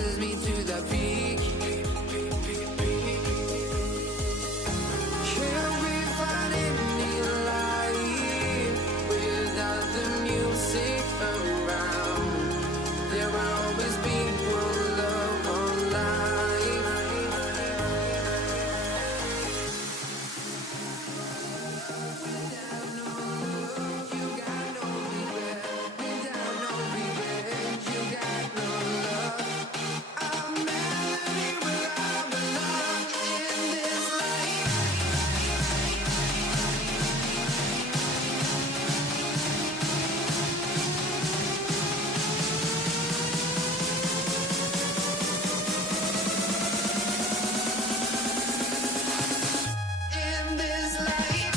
chases me to the peak. Can we find any light without the music around? There will always be one love, one life. Without no love, you got no regret. Without no regret, you got no love. A melody where I belong in this life. In this life.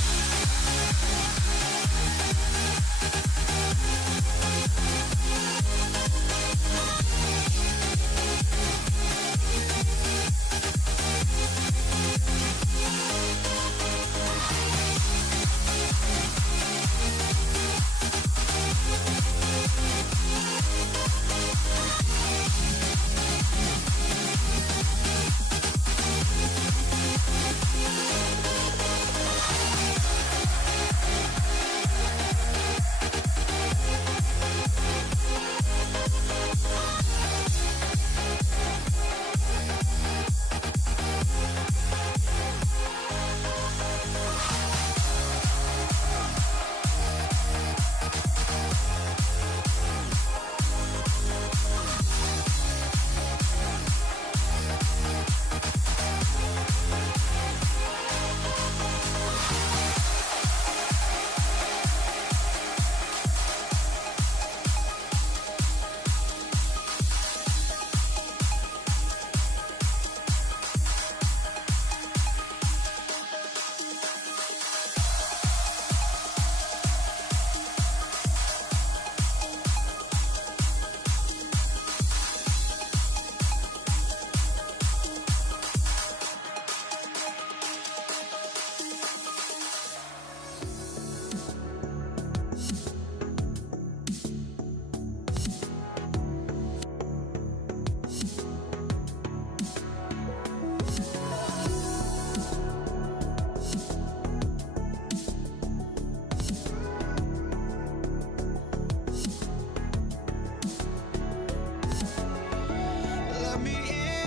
Let me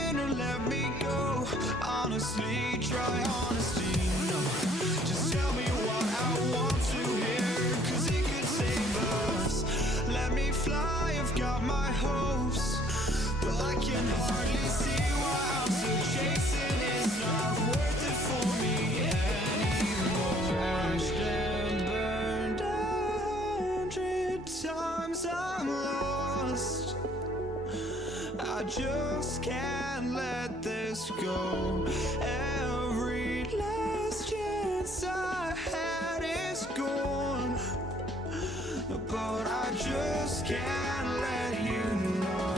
in or let me go. Honestly, try honesty. No, just tell me what I want to hear, 'cause it could save us. Let me fly, I've got my hopes, but I can hardly see why I'm still chasing. It's not worth it for me anymore. Crashed and burned 100 times, I'm lost. I just can't let this go. Every last chance I had is gone, but I just can't let you know.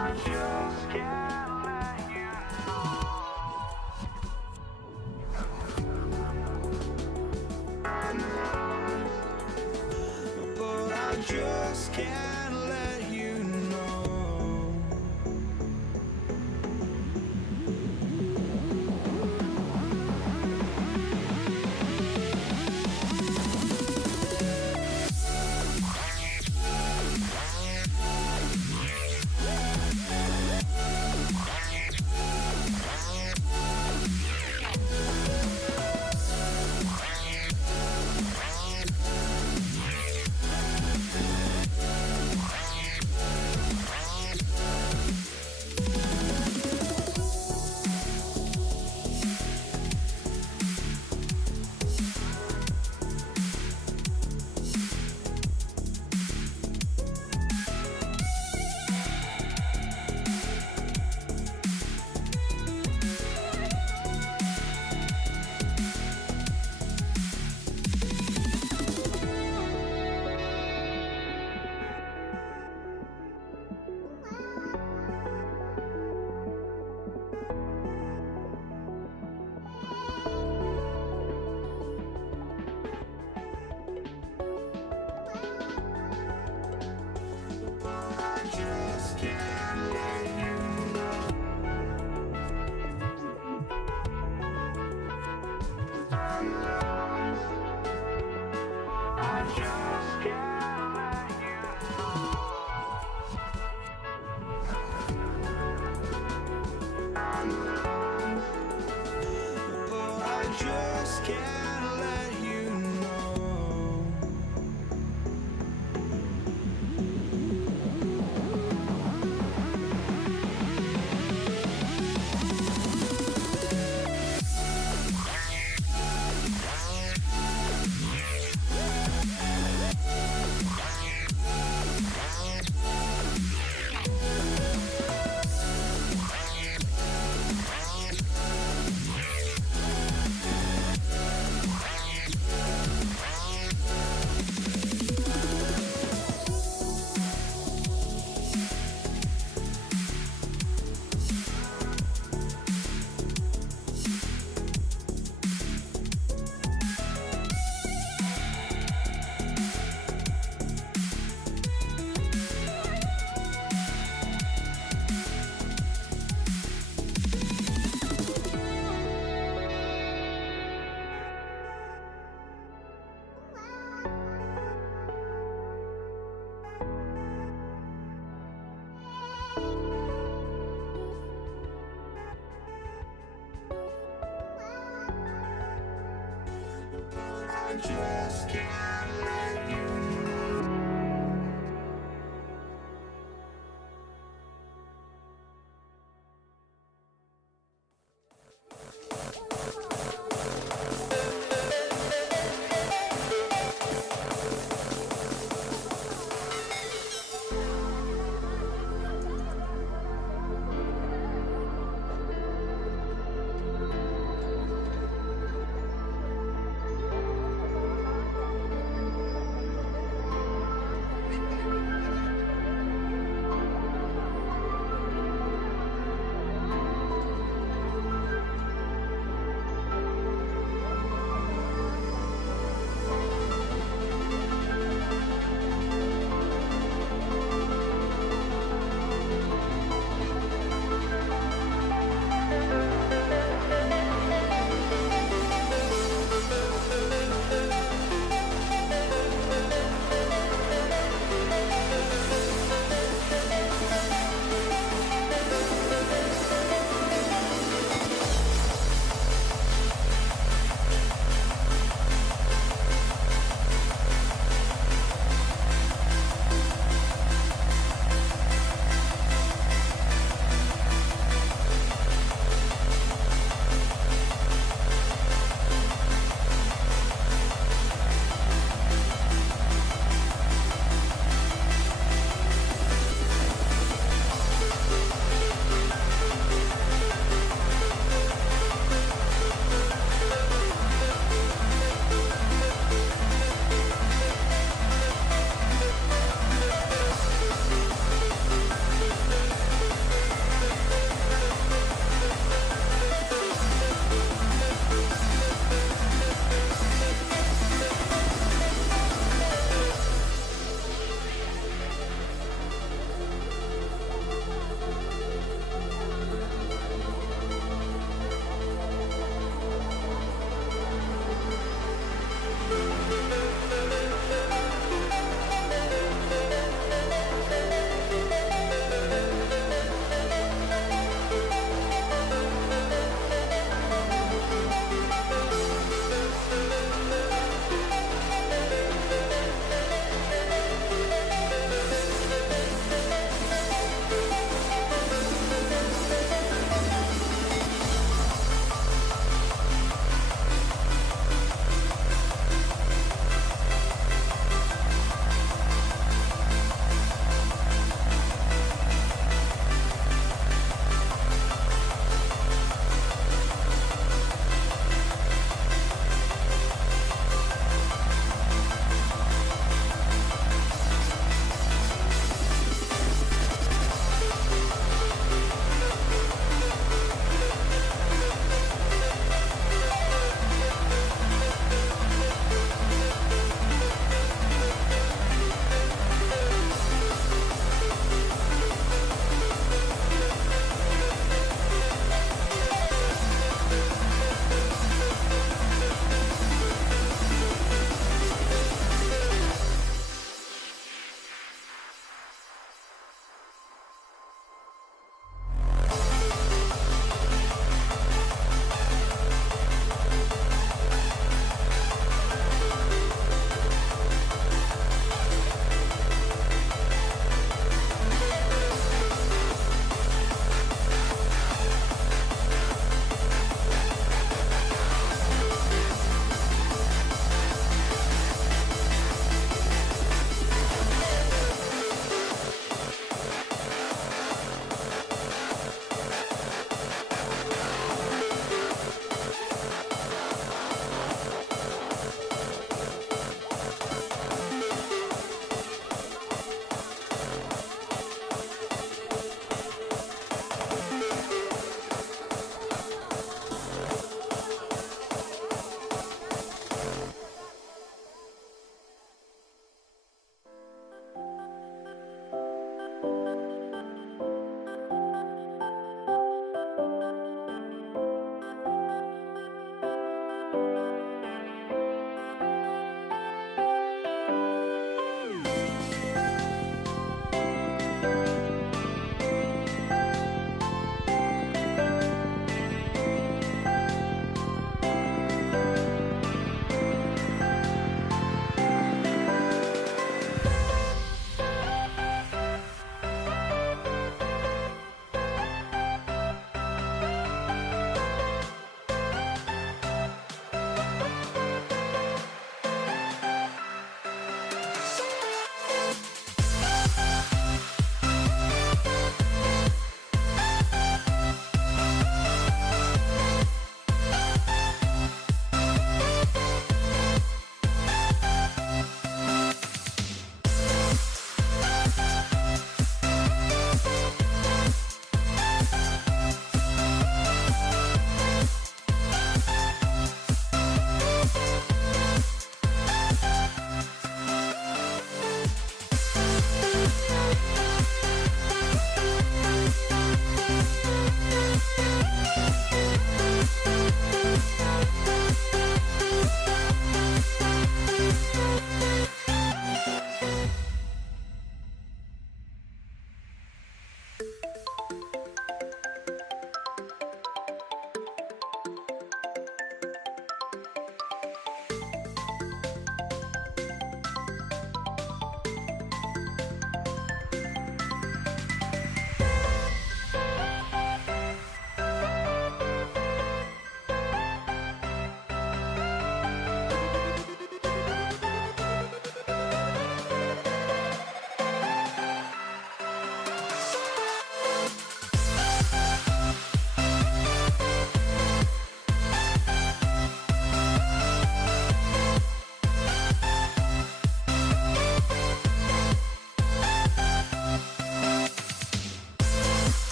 I just can't let you know. But I just can't let you know. just can't let you oh, I just can't let you know. I just can't let you know.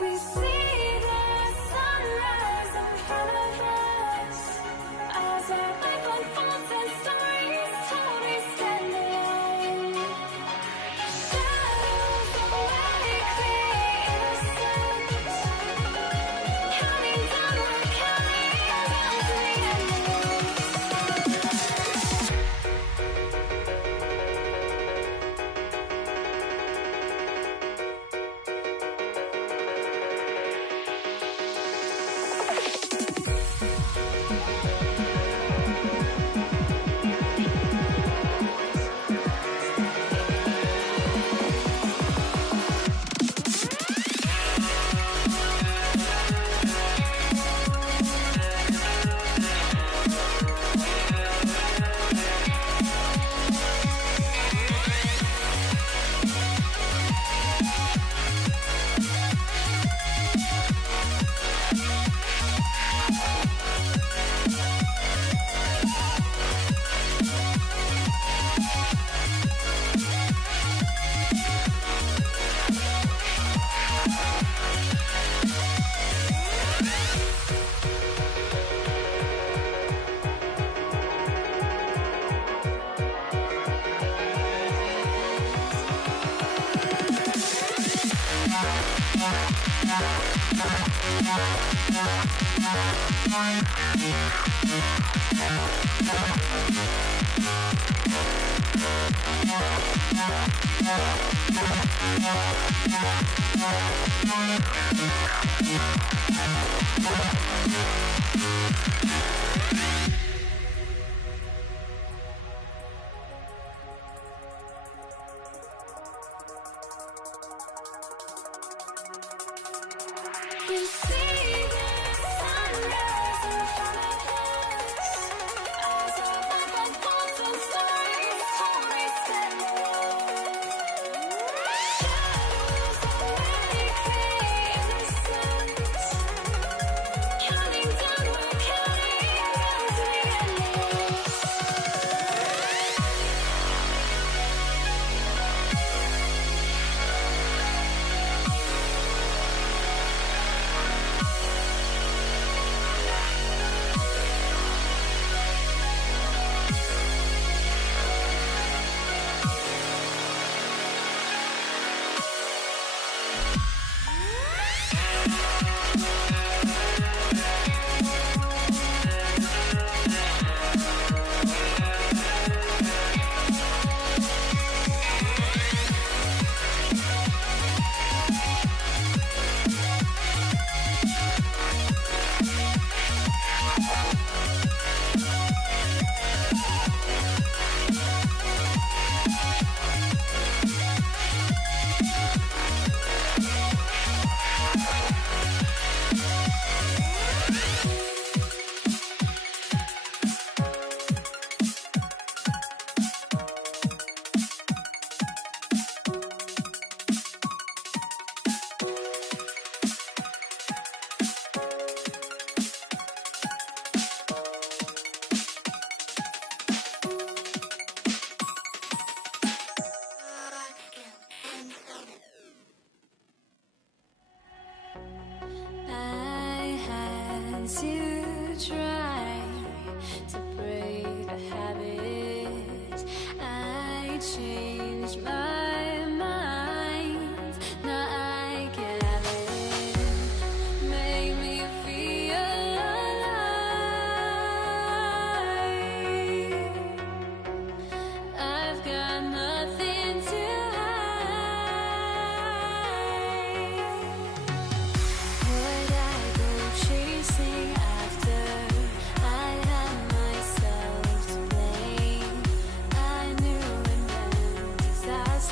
We see the sunrise in front of us as our life unfolds and stories told. We stand alone. Shadows awake the innocent, counting down, we're counting down to the end. We see the sunrise in front of us as our life unfolds and stories told. We stand alone. Shadows awake the innocent, counting down, we're counting down to the endless. I had to try to break the habit. I changed my mind. Now I can have it. Make me feel alive. I've got nothing to hide. Would I go chasing after? I had myself to blame. I knew it meant disaster.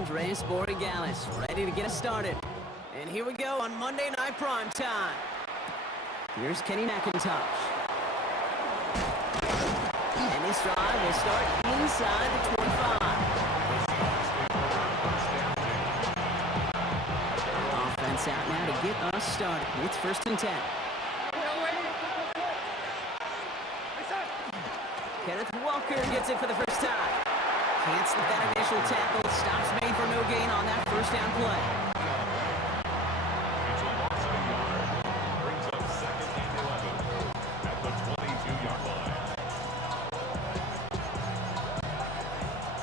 Andres Borregales, ready to get us started. And here we go on Monday Night Prime Time. Here's Kenny McIntosh. And this drive will start inside the 25. Offense out now to get us started. It's 1st and 10. Kenneth Walker gets it for the first time. Can't slip that initial tackle. Stops made for no gain on that first down play. It's a loss of a yard. Brings up 2nd and 11 at the 22-yard line.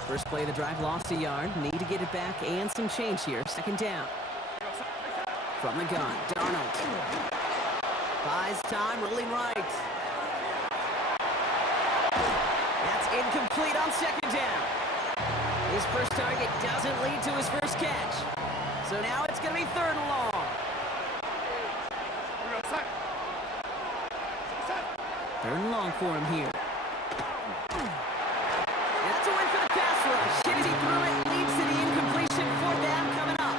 First play of the drive lost a yard. Need to get it back and some change here. 2nd down. From the gun, Darnold. Buys time, rolling right. That's incomplete on 2nd down. His first target doesn't lead to his first catch. So now it's going to be 3rd and long. 3rd and long for him here. That's a win for the pass rush. Hit as he threw it, leads to the incompletion. 4th down coming up.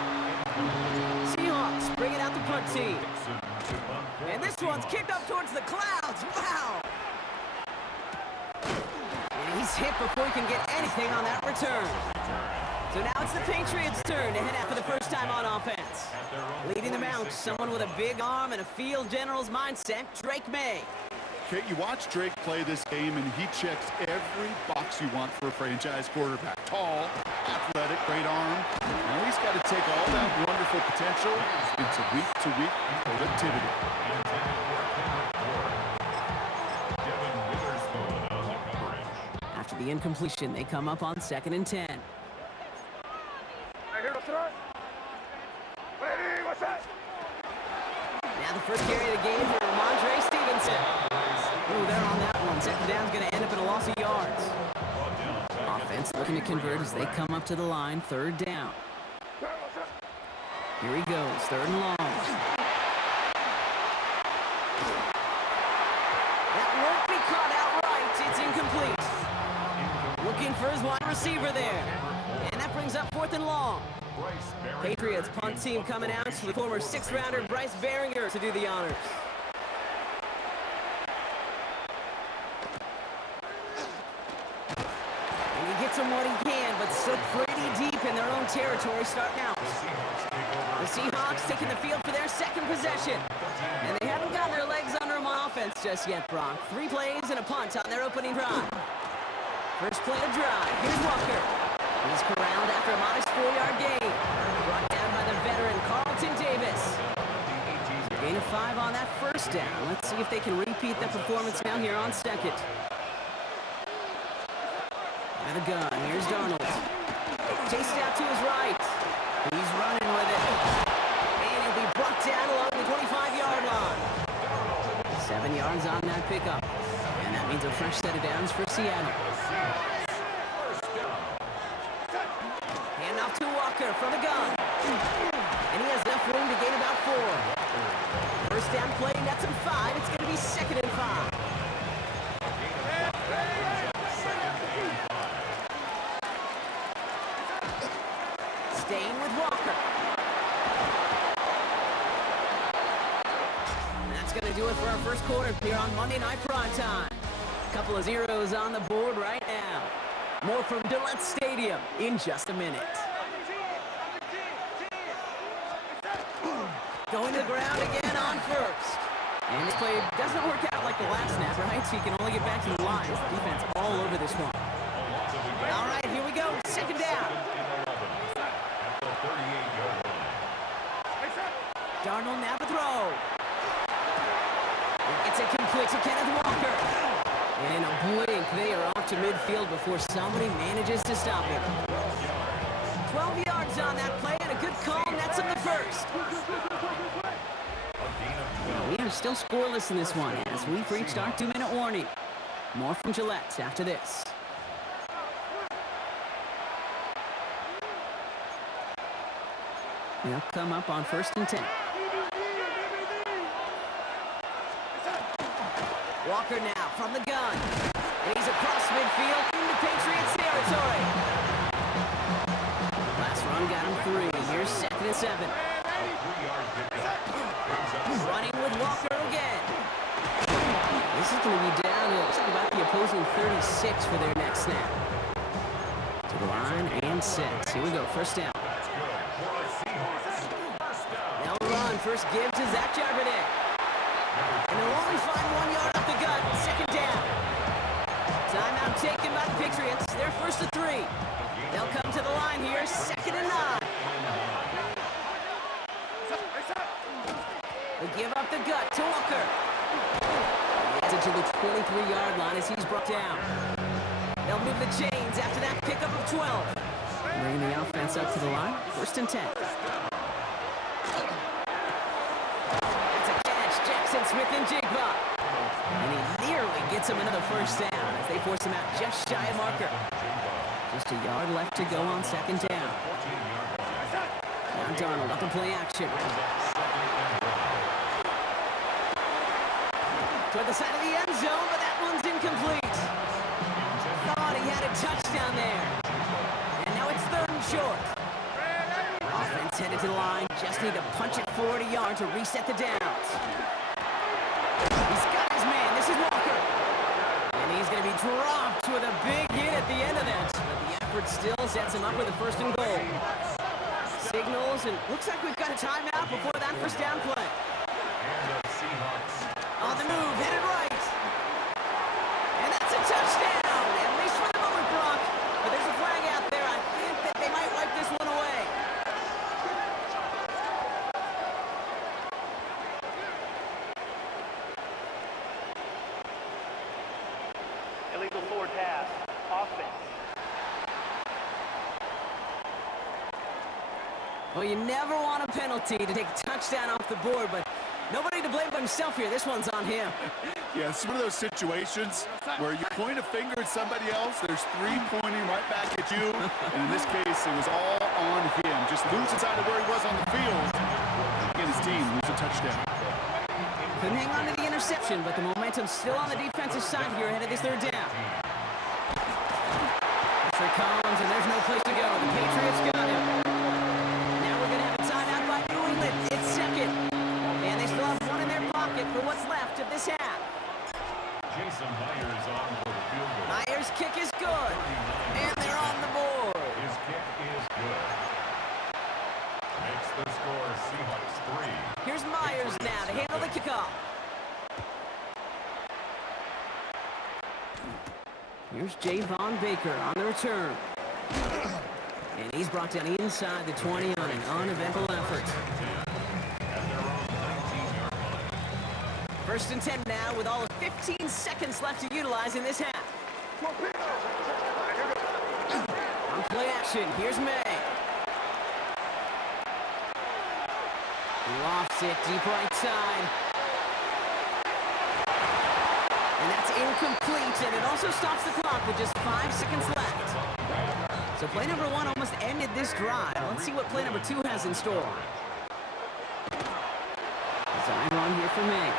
Seahawks bring it out the punt team. And this one's kicked up towards the clouds. Wow! And he's hit before he can get anything on that return. So now it's the Patriots' turn to head out for the first time on offense. Leading them out, someone with a big arm and a field general's mindset, Drake May. Okay, you watch Drake play this game, and he checks every box you want for a franchise quarterback. Tall, athletic, great arm. Now he's got to take all that wonderful potential into week-to-week productivity. Devin Witherspoon on the coverage. After the incompletion, they come up on 2nd and 10. Now the first carry of the game for Ramondre Stevenson. Ooh, they're on that one. 2nd down's going to end up in a loss of yards. Offense looking to convert as they come up to the line. 3rd down. Here he goes. 3rd and long. That won't be caught outright. It's incomplete. Looking for his wide receiver there. And that brings up 4th and long. Patriots punt team coming out for the former 6th-rounder Bryce Baringer to do the honors. And he gets him what he can, but still pretty deep in their own territory starting out. The Seahawks taking the field for their 2nd possession. And they haven't gotten their legs under them on offense just yet, Brock. 3 plays and a punt on their opening drive. First play of drive. Here's Walker. He's corralled after a modest 4-yard gain. Brought down by the veteran Carlton Davis. Gain of 5 on that first down. Let's see if they can repeat that performance now here on 2nd. By the gun, here's Darnold. Chased out to his right. He's running with it. And he'll be brought down along the 25-yard line. 7 yards on that pickup. And that means a fresh set of downs for Seattle. Hand off to Walker from the gun. And he has enough room to gain about 4. First down play, nets him 5. It's going to be 2nd and 5. Staying with Walker. And that's going to do it for our first quarter here on Monday Night Prime Time. Couple of zeros on the board right now. More from Gillette Stadium in just a minute. Going to the ground again on first. And this play doesn't work out like the last snap, right? So you can only get back to the line. Defense all over this one. All right, here we go. 2nd down. Darnold now the throw. It's a complete to Kenneth Walker. In a blink, they are off to midfield before somebody manages to stop him. 12 yards on that play and a good call nets him the first. We are still scoreless in this one as we've reached our 2-minute warning. More from Gillette after this. They'll come up on 1st and 10. Walker now from the gun. And he's across midfield into Patriots territory. Last run 7. Running with Walker again. This is going to be down to looks like about the opposing 36 for their next snap. To the line and set. Here we go, first down. They'll run, first give to Zach Charbonnet. And they'll only find 1 yard up the gut, second down. Timeout taken by the Patriots. They're first to 3. They'll come to the line here, second and 9. They give up the gut to Walker. He heads it to the 23-yard line as he's brought down. They'll move the chains after that pickup of 12. Bringing the offense up to the line, first and 10. That's a catch, Jackson Smith-Njigba. And he nearly gets him another first down as they force him out just shy of marker. Just a yard left to go on second down. Now Darnold up and play action. Toward the side of the end zone, but that one's incomplete. Thought he had a touchdown there. And now it's third and short. Offense headed to the line. Just need to punch it 40 yards to reset the downs. He's got his man. This is Walker. And he's going to be dropped with a big hit at the end of that. But the effort still sets him up with a first and goal. Signals, and looks like we've got a timeout before that first down play. On the move, headed right. And that's a touchdown, at least for the moment, Brock. But there's a flag out there. I think that they might wipe this one away. Illegal forward pass. Offense. Well, you never want a penalty to take a touchdown off the board, but nobody to blame but himself here. This one's on him. Yeah, it's one of those situations where you point a finger at somebody else, there's 3 pointing right back at you, and in this case, it was all on him. Just losing sight of where he was on the field. Again, his team lose a touchdown. Couldn't hang on to the interception, but the momentum's still on the defensive side here ahead of this third down. Pressure comes, and there's no place to go. The Patriots got him. Now we're going to have a timeout by New England. It's second. And they still have one in their pocket for what's left of this half. Jason Myers on for the field goal. Myers' kick is good. And they're on the board. His kick is good. Makes the score Seahawks 3. Here's Myers now to handle the kickoff. Here's Javon Baker on the return. And he's brought down inside the 20 on an uneventful effort. First and 10 now with all of 15 seconds left to utilize in this half. On play action, here's May. Lofts it deep right side. And that's incomplete, and it also stops the clock with just 5 seconds left. So play number 1 almost ended this drive. Let's see what play number 2 has in store. Design run here for May.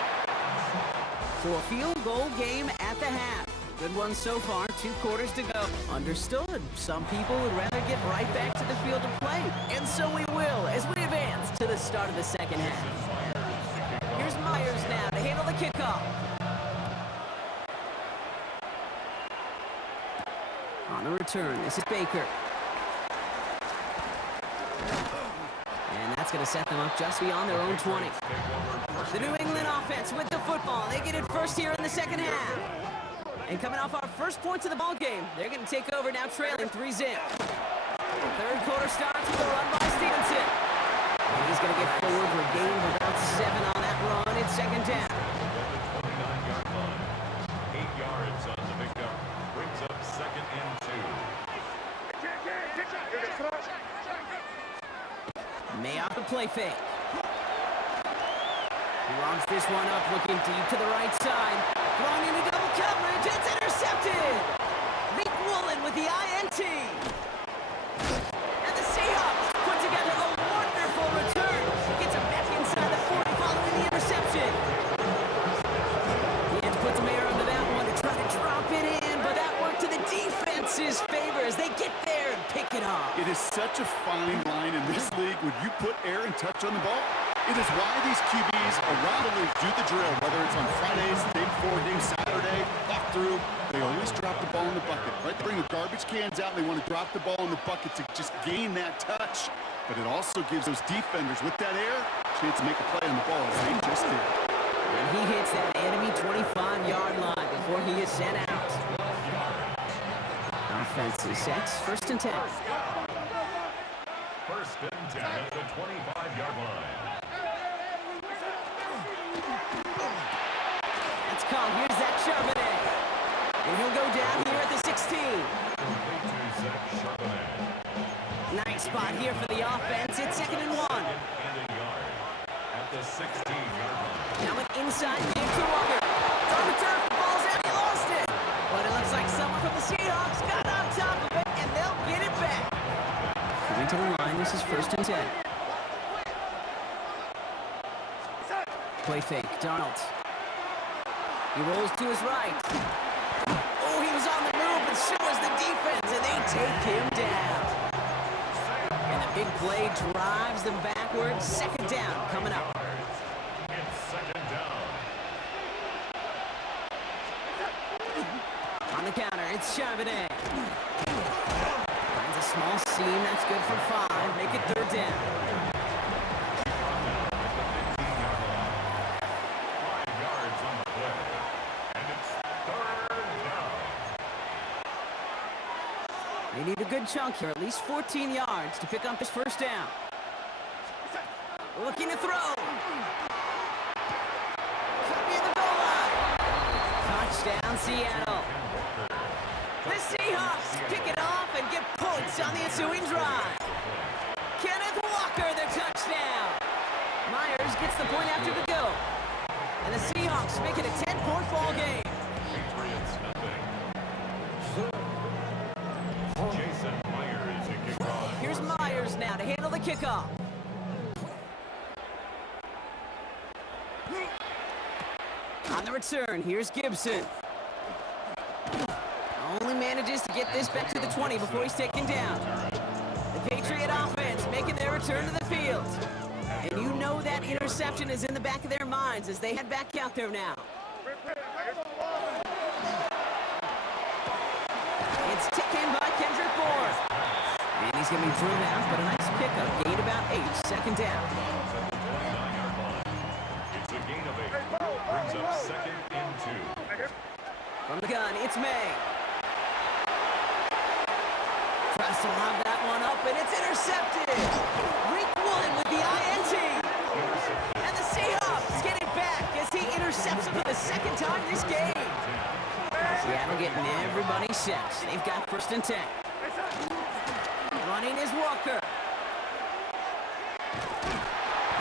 So a field goal game at the half. Good one so far, 2 quarters to go. Understood. Some people would rather get right back to the field to play. And so we will as we advance to the start of the second half. Here's Myers now to handle the kickoff. On the return, this is Baker. And that's going to set them up just beyond their own 20. The New England offense with the football. They get it first here in the second half. And coming off our first points of the ball game, they're going to take over now trailing 3-0. Third quarter starts with a run by Stevenson. And he's going to get forward for a gain of about 7 on that run. It's second down. 29-yard line. 8 yards on the pickup. Brings up second and 2. May off the play fake. He launches this one up, looking deep to the right side. Thrown into double coverage. It's intercepted. Nick Woolen with the INT. And the Seahawks put together a wonderful return. Gets him back inside the 40 following the interception. He had to put some air under that one to try to drop it in, but that worked to the defense's favor as they get there and pick it off. It It is such a fine line in this league when you put air and touch on the ball. It is why these QBs around the league do the drill, whether it's on Fridays, the day before a game, Saturday, off through. They always drop the ball in the bucket, right? They bring the garbage cans out, and they want to drop the ball in the bucket to just gain that touch. But it also gives those defenders with that air a chance to make a play on the ball, as they just did. And he hits that enemy 25-yard line before he is sent out. Offensive sets, 1st and 10. 1st and 10 at the 25-yard line. Let's call. Here's Zach Charbonnet. And he'll go down here at the 16. Complete to Zach Charbonnet. Nice spot here for the offense. It's 2nd and 1. And a yard at the 16-yard line. Now an inside kick to Walker. It's on the turf. The ball's out. He lost it. But it looks like someone from the Seahawks got on top of it, and they'll get it back. Coming to the line. This is 1st and 10. Play fake. Darnold. He rolls to his right. Oh, he was on the move, but so was the defense, and they take him down. And the big play drives them backwards. 2nd down coming up. It's 2nd down. On the counter, it's Charbonnet. Finds a small seam. That's good for 5. Make it 3rd down. 5 yards on the play. And it's 3rd down. They need a good chunk here, at least 14 yards to pick up his 1st down. Looking to throw. Cut near the goal line. Touchdown, Seattle. The Seahawks pick it off and get points on the ensuing drive. Kenneth Walker, the touchdown. Myers gets the point after the go. And the Seahawks make it a 10-point ball game. Patriots nothing. Jason Myers to kick off. Here's Myers now to handle the kickoff. On the return, here's Gibson. Only manages to get this back to the 20 before he's taken down. The Patriot offense making their return to the field. And you know that interception is in the back of their minds as they head back out there now. It's taken by Kendrick Bourne. And he's going to be thrown out, but a nice pickup. Gained about 8, 2nd down. It's a gain of 8. Brings up 2nd and 2. From the gun, it's May. Tries to lob that one up, and it's intercepted. Rick Woolen with the INT. And the Seahawks get it back as he intercepts it for the 2nd time this game. Seattle getting everybody set. They've got 1st and 10. Running is Walker.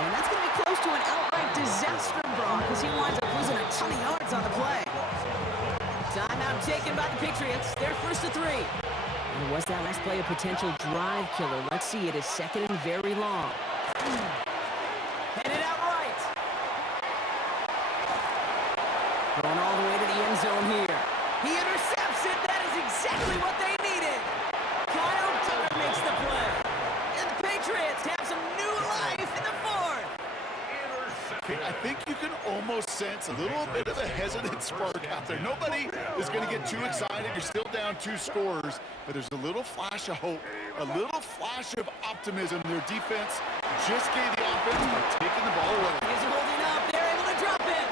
And that's going to be close to an outright disaster brawl because he winds up losing a ton of yards on the play. Timeout taken by the Patriots. They're 1st and 3. And was that last play a potential drive killer? Let's see. It is 2nd and very long. Headed out right. Going all the way to the end zone here. He intercepts it. That is exactly what they needed. Kyle Duggar makes the play. And the Patriots have some new life in the 4th. I think you can almost sense a little bit of a hesitant spark out there. Nobody is going to get too excited. You're still down 2 scores, but there's a little flash of hope, a little flash of optimism. Their defense just gave the offense by taking the ball away. He's holding up. They're able to drop it.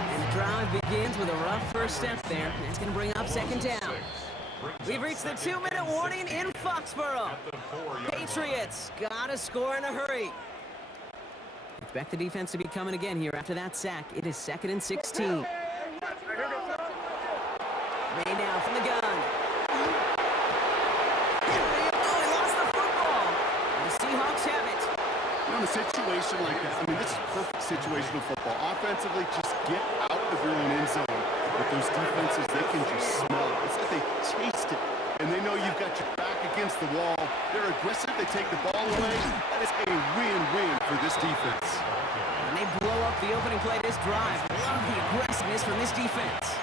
And the drive begins with a rough 1st step there. That's going to bring up 2nd down. We've reached the 2-minute warning in Foxborough. Patriots got to score in a hurry. Expect the defense to be coming again here after that sack. It is 2nd and 16. May now from the gun. Henry, oh, he lost the football. The Seahawks have it. In a situation like this, I mean, this is perfect situational football. Offensively, just get out of your own end zone. But those defenses, they can just smell it. It's like they taste it. And they know you've got your back against the wall. They're aggressive. They take the ball away. That is a win-win for this defense. And they blow up the opening play of this drive. Love the aggressiveness from this defense.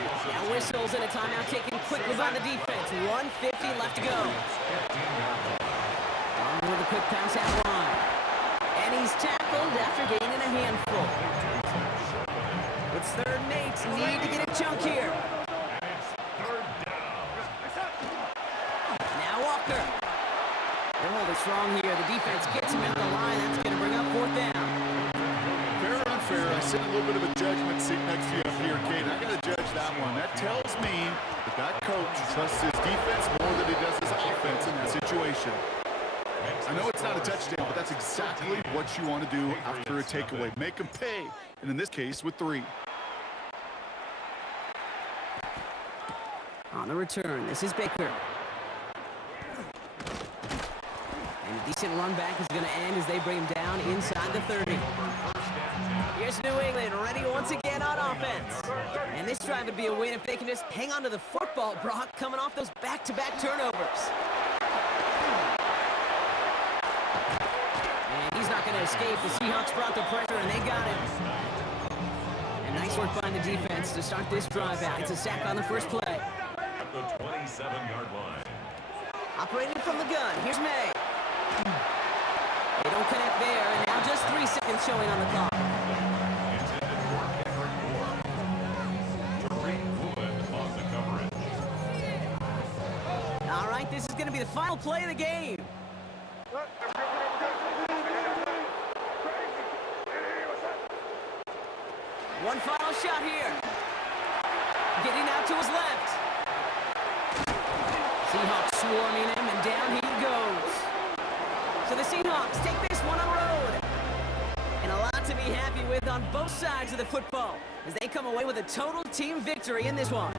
Now Now whistles and a timeout taken quickly by the defense. 1:50 left to go. On with a quick pass out line. And he's tackled after gaining a handful. It's 3rd and 8. Need to get a chunk here. Now Walker. They're holding strong here. The defense gets him at the line. That's going to bring up 4th down. Fair or unfair, I sit in a little bit of a judgment seat next to you up here, Kate. I got to judge that one. That tells me that coach trusts his defense more than he does his offense in that situation. I know it's not a touchdown, but that's exactly what you want to do after a takeaway. Make them pay, and in this case, with 3. On the return, this is Baker. And a decent run back is going to end as they bring him down inside the 30. Here's New England ready once again on offense. And this drive would be a win if they can just hang on to the football, Brock, coming off those back-to-back turnovers. And he's not going to escape. The Seahawks brought the pressure, and they got him. And nice work by the defense to start this drive out. It's a sack on the first play. At the 27-yard line. Operating from the gun, here's May. They don't connect there, and now just 3 seconds showing on the clock. Intended for Kendrick Moore. Tariq Woolen on the coverage. All right, this is going to be the final play of the game. One final shot here. Getting out to his left. Seahawks swarming him, and down he goes. So the Seahawks take this one on the road. And a lot to be happy with on both sides of the football as they come away with a total team victory in this one.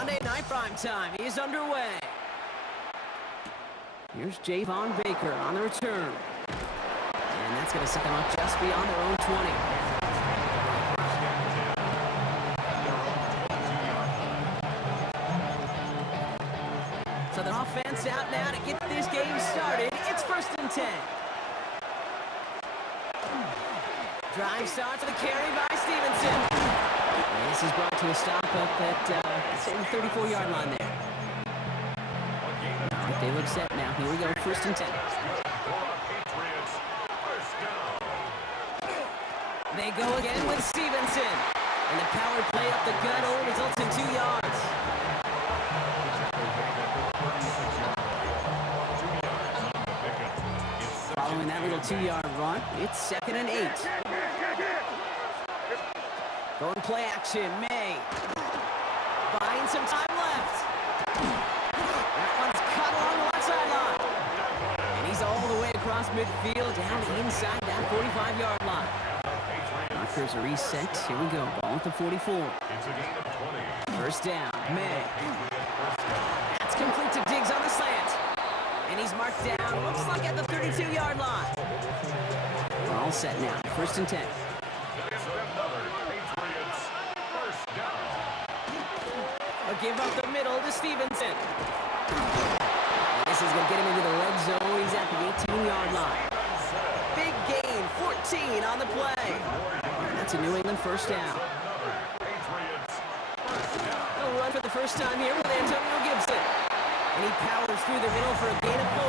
Monday Night Prime Time is underway. Here's Javon Baker on the return. And that's going to set them up just beyond their own 20. So the offense out now to get this game started. It's 1st and 10. Drive starts with a carry by Stevenson. And this is brought to a stop up at say the 34-yard line there. All right, they look set now. Here we go, 1st and 10. They go again with Stevenson. And the power play up the gut only results in 2 yards. Following that little 2-yard run, it's 2nd and 8. Going play action, May. Buying some time left. That one's cut along the left sideline. And he's all the way across midfield down inside that 45-yard line. Markers are reset. Here we go. Ball at the 44. First down, May. That's complete to Diggs on the slant. And he's marked down, looks like at the 32-yard line. We're all set now. 1st and 10. A give up the middle to Stevenson. And this is going to get him into the red zone. He's at the 18-yard line. Big gain, 14 on the play. And that's a New England first down. He'll run for the first time here with Antonio Gibson. And he powers through the middle for a gain of 4.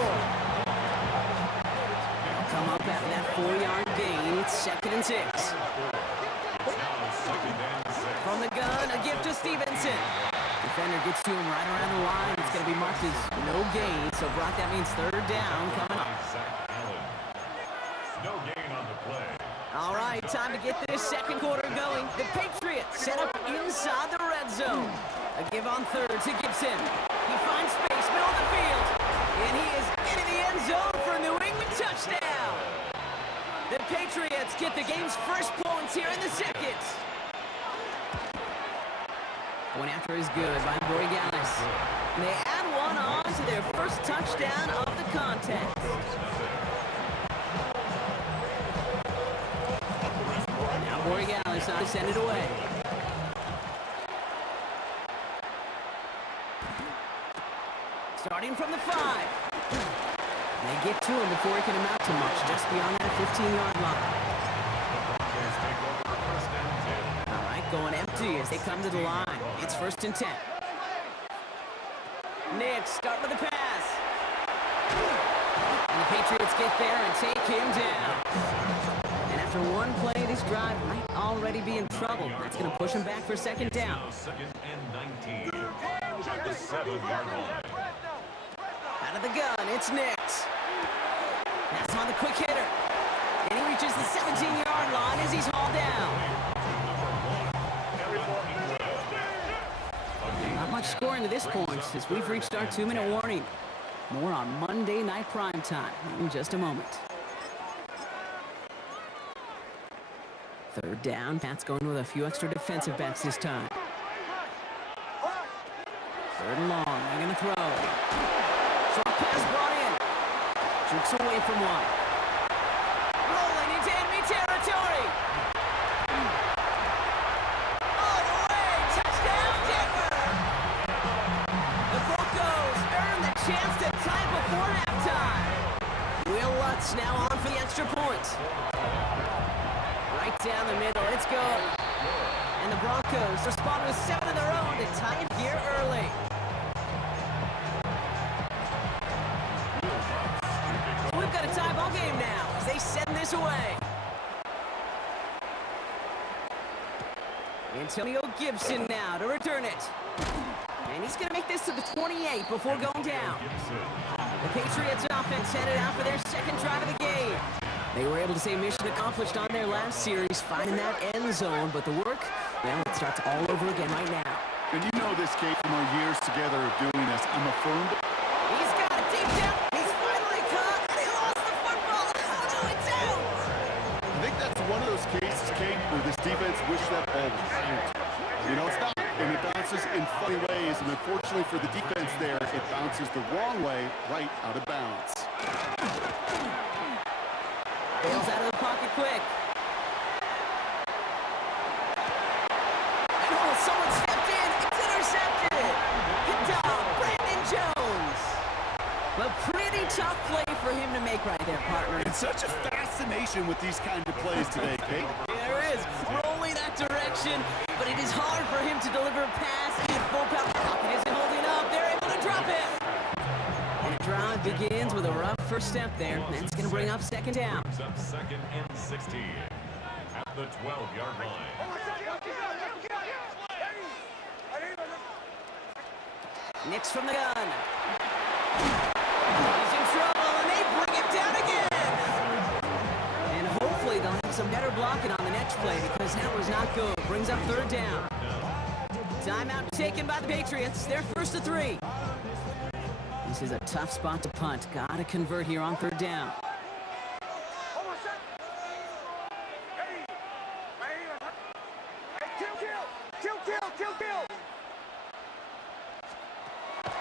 He'll come up after that 4-yard gain. It's 2nd and 6. From the gun, a gift to Stevenson. Defender gets to him right around the line. It's going to be marked as no gain. So, Brock, that means 3rd down coming up. No gain on the play. All right, time to get this second quarter going. The Patriots set up inside the red zone. A give on 3rd to Gibson. He finds space, middle of the field. And he is into the end zone for a New England touchdown. The Patriots get the game's first points here in the second. One after is good by Borregales. And they add one on to their first touchdown of the contest. Now Borregales on to send it away. Starting from the 5. They get to him before he can amount to much, just beyond that 15-yard line. All right, going empty as they come to the line. It's 1st and 10. Nick, start with the pass. And the Patriots get there and take him down. And after one play, this drive might already be in trouble. That's going to push him back for 2nd down. 2nd and 19. At the 7-yard line. Out of the gun, it's Nix. That's on the quick hitter. And he reaches the 17-yard line as he's hauled down. Not much scoring to this point as we've reached our 2-minute warning. More on Monday Night Prime Time in just a moment. 3rd down. Pat's going with a few extra defensive backs this time. 3rd and long. They're going to throw. Short pass brought in. Jukes away from one. Rolling into enemy territory. All the way. Touchdown, Denver. The Broncos earn the chance to tie before halftime. Will Lutz now on for the extra point. Right down the middle. It's good. And the Broncos respond with 7 of their own to tie it here early. We've got a tie ball game now as they send this away. Antonio Gibson now to return it. And he's going to make this to the 28 before going down. The Patriots offense headed out for their second drive of the game. They were able to say mission accomplished on their last series, finding that end zone, but the work, well, it starts all over again right now. And you know this, Kate, from our years together of doing this. I'm a firm. He's got it deep down. He's finally caught, and he lost the football. Oh, no, it's out. I think that's one of those cases, Kate, where this defense wished that ball was out. You know, it's not. and it bounces in funny ways, and unfortunately for the defense there, it bounces the wrong way right out of bounds. Bails out of the pocket quick. And oh, someone stepped in. It's intercepted. Hit down, Brandon Jones. A pretty tough play for him to make right there, partner. It's such a fascination with these kind of plays today, Kate. There is, rolling that direction, but it is hard for him to deliver a pass in full power. Pocket isn't holding up. They're able to drop it. And the drive begins with a rough first step there. That's going to bring up second down. Brings up second and 16 at the 12-yard line. Nix from the gun. He's in trouble, and they bring him down again. And hopefully they'll have some better blocking on the next play because that was not good. Brings up third down. Timeout taken by the Patriots. They're first to 3. This is a tough spot to punt. Gotta convert here on third down.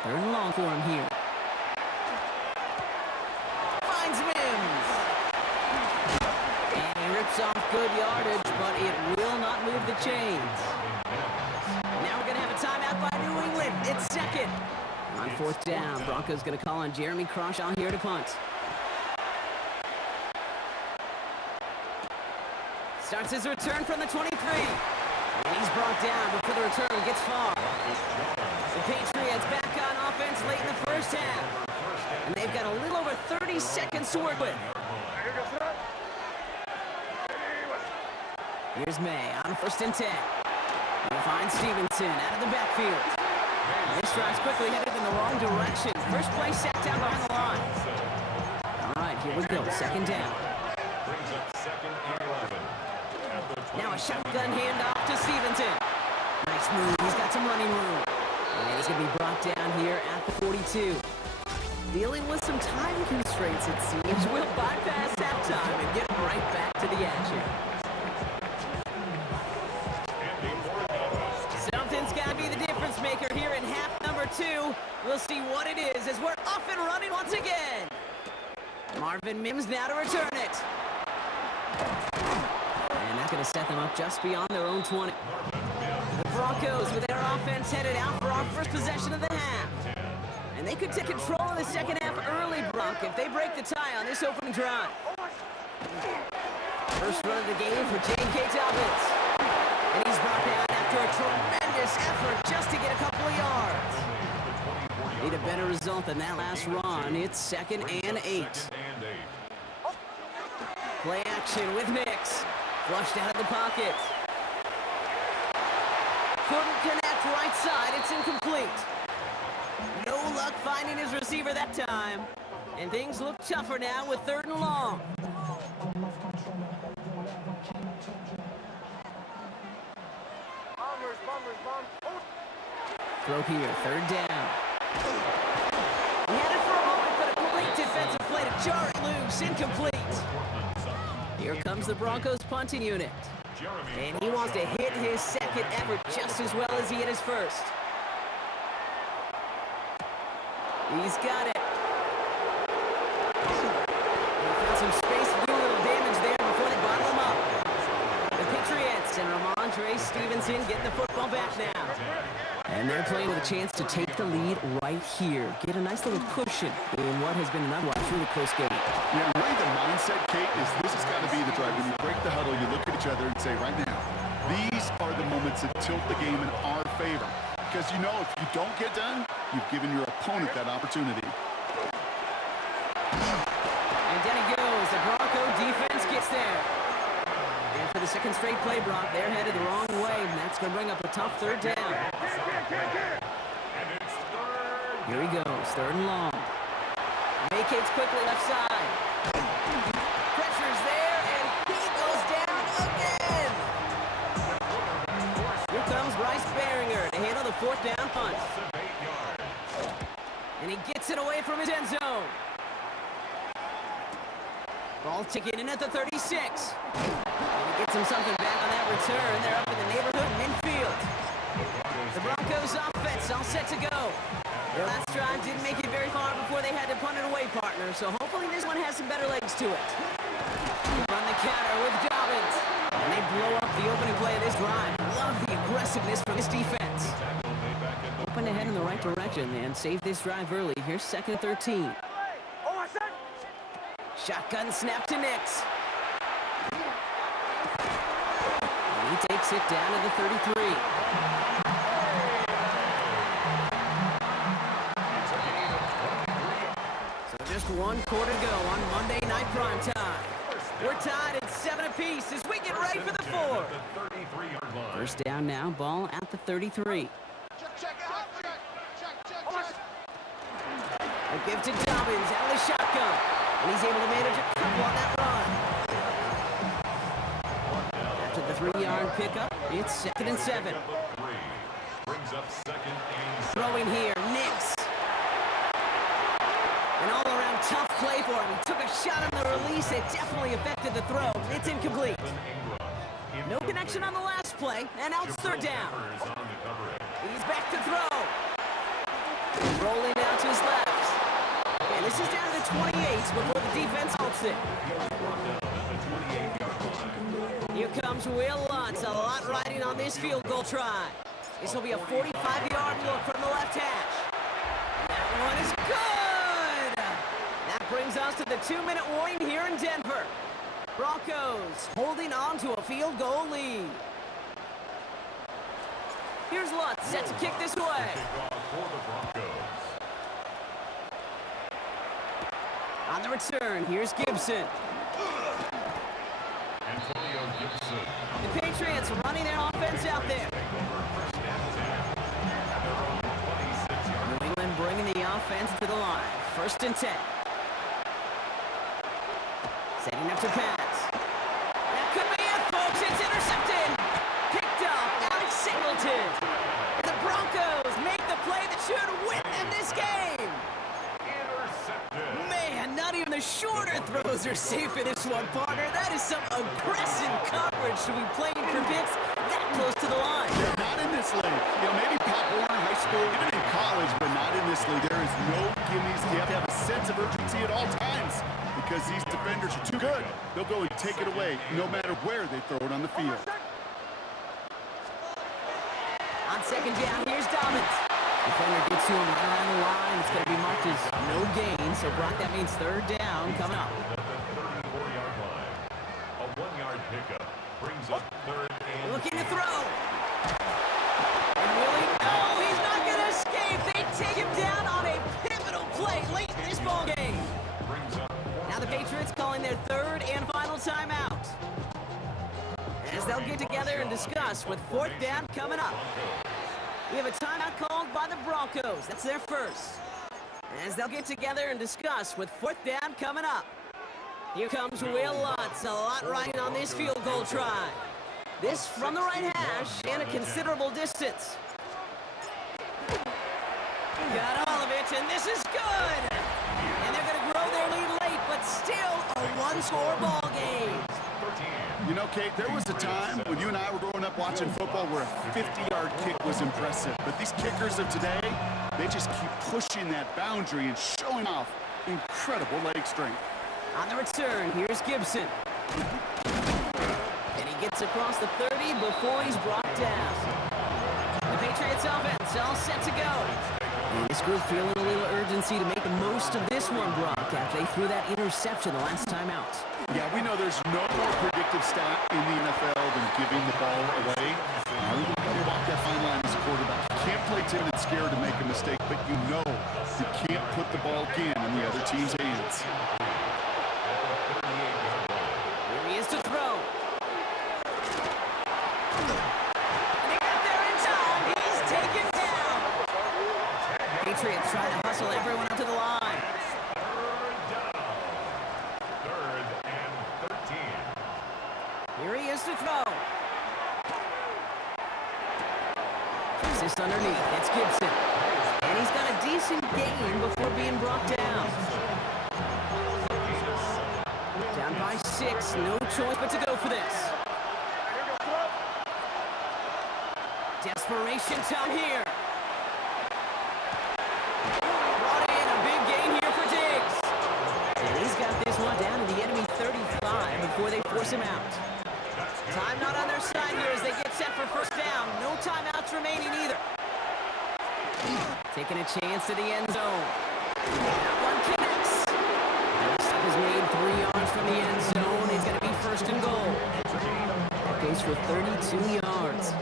Third and long for him here. Finds Mims. And he rips off good yardage, but it will not move the chains. Now we're going to have a timeout by New England. It's second. On fourth down, Broncos going to call on Jeremy Crawshaw here to punt. Starts his return from the 23. And he's brought down before the return gets far. The Patriots back on offense late in the first half. And they've got a little over 30 seconds to work with. Here's May on first and 10. He'll find Stevenson out of the backfield. This drive's quickly headed in the wrong direction. First play sacked down behind the line. All right, here we go. Second down. Brings up second and 11 at the 20. Now a shotgun handoff to Stevenson. Nice move. He's got some running room. And he's going to be brought down here at the 42. Dealing with some time constraints, it seems. We'll bypass halftime and get right back to the action. Something's got to be the difference maker here in half number 2. We'll see what it is as we're off and running once again. Marvin Mims now to return it. And that's going to set them up just beyond their own 20. The Broncos with their offense headed out for our first possession of the half. And they could take control of the second half early, Brock, if they break the tie on this opening drive. First run of the game for J.K. Dobbins. And he's brought down after a tremendous effort just to get a couple of yards. Need a better result than that last run. It's second and 8. Play action with Nix. Flushed out of the pocket. Couldn't connect right side. It's incomplete. No luck finding his receiver that time. And things look tougher now with third and long. Throw here, third down. He had it for a moment, but a great defensive play to jar it loose. Incomplete. Here comes the Broncos punting unit. And he wants to hit his second effort just as well as he hit his first. He's got it. He found some space to do a little damage there before they bottle him up. The Patriots and Ramondre Stevenson getting the football back now. And they're playing with a chance to take the lead right here. Get a nice little cushion in what has been an otherwise really close game. Yeah, really the mindset, Kate, is this has got to be the drive. When you break the huddle, you look at each other and say, right now, these are the moments that tilt the game in our favor. Because you know if you don't get done, you've given your opponent that opportunity. And down he goes. The Bronco defense gets there. And for the second straight play, Brock, they're headed the wrong way. And that's going to bring up a tough third down. Here he goes. Third and long. Vacates quickly left side. Pressure's there, and he goes down again. Here comes Bryce Baringer to handle the fourth down punt. And he gets it away from his end zone. Ball taken in at the 36. And he gets him something back on that return. They're up in the neighborhood midfield. The The Broncos offense all set to go. Their last drive didn't make it very far before they had to punt it away, partner, so hopefully this one has some better legs to it. Run the counter with Dobbins. And they blow up the opening play of this drive. Love the aggressiveness from this defense. Open ahead in the right direction and save this drive early. Here's 2nd and 13. Shotgun snap to Nix. And he takes it down to the 33. So just 1 quarter to go on Monday Night Primetime. We're tied at 7 apiece as we get ready for the 4th. First down now, ball at the 33. A give to Dobbins out of the shotgun. And he's able to manage a couple on that run. After the 3-yard pickup, it's 2nd and 7. Throwing here, Nix. An all-around tough play for him. He took a shot on the release. It definitely affected the throw. It's incomplete. No connection on the last play, and now it's 3rd down. He's back to throw. Rolling down to his left. And this is down to the 28 before the defense halts it. Here comes Will Lutz. A lot riding on this field goal try. This will be a 45-yard look from the left hash. That one is good! That brings us to the 2-minute warning here in Denver. Broncos holding on to a field goal lead. Here's Lutz set to kick this way. On the return, here's Gibson. The Patriots running their offense out there. New England bringing the offense to the line. 1st and 10. Setting up to pass. That could be it, folks. It's intercepted. Picked off Alex Singleton. And the Broncos make the play that should win them this game. Man, not even the shorter throws are safe in this one, partner. That is some aggressive coverage to be playing for picks that close to the line. Yeah, not in this league. You know, maybe Pop Warner High School, even in college, but not in this league. There is no gimmies. You have to have a sense of urgency at all times because these defenders are too good. They'll go and take it away no matter where they throw it on the field. On 2nd down, here's Dobbins. Defender gets to him right around the line. It's going to be marked as no gain. So, Brock, that means 3rd down coming up. A 1-yard pickup brings up 3rd and Looking to throw. And Willie, no, he's not going to escape. They take him down on a pivotal play late in this ball game. Now the Patriots calling their 3rd and final timeout. As they'll get together and discuss with 4th down coming up. We have a timeout called by the Broncos. That's their first. As they'll get together and discuss with 4th down coming up. Here comes Will Lutz. A lot riding on this field goal try. This from the right hash and a considerable distance. Got all of it, and this is good. And they're going to grow their lead late, but still a 1-score ball game. You know, Kate, there was a time when you and I were growing up watching football where a 50-yard kick was impressive. But these kickers of today, they just keep pushing that boundary and showing off incredible leg strength. On the return, here's Gibson. And he gets across the 30 before he's brought down. The Patriots offense all set to go. And this group feeling a little urgency to make the most of this one, Brock, after they threw that interception the last time out. Yeah, we know there's no more predictive stat in the NFL than giving the ball away. You've got to walk that fine line as a quarterback. You can't play timid and scared to make a mistake, but you know you can't put the ball again in the other team's hands. Here he is to throw. And he got there in time. He's taken down. Patriots trying to hustle everyone up to the line. 3rd and 13. Here he is to throw. This underneath. It's Gibson. And he's got a decent gain before being brought down. Down by 6. No choice but to go for this. Desperation time here. Brought in a big gain here for Diggs. And he's got this one down to the enemy 35 before they force him out. Time not on their side here as they get set for first down. No timeouts remaining either. Taking a chance to the end zone. That one connects. And the stop is made 3 yards from the end zone. It's going to be first and goal. That goes for 32 yards.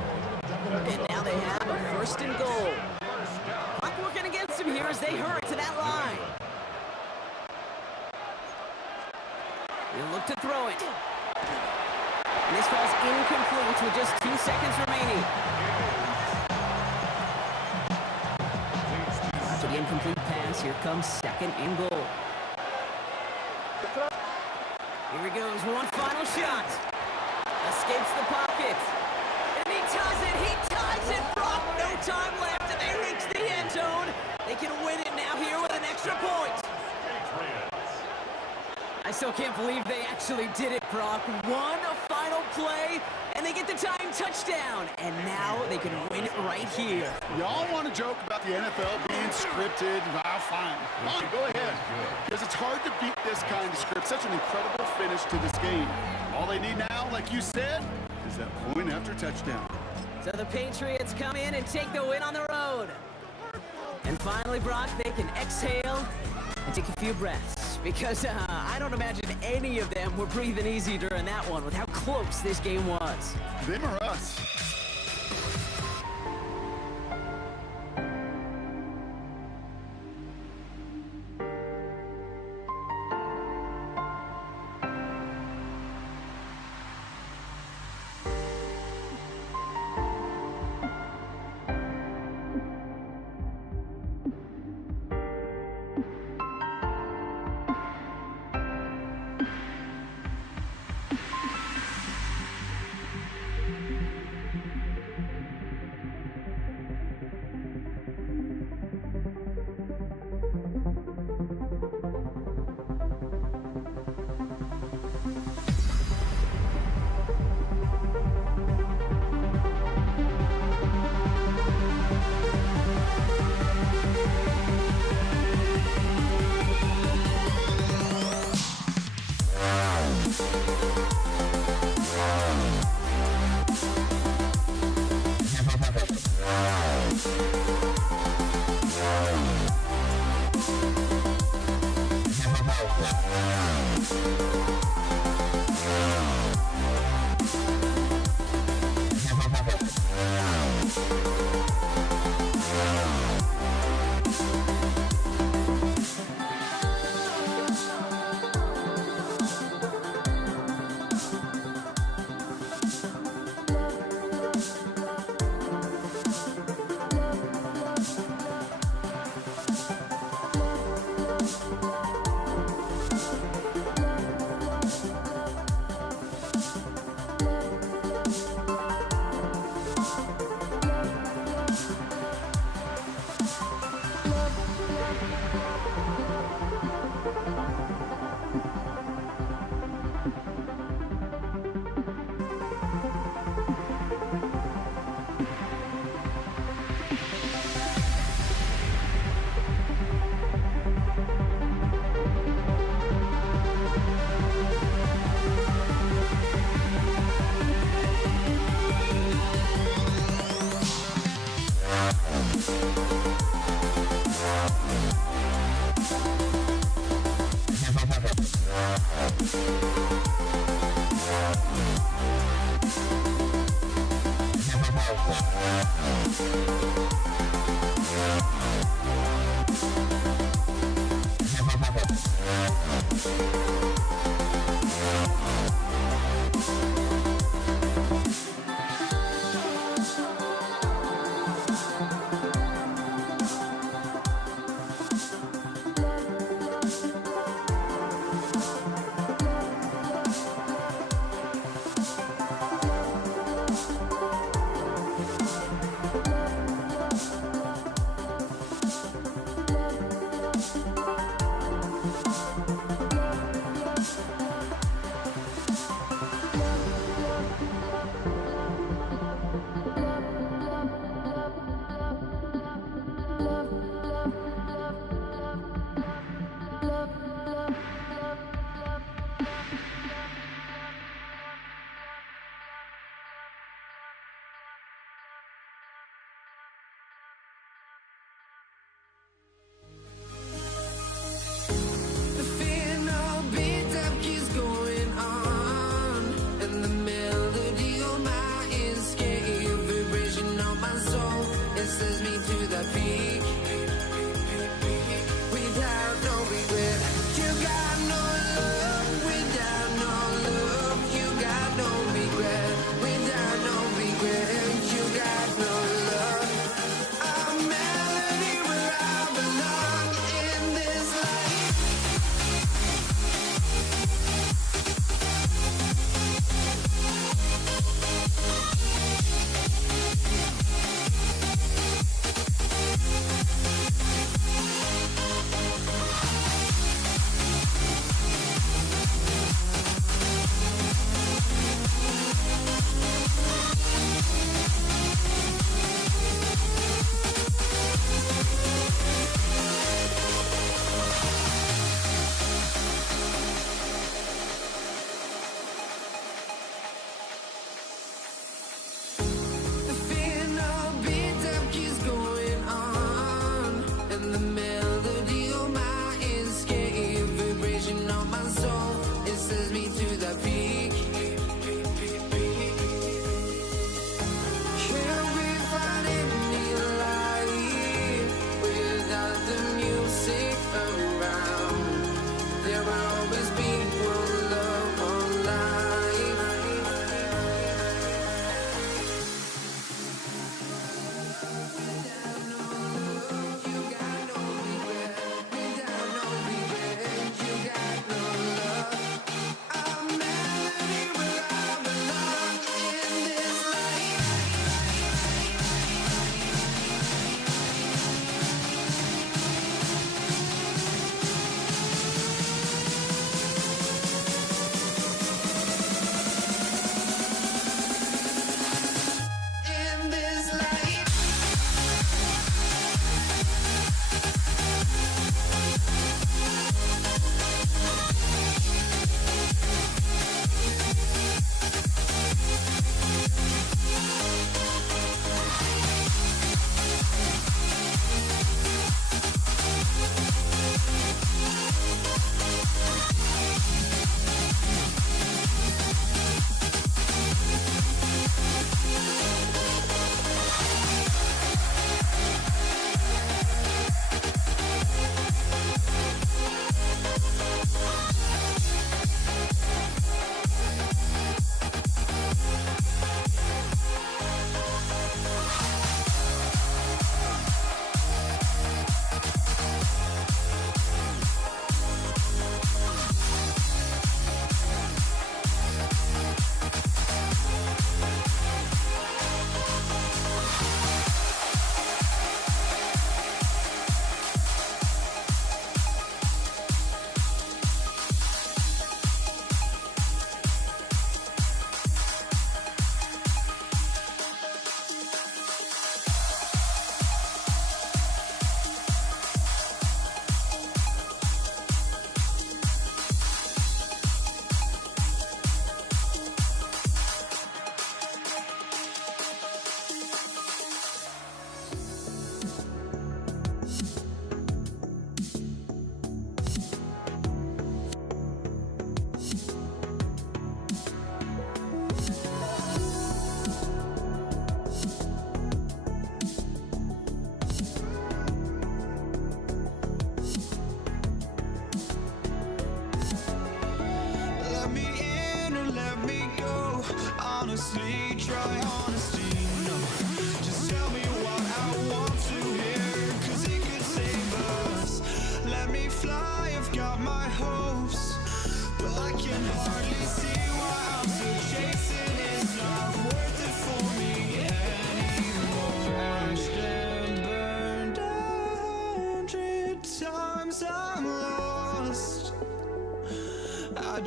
And now they have a first and goal. Clock working against them here as they hurry to that line. They'll look to throw it. And this falls incomplete with just 2 seconds remaining. After the incomplete pass, here comes second and goal. Here he goes, one final shot. Escapes the pocket. And he ties it, Brock, no time left, and they reach the end zone. They can win it now here with an extra point. I still can't believe they actually did it, Brock. One final play, and they get the tying touchdown. And now they can win it right here. Y'all want to joke about the NFL being scripted? Ah, fine. Fine, go ahead. Because it's hard to beat this kind of script. Such an incredible finish to this game. All they need now, like you said, is that point after touchdown. So the Patriots come in and take the win on the road. And finally, Brock, they can exhale and take a few breaths. Because I don't imagine any of them were breathing easy during that one with how close this game was. Them or us?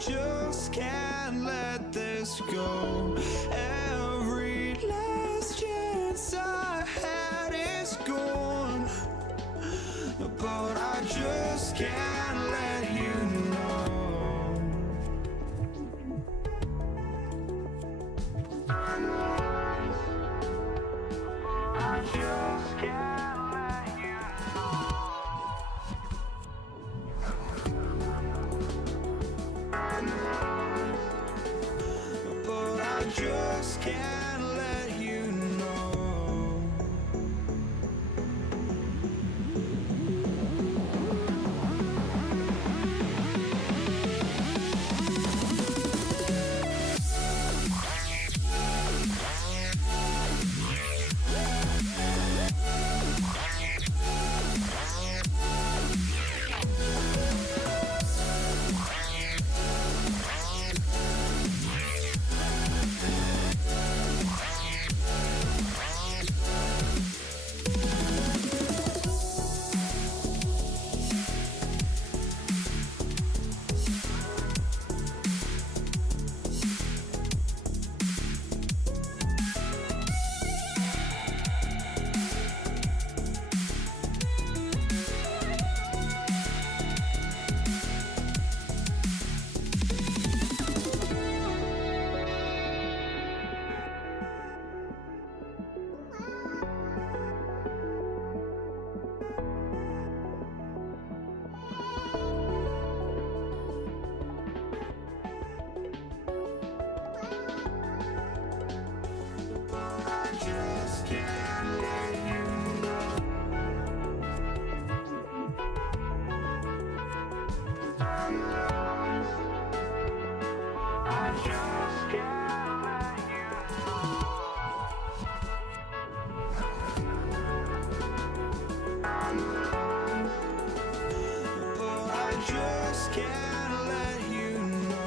just can't let this go. Every last chance I had is gone, but I just can't let you know. I just can't let you know. But I just can't let you know. I just can't let you know.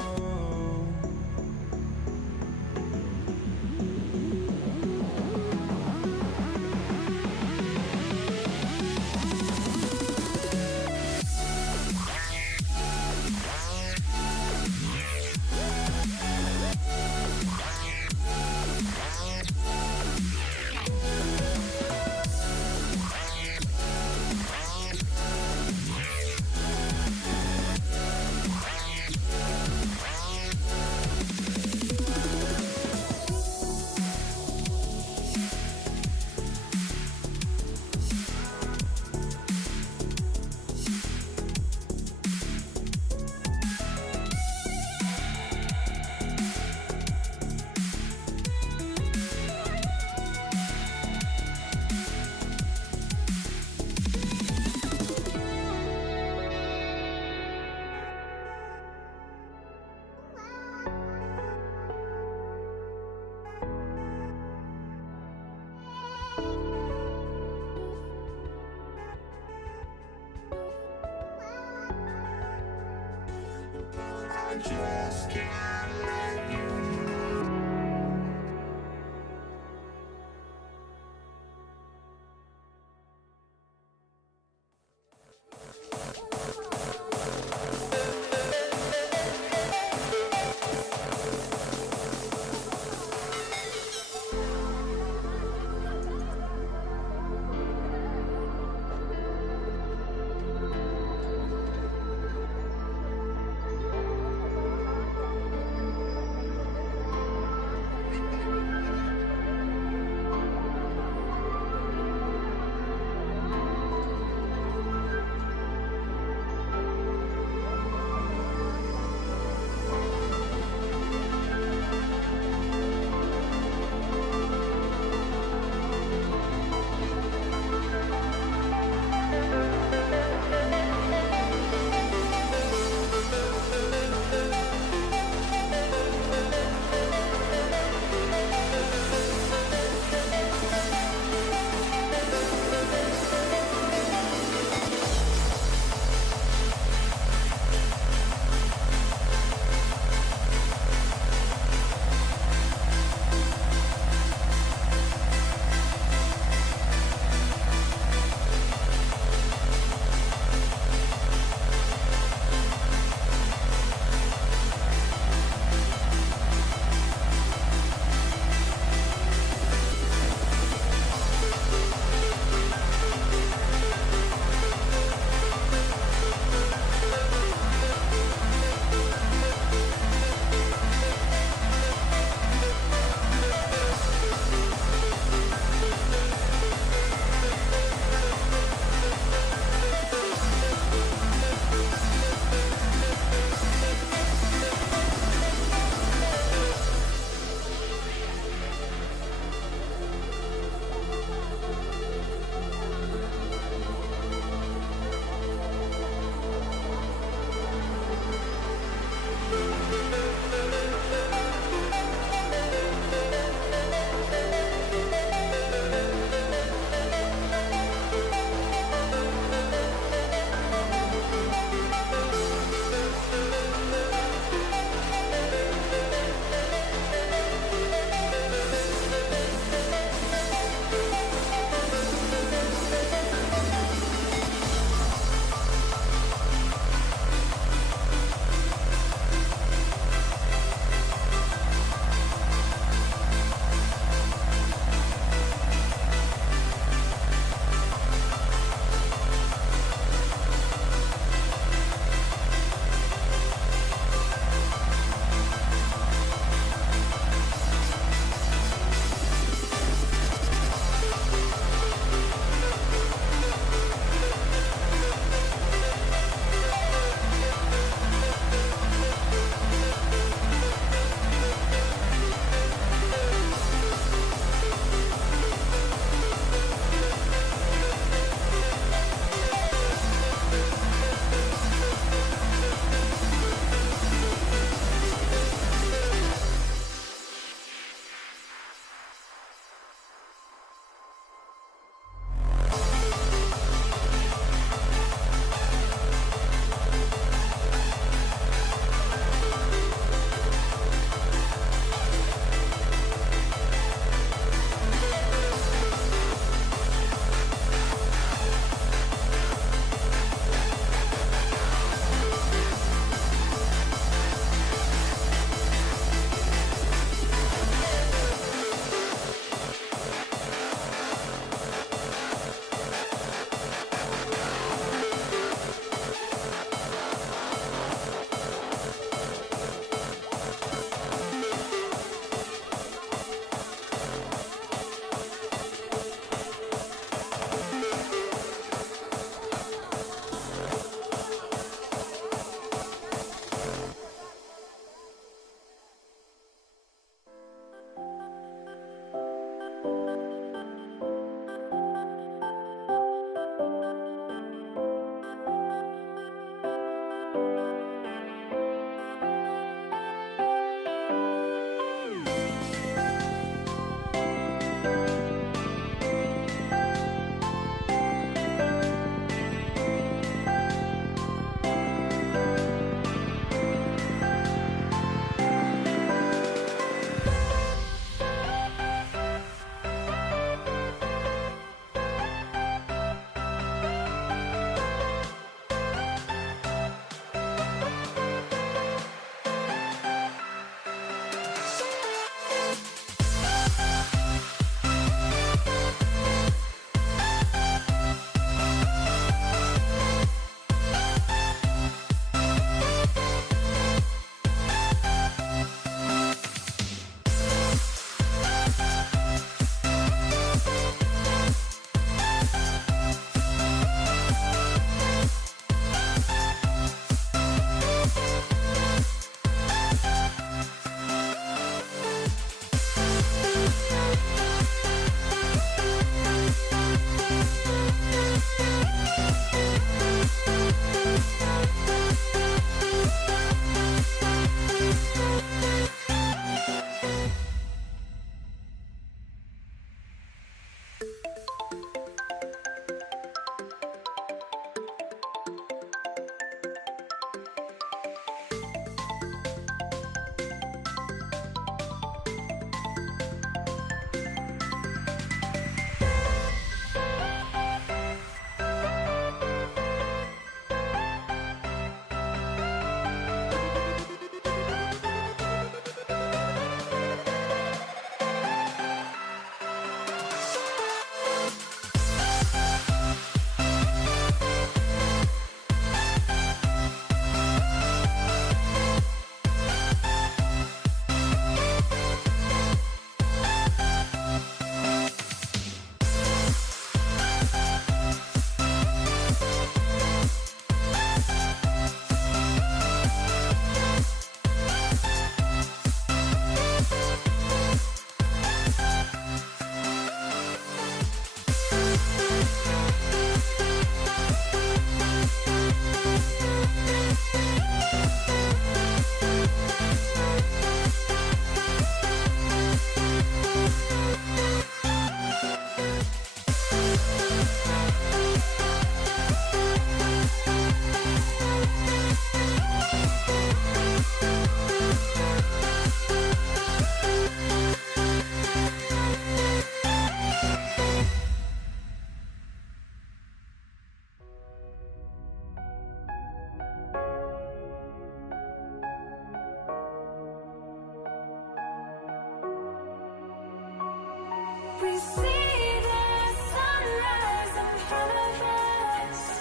We see the sunrise in front of us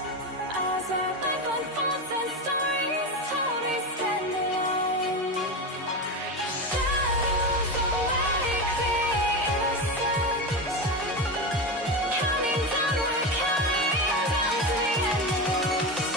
as our life unfolds and stories told we stand alone. Shadows awake the innocence, counting down, we're counting down to the end of us.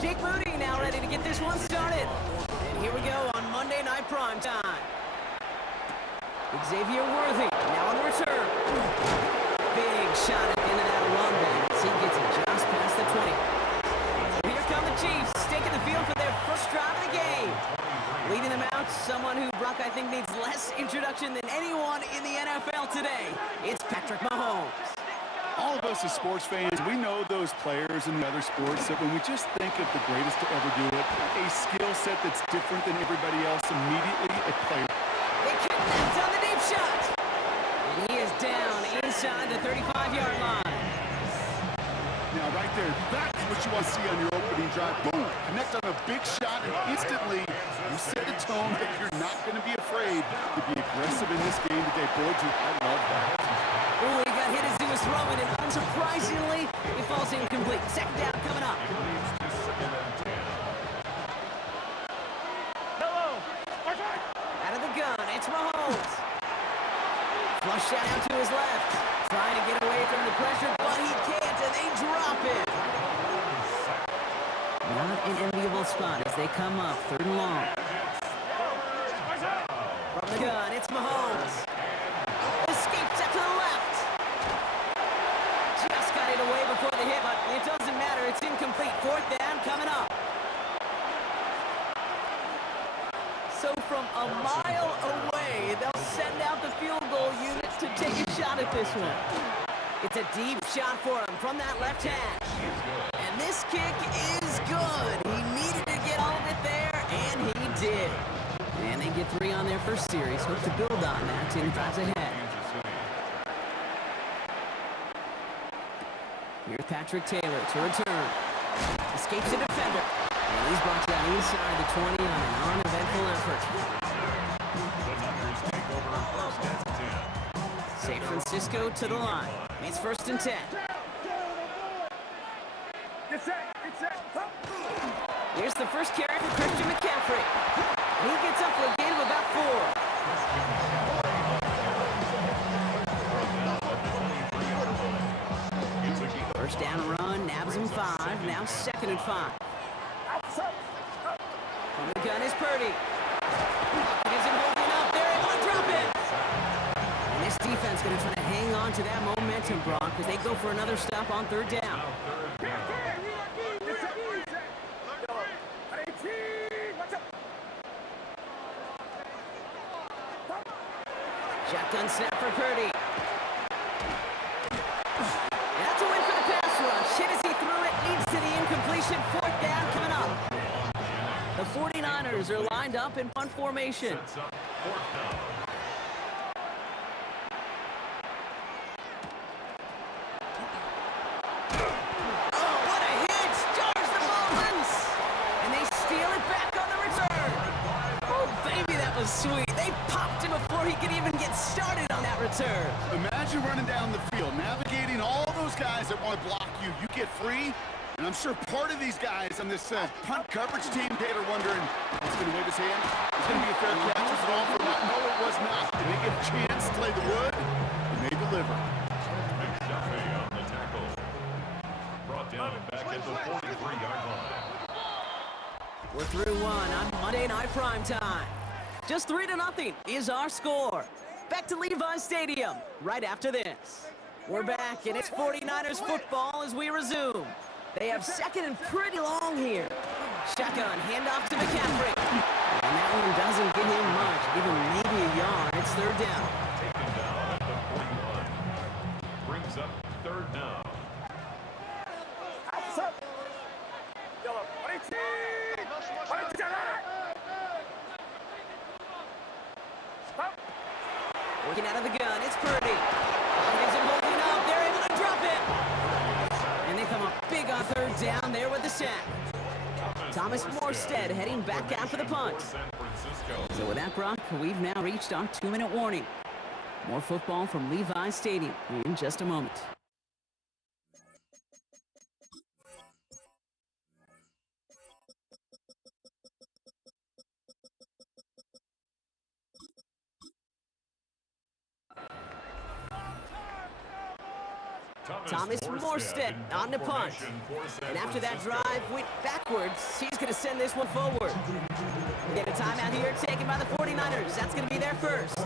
Jake Moody now ready to get this one started. And here we go on Monday Night Prime Time. Xavier Worthy now on the return. Big shot at the end of that run back as he gets it just past the 20. Here come the Chiefs, taking the field for their first drive of the game. Leading them out, someone who Brock I think needs less introduction than anyone in the NFL today. It's Patrick Mahomes. All of us as sports fans, we know those players in the other sports that when we just think of the greatest to ever do it, a skill set that's different than everybody else, immediately a player. They connect on the deep shot. And he is down inside the 35-yard line. Now, right there, that's what you want to see on your opening drive. Boom! Connect on a big shot, and instantly you set a tone that you're not going to be afraid to be aggressive in this game today. Boy, dude, I love that. Oh, he got hit as he was throwing, and unsurprisingly, it falls incomplete. Second down coming up. Out of the gun, it's Mahomes. Flush shot out to his left. Trying to get away from the pressure, but he can't, and they drop it. Not an enviable spot as they come up, 3rd and long. From the gun, it's Mahomes. Escapes out to the left. Just got it away before the hit, but it doesn't matter. It's incomplete. 4th down coming up. So from a mile away, they'll send out the field goal unit to take a shot at this one. It's a deep shot for him from that left hash. And this kick is good. He needed to get all of it there, and he did. And they get 3 on their first series. Hope to build on that in drives ahead. Here's Patrick Taylor to return. Escapes the defender. And he's brought down inside the 20 on an uneventful effort. The Niners take over 1st and 10. San Francisco to the line. It's 1st and 10. Here's the first carry for Christian McCaffrey. He gets up for a gain of about 4. First down run, nabs him 5. Now 2nd and 5. From the gun is Purdy. It isn't holding up. They're able to drop it. And this defense going to try to hang on to that momentum, Brock, as they go for another stop on 3rd down. Shotgun snap for Purdy. That's a win for the pass rush. Hit as he threw it, leads to the incompletion. 4th down coming up. The 49ers are lined up in punt formation. Sets up 4th down. Oh, what a hit! Jars the ball loose! And they steal it back on the return. Oh, baby, that was sweet. They popped him before he could even get started on that return. Imagine running down the field, navigating all those guys that want to block you. You get free, and I'm sure part of these guys on this punt coverage team, they are wondering, he's going to wave his hand. It's going to be a fair catch. Was it all for naught? No, it was not. Did they get a chance to play the wood? And they deliver. McDuffie on the tackle. Brought down and back at the 43-yard line. We're through 1 on Monday Night Prime Time. Just 3-0 is our score. Back to Levi's Stadium right after this. We're back, and it's 49ers football as we resume. They have 2nd and pretty long here. Shotgun, handoff to McCaffrey. And that one doesn't get him much, give him maybe a yard. It's 3rd down. Taken down at the 41. Brings up 3rd down. Working out of the gun, it's Purdy. Gives him holding up, they're able to drop it. And they come up big on third down there with the sack. Thomas Morstead heading back out for the punt. So with that, Brock, we've now reached our 2-minute warning. More football from Levi's Stadium in just a moment. Thomas Morstead on the punt. And after that drive went backwards, he's going to send this one forward. We get a timeout here taken by the 49ers. That's going to be their first.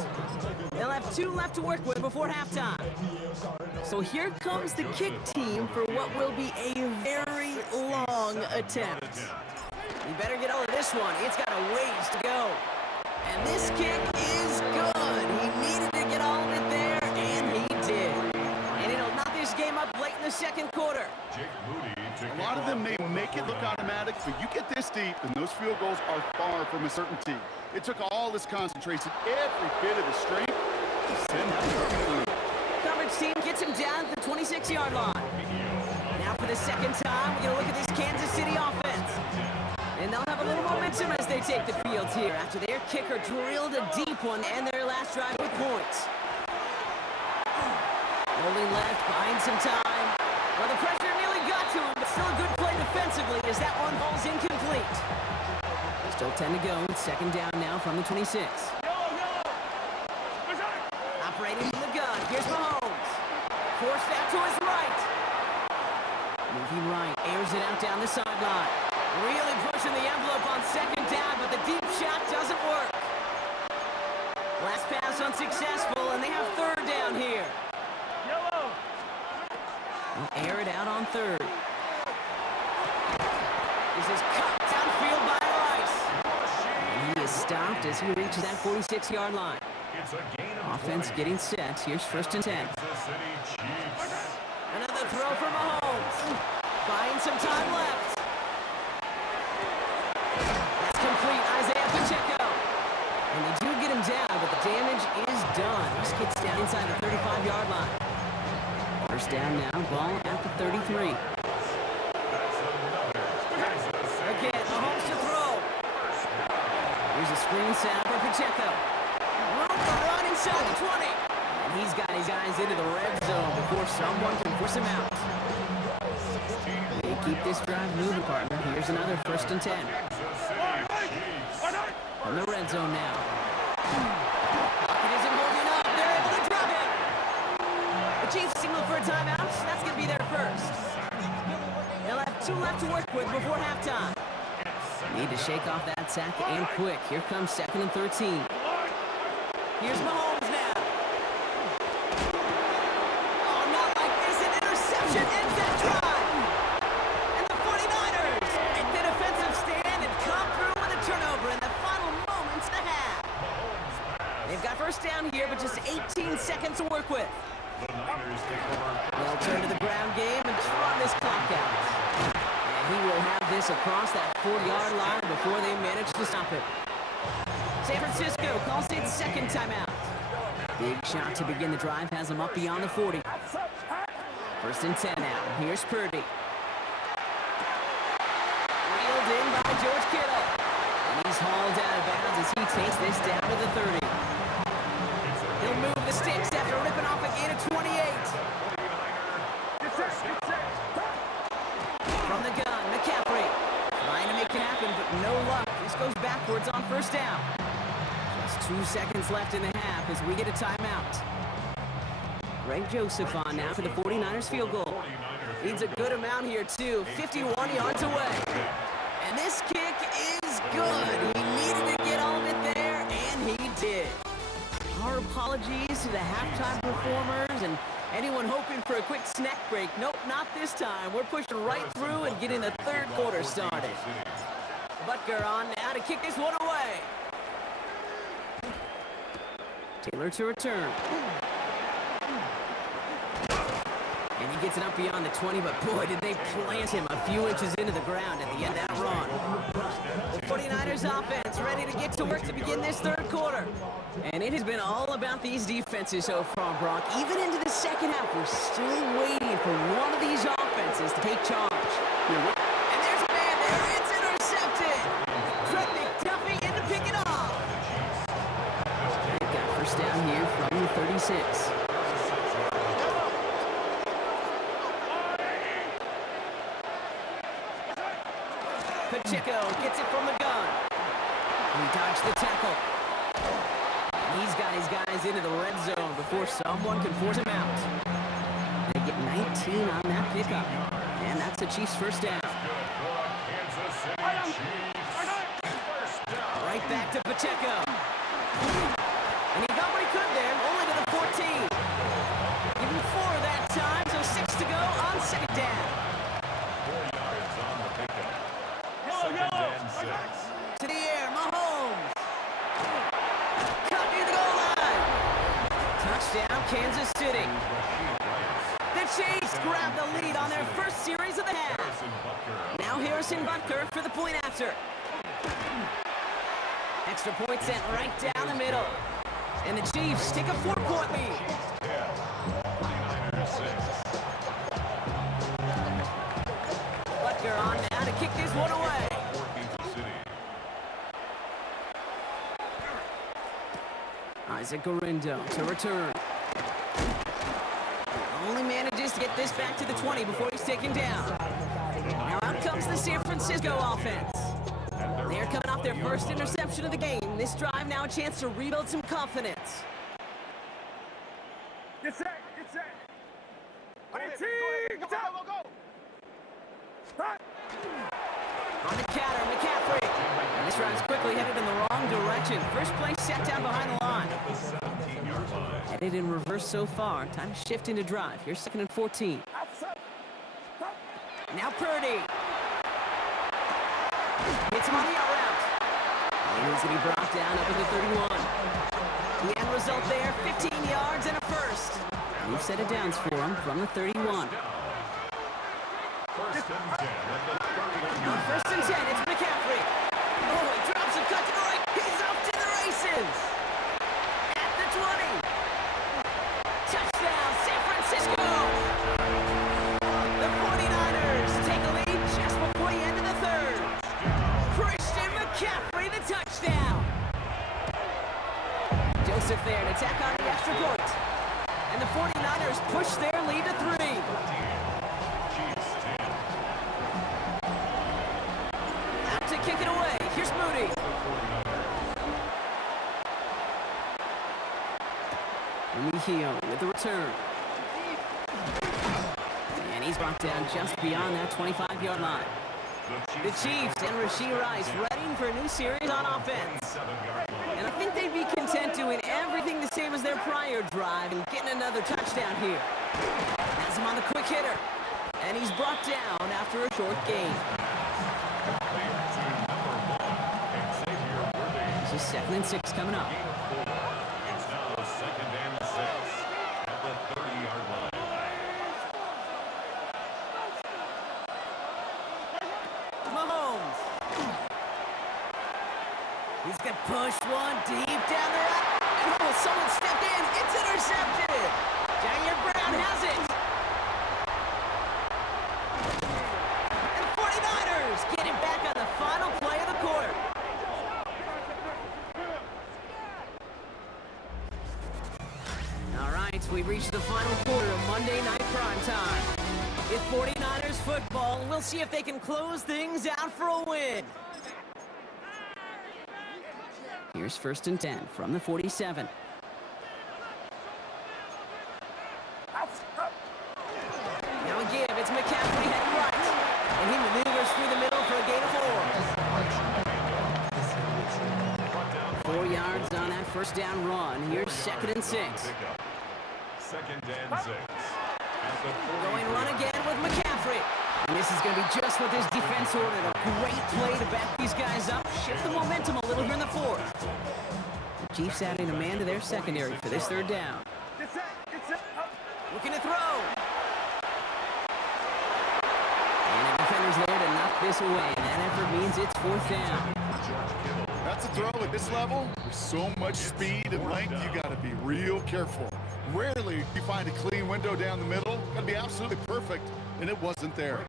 They'll have 2 left to work with before halftime. So here comes the kick team for what will be a very long attempt. You better get over this one. It's got a ways to go. And this kick is good. He needed to get all of it there, and he did. And it'll knock this game up late in the second quarter. A lot of them may make it look automatic, but you get this deep, and those field goals are far from a certainty. It took all this concentration, every bit of the strength, to send that through. Coverage team gets him down at the 26-yard line. Now for the second time, we're going to look at this Kansas City offense. And they'll have a little momentum as they take the field here after their kicker drilled a deep one and their last drive with points. Rolling left, buying some time. Well, the pressure nearly got to him, but still a good play defensively as that one falls incomplete. Still 10 to go, second down now from the 26. Operating from the gun, here's Mahomes. Forced out to his right. Moving right, airs it out down the sideline. Really pushing the envelope on second down, but the deep shot doesn't work. Last pass unsuccessful, and they have third down here. They'll air it out on third. This is cut downfield by Rice. And he is stopped as he reaches that 46-yard line. Offense getting set. Here's first and 10. Another throw for Mahomes. Buying some time left. That's complete. Isaiah Pacheco. And they do get him down, but the damage is done. This gets down inside the 35-yard line. First down now, ball at the 33. Again, Mahomes to throw. Here's a screen set for Pacheco. Room to run inside the 20. And he's got his guys into the red zone before someone can force him out. They keep this drive moving, partner. Here's another first and 10. From the red zone now. Pocket isn't holding up. They're able to drop it. The Chiefs signal for a timeout. That's going to be their first. They'll have 2 left to work with before halftime. Need to shake off that sack and quick. Here comes second and 13. Here's Mahomes now. Oh, not like this. An interception ends that drive. And the 49ers make the defensive stand and come through with a turnover in the final moments of the half. They've got first down here, but just 18 seconds to work with. They'll turn to the ground game and run this clock out. And he will have this across that 40-yard line before they manage to stop it. San Francisco calls it second timeout. Big shot to begin the drive has them up beyond the 40. First and 10 now. Here's Purdy. Wheeled in by George Kittle. And he's hauled out of bounds as he takes this down to the 30. He'll move the sticks after ripping off a gain of 28. From the gun, McCaffrey. Trying to make it happen, but no luck. This goes backwards on first down. Just 2 seconds left in the half as we get a timeout. Greg Joseph on now for the 49ers field goal. Needs a good amount here, too. 51 yards away. And this kick is good. He needed to get all of it there, and he did. Our apologies to the halftime performers and anyone hoping for a quick snack break. Nope, not this time. We're pushing right through and getting the third quarter started. Butker on now to kick this one away. Taylor to return. And he gets it up beyond the 20, but boy, did they plant him a few inches into the ground at the end of that run. The 49ers offense ready to get to work to begin this third quarter. And it has been all about these defenses so far, Brock. Even into the second half, we're still waiting for one of these offenses to take charge. And there's a man there. It's intercepted. Trent McDuffie in to pick it off. They've got first down here from the 36. Pacheco gets it from the gun. He dodged the tackle. And he's got his guys into the red zone before someone can force him out. They get 19 on that pickup. And that's the Chiefs' first down. Right back to Pacheco. And he got what he could there, only to the 14. Give him 4 that time, so 6 to go on second down. 4 yards on the pickup. Second and 6. To the air, Mahomes. Cut near the goal line. Touchdown, Kansas City. The Chiefs grab the lead on their first series of the half. Now Harrison Butker for the point after. Extra point sent right down the middle. And the Chiefs take a 4-point lead. 49ers 6. Butker on now to kick this one away. For Kansas City. Isaac Gorindo to return. Only manages to get this back to the 20 before he's taken down. Now out comes the San Francisco offense. They're coming off their first interception of the game. This drive now a chance to rebuild some confidence. Get set. Get set. On the counter, McCaffrey. And this drive's quickly headed in the wrong direction. First play set down behind the line. The 17-yard line. Headed in reverse so far. Time to shift into drive. Here's 2nd and 14. Now Purdy. Hits him on the out route. And he's going to be brought down up at the 31. The end result there, 15 yards and a first. We've set it downs for him from the 31. First and 10 at the 30. On 1st and 10, it's McCaffrey. Oh, he drops a cut to the right. He's off to the races. At the 20. Touchdown, San Francisco. The 49ers take a lead just before the end of the third. Christian McCaffrey, the touchdown. Joseph there to tack on the extra point. And the 49ers push their lead to 3. Chiefs 10. Out to kick it away. Here's Moody. Mejio with the return. And he's brought down just beyond that 25-yard line. The Chiefs and Rashee Rice ready for a new series on offense. And I think they'd be content doing everything the same as their prior drive and getting another touchdown here. Has him on the quick hitter. And he's brought down after a short gain. This is 2nd and 6 coming up. It's now 2nd and 6 at the 30-yard line. Mahomes. He's going to push one deep down the right. And oh, someone stepped in. It's intercepted. Jair Brown has it. And the 49ers get it back on the final play of the quarter. All right, we've reached the final quarter of Monday Night Primetime. It's 49ers football, and we'll see if they can close things out for a win. Here's 1st and 10 from the 47. Now a give, it's McCaffrey heading right. And he maneuvers through the middle for a gain of 4. 4 yards on that first down run. Here's 2nd and 6. 2nd and 6. Going run again with McCaffrey. And this is going to be just what this defense ordered. A great play to back these guys up. Shift the momentum a little here in the 4th. The Chiefs adding a man to their secondary for this 3rd down. Looking to throw. And the defender's there to knock this away. And that effort means it's 4th down. That's to throw at this level, with so much speed and length, you got to be real careful. Rarely do you find a clean window down the middle. Got to be absolutely perfect, and it wasn't there.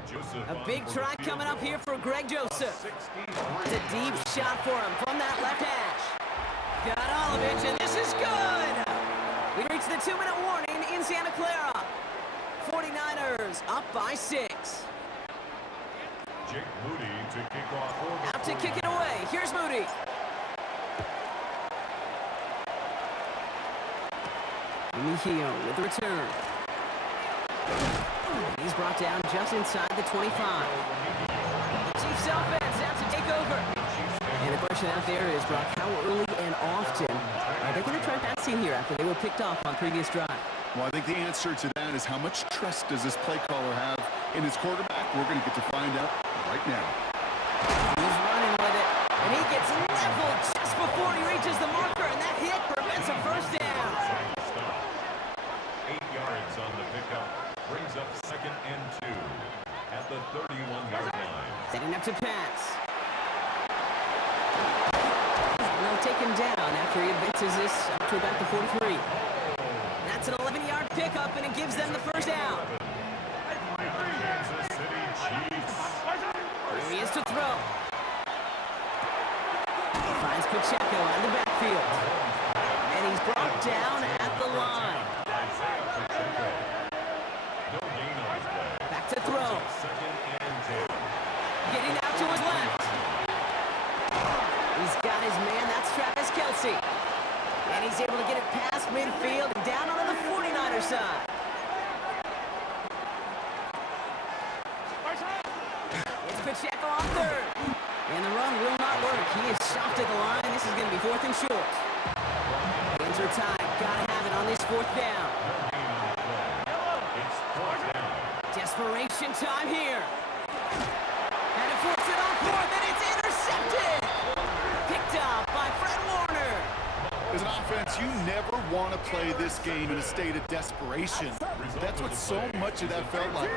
A big try coming up here for Greg Joseph. It's a deep shot for him from that left hash. Got Olovich, and this is good! We reach the 2-minute warning in Santa Clara. 49ers up by 6. Jake Moody to kick off for the Out to kick it away. Here's Moody. Mejio with the return. He's brought down just inside the 25. The Chiefs offense out to take over. And the question out there is, Brock, how early and often are they going to try passing here after they were picked off on previous drive? Well, I think the answer to that is how much trust does this play caller have in his quarterback? We're going to get to find out right now. He's running with it, and he gets leveled just before he reaches the marker, and that hit prevents a first down. 8 yards on the pickup, brings up 2nd and 2 at the 31-yard line. Setting up to pass. Now taken down after he advances this up to about the 43. That's an 11-yard pickup, and it gives them the first down. Kansas City Chiefs. Here he is to throw. He finds Pacheco out of the backfield. And he's brought down at the line. Isaiah Pacheco. No gain on his play. Back to throw. 2nd and 10. Getting out to his left. He's got his man. That's Travis Kelce. And he's able to get it past midfield and down onto the 49er side. It's Pacheco on third. And the run will not work. He is stopped at the line. This is going to be 4th and short. Hands are tied. Got to have it on this 4th down. It's 4th down. Desperation time here. And it forces it on 4th, and it's intercepted. Picked up by Fred Warner. As an offense, you never want to play this game in a state of desperation. That's what so much of that felt like.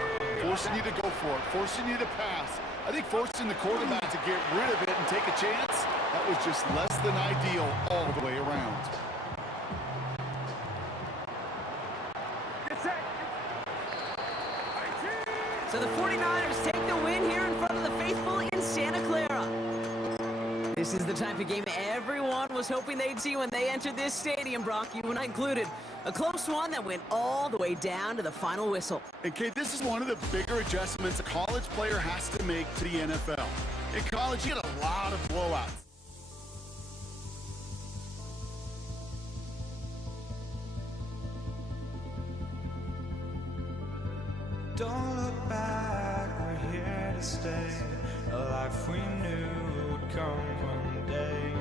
Forcing you to go for it, forcing you to pass. I think forcing the quarterback to get rid of it and take a chance, that was just less than ideal all the way around. So the 49ers take the win here in front of the faithful in Santa Clara. This is the type of game everyone was hoping they'd see when they entered this stadium, Brock, you and I included. A close one that went all the way down to the final whistle. And Kate, this is one of the bigger adjustments a college player has to make to the NFL. In college, you get a lot of blowouts. Don't look back, we're here to stay. A life we knew would come one day.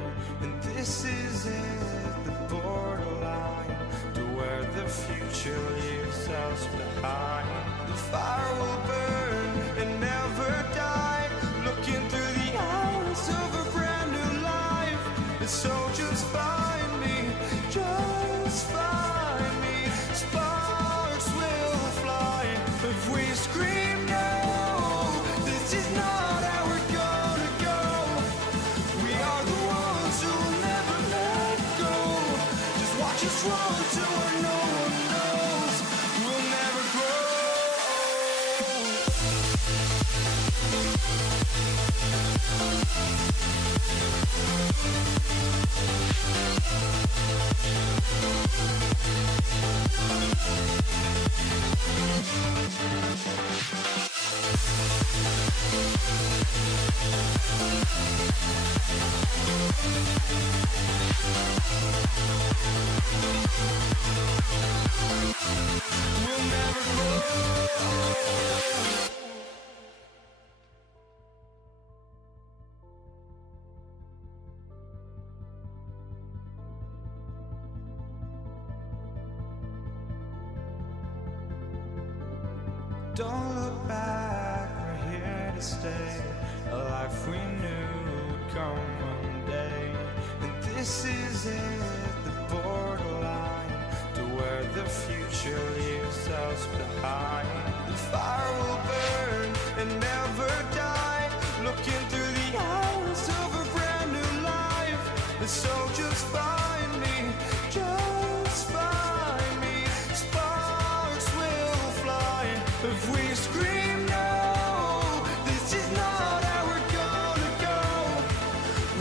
And this is it, the borderline to where the future leaves us behind. The fire will burn and never die. Looking through the eyes of a brand new life. And so just find me, just find me. Sparks will fly if we scream no. This is not how we're gonna go. We are the ones who will never let go. Just watch us run to where no one knows. We'll never grow. We'll never grow. Don't look back, we're here to stay. A life we knew would come one day. And this is it, the borderline to where the future leaves us behind. The fire will burn and never die. Looking through the eyes of a brand new life. So just find me, just find me. Sparks will fly if we scream no. This is not how we're gonna go.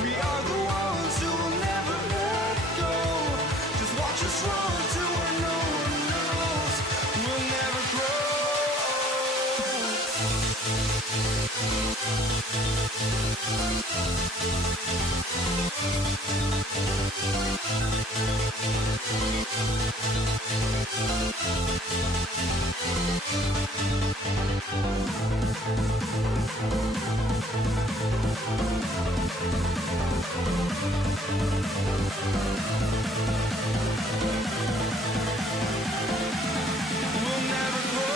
We are the ones who will never let go. Just watch us run to where no one knows. We'll never grow. We'll never grow. We'll never grow.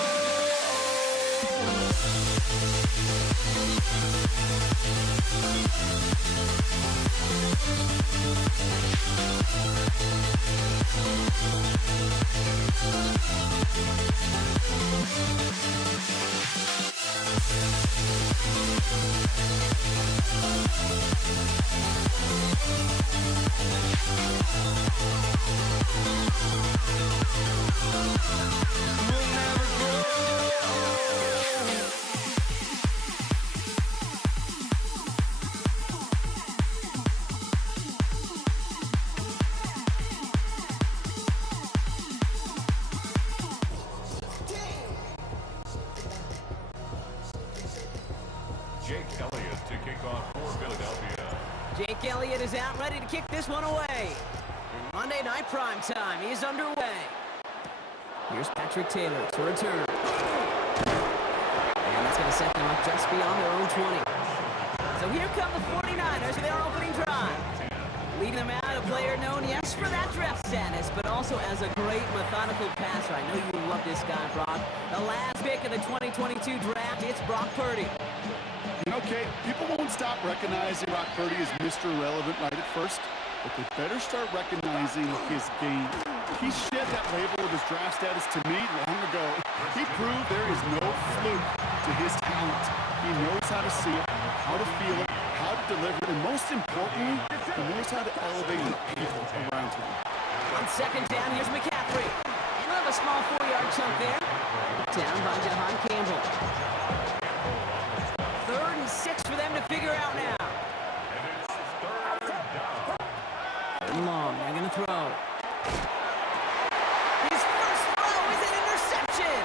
Jake Elliott to kick off for Philadelphia. Jake Elliott is out, ready to kick this one away. And Monday Night Prime Time is underway. Here's Patrick Taylor to return. And that's going to set them up just beyond their own 20. So here come the 49ers with their opening drive. Leading them out, a player known, yes, for that draft status, but also as a great methodical passer. I know you love this guy, Brock. The last pick of the 2022 draft, it's Brock Purdy. Okay, people won't stop recognizing Brock Purdy as Mr. Irrelevant right at first, but they better start recognizing his game. He shed that label of his draft status to me long ago. He proved there is no fluke to his talent. He knows how to see it, how to feel it, how to deliver it, and most importantly, he knows how to elevate the people around him. On second down, here's McCaffrey. He'll have a small 4-yard chunk there. Down by Jahan Campbell. 3rd and 6 for them to figure out now. And long, they're going to throw. His first throw is an interception.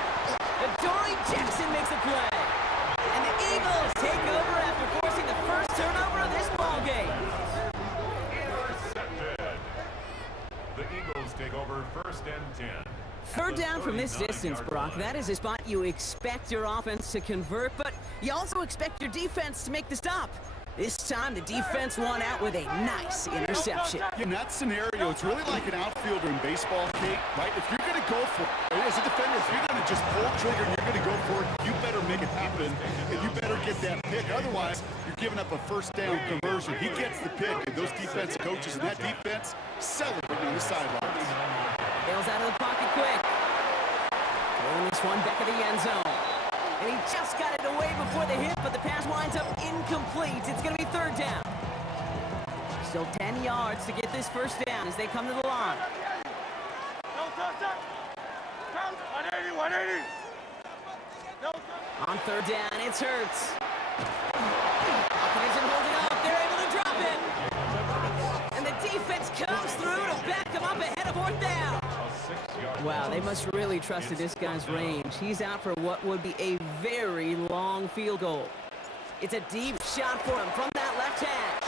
Adoree Jackson makes the play. And the Eagles take over after forcing the first turnover of this ballgame. Intercepted. The Eagles take over 1st and 10. 3rd down from this distance, Brock. That is a spot you expect your offense to convert, but you also expect your defense to make the stop. This time, the defense won out with a nice interception. In that scenario, it's really like an outfielder in baseball, Kate, right? If you're going to go for it, as a defender, if you're going to just pull the trigger and you're going to go for it, you better make it happen, and you better get that pick. Otherwise, you're giving up a 1st down conversion. He gets the pick, and those defensive coaches and that defense celebrating on the sidelines. Bales out of the pocket quick. Throwing this one back of the end zone. And he just got it away before the hit, but the pass winds up incomplete. It's going to be 3rd down. Still 10 yards to get this 1st down as they come to the line. On 3rd down, it's Hurts. Hopkins isn't holding up. They're able to drop it. And the defense comes through to back them up ahead of 4th down. Wow, they must really trusted this guy's range. He's out for what would be a very long field goal. It's a deep shot for him from that left hash.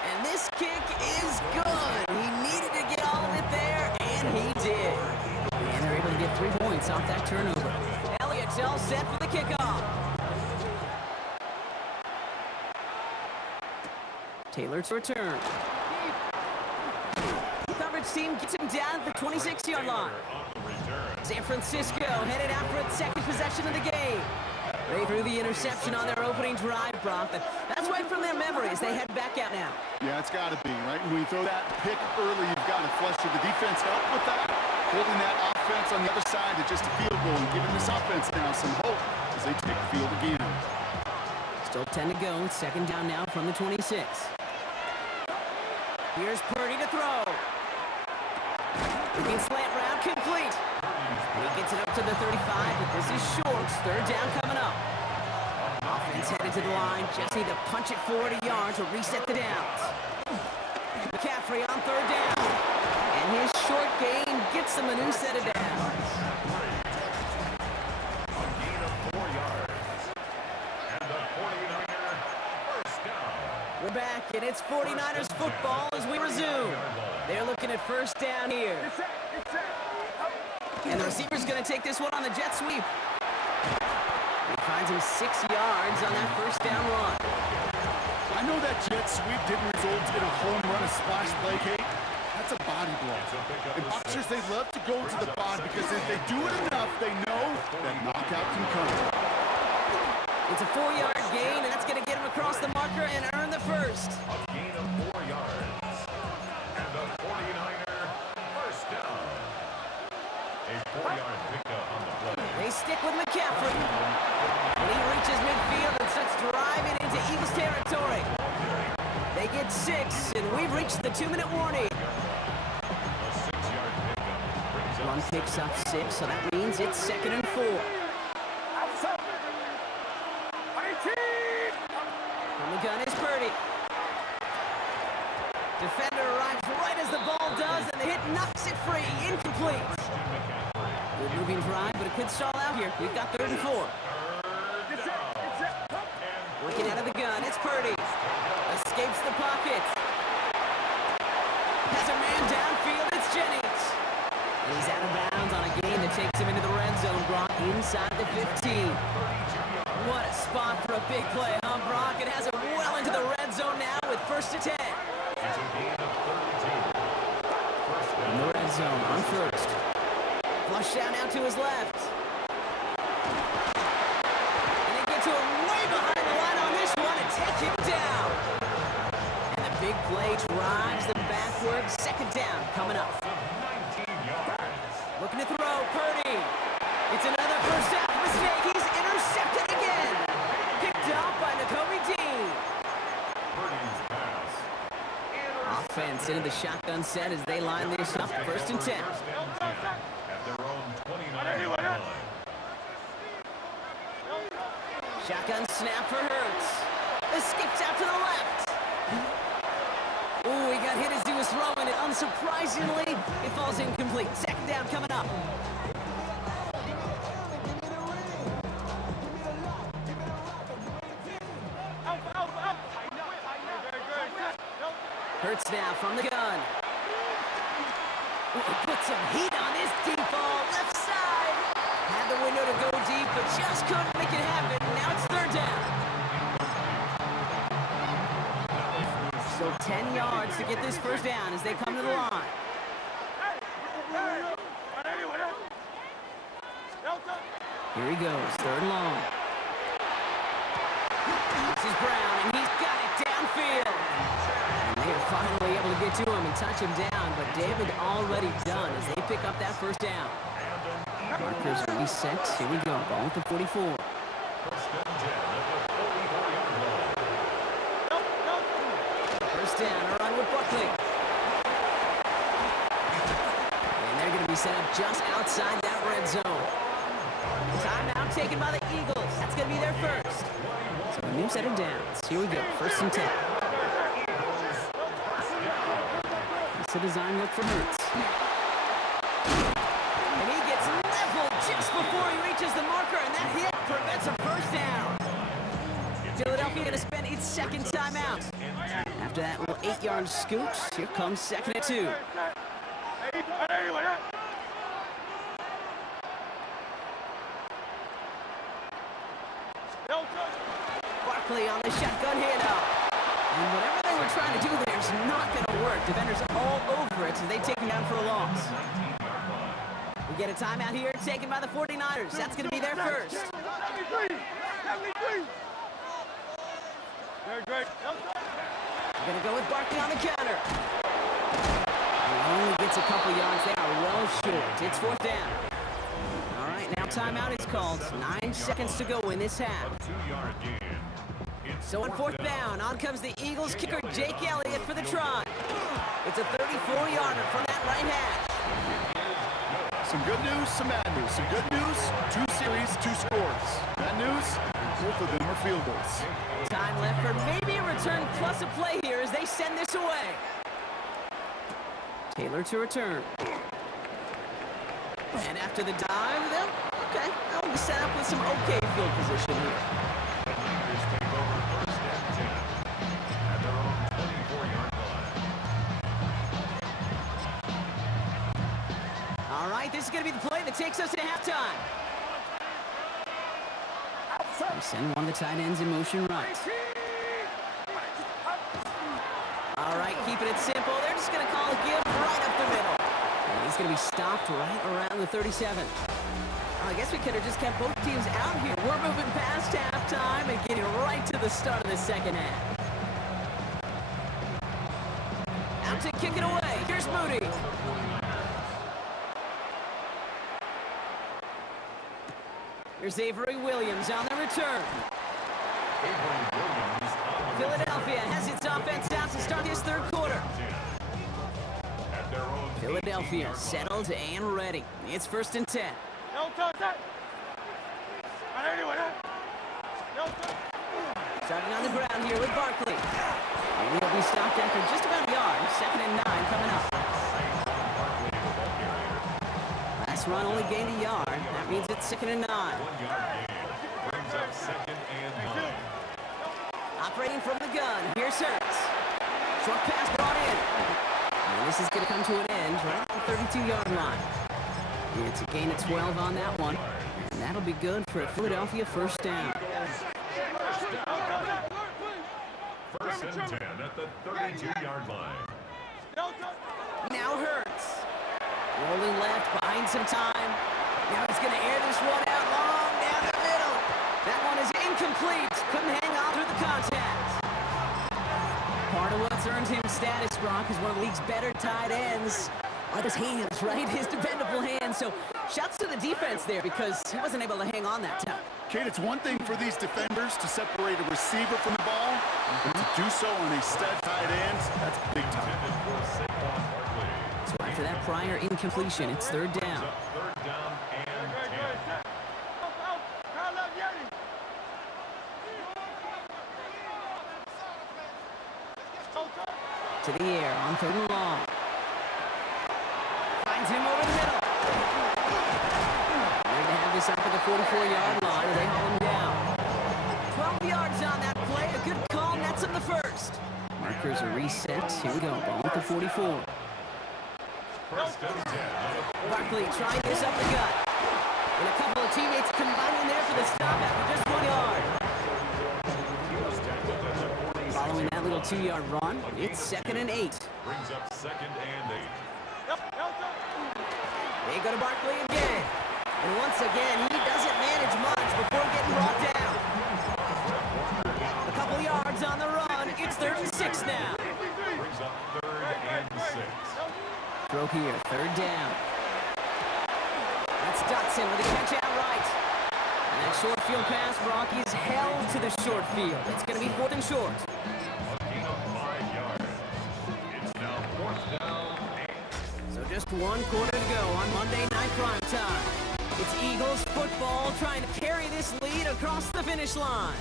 And this kick is good. He needed to get all of it there, and he did. And they're able to get 3 points off that turnover. Elliott's all set for the kickoff. Taylor to return. Coverage team gets him down at the 26-yard line. San Francisco headed out for its 2nd possession of the game. They threw the interception on their opening drive, Brock. That's right from their memories. They head back out now. Yeah, it's got to be, right? And when you throw that pick early, you've got to flush it. The defense helped with that, holding that offense on the other side to just a field goal and giving this offense now some hope as they take the field again. Still 10 to go. 2nd down now from the 26. Here's Purdy to throw. Looking slant route complete. And he gets it up to the 35, but this is short. Third down coming up. Offense headed to the line. Just need to punch it 40 yards to reset the downs. McCaffrey on third down. And his short gain gets them a new set of downs. A gain of 4 yards. And the 49er first down. We're back, and it's 49ers football as we resume. They're looking at first down here. And the receiver's going to take this one on the jet sweep. He finds him 6 yards on that first down run. I know that jet sweep didn't result in a home run, a splash play, Kate. That's a body blow. And boxers, they love to go to the body because if they do it enough, they know that knockout can come. It's a 4-yard gain, and that's going to get him across the marker and earn the first. A gain of 4 yards. And the 49er first down. A 4-yard pickup on the play. They stick with McCaffrey. When he reaches midfield and starts driving into Eagles territory. They get 6, and we've reached the 2-minute warning. A 6-yard pickup brings up One picks up 6, so that means it's 2nd and 4. From the gun is Purdy. Defender arrives right as the ball does, and the hit knocks it free. Incomplete. Good moving drive, but it could stall out here. We've got 3rd and 4. Working out of the gun, it's Purdy. Escapes the pocket. Has a man downfield, it's Jennings. And he's out of bounds on a gain that takes him into the red zone, Brock, inside the 15. What a spot for a big play, huh, Brock? It has it well into the red zone now with 1st and 10. It's a gain of 32. First In down. the red zone on 1st. Flush down now to his left. And they get to him way behind the line on this one and take him down. And the big play drives them backwards. 2nd down coming up. 19 yards. Looking to throw, Purdy. It's another first down mistake. He's intercepted again. Picked off by Nakobe Dean. Purdy's pass. Offense into the shotgun set as they line this up. 1st and 10. First and 10 at their own 29-yard line. Shotgun snap for Hurts. Escapes out to the left. Ooh, he got hit as he was throwing it. Unsurprisingly, it falls incomplete. 2nd down coming up. Hurts now from the gun. Ooh, put some heat on this deep ball. Left side. Had the window to go deep, but just couldn't make it happen. Now it's 3rd down. Still 10 yards to get this first down as they come to the line. Here he goes, 3rd and long. This is Brown, and he's got it downfield. And they are finally able to get to him and touch him down, but David already done as they pick up that first down. Markers reset. Here we go. Ball at the 44. First and 10 at the 44-yard line. First down, a run with Buckley. And they're going to be set up just outside that red zone. Timeout taken by the Eagles. That's going to be their first. So a new set of downs. Here we go. 1st and 10. It's a design look for Hurts. And he gets leveled just before he reaches the marker, and that hit prevents a first down. Philadelphia going to spend its 2nd timeout. After that little 8-yard scoot, here comes 2nd and 2. Barkley on the shotgun handoff. And whatever they were trying to do there is not going to work. Defenders all over it as they take him down for a loss. We get a timeout here taken by the 49ers. That's going to be their first. We're going to go with Barkley on the counter. He only gets a couple yards. They are well short. It's 4th down. All right, now timeout is called. 9 seconds to go in this half. A 2-yard gain. It's So on 4th down, on comes the Eagles kicker, Jake Elliott, for the try. It's a 34-yarder from that right hash. Some good news, some bad news. Some good news, 2 series, 2 scores. Bad news, both of them are field goals. Time left for maybe a return plus a play here as they send this away. Taylor to return. And after the dive, they'll be set up with some okay field position here. Buccaneers take over first and 10 at their own 24-yard line. All right, this is going to be the play that takes us to halftime. We send one of the tight ends in motion right. All right, keeping it simple. They're just going to call a give right up the middle. And he's going to be stopped right around the 37. I guess we could have just kept both teams out here. We're moving past halftime and getting right to the start of the second half. Out to kick it away. Here's Moody. Here's Avery Williams on the return. Avery Williams on the Philadelphia has its offense out to start this third quarter. 10 at their own Philadelphia 18-yard line. settled and ready. It's 1st and 10. Starting on the ground here with Barkley. And he'll be stopped after just about a yard. 2nd and 9 coming up. Barkley, the ball carrier. Last run only gained a yard. That means it's 2nd and 9. 1-yard gain brings up 2nd and 9. Operating from the gun. Here's Hurts. Short pass brought in. And this is going to come to an end right at the 32-yard line. It's a gain of 12 on that one. And that'll be good for a Philadelphia first down. First and 10 at the 32-yard line. Now Hurts. Rolling left, buying some time. Now he's going to air this one out long down the middle. That one is incomplete. Couldn't hang on through the contact. Part of what's earned him status, Brock, is one of the league's better tight ends. Are his hands, right? His dependable hands. So shouts to the defense there because he wasn't able to hang on that time. Kate, it's one thing for these defenders to separate a receiver from the ball, but to do so on a stud tight end, that's big time. Intended for Saquon Barkley. So after that prior incompletion, it's 3rd down. Up 3rd down and 10. To the air on 3rd and long. Finds him over the middle. They're to have this up at the 44-yard line, and they haul him down. 12 yards on that play. A good call, nets him the first. Markers are reset. Here we go. Ball at the 44. First and 10. Barkley trying this up the gut. And a couple of teammates combining there for the stop after just 1 yard. Following that little 2-yard run, it's 2nd and 8. Brings up 2nd and 8. They go to Barkley again. And once again, he doesn't manage much before getting brought down. A couple yards on the run. It's 3rd and 6 now. Brings up 3rd and 6. Throw here, 3rd down. That's Dotson with a catch out right. And that short field pass, Brock, is held to the short field. It's going to be 4th and short. A gain of 5 yards. It's now 4th down and So just 1 quarter to go on Monday Night Prime Time. It's Eagles football trying to carry this lead across the finish line.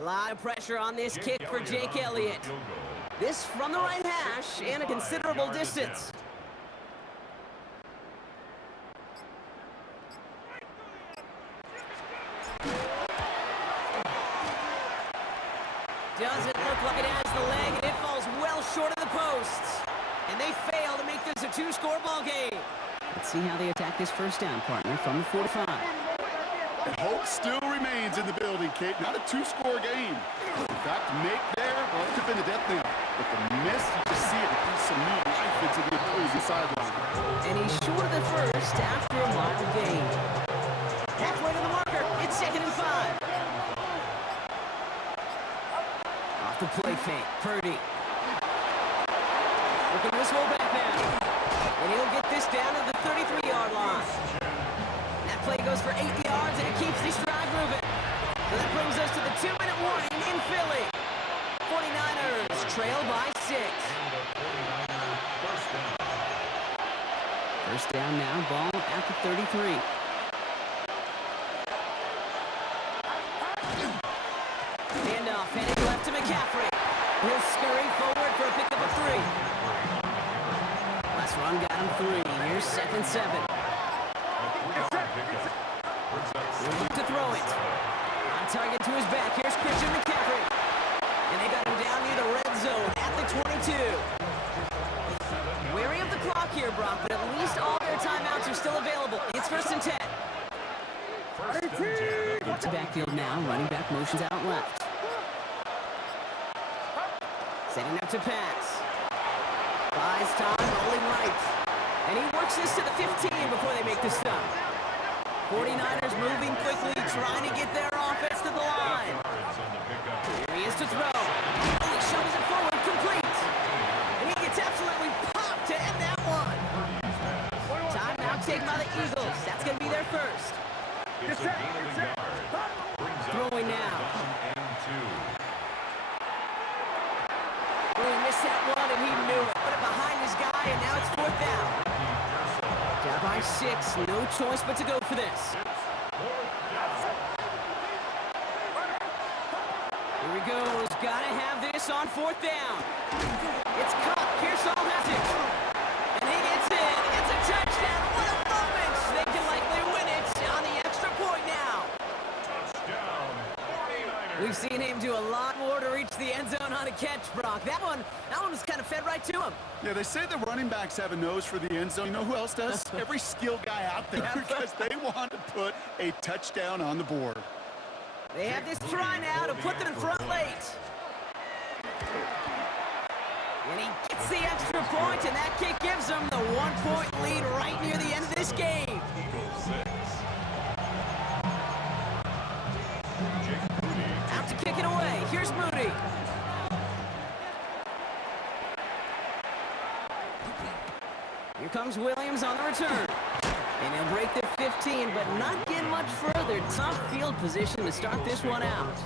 A lot of pressure on this kick for Jake Elliott. field goal. This from the right hash and a considerable 5-yard distance. attempt. Doesn't look like it has the leg, and it falls well short of the posts. And they fail to make this a 2-score ball game. Let's see how they attack this first down, partner, from the 45. And hope still remains in the building, Kate. Not a 2-score game. In fact, make there, well, it could have been a death knell. But the miss, you just see it put some new life into the opposing sideline. And he's short of the first after a mile gain. Halfway to the marker, it's 2nd and 5. Off the play fake, Purdy. Looking this roll back now. And he'll get this down to the 33-yard line. That play goes for 8 yards, and it keeps this drive get moving. So that brings us to the 2-minute warning in Philly. 49ers trail by 6. First down now, ball at the 33. Handoff, heading left to McCaffrey. He'll scurry forward for a pickup of 3. Last run got him 3. Here's 2nd 7. He'll look to throw it. On target to his back. Here's Christian McCaffrey. And they got him down near the red zone at the 22. Wary of the clock here, Brock, but at least all their timeouts are still available. It's 1st and 10. Get to backfield now. Running back motions out left. Setting up to pass. Buys time, rolling right. And he works this to the 15 before they make the stop. 49ers moving quickly, trying to get their offense to the line. Here he is to throw. Oh, he shoves it forward, complete. And he gets absolutely popped to end that one. Timeout taken by the Eagles. That's going to be their first. Throwing now. Oh, he missed that one, and he knew it. Put it behind his guy, and now it's 4th down. Down by 6. No choice but to go for this. Here he goes. Gotta have this on 4th down. It's caught. Pearsall has it. And he gets in. It's a touchdown. What a moment. They can likely win it on the extra point now. We've seen him do a lot more to reach the end zone on a catch, Brock. That one was kind of fed right to him. Yeah, they say the running backs have a nose for the end zone. You know who else does? Every skilled guy out there, because they want to put a touchdown on the board. They have this try now to put them in front late. And he gets the extra point, and that kick gives them the 1-point lead right near the end of this game. Out to kick it away. Here's Moody. Here comes Williams on the return. And he'll break their 15, but not get much further. Tough field position to start this one out.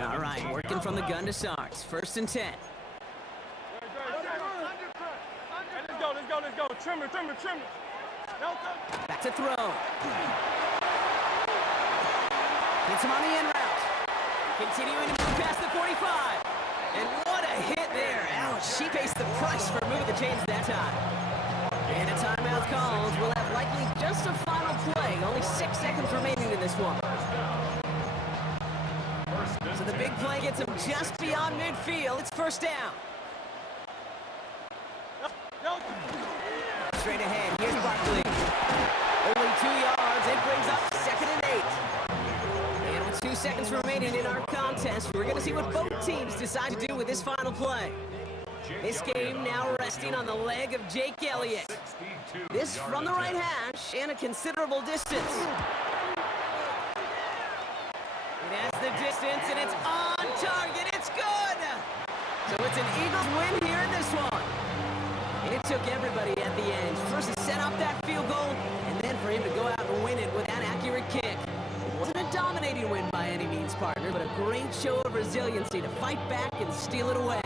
All right, working from the gun to Sarks. 1st and 10. Let's go. Trim it. Back to throw. Gets him on the in route. Continuing to move past the 45. And what a hit there. Ouch, she pays the price for moving the chains that time. And a timeout called. We'll have likely just a final play. Only 6 seconds remaining in this one. So the big play gets him just beyond midfield. It's 1st down. Straight ahead, here's Barkley. Only 2 yards. It brings up 2nd and 8. And with 2 seconds remaining in our contest, we're going to see what both teams decide to do with this final play. This game now resting on the leg of Jake Elliott. This from the right hash and a considerable distance. It has the distance, and it's on target. It's good! So it's an Eagles win here in this one. And it took everybody at the end. First to set up that field goal, and then for him to go out and win it with that accurate kick. It wasn't a dominating win by any means, partner, but a great show of resiliency to fight back and steal it away.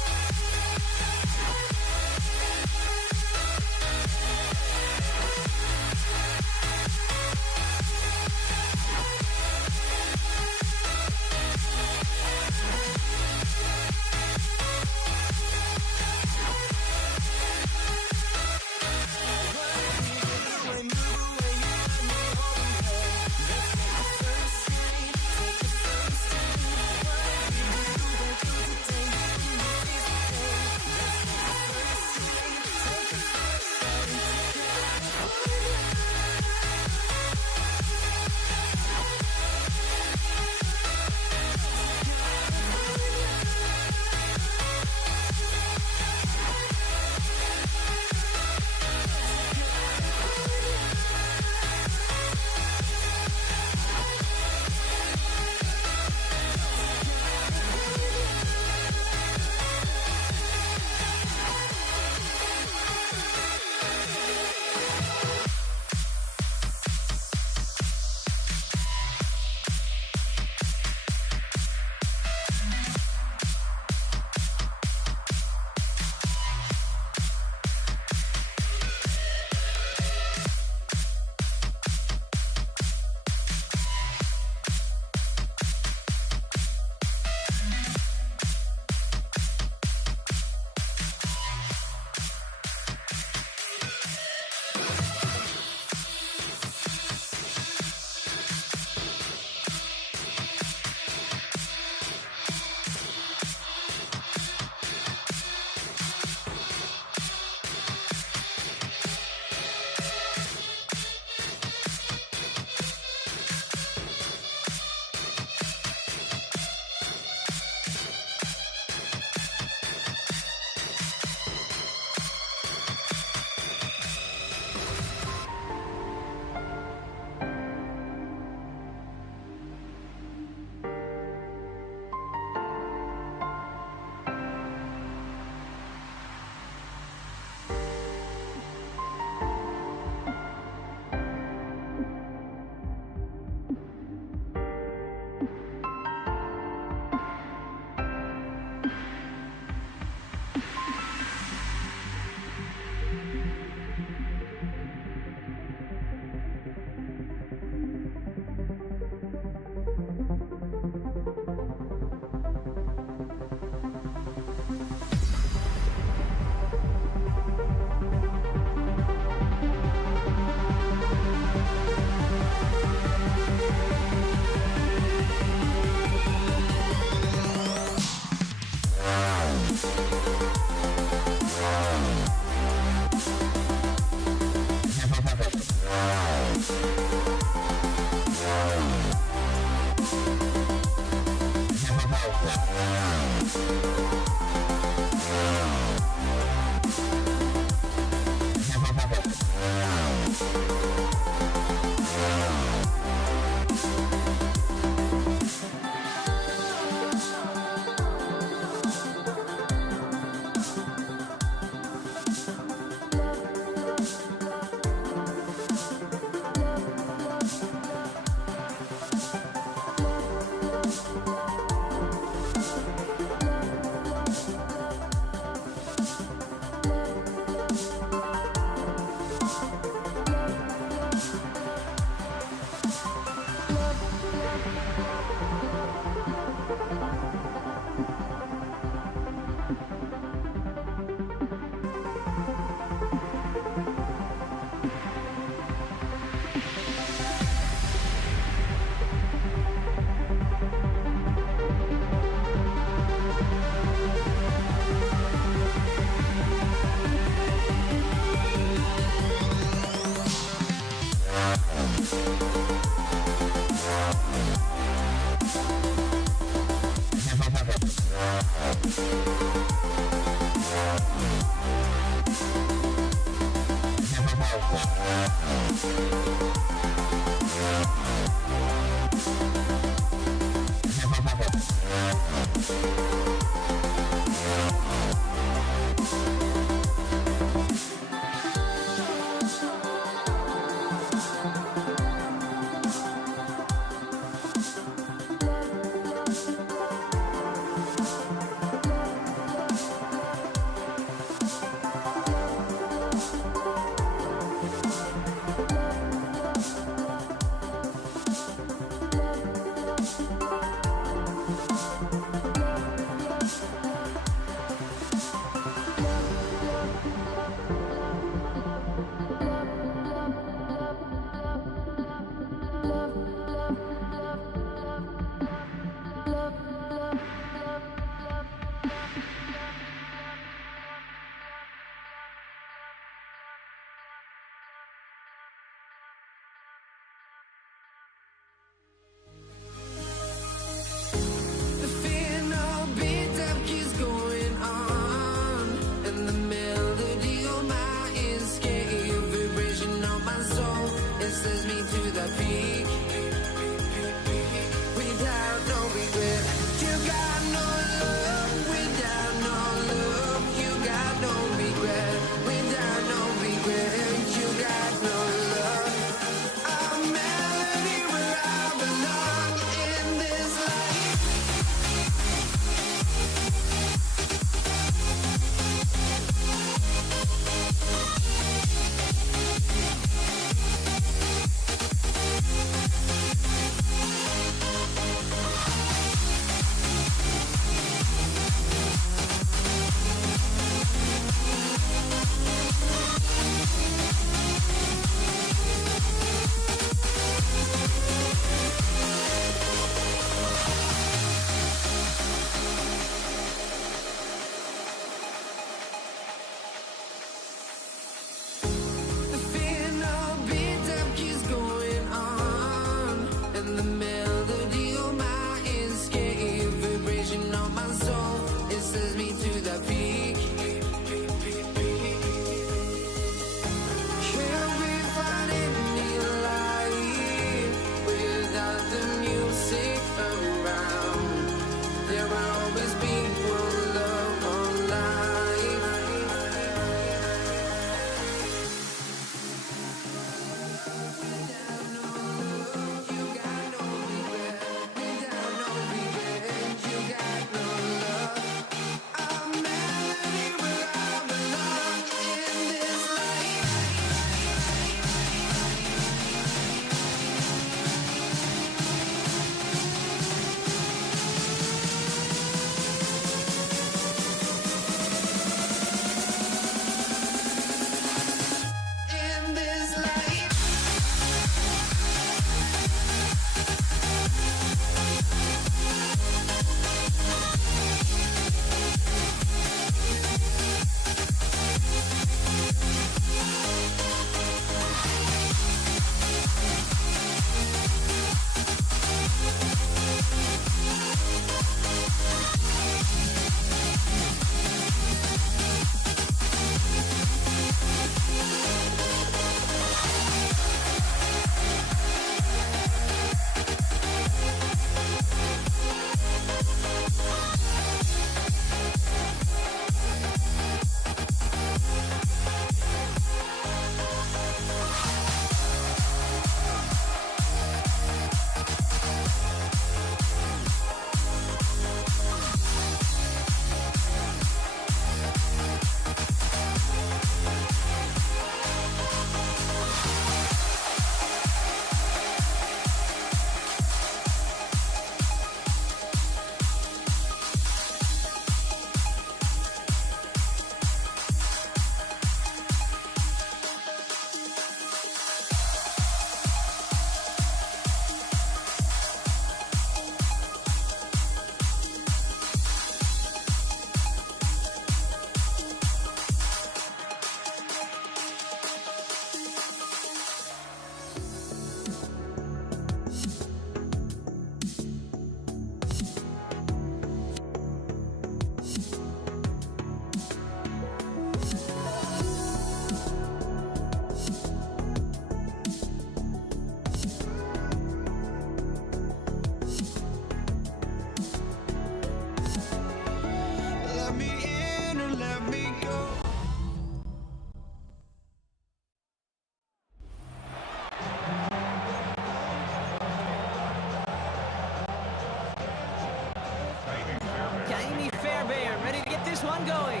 this one going.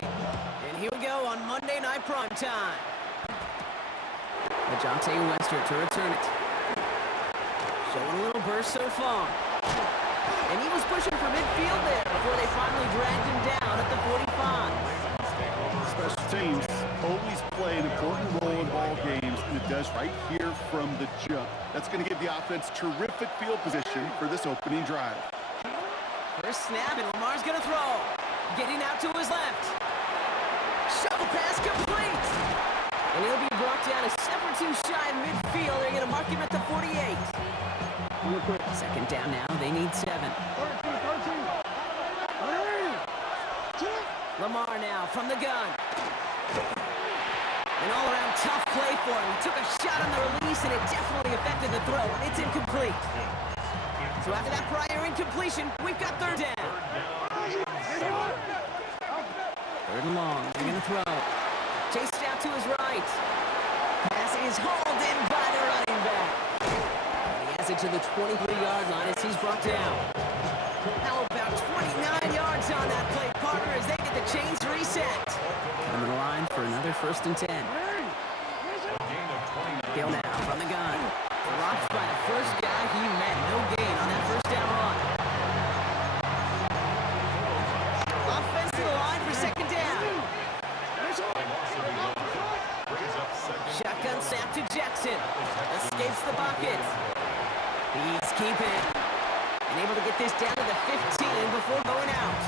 And here we go on Monday Night Primetime. Ajante Wester to return it. Showing a little burst so far. And he was pushing for midfield there before they finally dragged him down at the 45. Special teams always play an important role in ball games, and it does right here from the jump. That's going to give the offense terrific field position for this opening drive. First snap, and Lamar's going to throw. Getting out to his left. Shovel pass complete. And he'll be brought down a step or two shy of midfield. They're going to mark him at the 48. Second down now. They need 7. Lamar now from the gun. An all-around tough play for him. He took a shot on the release, and it definitely affected the throw. It's incomplete. So after that prior incompletion, we've got third down. Third and long. They're going to throw. Chased out to his right. Pass is hauled in by the running back. And he has it to the 23-yard line as he's brought down. Now about 29 yards on that play, partner, as they get the chains reset. On the line for another 1st and 10. Hill now from the gun. Dropped by the first guy he met. No gain on that first down run. Offense to the line for second down. Shotgun snap to Jackson. Escapes the bucket. He's keeping. And able to get this down to the 15 before going out.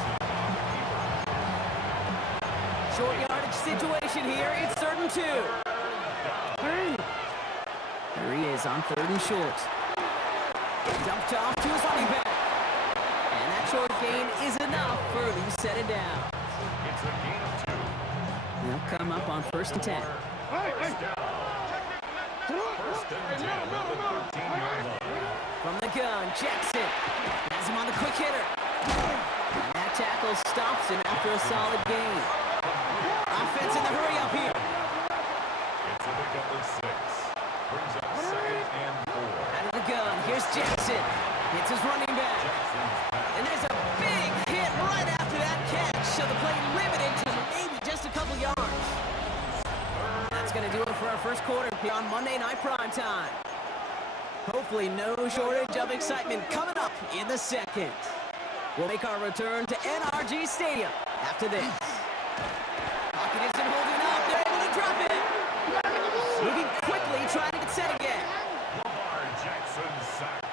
Short yardage situation here. It's 3rd and 2. There he is on 3rd and short. Dumped off to his running back. And that short gain is enough for him to set it down. It's a gain of 2. They'll come up on 1st and 10. First down. First and 10 at the 13-yard line. From the gun, Jackson has him on the quick hitter. And that tackle stops him after a solid gain. Offense in the hurry up here. It's a pick up of 6. Brings up 2nd and 4. Out of the gun, here's Jackson. Hits his running back. And there's a big hit right after that catch. So the play limited to maybe just a couple yards. That's going to do it for our first quarter on Monday Night Primetime. Hopefully no shortage of excitement coming up in the second. We'll make our return to NRG Stadium after this. Pocket isn't holding up. They're able to drop it. Moving quickly, trying to get set again. Lamar Jackson sacked.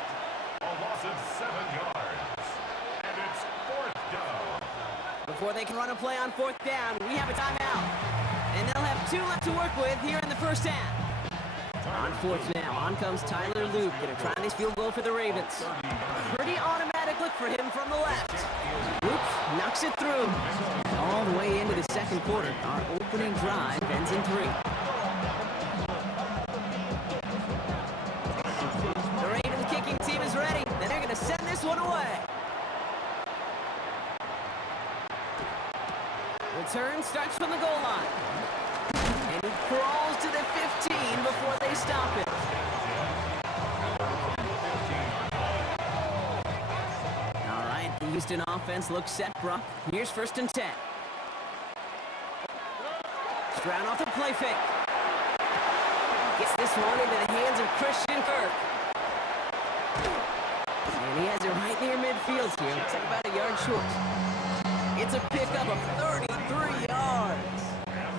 A loss of 7 yards. And it's 4th down. Before they can run a play on 4th down, we have a timeout. And they'll have 2 left to work with here in the first half. On 4th now, on comes Tyler Luke. Gonna try this field goal for the Ravens. Pretty automatic look for him from the left. Luke knocks it through. All the way into the second quarter. Our opening drive ends in 3. The Ravens kicking team is ready, and they're gonna send this one away. Return starts from the goal line. And he crawls to the 15 before they stop it. All right, the Houston offense looks set, Brock. Here's 1st and 10. Stroud off the play fake. Gets this one into the hands of Christian Kirk. And he has it right near midfield here. Looks like about a yard short. It's a pickup of 33 yards.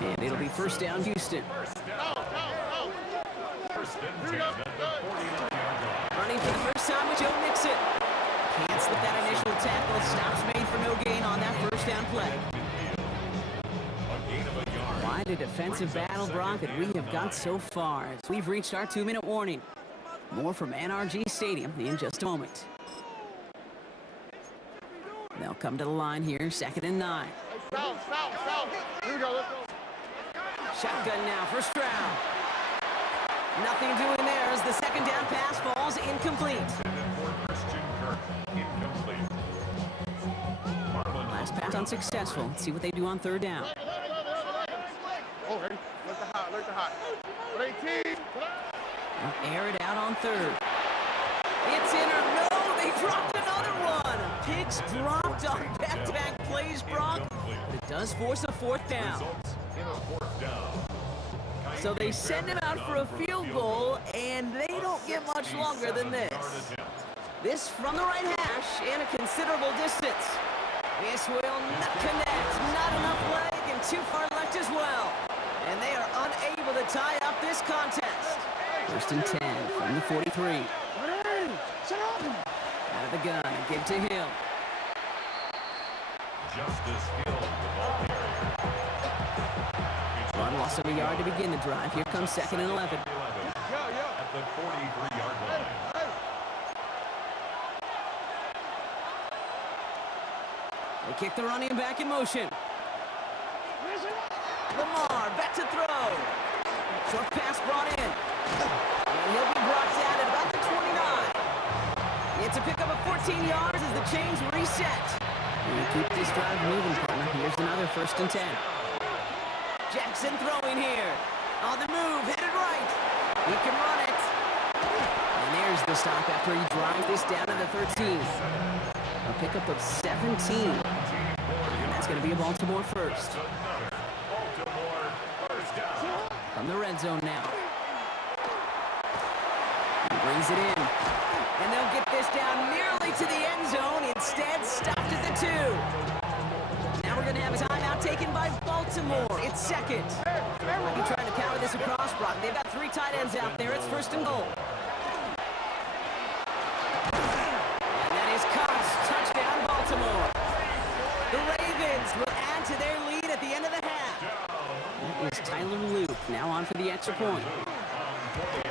And it'll be 1st down, Houston. First and 10 at the 49-yard line. Running for the first time with Joe Mixon. Can't slip that initial tackle. Stops made for no gain on that 1st down play. A gain of a yard. Quite a defensive battle, Brock, that we have got so far as we've reached our 2-minute warning. More from NRG Stadium in just a moment. They'll come to the line here, 2nd and 9. Here we go, let's go. Shotgun now for Stroud. Nothing doing there as the 2nd down pass falls incomplete. Intended for Christian Kirk. Incomplete. Marlon Last pass unsuccessful. Let's see what they do on 3rd down. Oh, ready? Let the hot. 18. They'll air it out on 3rd. It's in or no, they dropped another one. Picks dropped on back-to-back plays, Brock. incomplete. It does force a fourth down. Results in a fourth down. So they send him out for a field goal, and they don't get much longer than this. This from the right hash and a considerable distance. This will not connect. Not enough leg and too far left as well. And they are unable to tie up this contest. First and 10 from the 43. Out of the gun, a give to Hill. Justice Hill, the ball carrier. Run loss of a yard to begin the drive. Here comes 2nd and 11. At the 43-yard line. They kick the running back in motion. Lamar back to throw. Short pass brought in. And he'll be brought down at about the 29. It's a pickup of 14 yards as the chains reset. And keep this drive moving, partner. Here's another 1st and 10. Jackson throwing here. On the move, headed right. He can run it. And there's the stop after he drives this down to the 13. A pickup of 17. And that's going to be a Baltimore first. Baltimore first down. From the red zone now. He brings it in. And they'll get this down nearly to the end zone. Instead, stopped at the 2. Now we're going to have a timeout taken by Baltimore. It's 2nd. Might be trying to power this across, Brock. They've got 3 tight ends out there. It's 1st and goal. And that is caught. Touchdown, Baltimore. The Ravens will add to their lead at the end of the half. That is Tyler Luke now on for the extra point.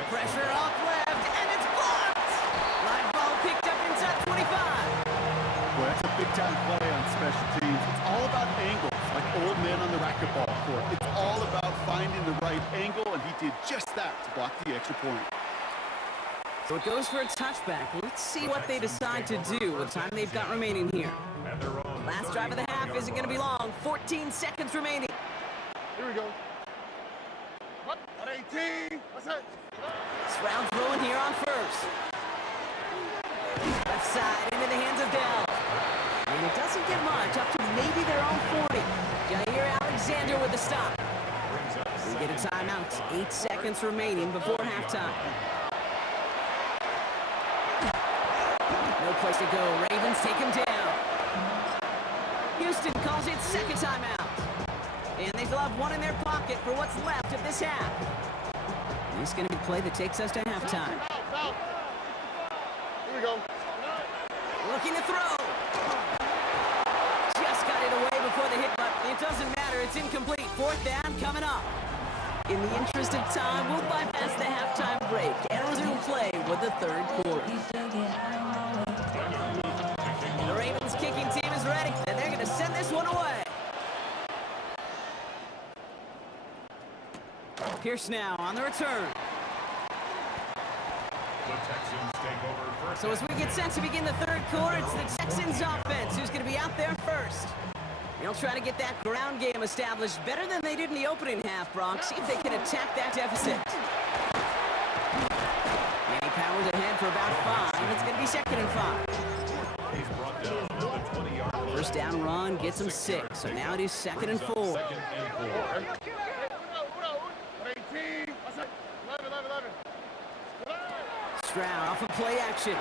Pressure off left, and it's blocked. Live ball picked up inside 25. Boy, that's a big-time play on special teams. It's all about angles, like old men on the racquetball court. It's all about finding the right angle, and he did just that to block the extra point. So it goes for a touchback. Let's see what they decide to do with the time they've got remaining here. Last drive of the half isn't going to be long. 14 seconds remaining. Here we go. What? 18. What's that? Stroud throwing here on first. Left side into the hands of Dell. And it doesn't get much, up to maybe their own 40. Jair Alexander with the stop. We get a timeout. 8 seconds remaining before halftime. No place to go. Ravens take him down. Houston calls it 2nd timeout. And they still have 1 in their pocket for what's left of this half. And this is going to be the play that takes us to halftime. Out. Here we go. Looking to throw. Just got it away before the hit button. It doesn't matter. It's incomplete. 4th down coming up. In the interest of time, we'll bypass the halftime break and resume play with the 3rd quarter. The Ravens kicking team is ready, and they're going to send this one away. Pierce now on the return. The Texans take over first. So as we get set to begin the 3rd quarter, it's the Texans offense who's going to be out there first. They'll try to get that ground game established better than they did in the opening half, Brock. See if they can attack that deficit. Manny Powers ahead for about 5. It's going to be 2nd and 5. He's brought down at the 20-yard line. First down run gets him 6. So now it is 2nd and 4. 2nd and 4. 18. What's that? 11. Stroud off of play action.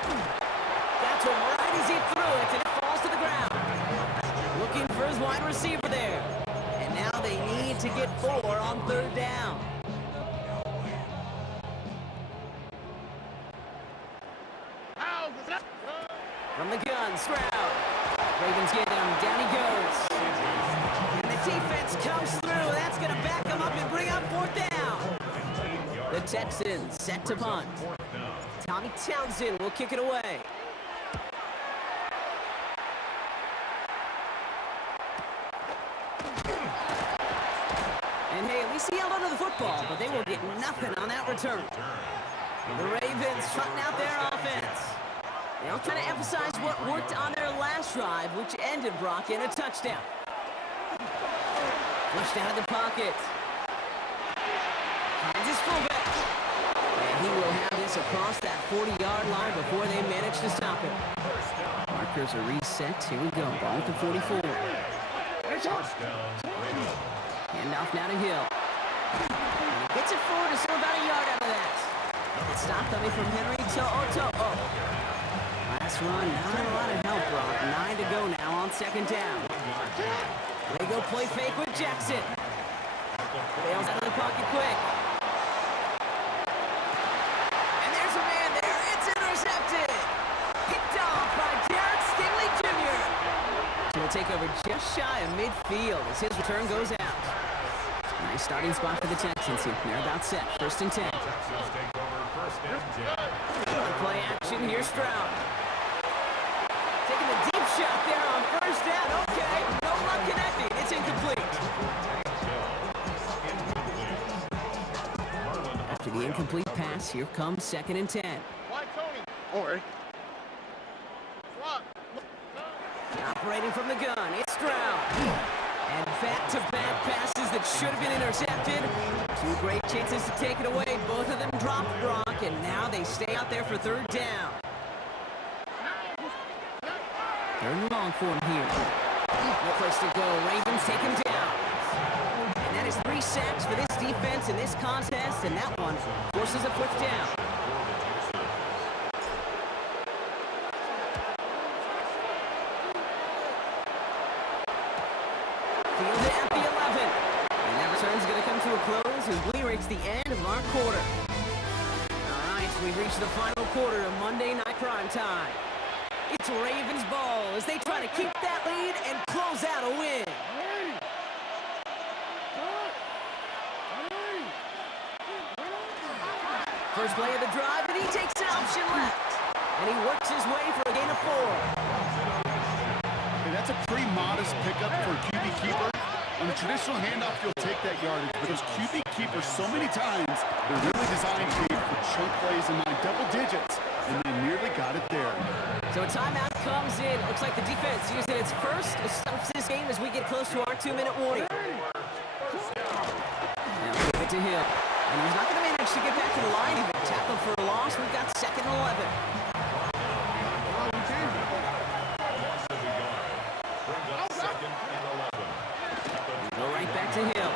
That's him right as he threw it, and it falls to the ground. Looking for his wide receiver there. And now they need to get 4 on 3rd down. From the gun, Stroud. Ravens get him. Down he goes. And the defense comes through. That's going to back him up and bring up 4th down. The Texans set to punt. Tommy Townsend will kick it away. And hey, at least he held onto the football, but they will get nothing on that return. The Ravens trotting out their offense. They'll try to emphasize what worked on their last drive, which ended Brock in a touchdown. Flushed out of the pocket. Kansas fullback. And he will have this across that 40-yard line before they manage to stop him. Markers are reset. Here we go. Ball at the 44. First down, Ravens. Handoff now to Hill. And he gets it forward, still about a yard out of that. It's stopped coming from Henry to Oto'o. Last run, not a lot of help, Brock. 9 to go now on second down. They go play fake with Jackson. Bails out of the pocket quick. And there's a man there. It's intercepted. Picked off by Derek Stingley Jr. So he'll take over just shy of midfield as his return goes out. Nice starting spot for the Texans. They're about set. First and 10. Texans take over first and 10. On play action, here's Stroud. Taking the deep shot there on first down. Okay, no luck connecting. It's incomplete. After the incomplete pass, here comes second and 10. Why, Tony? Or. Operating from the gun, it's Stroud. And back-to-back passes that should have been intercepted. Two great chances to take it away. Both of them dropped Brock, and now they stay out there for third down. Third and long for him here. No place to go. Ravens take him down. And that is 3 sacks for this defense in this contest, and that one forces a fourth down. Fielded at the 11. And that return's going to come to a close as we reach the end of our quarter. All right, we've reached the final quarter of Monday Night Prime Time. It's Ravens ball as they try to keep that lead and close out a win. First play of the drive, and he takes an option left. And he works his way for a gain of 4. Hey, that's a pretty modest pickup for a QB keeper. On a traditional handoff, you'll take that yardage, but those QB keepers, so many times, they're really designed for chunk plays in double digits, and they nearly got it there. So a timeout comes in. Looks like the defense using its first to stop this game as we get close to our 2-minute warning. Now give it to Hill. And he's not going to manage to get back to the line even. Tackle for a loss. We've got second and 11. Go right back to Hill.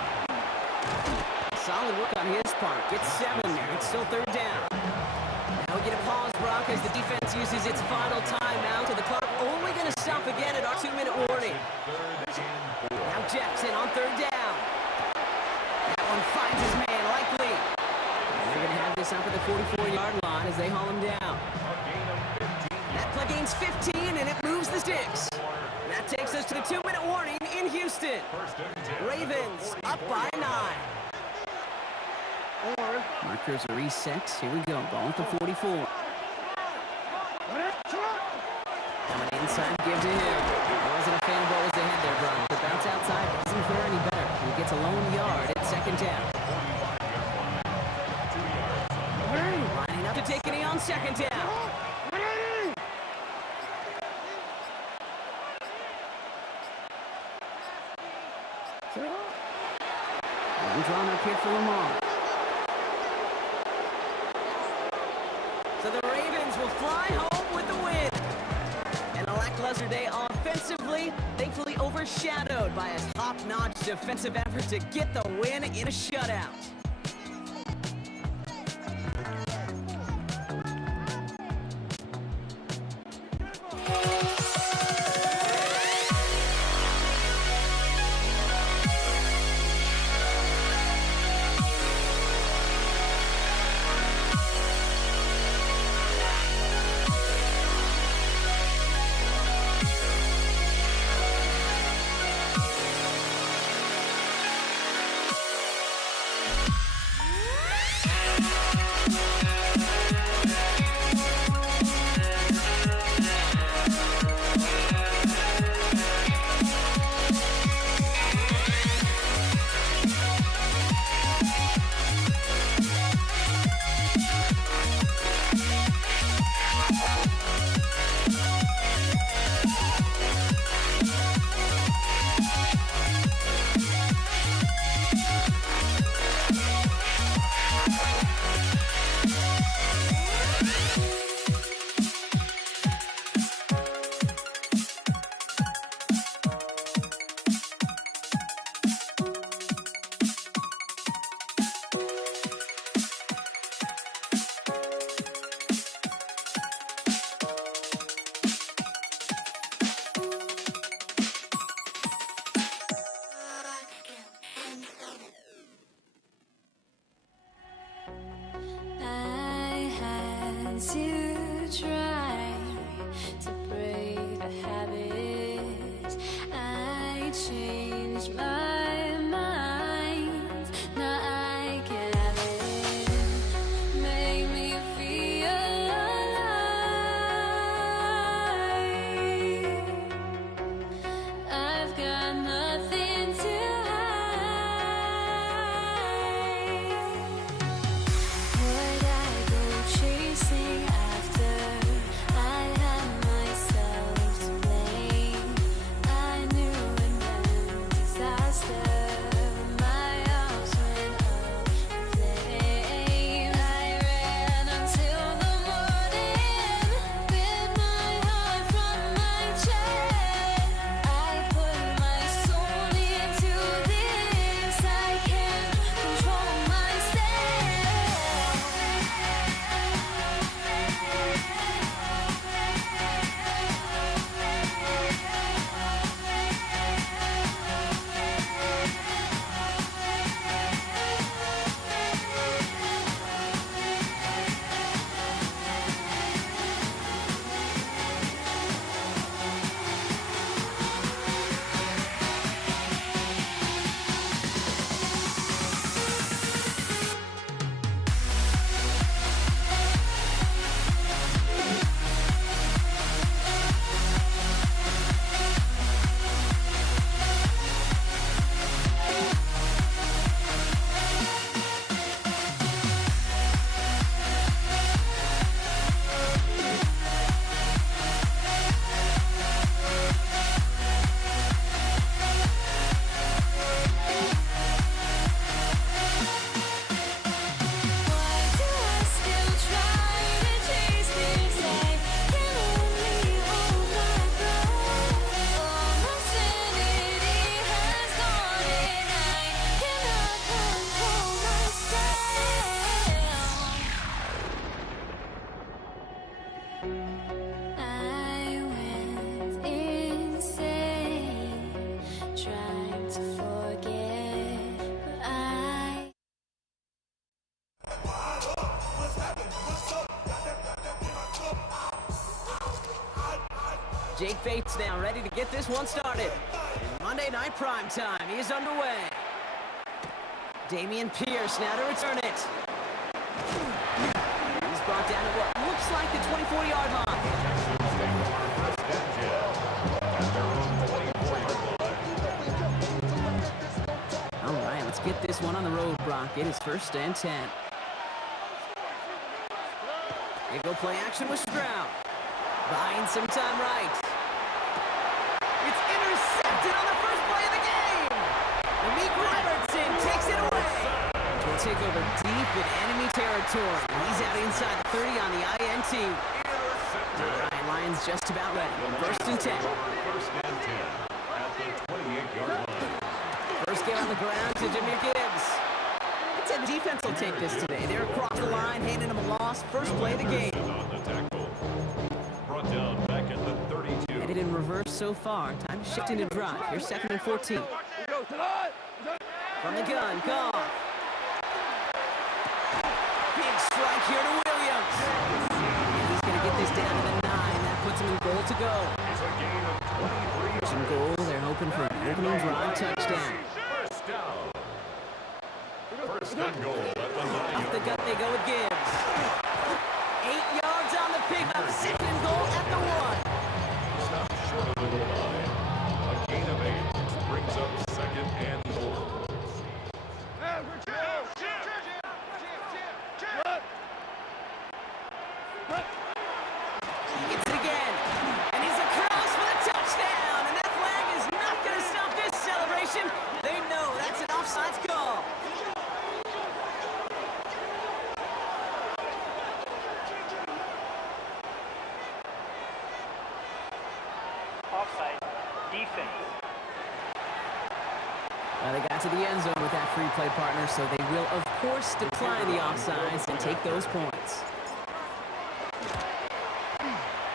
Solid work on his part. Gets 7 there. It's still third down. Now we get a pause, Brock, as the defense uses its final timeout. And the clock only going to stop again at our 2-minute warning. Now Jackson on third down. That one finds his man, likely. And they're going to have this up at the 44-yard line as they haul him down. That play gains 15, and it moves the sticks. That takes us to the 2-minute warning in Houston. Ravens up by 9. Markers are reset. Here we go. Ball at the 44. Coming inside, give to him. It wasn't a fan of what was ahead there, Brock. The bounce outside doesn't fare any better. He gets a lone yard at second down. Lining up to take it on second down. One drawn up here for Lamar. So the Ravens will fly home with the win. And a lackluster day offensively, thankfully overshadowed by a top-notch defensive effort to get the win in a shutout. Jake Bates now ready to get this one started. In Monday Night Prime Time, he is underway. Damian Pierce now to return it. He's brought down to what looks like the 24-yard line. All right, let's get this one on the road, Brock. It is 1st and 10. They go play action with Stroud. Buying some time right. It's intercepted on the first play of the game. Amik Robertson takes it away. We'll take over deep in enemy territory. He's out inside the 30 on the INT. All right, Lions just about ready. 1st and 10. First and 10 at the 28-yard line. First get on the ground to Jahmyr Gibbs. It's a defense will take this today. They're across the line, handing him a loss. First play of the game. On the tackle. Brought down back at the 32. Headed in reverse so far. Time to shift into drive. Here's 2nd and 14. From the gun, Goff. Big strike here to Williams. And he's going to get this down to the 9. That puts him in goal to go. It's a gain of 23. First and goal. They're hoping for an opening drive touchdown. First down. First and goal at the 9. Off the gut they go with Gibbs. 8 yards on the pickup. 2nd and goal at the 1. Stop short of the goal line. A gain of 8 brings up 2nd and goal. He gets it again. And he's across for the touchdown. And that flag is not going to stop this celebration. They know that's an offsides call. Offside. Defense. Well, they got to the end zone with that free play partner, so they will, of course, decline the offsides and take those points.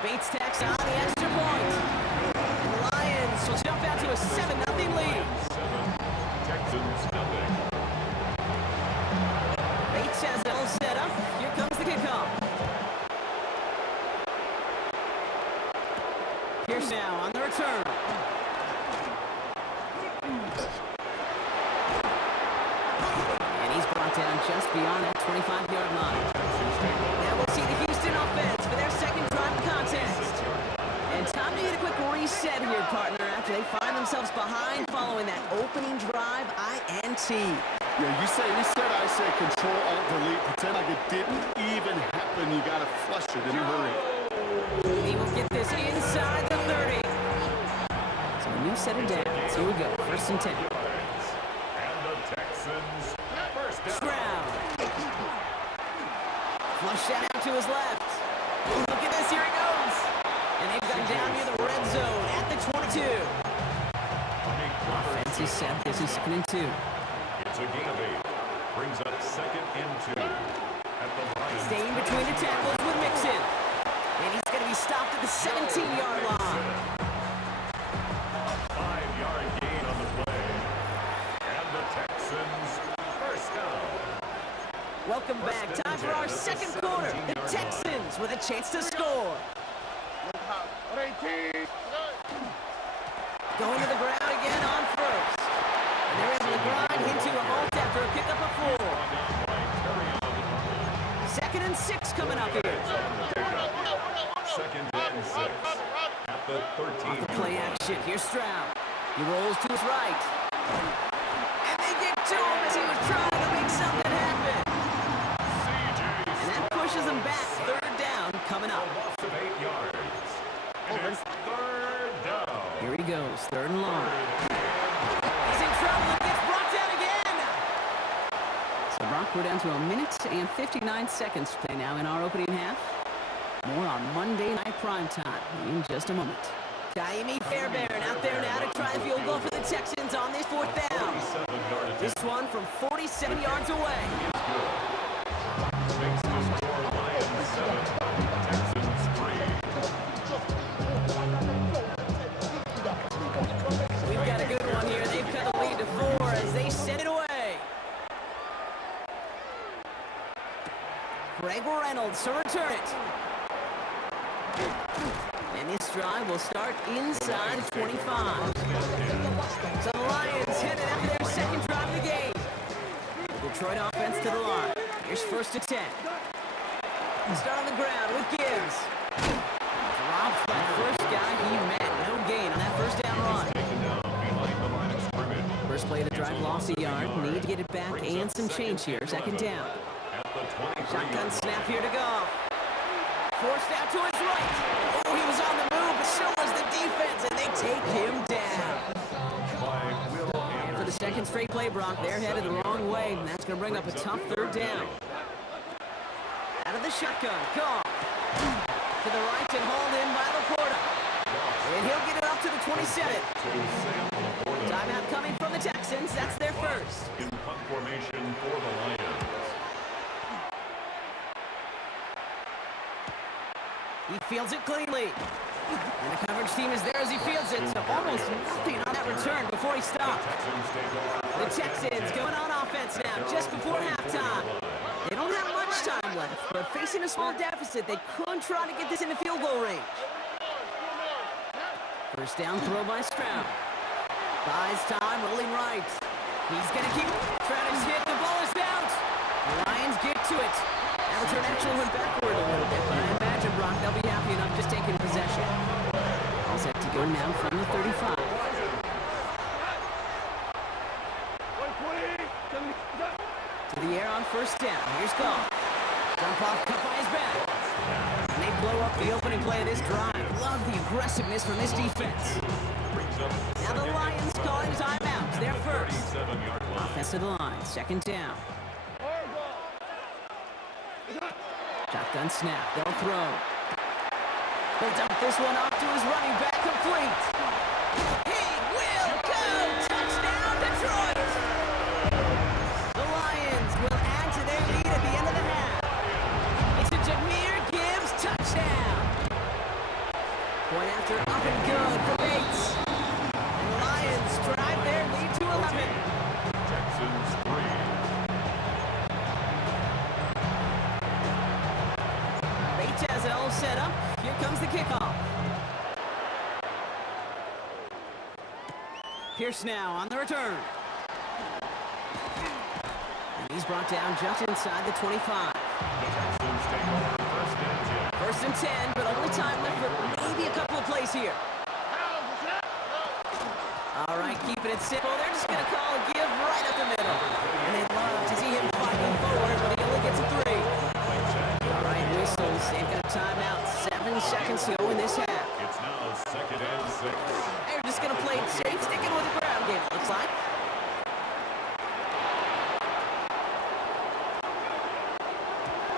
Bates tacks on the extra point. And the Lions will jump out to a 7-0 lead. 7. Texans nothing. Bates has it all set up. Here comes the kickoff. Pierce now on the return. And he's brought down just beyond that 25-yard line. Now we'll see the Houston offense for their second drive contest. And time to get a quick reset here, partner, after they find themselves behind following that opening drive INT. Yeah, you say reset, I say control, alt, delete. Pretend like it didn't even happen. You got to flush it in a hurry. He will get this inside the 30. So a new set of downs. Here we go. 1st and 10. And the Texans first down. Stroud. Flush that out to his left. Ooh, look at this. Here he goes. And they've gone down near the red zone at the 22. Offense is set. This is 2nd and 2. It's a gain of 8. Brings up 2nd and 2. At the line. Staying between the tackles with Mixon. And he's going to be stopped at the 17-yard line. 5-yard gain on the play. And the Texans first down. Welcome back. Time for our second quarter. The Texans with a chance to score. Going to the ground again on first. And they're able to grind into a halt after a pickup of 4. 2nd and 6 coming up here. 2nd and 6 at the 13. Play action. Here's Stroud. He rolls to his right. And they get to him as he was trying to make something happen. And that pushes him back. 3rd down coming up. Loss of 8 yards. And it's 3rd down. Here he goes. 3rd and long. He's in trouble and gets brought down again. So Brock, we're down to a minute and 59 seconds to play now in our opening half. More on Monday Night Prime Time in just a moment. Diami Fairbairn out there now to try the field goal for the Texans on this 4th down. This one from 47 yards away. Makes the score Lions 7, Texans 3. We've got a good one here. They've cut the lead to 4 as they send it away. Greg Reynolds to return it. And And this drive will start inside the 25. So the Lions headed after their second drive of the game. The Detroit offense to the line. Here's first and 10. They start on the ground with Gibbs. Drops that first guy he met. No gain on that first down run. First play of the drive, lost a yard. Need to get it back and some change here. Second down. Shotgun snap here to go. Forced out to his right. Oh, he was on the move, but so was the defense, and they take him down. And for the second straight play, Brock, they're headed the wrong way, and that's going to bring up a tough third down. Out of the shotgun, Goff. To the right and hauled in by Laporta. And he'll get it up to the 27. Timeout coming from the Texans. That's their first. In punt formation for the Lions. He fields it cleanly. And the coverage team is there as he fields it. So almost nothing on that return before he stopped. The Texans going on offense now just before halftime. They don't have much time left, but facing a small deficit, they could try to get this into field goal range. First down throw by Stroud. Buys time, rolling right. He's going to keep Travis hit. The ball is out. The Lions get to it. That return actually went backward a little bit, but I imagine, Brock, they'll be happy enough just taking possession. All set to go now from the 35. To the air on first down. Here's Goff. Jump off, cut by his back. And they blow up the opening play of this drive. Love the aggressiveness from this defense. Now the Lions calling timeouts. They're first. Offense to the line. Second down. Shotgun snap. They'll throw. He'll dump this one off to his running back, complete. He will go! Touchdown, Detroit! The Lions will add to their lead at the end of the half. It's a Jahmyr Gibbs touchdown. Point after up and good for Bates. And the Lions drive their lead to 11. Texans 3. Bates has it all set up. Here comes the kickoff. Pierce now on the return. And he's brought down just inside the 25. First and 10, but only time left for maybe a couple of plays here. All right, keeping it simple. They're just going to call a give right up the middle. And they'd love to see him fighting forward, but he only gets a 3. All right, whistles. They've got a timeout. 7 seconds to go in this half. It's now second and 6. They're just going to play it safe, sticking with the ground game, it looks like.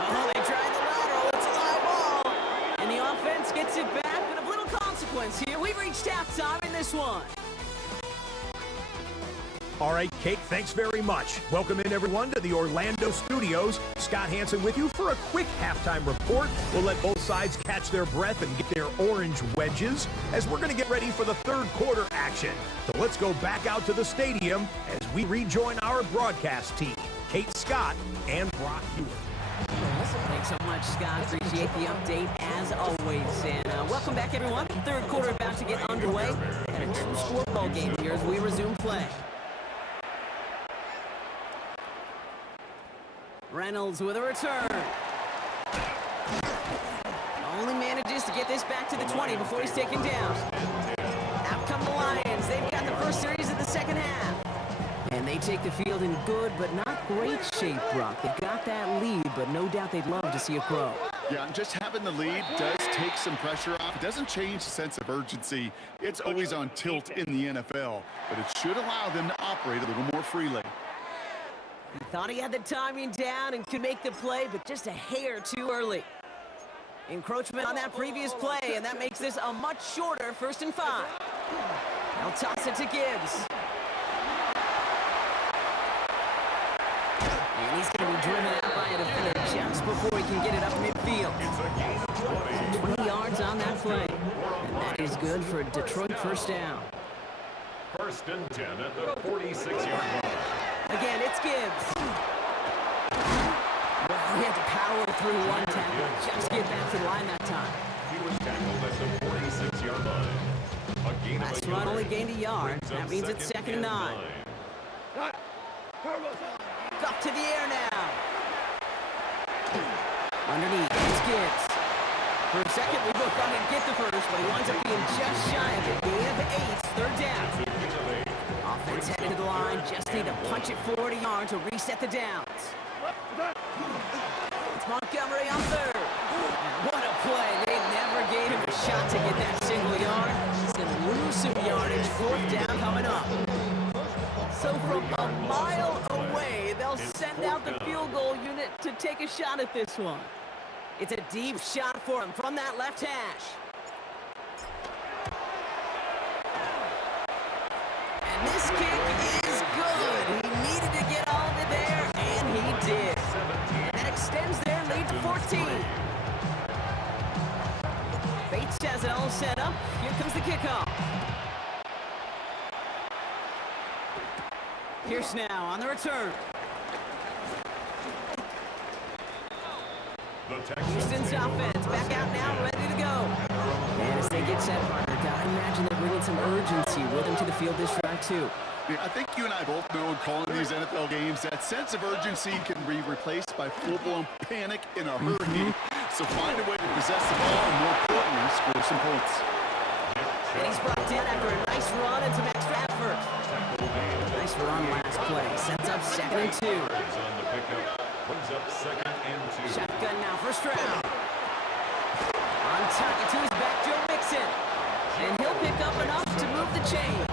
Oh, they tried the lateral. It's a live ball. And the offense gets it back, but of little consequence here. We've reached halftime in this one. All right, Kate, thanks very much. Welcome in, everyone, to the Orlando studios. Scott Hansen with you for a quick halftime report. We'll let both sides catch their breath and get their orange wedges as we're going to get ready for the third quarter action. So let's go back out to the stadium as we rejoin our broadcast team, Kate Scott and Brock Hewitt. Thanks so much, Scott. Appreciate the update as always. And welcome back, everyone. Third quarter about to get underway. And a 2-score ball game here as we resume play. Reynolds with a return. Only manages to get this back to the 20 before he's taken down. Out come the Lions. They've got the first series of the second half. And they take the field in good but not great shape, Brock. They've got that lead, but no doubt they'd love to see it grow. Yeah, and just having the lead does take some pressure off. It doesn't change the sense of urgency. It's always on tilt in the NFL, but it should allow them to operate a little more freely. He thought he had the timing down and could make the play, but just a hair too early. Encroachment on that previous play, and that makes this a much shorter 1st and 5. They'll toss it to Gibbs. And he's going to be driven out by a defender just before he can get it up midfield. 20 yards on that play. And that is good for a Detroit first down. 1st and 10 at the 46-yard line. Again, it's Gibbs. Well, he had to power through one tackle. Just get back to the line that time. He was tackled at the 46 Last run only gained a yard. That means it's 2nd and 9. Up to the air now. Underneath, it's Gibbs. For a second, we both thought he'd get the first, but he winds up being just shy of it. Gain of 8, 3rd down. Offense headed to the line, just need to punch it forward a yard to reset the downs. It's Montgomery on 3rd. And what a play. They never gave him a shot to get that single yard. He's going to lose some yardage. 4th down coming up. So from a mile away, they'll send out the field goal unit to take a shot at this one. It's a deep shot for him from that left hash. And this kick is good. He needed to get all of it there, and he did. And that extends their lead to 14. Bates has it all set up. Here comes the kickoff. Pierce now on the return. Houston's offense back out now, ready to go. And as they get set, partner, gotta imagine they're bringing some urgency with them to the field this drive too. Yeah, I think you and I both know in calling these NFL games that sense of urgency can be replaced by full-blown panic in a hurry. So find a way to possess the ball and, more importantly, score some points. And he's brought down after a nice run and some extra effort. Nice run last play. Sets up 2nd and 2. Shotgun now for Stroud. On target to his back, Joe Mixon. And he'll pick up enough to move the chains.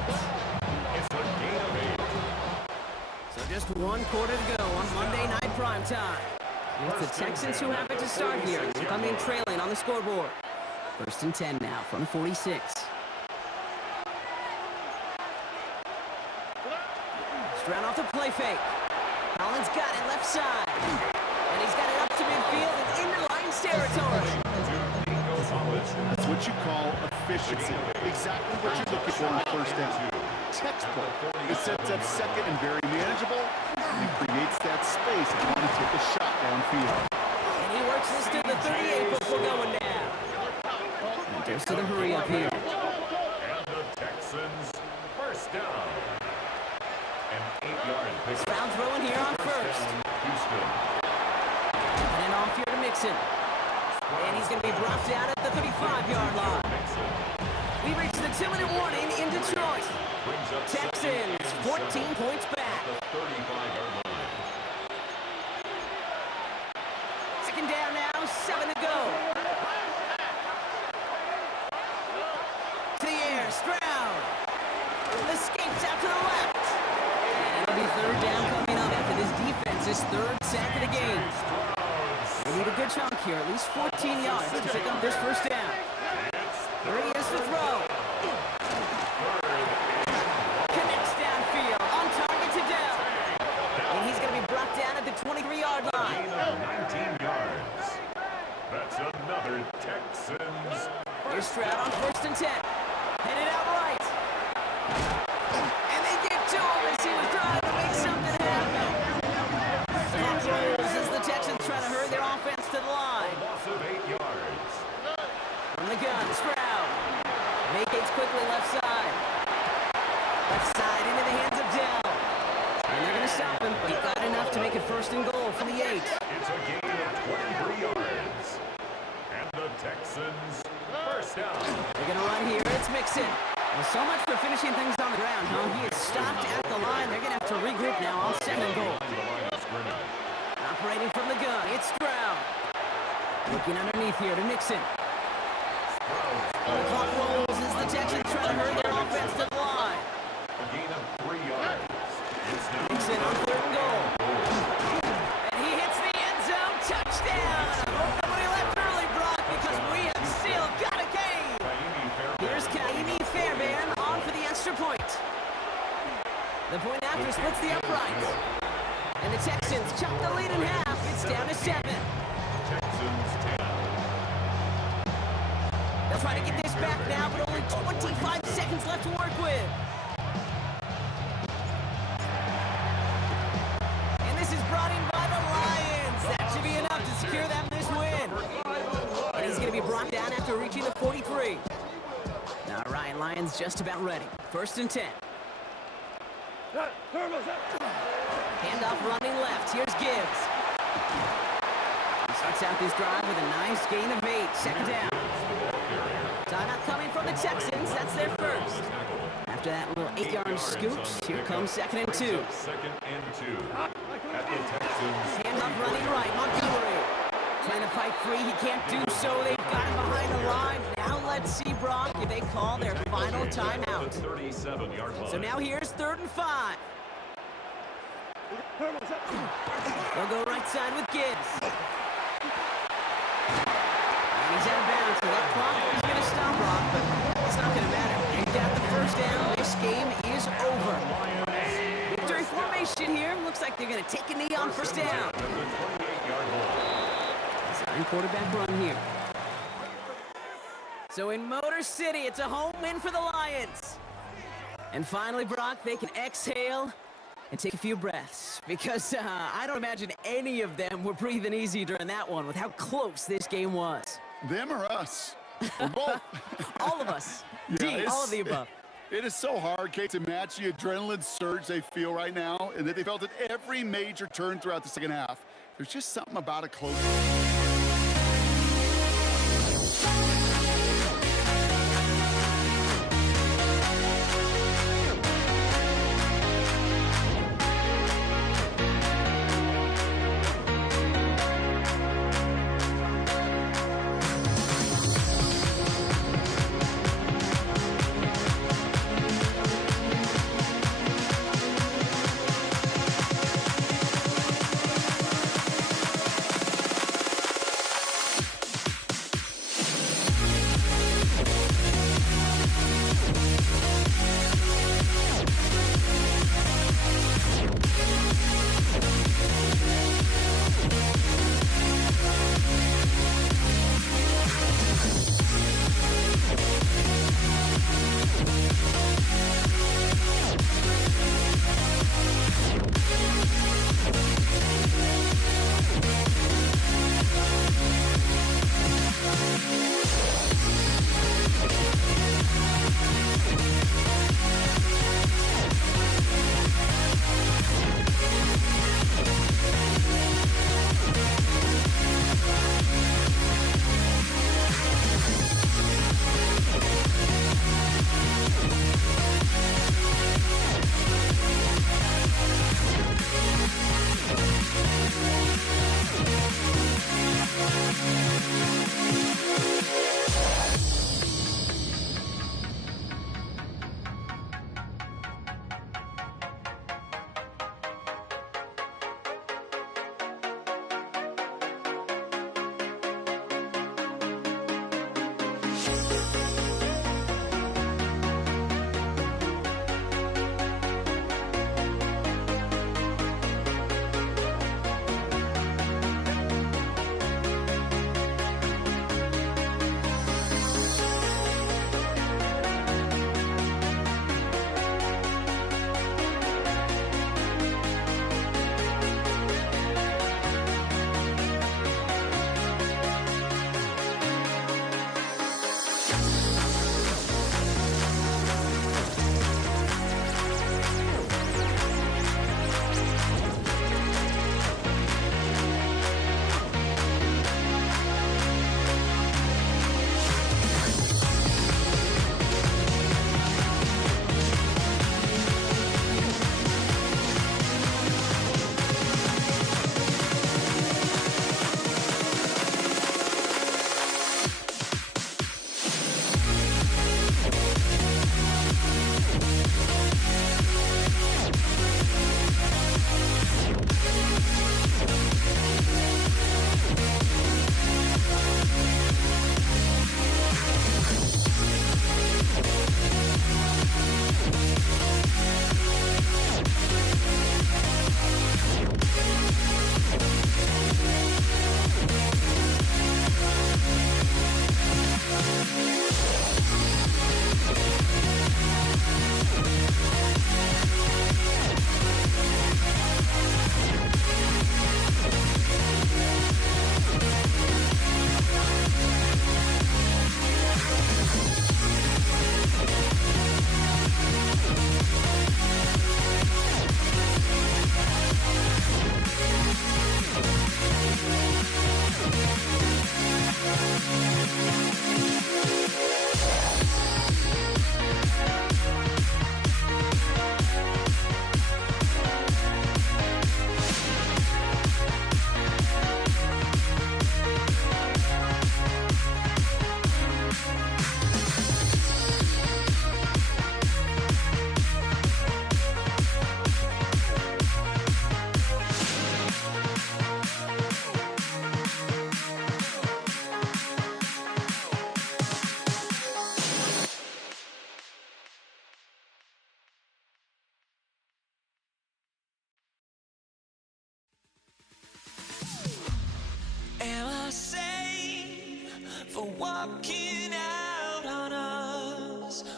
So just 1 quarter to go on Monday Night Primetime. It's the Texans who have it to start here. They come in trailing on the scoreboard. 1st and 10 now from 46. Stroud off the play fake. Collins got it left side. And he's got it up to midfield and into Lions territory. That's what you call efficiency. Exactly what you're looking for on 1st down. Textbook. It sets up 2nd and very manageable and creates that space if you want to take a shot downfield. And he works this to the 38 before going down. And goes to the hurry up here. And the Texans, 1st down. An 8-yard pick. Stroud throwing here on 1st. Houston. And then off here to Mixon. And he's going to be brought down at the 35-yard line. We reach the 2-minute warning in Detroit. Texans, 14 points back. 2nd down now, 7 to go. To the air, Stroud. Escapes out to the left. And it'll be 3rd down coming up after this defense's 3rd sack of the game. They need a good chunk here, at least 14 yards to pick up this 1st down. Here he is to throw. Connects downfield, on target to Dell. And he's going to be brought down at the 23-yard line. 19 yards. That's another Texans. Here's Stroud on 1st and 10. Headed out right. And they get to him as he was trying to make something happen. Clock rolls as the Texans try to hurry their offense to the line. Loss of 8 yards. From the gun, Stroud. Vacates quickly left side. Left side into the hands of Dell. And they're going to stop him, but he got enough to make it 1st and goal from the 8. It's a gain of 23 yards. And the Texans, 1st down. They're going to run here. It's Mixon. Well, so much for finishing things on the ground, huh? He is stopped at the line. They're going to have to regroup now on 2nd goal. Operating from the gun, it's Stroud. Looking underneath here to Mixon. The clock rolls as the Texans try to hurry their offense to the line. A gain of 3 yards. It's now Mixon on 3rd and goal. And he hits the end zone. Touchdown! Nobody left early, Brock, because we have still got a game. Here's Kaimi Fairbairn on for the extra point. The point after splits the uprights. And the Texans chop the lead in half. It's down to 7. Texans 10. They'll try to get this back now, but only 25 seconds left to work with. And this is brought in by the Lions. That should be enough to secure them this win. And he's going to be brought down after reaching the 43. Now All right, Lions just about ready. 1st and 10. Handoff running left. Here's Gibbs. He starts out this drive with a nice gain of 8. 2nd down. Timeout coming from the Texans. That's their first. After that little 8-yard scoop, here comes 2nd and 2. 2nd and 2. At the Texans. Handoff running right. Montgomery trying to fight free. He can't do so. They've got him behind the line. Now let's see, Brock, if they call their final timeout. 37-yard line. So now here's 3rd and 5. They'll go right side with Gibbs. And he's out of bounds, so that clock is going to stop, Brock, but it's not going to matter. They've got the 1st down. This game is over. Victory formation here. Looks like they're going to take a knee on 1st down. Sign quarterback run here. So in Motor City, it's a home win for the Lions. And finally, Brock, they can exhale and take a few breaths, because I don't imagine any of them were breathing easy during that one with how close this game was. Them or us? Or both? All of us. Yeah, D, all of the above. It is so hard, Kate, to match the adrenaline surge they feel right now, and that they felt at every major turn throughout the 2nd half. There's just something about a close.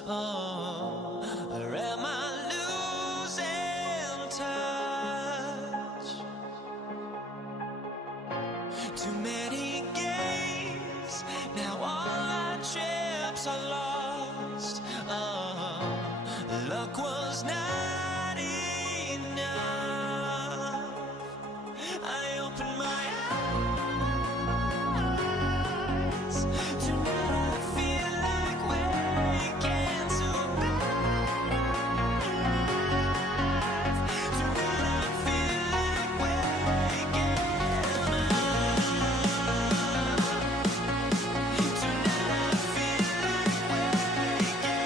Oh, or am I losing touch? Too many games, now all our chips are lost. Oh, luck was not enough. I opened my eyes. Tonight I feel like waking to life. Tonight I feel like waking up. Tonight I feel like waking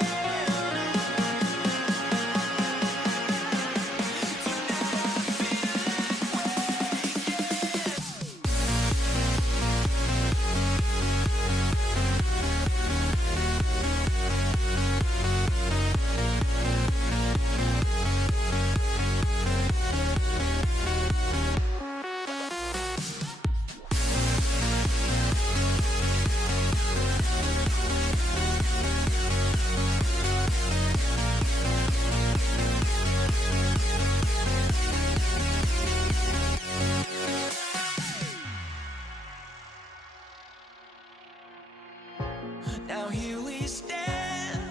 Now here we stand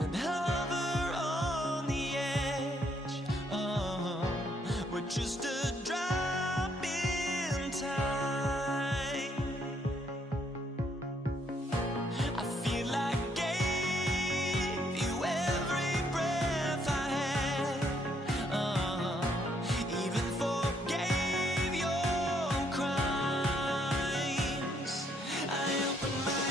and hover on the edge. Oh, we're just a drop in time. I feel like I gave you every breath I had. Oh, even forgave your crimes. I opened my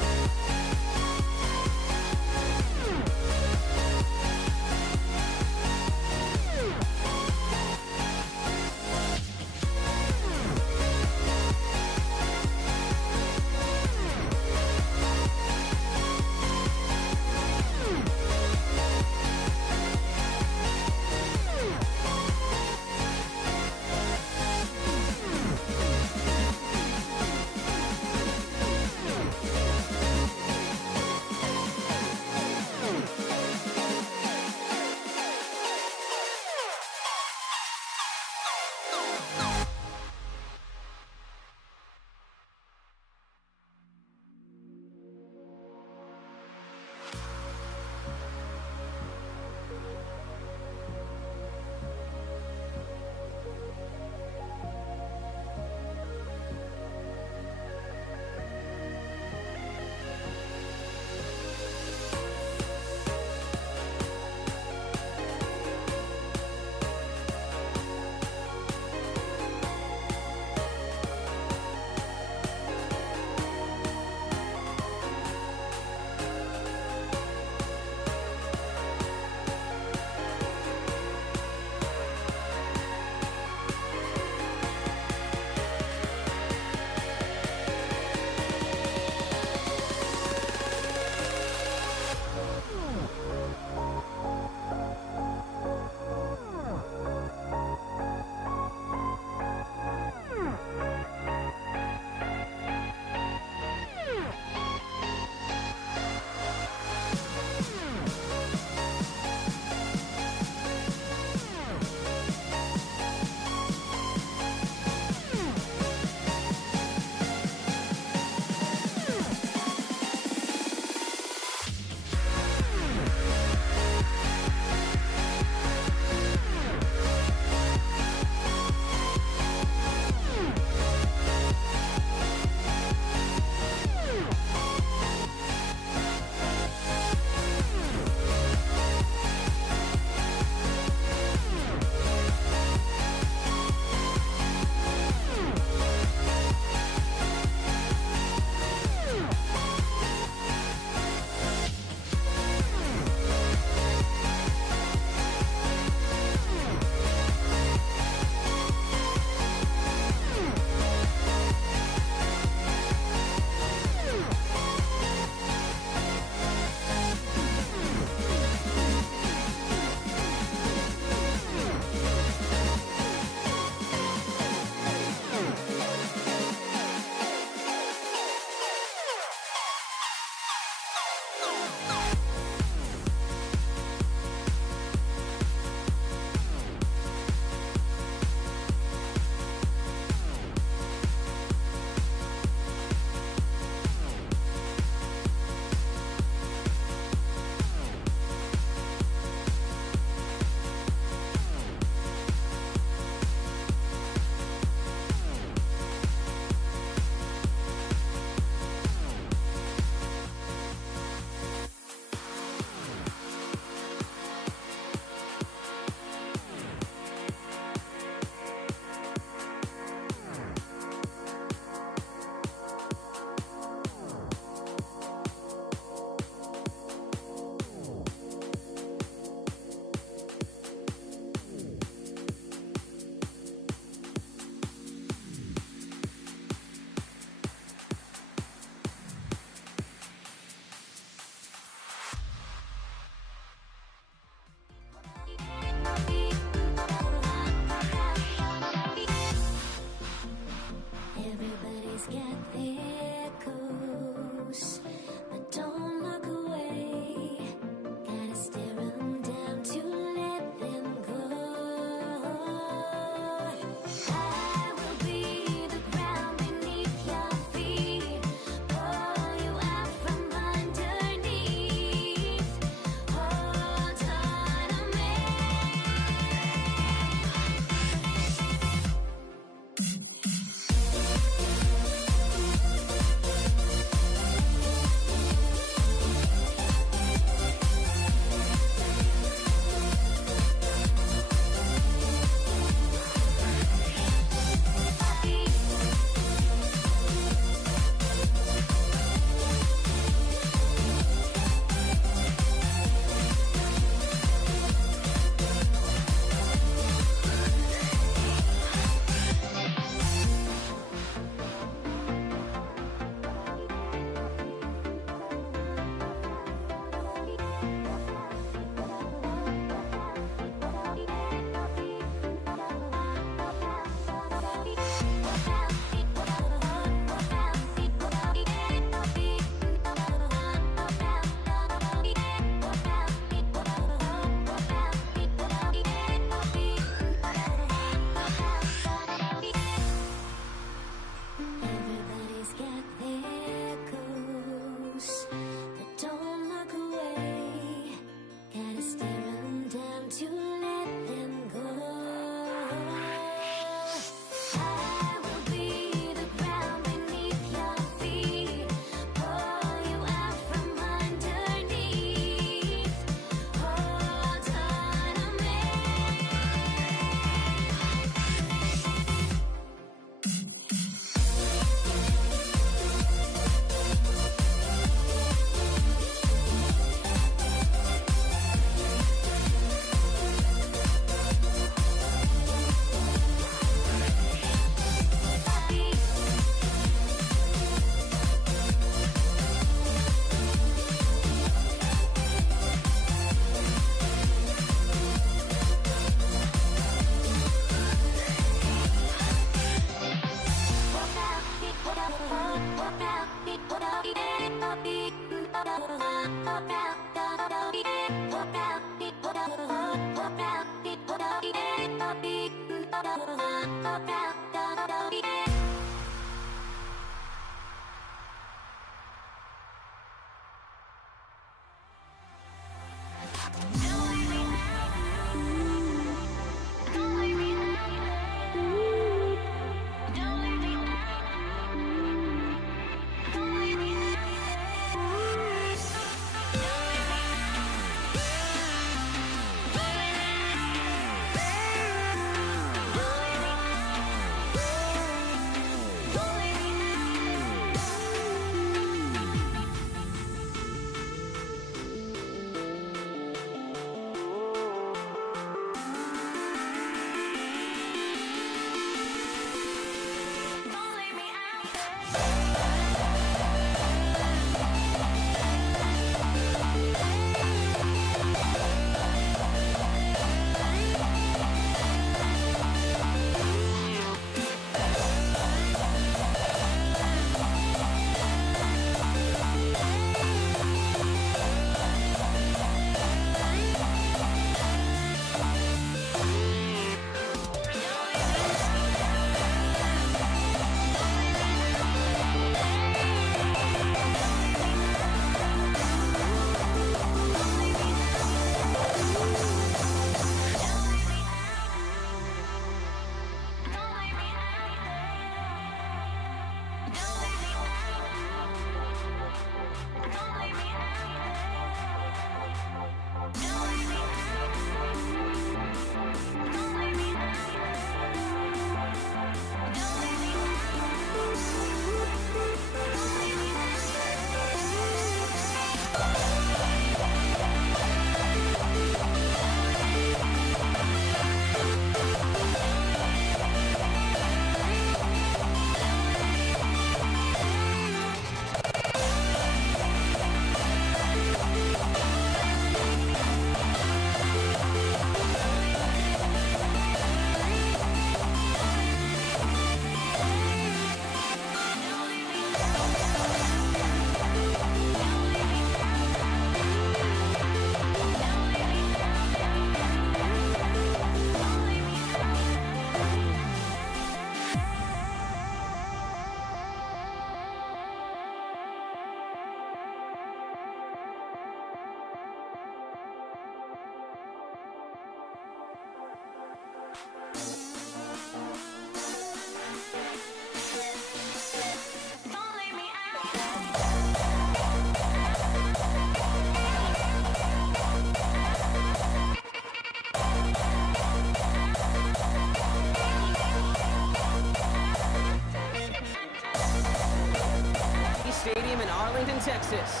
Stadium in Arlington, Texas.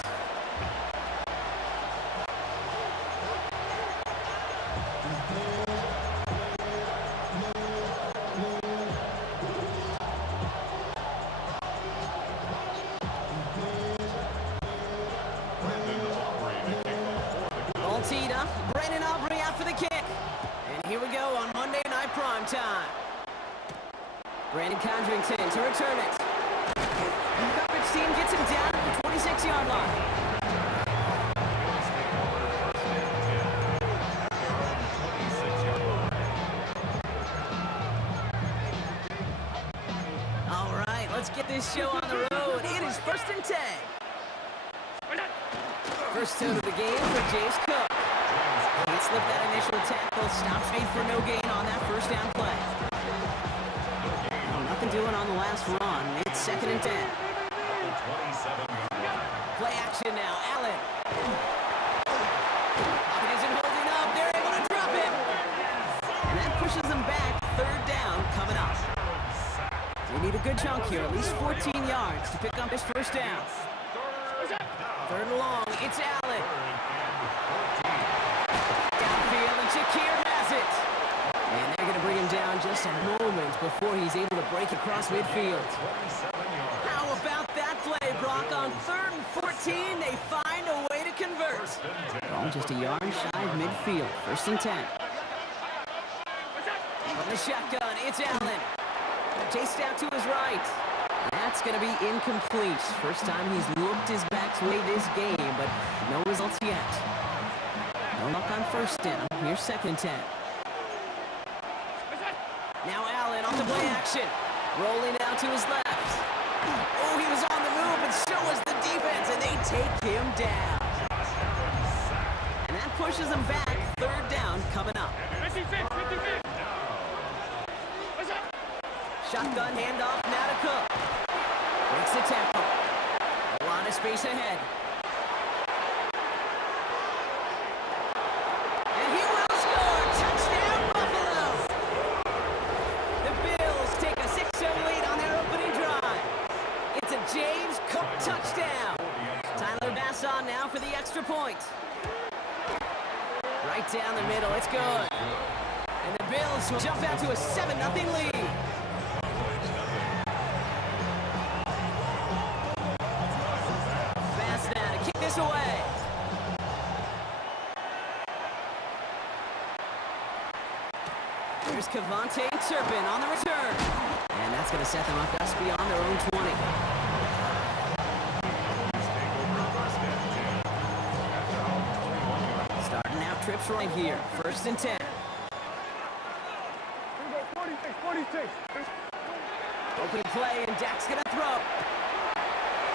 All teed up. Brandon Aubrey out for the kick. And here we go on Monday Night Prime Time. Brandon Condrington to return it. Coverage team gets him down at the 26-yard line. All right, let's get this show on the road. It is 1st and 10. First down of the game for James Cook. He slipped that initial tackle, stops made for no gain on that first down play. Nothing doing on the last run. It's 2nd and 10. Play action now. Allen. It isn't holding up. They're able to drop it. And that pushes them back. 3rd down coming up. They need a good chunk here. At least 14 yards to pick up his first down. 3rd and long. It's Allen. Downfield, and Shakir has it. And they're going to bring him down just a moment before he's able to break across midfield. How about that play, Brock? On 3rd and 14, they find a way to convert. Ball just a yard shy of midfield. 1st and 10. From the shotgun, it's Allen. Chased out to his right. That's going to be incomplete. First time he's looked his back's way this game, but no results yet. No luck on 1st down. Here's 2nd and 10. Now Allen on the play action. Rolling out to his left. Oh, he was on the move, and so was the defense, and they take him down. And that pushes him back. Third down coming up. 56. Shotgun handoff now to Cook. Breaks the tackle. A lot of space ahead. And he will score. Touchdown, Buffalo. The Bills take a 6-0 lead on their opening drive. It's a James Cook touchdown. Tyler Bass on now for the extra point. Right down the middle. It's good. And the Bills will jump out to a 7-0 lead. Bass now to kick this away. Here's Cavante Turpin on the return. And that's going to set them up just beyond their own 20. Starting out trips right here. 1st and 10. 46. Open play, and Dak's going to throw.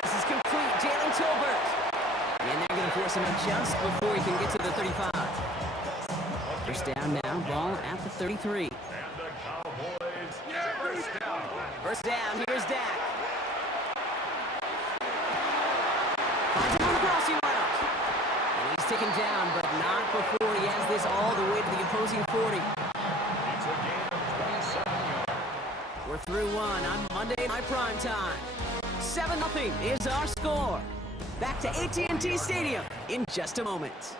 This is complete. Jalen Tolbert. And they're going to force him just before he can get to the 35. First down now. Ball at the 33. And the Cowboys, first down. First down, here's Dak. Finds him on the crossing route. And he's taken down, but not before he has this all the way to the opposing 40. It's a gain of 27 yards. We're through one on Monday Night Prime Time. 7-0 is our score. Back to AT&T Stadium in just a moment.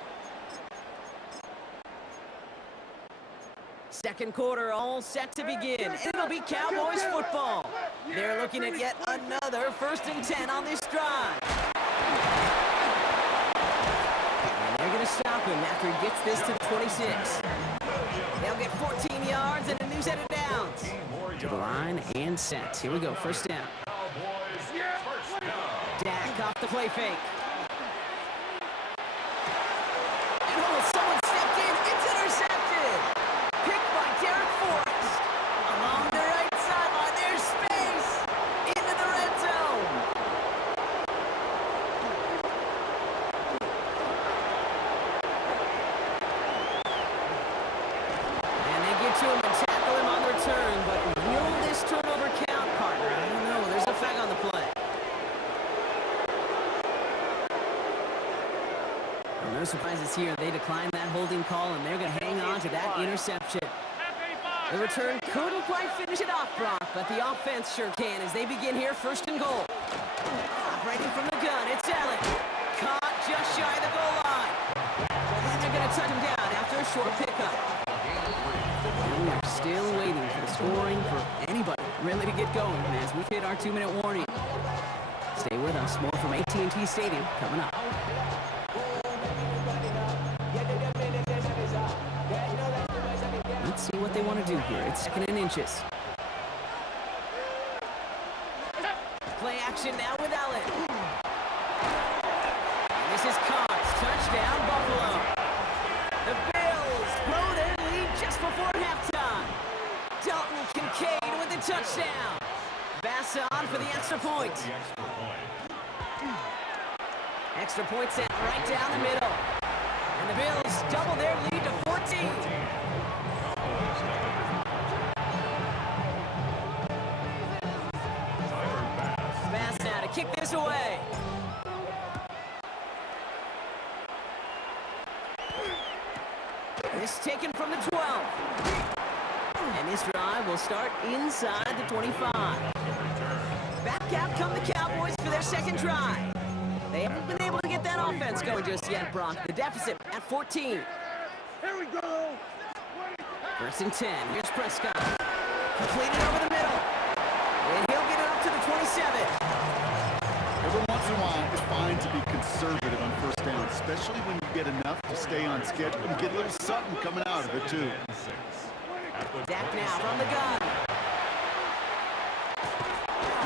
Second quarter all set to begin. It'll be Cowboys football. They're looking at yet another 1st and 10 on this drive. And they're going to stop him after he gets this to the 26. They'll get 14 yards and a new set of downs. To the line and set. Here we go, first down. Cowboys, first down. Dak off the play fake. And oh, someone stepped in. It's intercepted. Picked by Derek Forrest. Along the right sideline, there's space. Into the red zone. And they get to him and tackle him on the return. But will this turnover count, partner? I don't know. There's a flag on the play. Well, no surprises here. They declined that holding call, and they're going to hang on to that interception. The return couldn't quite finish it off, Brock, but the offense sure can as they begin here, 1st and goal. Operating from the gun, it's Allen. Caught just shy of the goal line. And they're going to touch him down after a short pickup. And we're still waiting for the scoring for anybody really to get going as we've hit our 2-minute warning. Stay with us. More from AT&T Stadium coming up. Let's see what they want to do here. It's 2nd and inches. Play action now with Allen. And this is caught. Touchdown, Buffalo. The Bills blow their lead just before halftime. Dalton Kincaid with the touchdown. Bass on for the extra point. Extra point sent right down the middle. And the Bills double their lead to 14. Bass now to kick this away. This taken from the 12. And this drive will start inside the 25. Back out come the Cowboys for their second drive. They haven't been able to get that offense going just yet, Brock. The deficit at 14. Here we go. 1st and 10. Here's Prescott. Completed over the middle. And he'll get it up to the 27. Every once in a while, it's fine to be conservative on 1st down, especially when you get enough to stay on schedule and get a little something coming out of it, too. Dak now from the gun.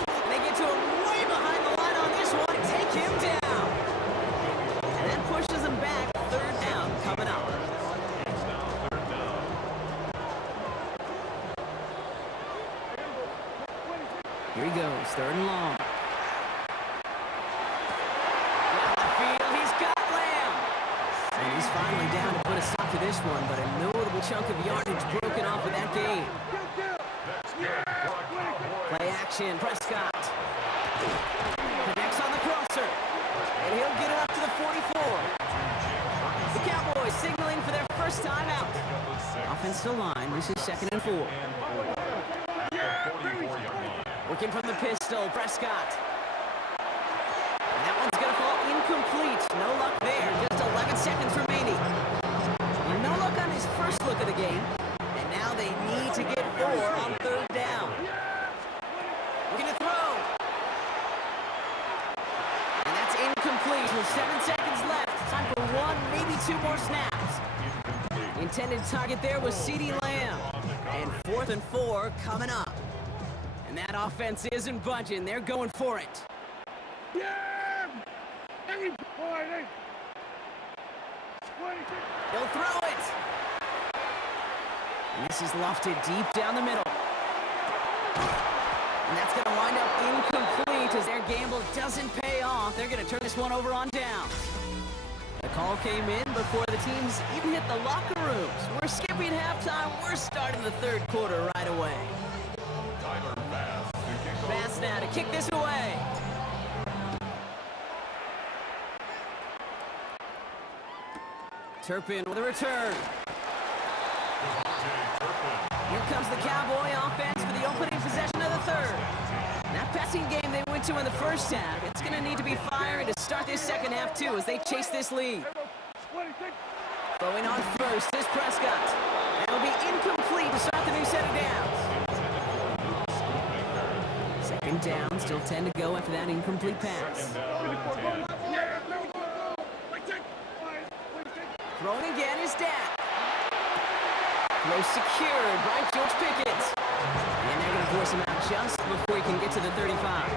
And they get to him way behind the line on this one. Take him down. And that pushes him back. 3rd down coming up. Here he goes, 3rd and long. Down the field, he's got Lamb. And he's finally down to put a stop to this one, but a notable chunk of yardage broken off of that game. Play action, Prescott. Connects on the crosser. And he'll get it up to the 44. The Cowboys signaling for their first time out. Offensive line, this is 2nd and 4. Working from the pistol, Prescott. And that one's going to fall incomplete. No luck there. Just 11 seconds remaining. And no luck on his first look of the game. And now they need to get 4 on 3rd down. Looking to throw. And that's incomplete with 7 seconds left. Time for 1, maybe 2 more snaps. The intended target there was CeeDee Lamb. And 4th and 4 coming up. And that offense isn't budging. They're going for it. He'll throw it. And this is lofted deep down the middle. And that's going to wind up incomplete as their gamble doesn't pay off. They're going to turn this one over on downs. The call came in before the teams even hit the locker rooms. We're skipping halftime. We're starting the 3rd quarter right away. Bass now to kick this away. Turpin with a return. Here comes the Cowboy offense for the opening possession of the 3rd. That passing game they went to in the first half, it's going to need to be firing to start this second half too as they chase this lead. Throwing on first is Prescott. That'll be incomplete to start the new set of downs. 2nd down, still 10 to go after that incomplete pass. Thrown again is Dak. Throw secured by George Pickens. And they're going to force him out just before he can get to the 35.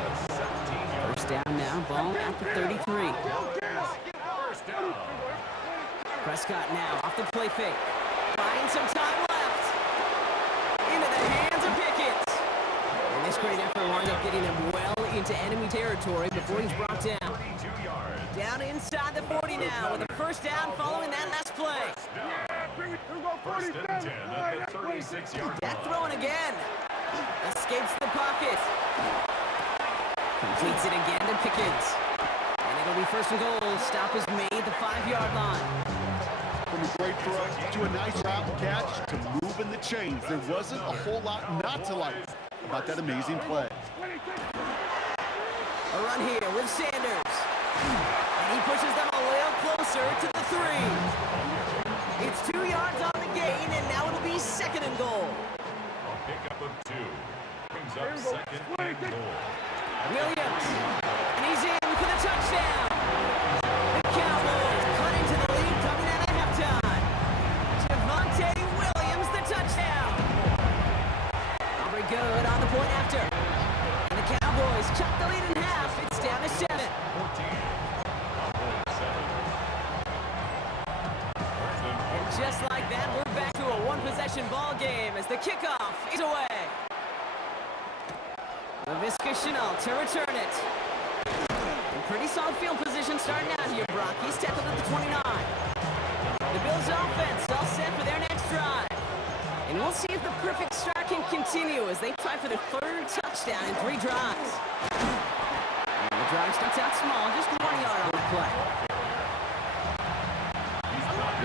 First down now, ball at the 33. Prescott now off the play fake. Buying some time left. Into the hands of Pickens. And this great effort winds up getting him well into enemy territory before he's brought down. Down inside the 40 now with a first down following that last play. First and 10 at the 36-yard line. Dak throwing again. Escapes the pocket. Completes it again to Pickens. And it'll be 1st and goal. Stop is made the 5-yard line. From a great throw to a nice route catch to moving the chains. There wasn't a whole lot not to like about that amazing play. A run here with Sanders. And he pushes them a little closer to the 3. It's 2 yards on the gain, and now it'll be 2nd and goal. A pickup of 2. Brings up 2nd and goal. Williams. And he's in for the touchdown. The Cowboys cut into the lead coming out of halftime. Javonte Williams, the touchdown. Aubrey good on the point after. And the Cowboys chop the lead in half. It's down to 7. 14. Cowboys 7. And just like that, we're back to a one-possession ball game as the kickoff is away. Laviska Shenault to return it. In pretty solid field position starting out here, Brock. He's tackled at the 29. The Bills offense all set for their next drive. And we'll see if the perfect start can continue as they try for their 3rd touchdown in 3 drives. And the drive starts out small, just 1 yard on the play.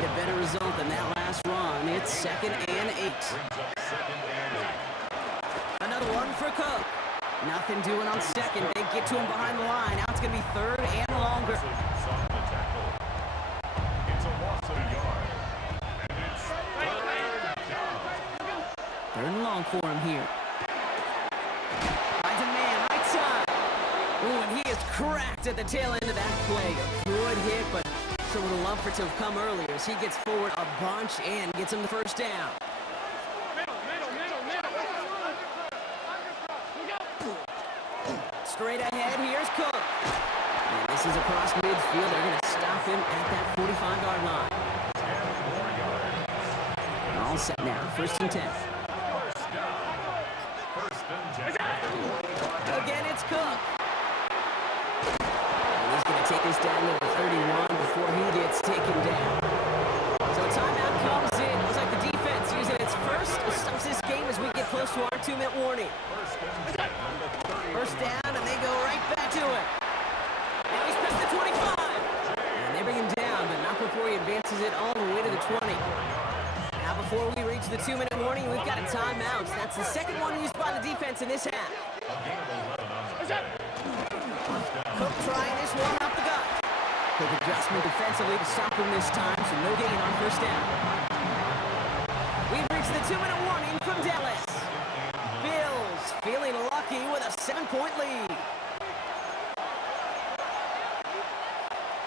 Get a better result than that last run. It's 2nd and 8. Another one for Cook. Nothing doing on 2nd. They get to him behind the line. Now it's going to be 3rd and longer. It's a loss of a yard. And it's 3rd down. 3rd and long for him here. Finds a man, right side. Ooh, and he is cracked at the tail end of that play. A good hit, but sure would have loved for it to have come earlier as he gets forward a bunch and gets him the first down. Straight ahead, here's Cook. And this is across midfield. They're going to stop him at that 45-yard line. And all set now, 1st and 10. First and 10. gets taken down. So a timeout comes in. Looks like the defense using its first stops this game as we get close to our 2-minute warning. First down, and they go right back to it. Now he's pressed the 25. And they bring him down, but not before he advances it all the way to the 20. Now before we reach the 2-minute warning, we've got a timeout. That's the second one used by the defense in this half. Cook trying this one out the gut. Quick adjustment defensively to stop him this time, so no gain on first down. We've reached the 2-minute warning from Dallas. Bills feeling lucky with a 7-point lead.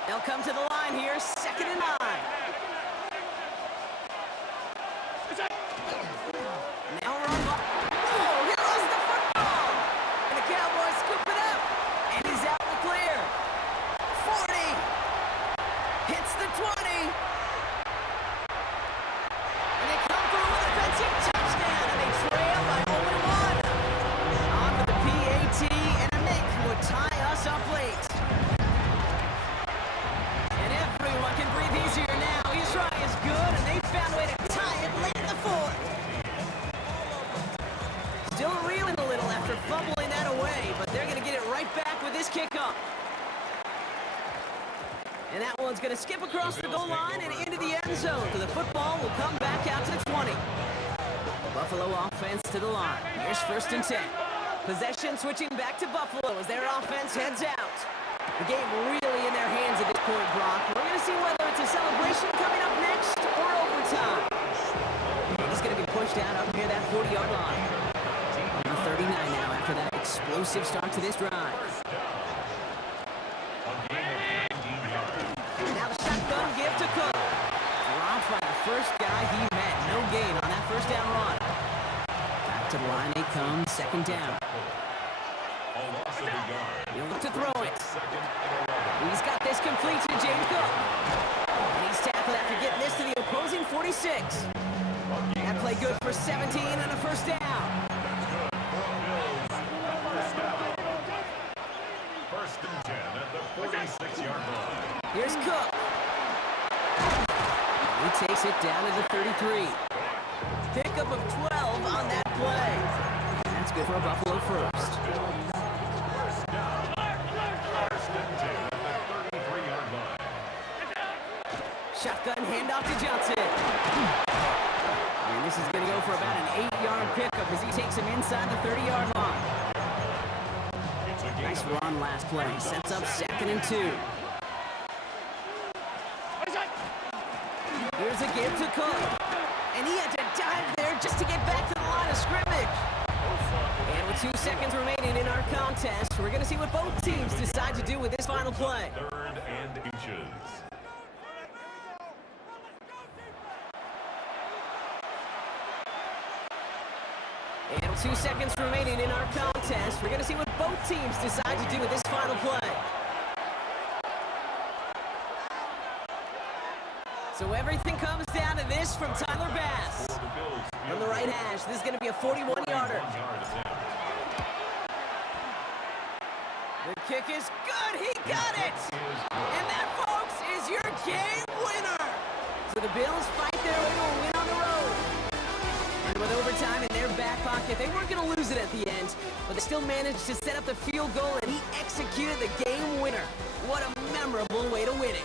They'll come to the line here, 2nd and 9. Now run ball. Oh, he lost the football! And the Cowboys scoop it up. And he's out in the clear. 40. Hits the 20. And they come through with a defensive touchdown. And they trail by 0-1. On for the PAT. And a make would tie us up late. And everyone can breathe easier now. His try is good. And they found a way to tie it late in the 4th. Still reeling a little after fumbling that away, but they're going to get it right back with this kickoff. And that one's going to skip across the goal line and into the end zone. So the football will come back out to the 20. Buffalo offense to the line. Here's 1st and 10. Possession switching back to Buffalo as their offense heads out. The game really in their hands at this point, Brock. We're going to see whether it's a celebration coming up next or overtime. And he's going to be pushed out up near that 40-yard line. 39 now after that explosive start to this drive. Now the shotgun give to Cook. Dropped by the first guy he met. No gain on that first down run. Back to the line they come, 2nd down. He'll look to throw it. He's got this complete to James Cook. And he's tackled after getting this to the opposing 46. That play good for 17 and a first down. Here's Cook. He takes it down to the 33. Pickup of 12 on that play. That's good for a Buffalo first. Shotgun handoff to Johnson. And this is going to go for about an 8-yard pickup as he takes him inside the 30-yard line. Nice run last play. Sets up 2nd and 2. Here's a give to Cook. And he had to dive there just to get back to the line of scrimmage. And with 2 seconds remaining in our contest, we're going to see what both teams decide to do with this final play. 3rd and inches. And with 2 seconds remaining in our contest, we're going to see what both teams decide to do with this final play. So everything comes down to this from Tyler Bass. From the right hash, this is going to be a 41-yarder. The kick is good. He got it. And that, folks, is your game winner. So the Bills fight their way to a win on the road. And with overtime in their back pocket, they weren't going to lose it at the end, but they still managed to set up the field goal, and he executed the game winner. What a memorable way to win it.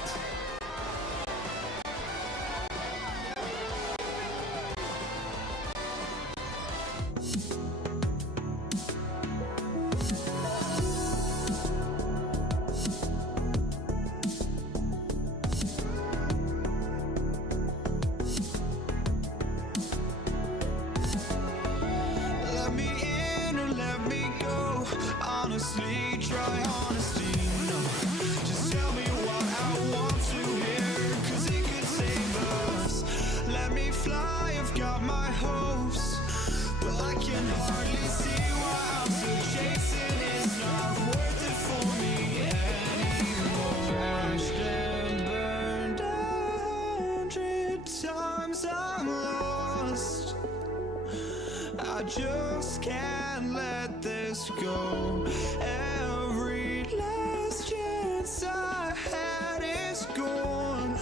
Let me in or let me go. Honestly, try honesty. No, just tell me what I want to hear, 'cause it could save us. Let me fly, I've got my hopes, but I can hardly see why I'm still chasing. It's not worth it for me anymore. Crashed and burned 100 times, I'm lost. I just can't let this go. Every last chance I had is gone.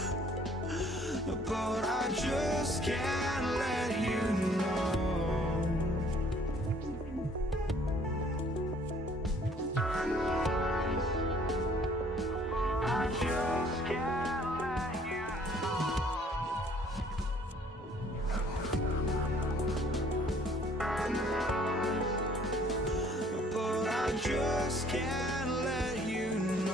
can't let you know.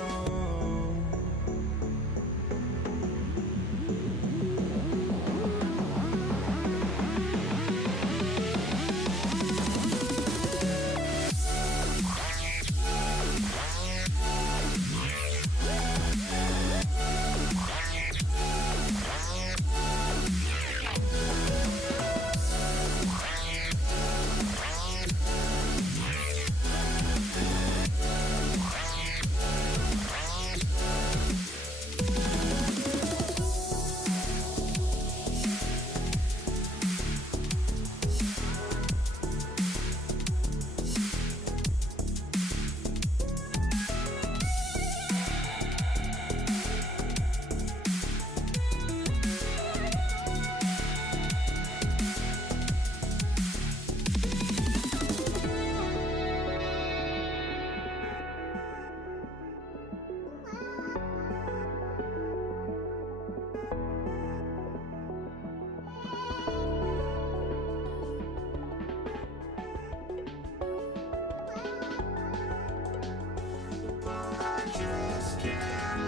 Oh, I just can't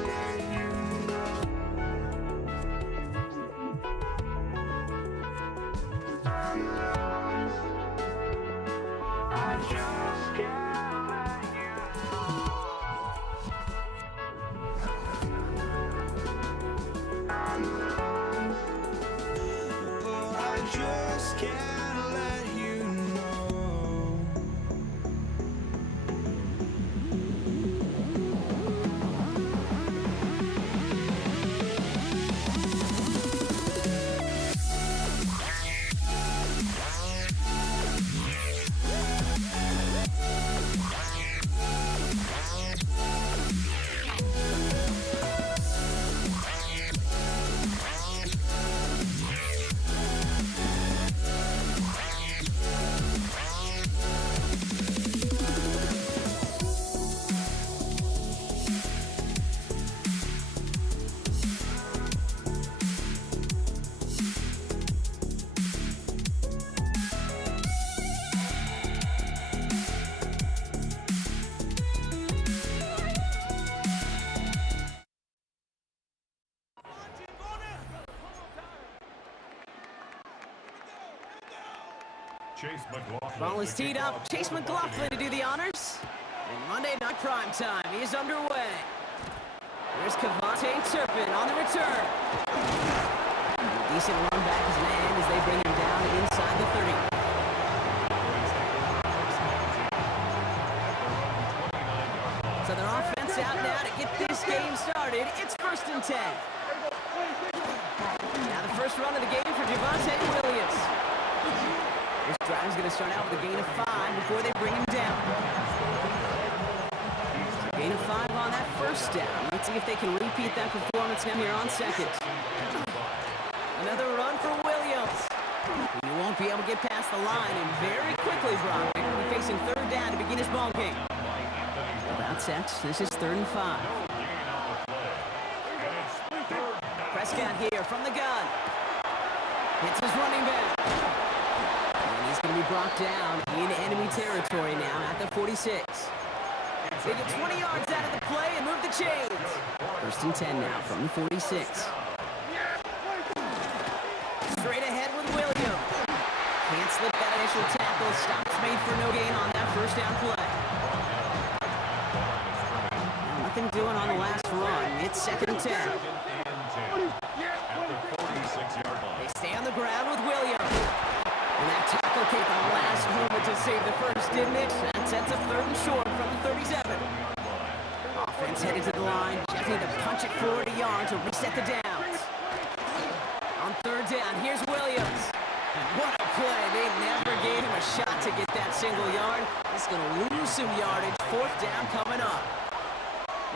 let you know. Chase McLaughlin. Ball is teed up. Chase McLaughlin to do the honors. And Monday Night Prime Time is underway. There's Cavante Turpin on the return. Decent run back his man as they bring him down inside the 30. So their offense out now to get this game started. It's 1st and 10. Now the first run of the game for Javonte Williams. This drive's going to start out with a gain of 5 before they bring him down. Gain of 5 on that first down. Let's see if they can repeat that performance now here on second. Another run for Williams. He won't be able to get past the line, and very quickly, Brock, they're going to be facing 3rd down to begin his ball game. About set. This is 3rd and 5. Prescott here from the gun. Hits his running back. He's going to be brought down in enemy territory now at the 46. They get 20 yards out of the play and move the chains. 1st and 10 now from the 46. Straight ahead with Williams. Can't slip that initial tackle. Stops made for no gain on that 1st down play. Nothing doing on the last run. It's 2nd and 10. They stay on the ground with Williams. And that tackle came the last moment to save the first, didn't it? That sets up 3rd and short from the 37. Offense headed to the line. Just need to punch it 40 yards to reset the downs. On 3rd down, here's Williams. And what a play. They never gave him a shot to get that single yard. He's going to lose some yardage. 4th down coming up.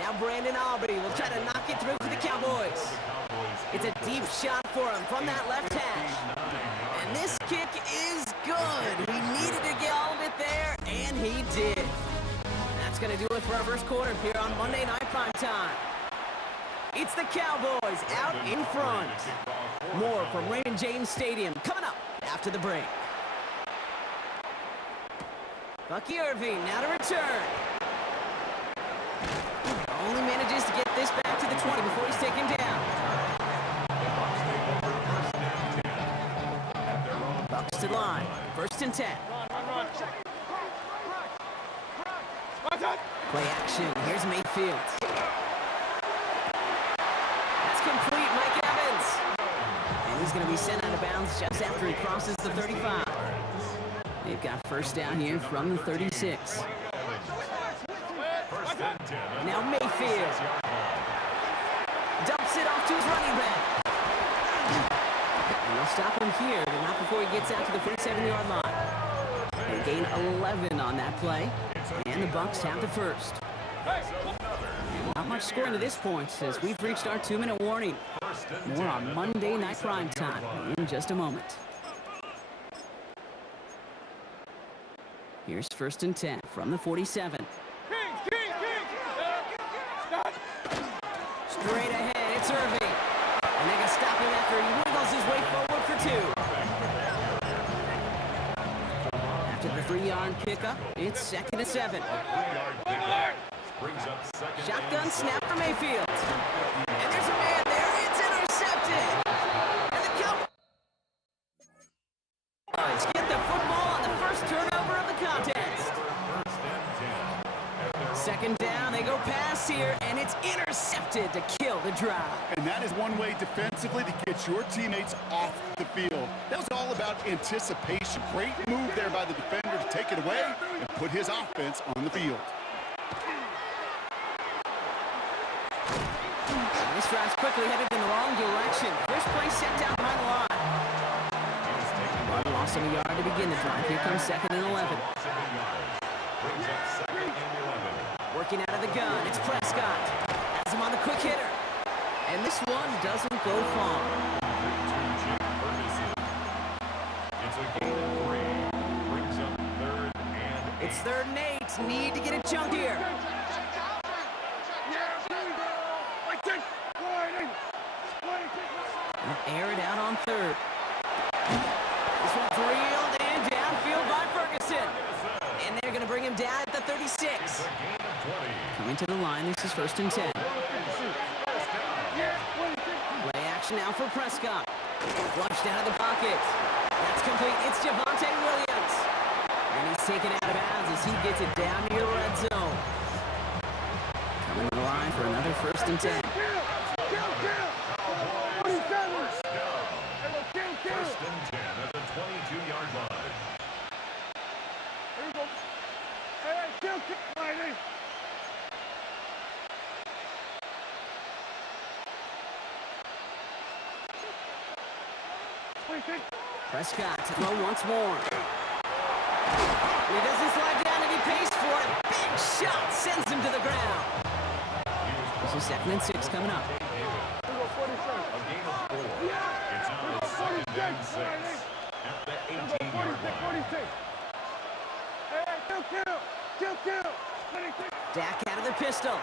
Now Brandon Aubrey will try to knock it through for the Cowboys. It's a deep shot for him from that left hash. And this kick is good. He needed to get all of it there, and he did. That's going to do it for our first quarter here on Monday Night Prime Time. It's the Cowboys out in front. More from Raymond James Stadium coming up after the break. Bucky Irving now to return. manages to get this back to the 20 before he's taken down. Bucks to the line. 1st and 10. Play action. Here's Mayfield. That's complete, Mike Evans. And he's going to be sent out of bounds just after he crosses the 35. They've got 1st down here from the 36. Now Mayfield dumps it off to his running back. And they'll stop him here, but not before he gets out to the 47-yard line. They gain 11 on that play, and the Bucks have the 1st. Not much scoring to this point as we've reached our 2-minute warning. More on Monday Night Prime Time in just a moment. Here's 1st and 10 from the 47. Straight ahead, it's Irving. And they can stop him after he wiggles his way forward for 2. After the 3-yard pickup, it's 2nd and 7. Shotgun snap for Mayfield. And there's a man there. It's intercepted. And the Cowboys get the football on the 1st turnover of the contest. 2nd down, they go pass here, and it's intercepted to kill the drive. And that is one way defensively to get your teammates off the field. That was all about anticipation. Great move there by the defender to take it away and put his offense on the field. This drive's quickly headed in the wrong direction. First play set down behind the line. But lost him a yard to begin the drive. Here comes 2nd and 11. Working out of the gun, it's Prescott. Has him on the quick hitter. And this one doesn't go far. It's 3rd and 8. Need to get a chunk here. They'll air it out on 3rd. This one's reeled in downfield by Ferguson. And they're going to bring him down at the 36. Coming to the line, this is 1st and 10. Play action now for Prescott. Flushed out of the pocket. That's complete. It's Javonte Williams. And he's taken out of bounds as he gets it down near the red zone. Coming to the line for another 1st and 10. First and 10 at the 22-yard line. Prescott to throw once more. He doesn't slide down and he pays for it. Big shot sends him to the ground. This is 2nd and 6 coming up. A game of 4. It's now 2nd and 6 at the 18-yard line. Dak out of the pistol.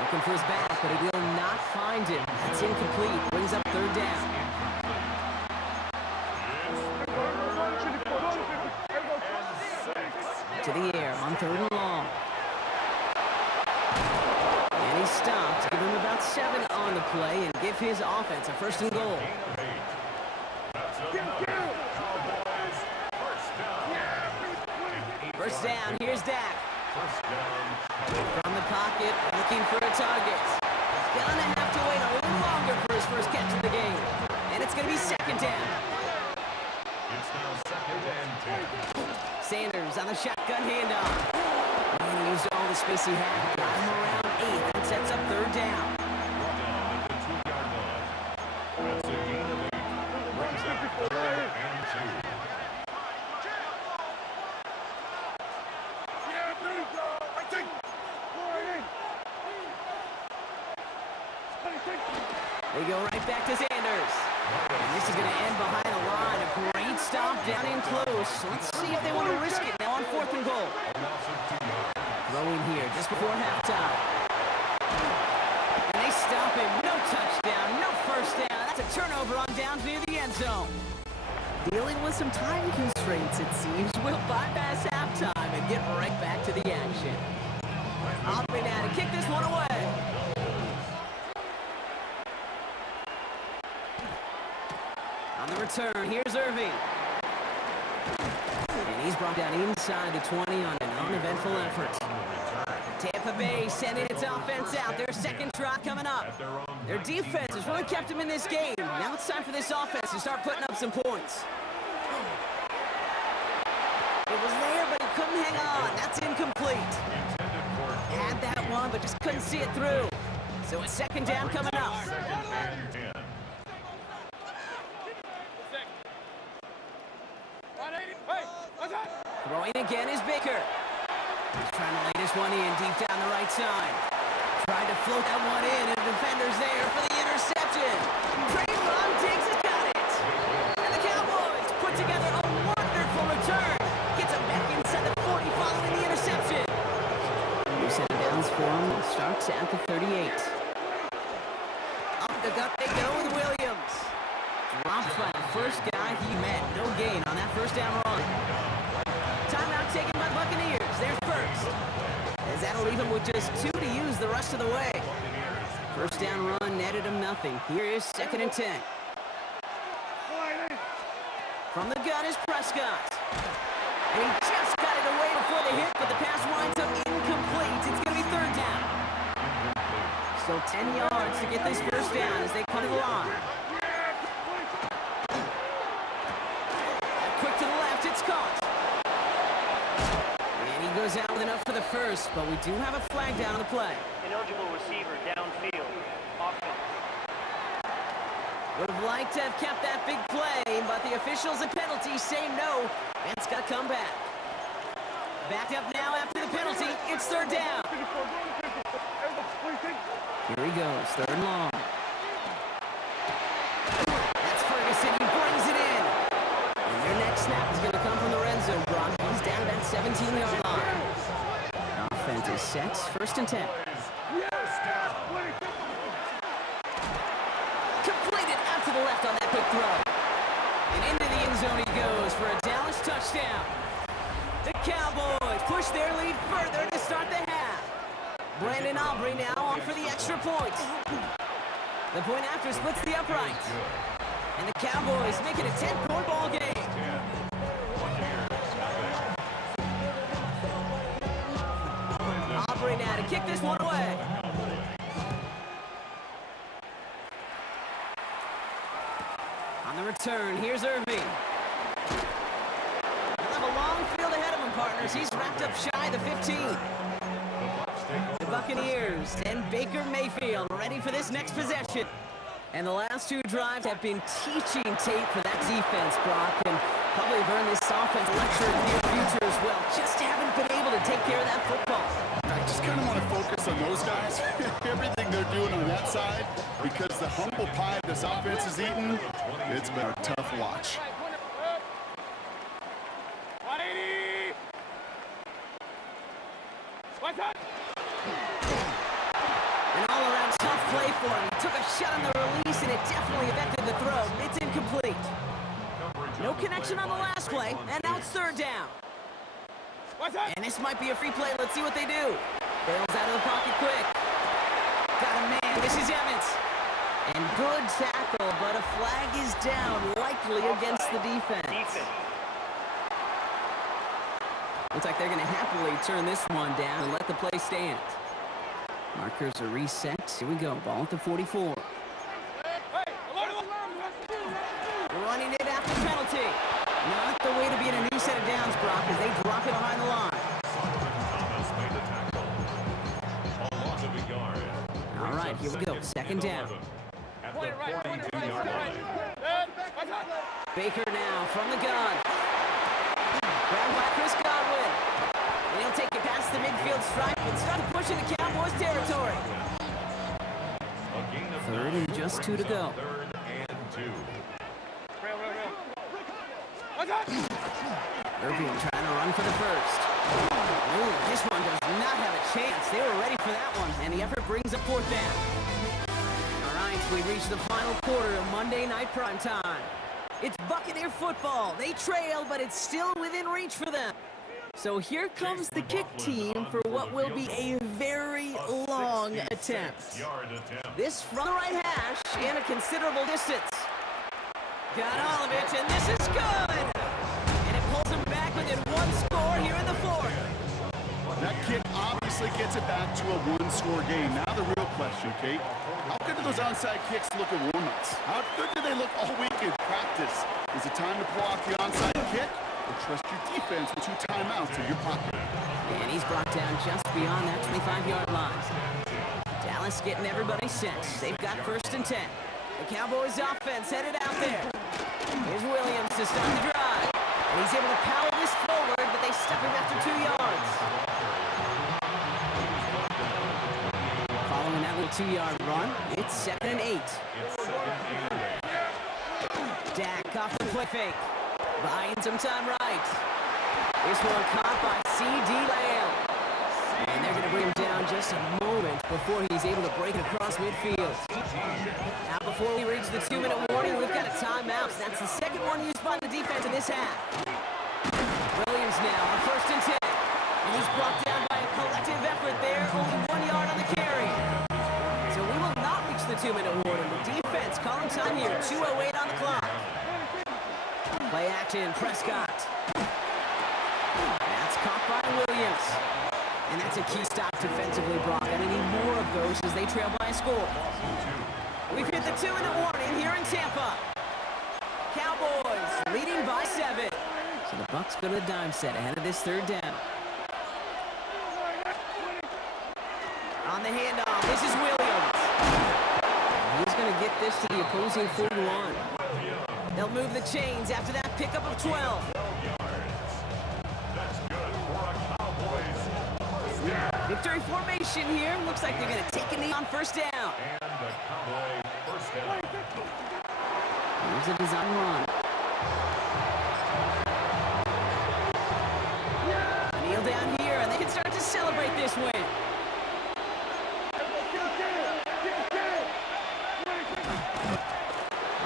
Looking for his back, but he will not find him. That's incomplete. Brings up 3rd down. To the air on 3rd and long. And he stopped. Give him about 7 on the play and give his offense a 1st and goal. First down, here's Dak. From the pocket, looking for a target. Gonna have to wait a little longer for his first catch of the game. And it's gonna be 2nd down. It's now 2nd and 10. Sanders on the shotgun handoff. And he used all the space he had. Got him around 8. That sets up 3rd down. Down at the 2-yard line. That's a gain of 8. Brings up 3rd and 2. They go right back to Sanders. And this is going to end behind the line. A great stop down in close. Let's see if they want to risk it now on 4th and goal. Throwing here just before halftime. And they stop him. No touchdown, no 1st down. That's a turnover on downs near the end zone. Dealing with some time constraints, it seems. We'll bypass halftime and get right back to the action. Opting now to kick this one away. On the return, here's Irving. And he's brought down inside the 20 on an uneventful effort. Tampa Bay sending its offense out. Their second try coming up. Their defense has really kept them in this game. Now it's time for this offense to start putting up some points. It was there, but he couldn't hang on. That's incomplete. Had that one, but just couldn't see it through. So a second down coming up. Throwing again is Baker. He's trying to lay this one in deep down the right side. Trying to float that one in, and the defender's there for the interception. Trayvon Diggs has got it. And the Cowboys put together a wonderful return. Gets him back inside the 40 following the interception. New set of downs for him. Starts at the 38. Up the gut they go with Williams. Dropped by the first guy he met. No gain on that first down run. Timeout taken by the Buccaneers. They're first. As that'll leave him with just 2 to use the rest of the way. First down run netted him nothing. Here is 2nd and 10. From the gun is Prescott. And he just got it away before the hit, but the pass winds up incomplete. It's going to be 3rd down. Still 10 yards to get this first down as they come to the line. Quick to the left, it's caught. And he goes out with enough for the first, but we do have a flag down on the play. Ineligible receiver downfield. Offense. Would have liked to have kept that big play, but the officials at penalty say no, and it's got to come back. Backed up now after the penalty. It's 3rd down. Here he goes, 3rd and long. That's Ferguson. He brings it in. And their next snap is going to come from the red zone, Brock. He's down at that 17-yard line. Offense is set. 1st and 10. Completed out to the left on that big throw. And into the end zone he goes for a Dallas touchdown. The Cowboys push their lead further to start the half. Brandon Aubrey now on for the extra point. The point after splits the uprights. And the Cowboys make it a 10-point ball game. Aubrey now to kick this one away. On the return, here's Irving. He'll have a long field ahead of him, partners. He's wrapped up shy of the 15. The Buccaneers and Baker Mayfield ready for this next possession. And the last 2 drives have been teaching tape for that defense, Brock, and probably have earned this offense a lecture in the near future as well. Just haven't been able to take care of that football. I just kind of want to focus on those guys, everything they're doing on that side, because the humble pie this offense is eating, it's been a tough watch. An all-around tough play for him. He took a shot on the release, and it definitely affected the throw. It's incomplete. No connection on the last play, and now it's 3rd down. And this might be a free play. Let's see what they do. Bails out of the pocket quick. Got a man. This is Evans. And good tackle, but a flag is down, likely against the defense. Looks like they're going to happily turn this one down and let the play stand. Markers are reset. Here we go. Ball at the 44. Running it after penalty. Not the way to be in a new set of downs, Brock, as they drop it behind the line. All right, here we go. 2nd down. Baker now from the gun. Grabbed by Chris Godwin. And he'll take it past the midfield stripe and start pushing the Cowboys territory. 3rd and just 2 to go. Irving trying to run for the first. Ooh, this one does not have a chance. They were ready for that one, and the effort brings up 4th down. All right, we reach the final quarter of Monday Night Primetime. It's Buccaneer football. They trail, but it's still within reach for them. So here comes the kick team for what will be a very long attempt. This from the right hash and a considerable distance. Got all of it, and this is good! And it pulls them back within one score here in the fourth. That kick obviously gets it back to a one-score game. Now the real question, Kate, how good do those onside kicks look at warm-ups? How good do they look all week in practice? Is it time to pull off the onside kick or trust your defense with 2 timeouts in your pocket? And he's brought down just beyond that 25-yard line. Dallas getting everybody set. They've got 1st and 10. The Cowboys offense headed out there. Here's Williams to start the drive. And he's able to power this forward, but they stop him after 2 yards. Following that little 2-yard run, it's 2nd and 8. Dak off the play fake. Buying some time right. This one caught by C.D. Lamb. And they're going to bring him down just a moment before he's able to break it across midfield. Now before we reach the 2-minute warning, we've got a timeout. That's the second one used by the defense in this half. Williams now on 1st and 10. And he's brought down by a collective effort there. Only 1 yard on the carry. So we will not reach the 2-minute warning. The defense calling time here. 2:08 on the clock. Play action, Prescott. That's caught by Williams. And that's a key stop defensively, Brock. And they need more of those as they trail by a score. We've hit the 2-minute warning here in Tampa. Cowboys leading by 7. So the Bucs go to the dime set ahead of this 3rd down. On the handoff, this is Williams. He's going to get this to the opposing 41. They'll move the chains after that pickup of 12. Victory formation here. Looks like they're going to take a knee on 1st down. And the Cowboy 1st down. Here's a design run. Kneel down here, and they can start to celebrate this win.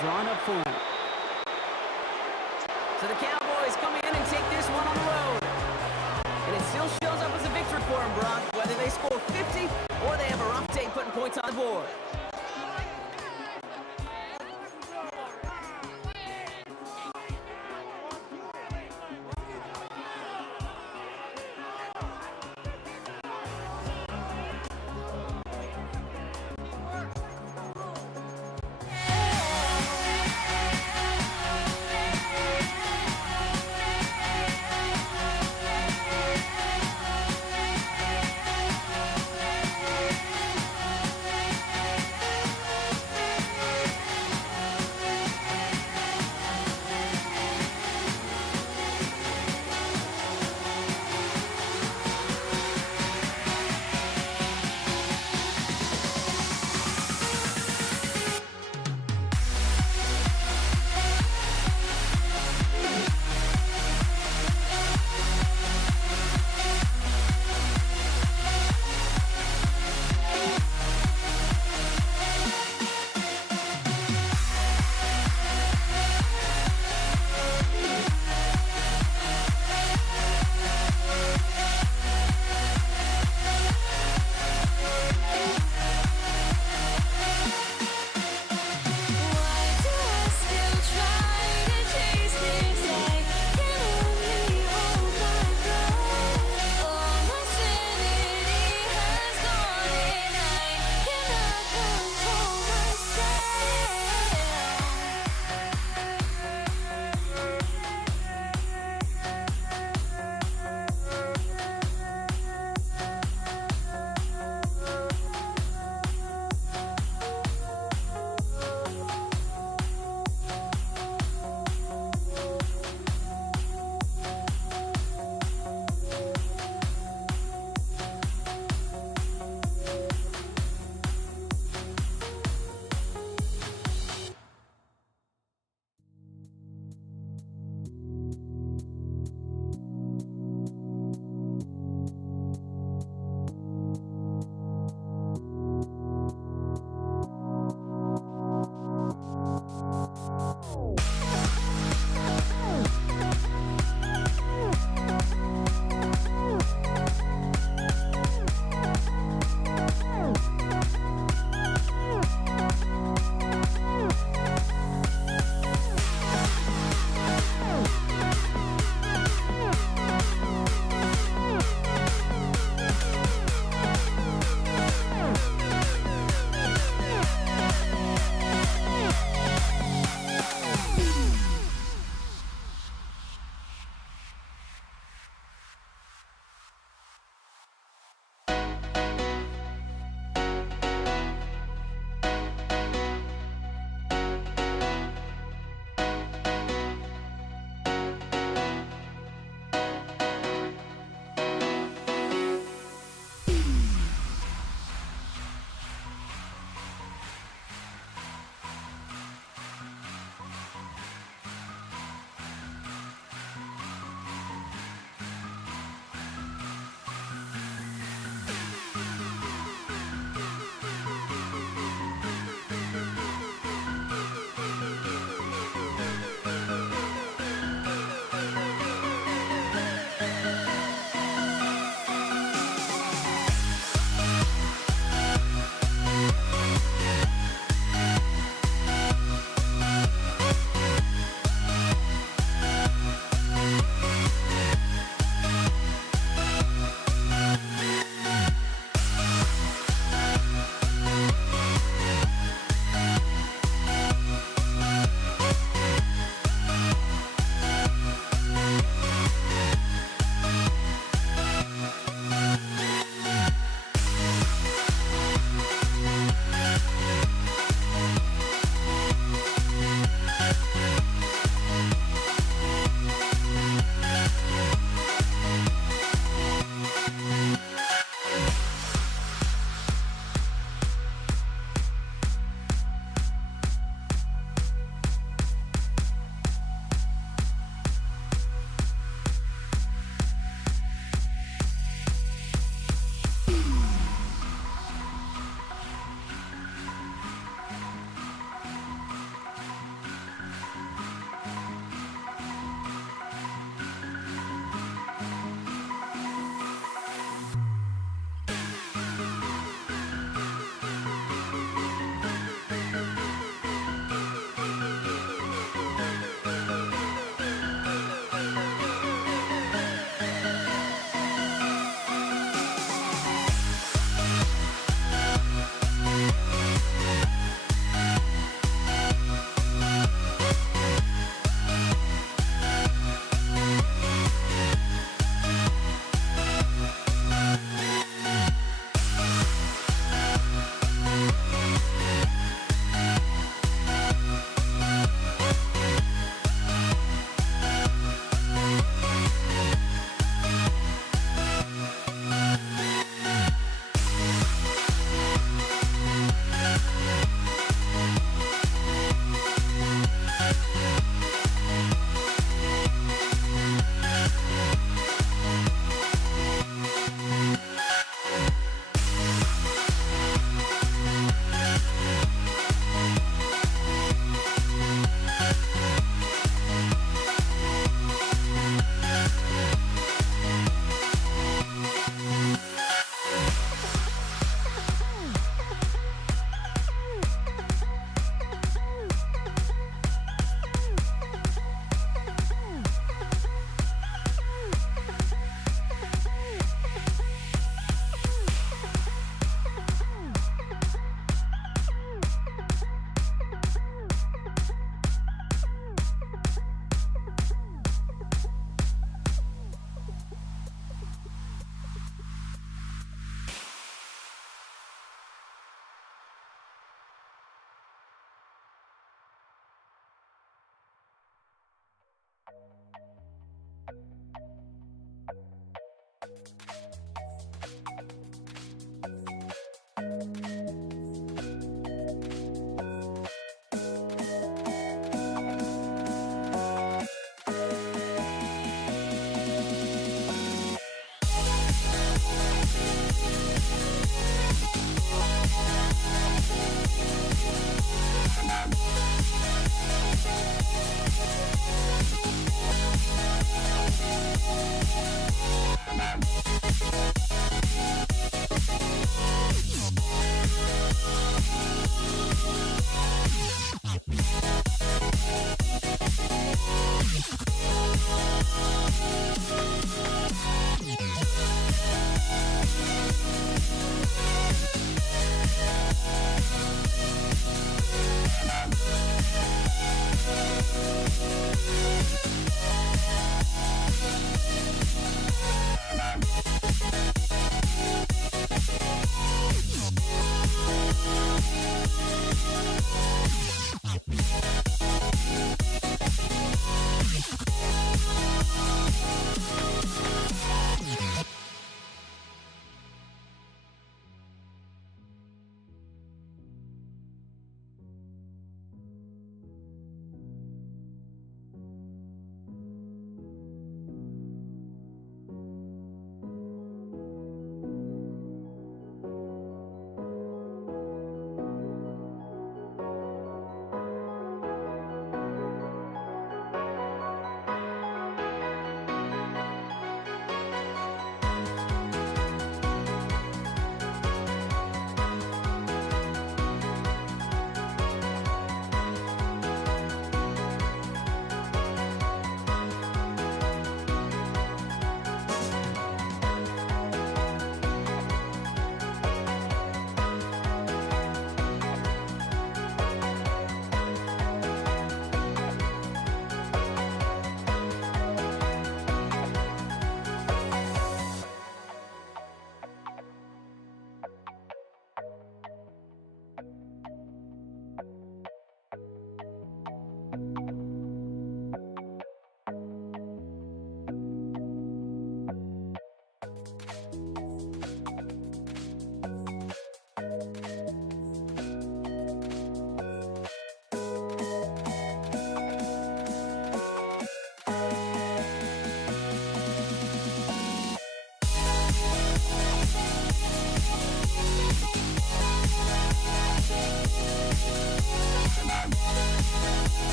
Drawn up for him. So the Cowboys come in and take this one on the road. And it still shows up as a victory for them, Brock, whether they score 50 or they have a rough day putting points on the board.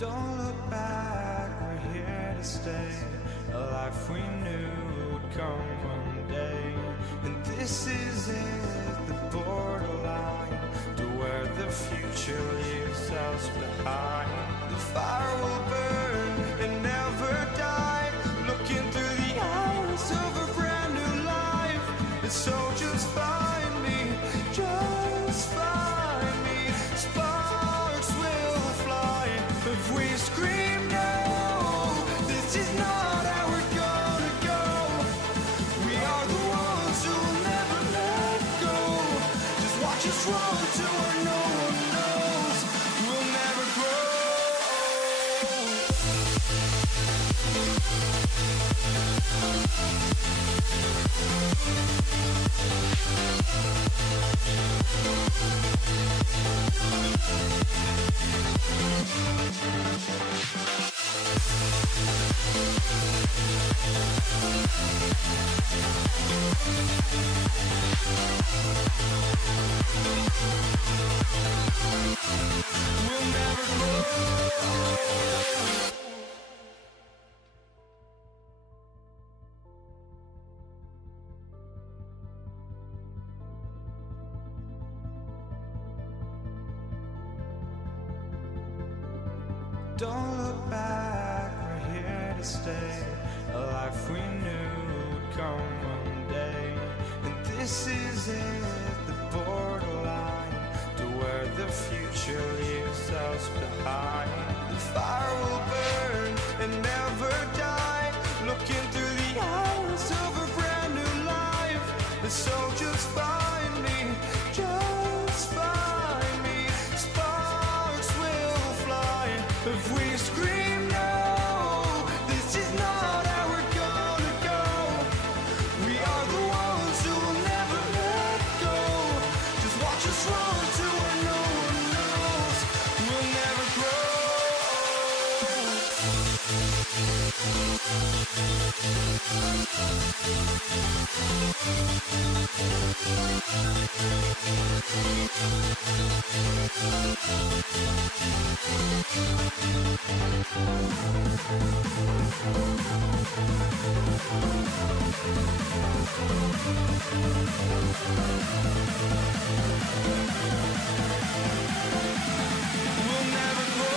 Don't look back, we're here to stay. A life we knew would come one day. And this is it, the borderline to where the future leaves us behind. The fire will burn and never die, looking through the eyes of a brand new life. And so just find me, just find me. Sparks will fly if we scream no. This is not how we're gonna go. We are the ones who will never let go. Just watch us run to where no one knows. We'll never grow. We'll never grow. Don't look back, we're here to stay. A life we knew would come one day. And this is it, the borderline to where the future leaves us behind. The fire will burn and never die, looking through the eyes of a brand new life. And so just find me, just find me. Sparks will fly if we scream no. This is not how we're gonna go. We are the ones who will never let go. Just watch us run to where no one knows. We'll never grow. We'll never grow.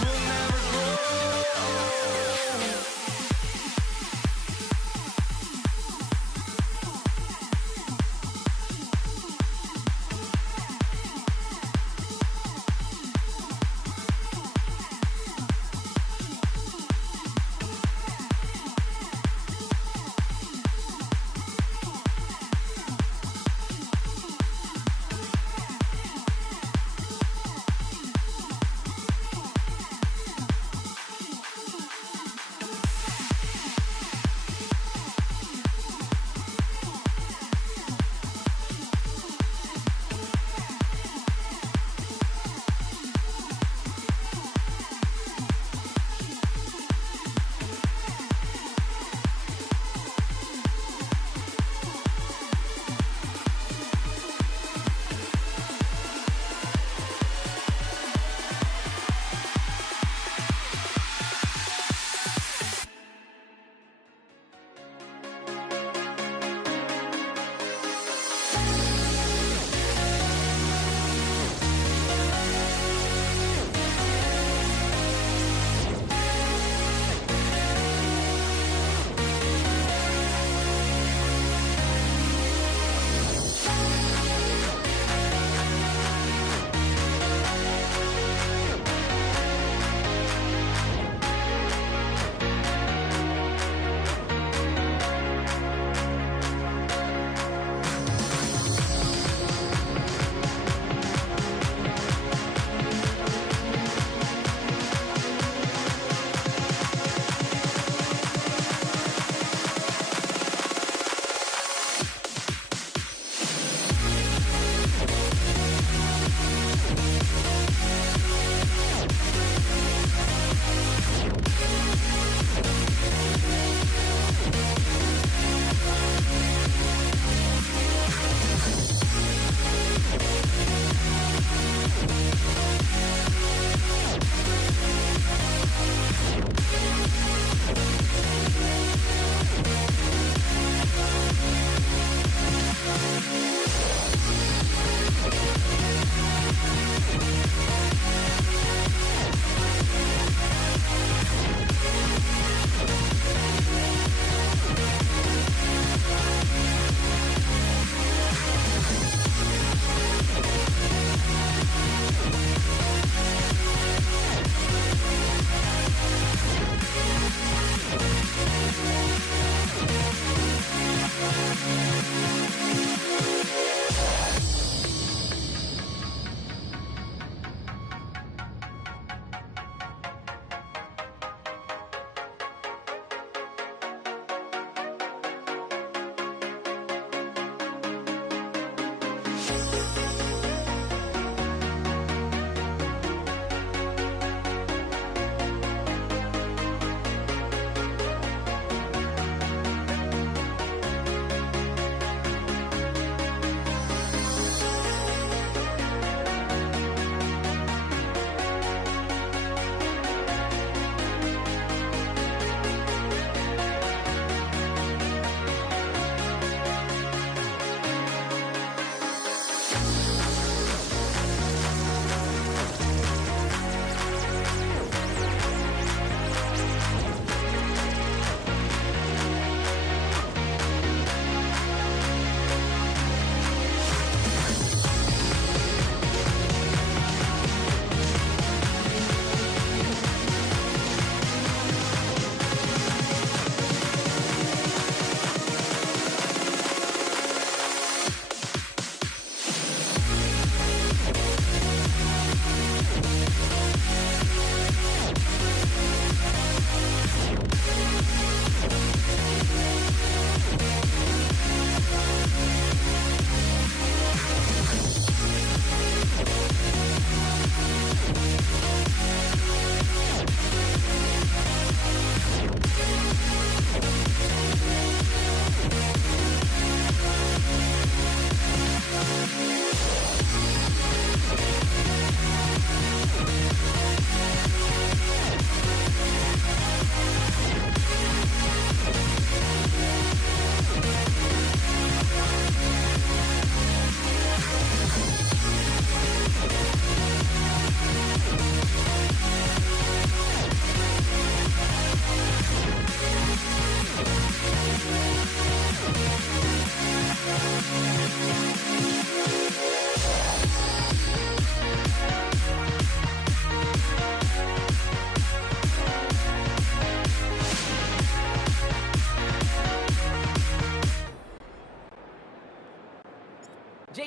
We'll never grow.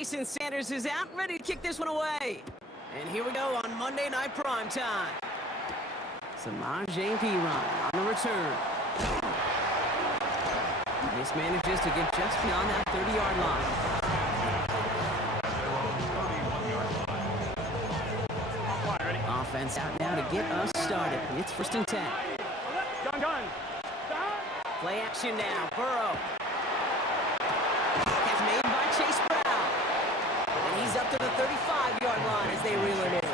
Jason Sanders is out, ready to kick this one away. And here we go on Monday Night Primetime. Samaje Perine on the return. This manages to get just beyond that 30-yard line. Offense out now to get us started. It's 1st and 10. Play action now. Burrow. Is made by Chase Brown. And he's up to the 35-yard line as they reel it in.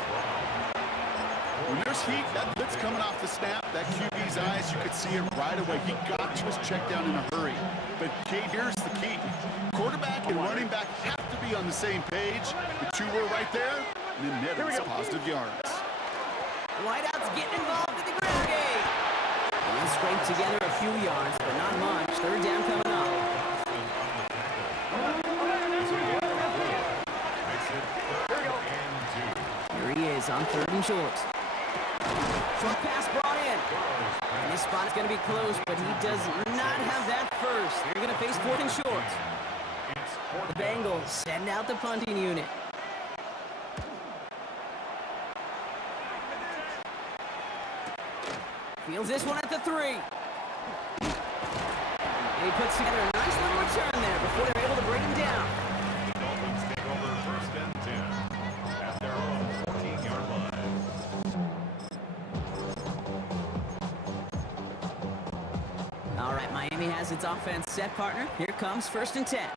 When there's heat, that blitz coming off the snap, that QB's eyes, you could see it right away. He got to his check down in a hurry. But Kate, here's the key. Quarterback and running back have to be on the same page. The two were right there, and then netted positive yards. Whiteout's getting involved in the ground game. And they scrape together a few yards, but not much. 3rd down coming up. Here he is on 3rd and short. Short pass brought in. And this spot's going to be close, but he does not have that first. They're going to face 4th and short. The Bengals send out the punting unit. Fields this one at the 3. And he puts together a nice little return there before they're able to bring him down. The Dolphins take over 1st and 10 at their own 14-yard line. All right, Miami has its offense set, partner. Here comes 1st and 10.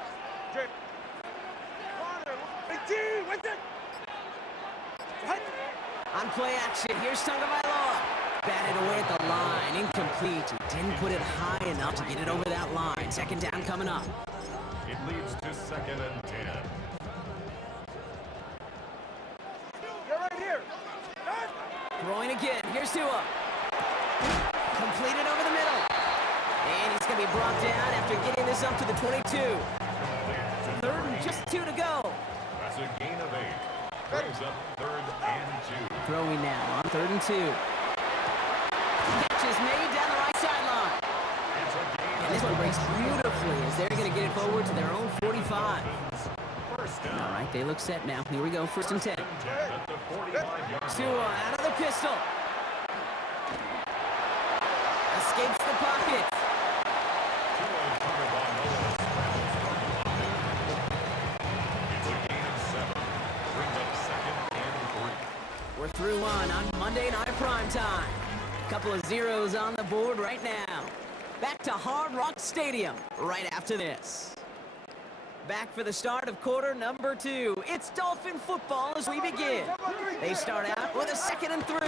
On play action, here's Tagovailoa. Batted away at the line, incomplete. He didn't put it high enough to get it over that line. 2nd down coming up. It leads to 2nd and 10. Throwing again, here's Tua. Completed over the middle. And he's going to be brought down after getting this up to the 22. 3rd and just 2 to go. That's a gain of 8. Brings up 3rd and 2. Throwing now on 3rd and 2. Catch is made down the right sideline. And this one breaks beautifully as they're going to get it forward to their own 45. All right, they look set now. Here we go, 1st and 10. Tua out of the pistol. Escapes the pocket. We're through one on Monday Night Primetime. Couple of zeros on the board right now. Back to Hard Rock Stadium right after this. Back for the start of quarter number 2. It's Dolphin football as we begin. They start out with a 2nd and 3.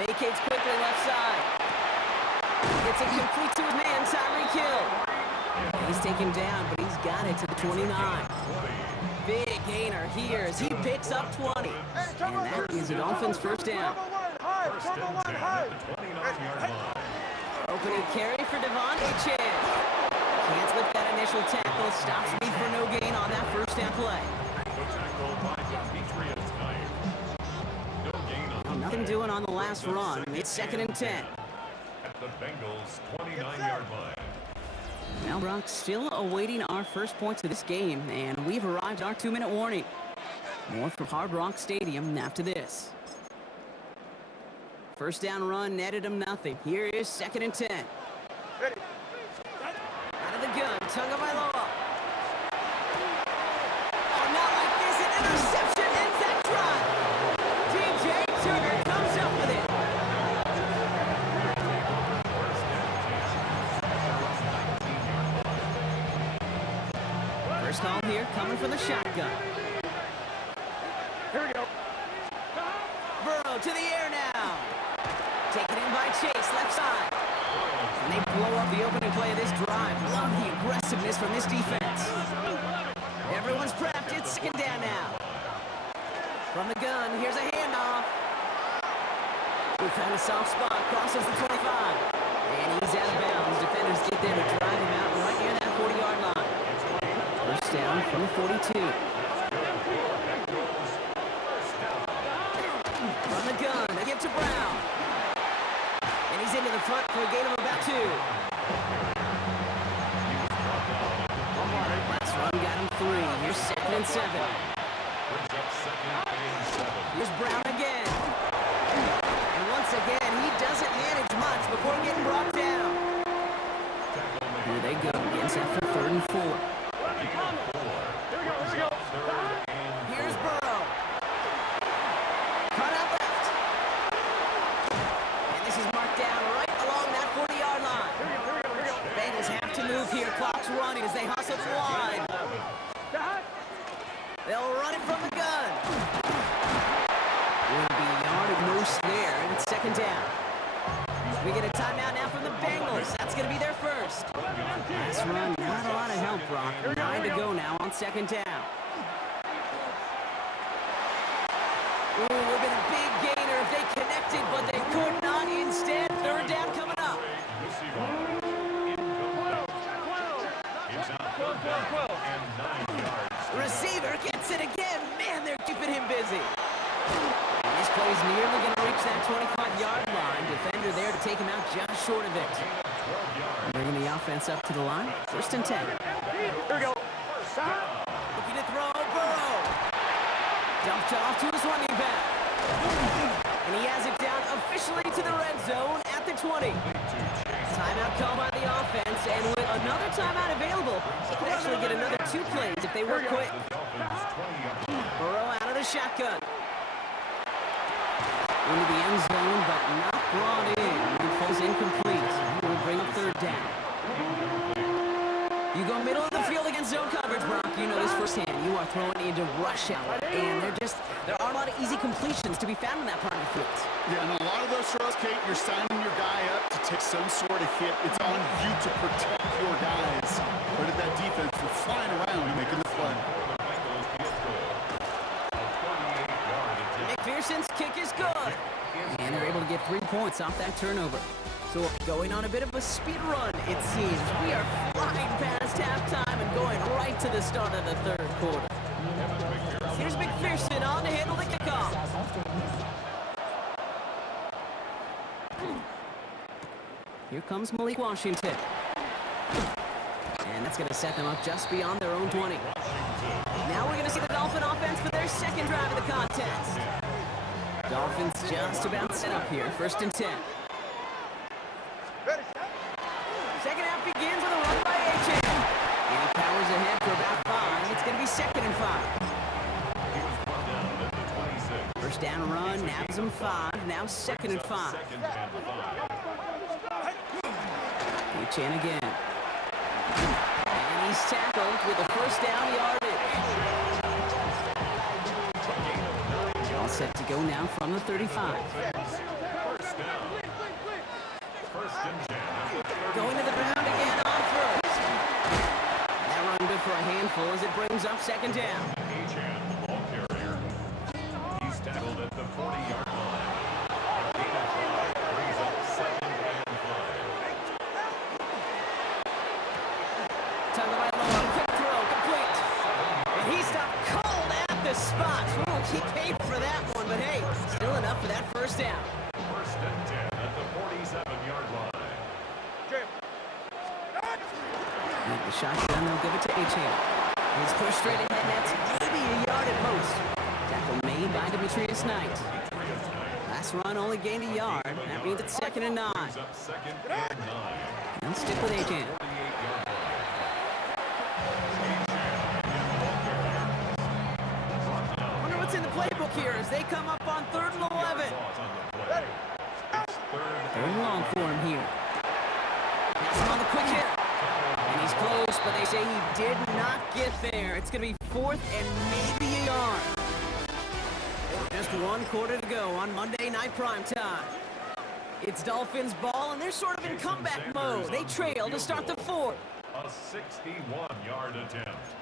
Vacates quickly left side. Gets it complete to his man, Tyreek Hill. He's taken down, but he's got it to the 29. Big gainer here as he picks up 20. And that is the Dolphins' 1st down. 1st and 10 at the 29-yard line. Opening carry for Devontae Chan. Can't slip that initial tackle. Stops me for no gain on that 1st down play. The tackle by Demetrius Knight. No gain on Nothing doing on the last run. It's 2nd and 10. at the Bengals' 29-yard line. Now, Brock, still awaiting our first points of this game, and we've arrived at our 2-minute warning. More from Hard Rock Stadium after this. 1st down run netted him nothing. Here is 2nd and 10. Out of the gun, Tagovailoa. Oh, not like this. An interception ends that drive. DJ Turner comes up with it. First call here coming from the shotgun. Here we go. Burrow to the air now. Taken in by Chase, left side. And they blow up the opening play of this drive. Love the aggressiveness from this defense. Everyone's prepped. It's 2nd down now. From the gun, here's a handoff. We found a soft spot, crosses the 25. And he's out of bounds. Defenders get there to drive him out right near that 40-yard line. 1st down from the 42. From the gun, they give to Brown. And he's into the front for a gain of about 2. Last run got and 7. Brings up second and 7. Here's Brown again. And once again, he doesn't manage much before getting brought down. Here they go again, set for 3rd and 4. Here's Burrow. Cut out left. And this is marked down right along that 40-yard line. Bengals have to move here. Clock's running as they hustle the line. They'll run it from the gun. Will be a yard at most there, and it's 2nd down. We get a timeout now from the Bengals. That's going to be their first. Last run, not a lot of help, Brock. 9 to go now on 2nd down. Ooh, would have been a big gainer if they connected, but they could not. Instead, 3rd down coming up. Receiver gets it again. Man, they're keeping him busy. This play's nearly going to reach that 25-yard line. Defender there to take him out just short of it. Bringing the offense up to the line. 1st and 10. Here we go. Looking to throw, Burrow. Dumped off to his running back. And he has it down officially to the red zone at the 20. Timeout called by the offense, and with another timeout available, they could actually get another 2 plays if they work quick. Burrow out of the shotgun. Into the end zone, but not brought in. It falls incomplete. It will bring up 3rd down. You go middle of the field against zone coverage, Brock. You know this firsthand. You are throwing into rush hour, and there are a lot of easy completions to be found in that part of the field. Yeah, and a lot of those throws, Kate, you're signing your guy up to take some sort of hit. It's on you to protect your guys. But at that defense, they're flying around and making the play. McPherson's kick is good. And they're able to get 3 points off that turnover. So going on a bit of a speed run, it seems. We are flying past halftime and going right to the start of the 3rd quarter. Here's McPherson on to handle the kickoff. Here comes Malik Washington. And that's going to set them up just beyond their own 20. Now we're going to see the Dolphin offense for their 2nd drive of the contest. Dolphins just about set up here. 1st and 10. Second half begins with a run by Achane. And he powers ahead for about 5. It's going to be 2nd and 5. 1st down run, nabs him 5. Now 2nd and 5. Achane again. And he's tackled with a 1st down yardage. All set to go now from the 35. Going to the ground again on 1st. That run good for a handful as it brings up 2nd down. Achane, the ball carrier. He's tackled at the 40-yard line. Brings up 2nd and 5. Tagovailoa, quick throw, complete. And he stopped cold at the spot. Ooh, he paid for that one, but hey, still enough for that 1st down. 1st and 10 at the 47-yard line. And the shotgun, they'll give it to Achane. He's pushed straight ahead, that's maybe a yard at most. Tackle made by Demetrius Knight. Last run only gained a yard. That means it's 2nd and 9. Brings up 2nd and 9. And stick with Achane. Wonder what's in the playbook here as they come up on 3rd and 11. 3rd and long for him here. That's him on the quick hit. And he's close, but they say he did not get there. It's going to be 4th and maybe a yard. Just 1 quarter to go on Monday Night Primetime. It's Dolphins ball, and they're sort of in comeback mode. They trail to start the 4th. A 61-yard attempt.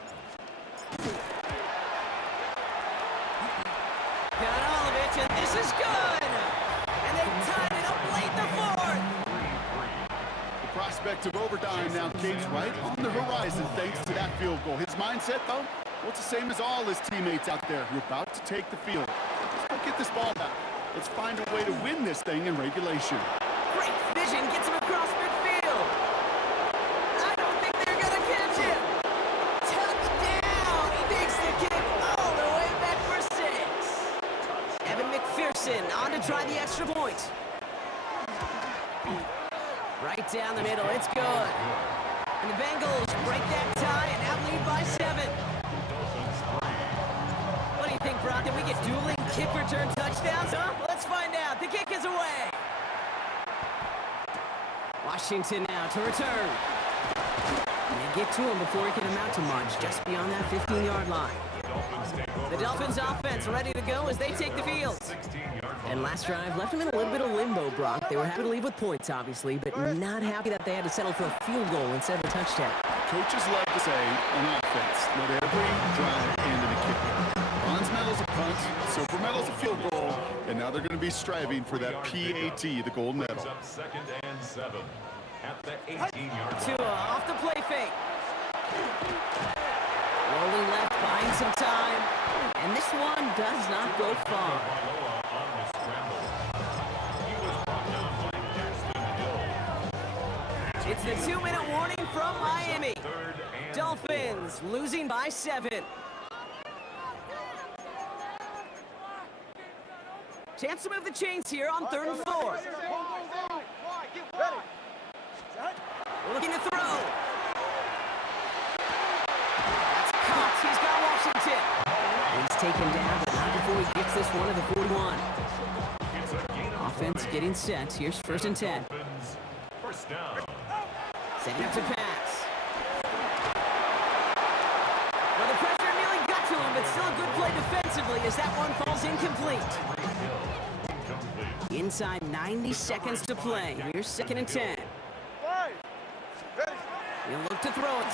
Got all of it, and this is good. And they tied it up late in the 4th. The prospect of overtime now, Kate's right on the horizon thanks to that field goal. His mindset, though, well, it's the same as all his teammates out there. You're about to take the field. Let's go get this ball back. Let's find a way to win this thing in regulation. Great vision gets him across midfield. I don't think they're going to catch him. Touchdown! He takes the kick try the extra point. Right down the middle, it's good. And the Bengals break that tie and now lead by 7. What do you think, Brock? Did we get dueling kick return touchdowns, huh? Let's find out. The kick is away. Washington now to return. And they get to him before he can amount to much, just beyond that 15-yard line. The Dolphins offense ready to go as they take the field. And last drive left them in a little bit of limbo, Brock. They were happy to leave with points, obviously, but not happy that they had to settle for a field goal instead of a touchdown. Coaches love to say on offense, let every drive end in a kick. Bronze medal's a punt, silver medal's a field goal, and now they're going to be striving for that PAT, the gold medal. Up 2nd and 7 at the 18-yard line. Tua off the play fake. Rolling left, buying some time. And this one does not go far. On the scramble. He was brought down by Gaston Hill. It's the 2-minute warning from Miami. 3rd and Dolphins losing by 7. Chance to move the chains here on 3rd and 4. Looking to throw. That's caught. He's got Washington. He's taken down, but not before he gets this one at the 41. Offense getting set. Here's 1st and 10. Dolphins, first down. Setting up to pass. Well, the pressure nearly got to him, but still a good play defensively as that one falls incomplete. Inside 90 seconds to play. Here's 2nd and 10. He'll look to throw it.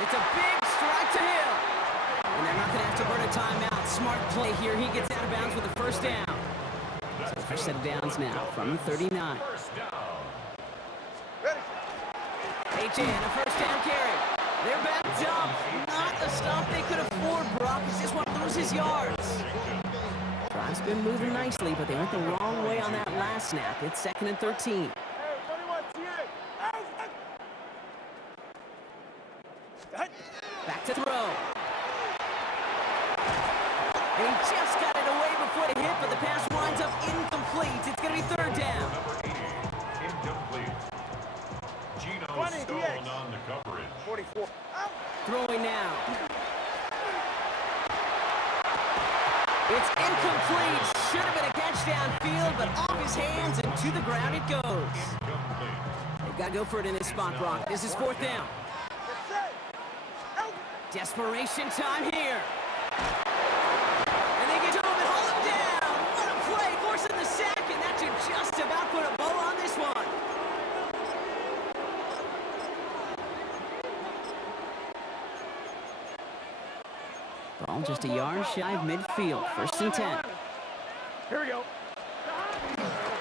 It's a big strike to Hill. And they're not going to have to burn a timeout. Smart play here. He gets out of bounds with a 1st down. So first set of downs now from the 39. H.N. a 1st down carry. They're backed up. Not a stop they could afford, Brock. He just want to lose his yards. Drive's been moving nicely, but they went the wrong way on that last snap. It's 2nd and 13. Back to throw. And he just got it away before the hit, but the pass winds up incomplete. It's going to be 3rd down. Incomplete. Gino Stone on the coverage. 44. Throwing now. It's incomplete. Should have been a catch downfield, but off his hands and to the ground it goes. They've got to go for it in this spot, Brock. This is 4th down. Desperation time here. And they get to him and hold him down. What a play, forcing the sack, and that should just about put a bow on this one. Ball just a yard shy of midfield. 1st and 10. Here we go.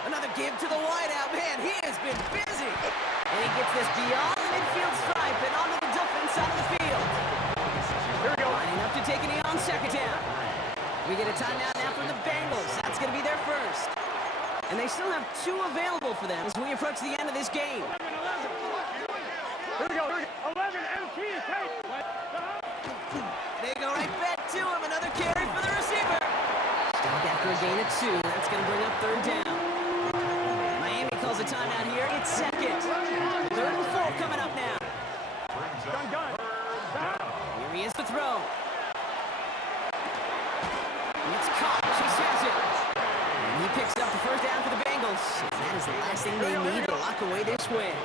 Another give to the wideout. Man, he has been busy. And he gets this beyond the midfield stripe and onto the Dolphins side of the field. Here we go. Lining up to take a knee on 2nd down. We get a timeout now from the Bengals. That's going to be their first. And they still have 2 available for them as we approach the end of this game. Here we go. 11 MT. They go right back to him. Another carry for the receiver. Stop after a gain of 2. That's going to bring up 3rd down. Miami calls a timeout here. It's 2nd. 3rd and 4 coming up now. Gun. Here he is to throw. It's caught. She says it. And he picks up the 1st down for the Bengals. And that is the last thing they need to lock away this win.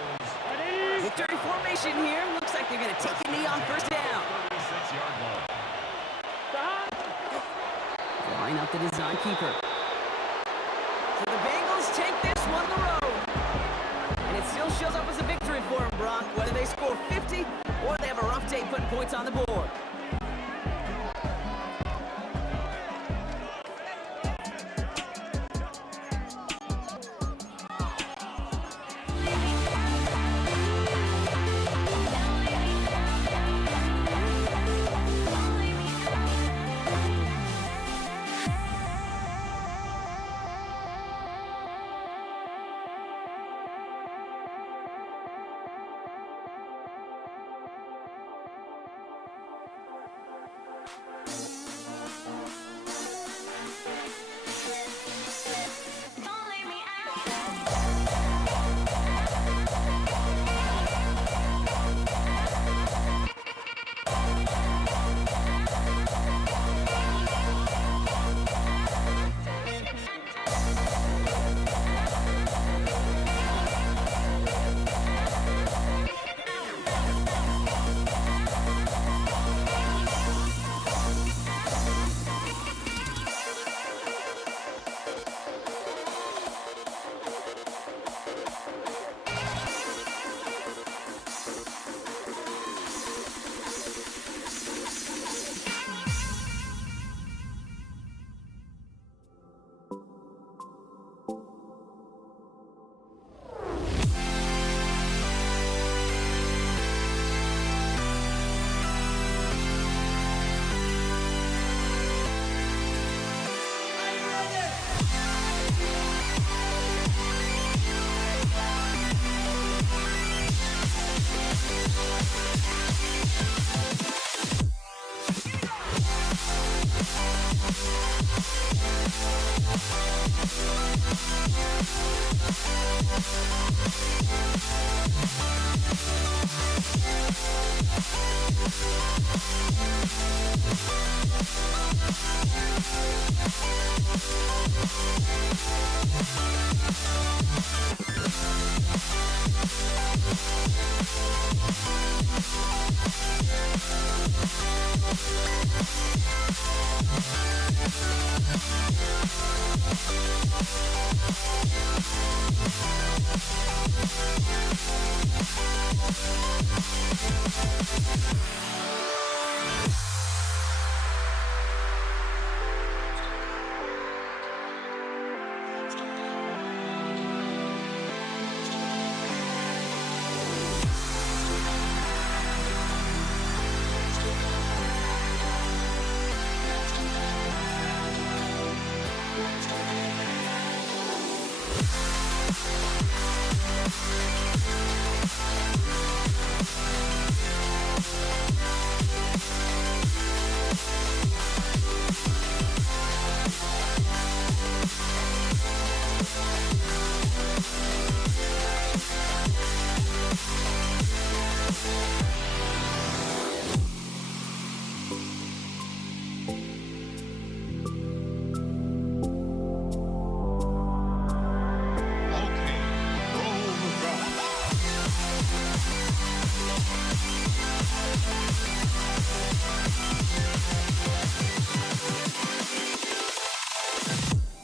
Victory formation here. Looks like they're going to take a knee on 1st down. 36-yard line. Line up the design keeper. So the Bengals take this one on the road. And it still shows up as a victory for them, Brock, whether they score 50 or they have a rough day putting points on the board.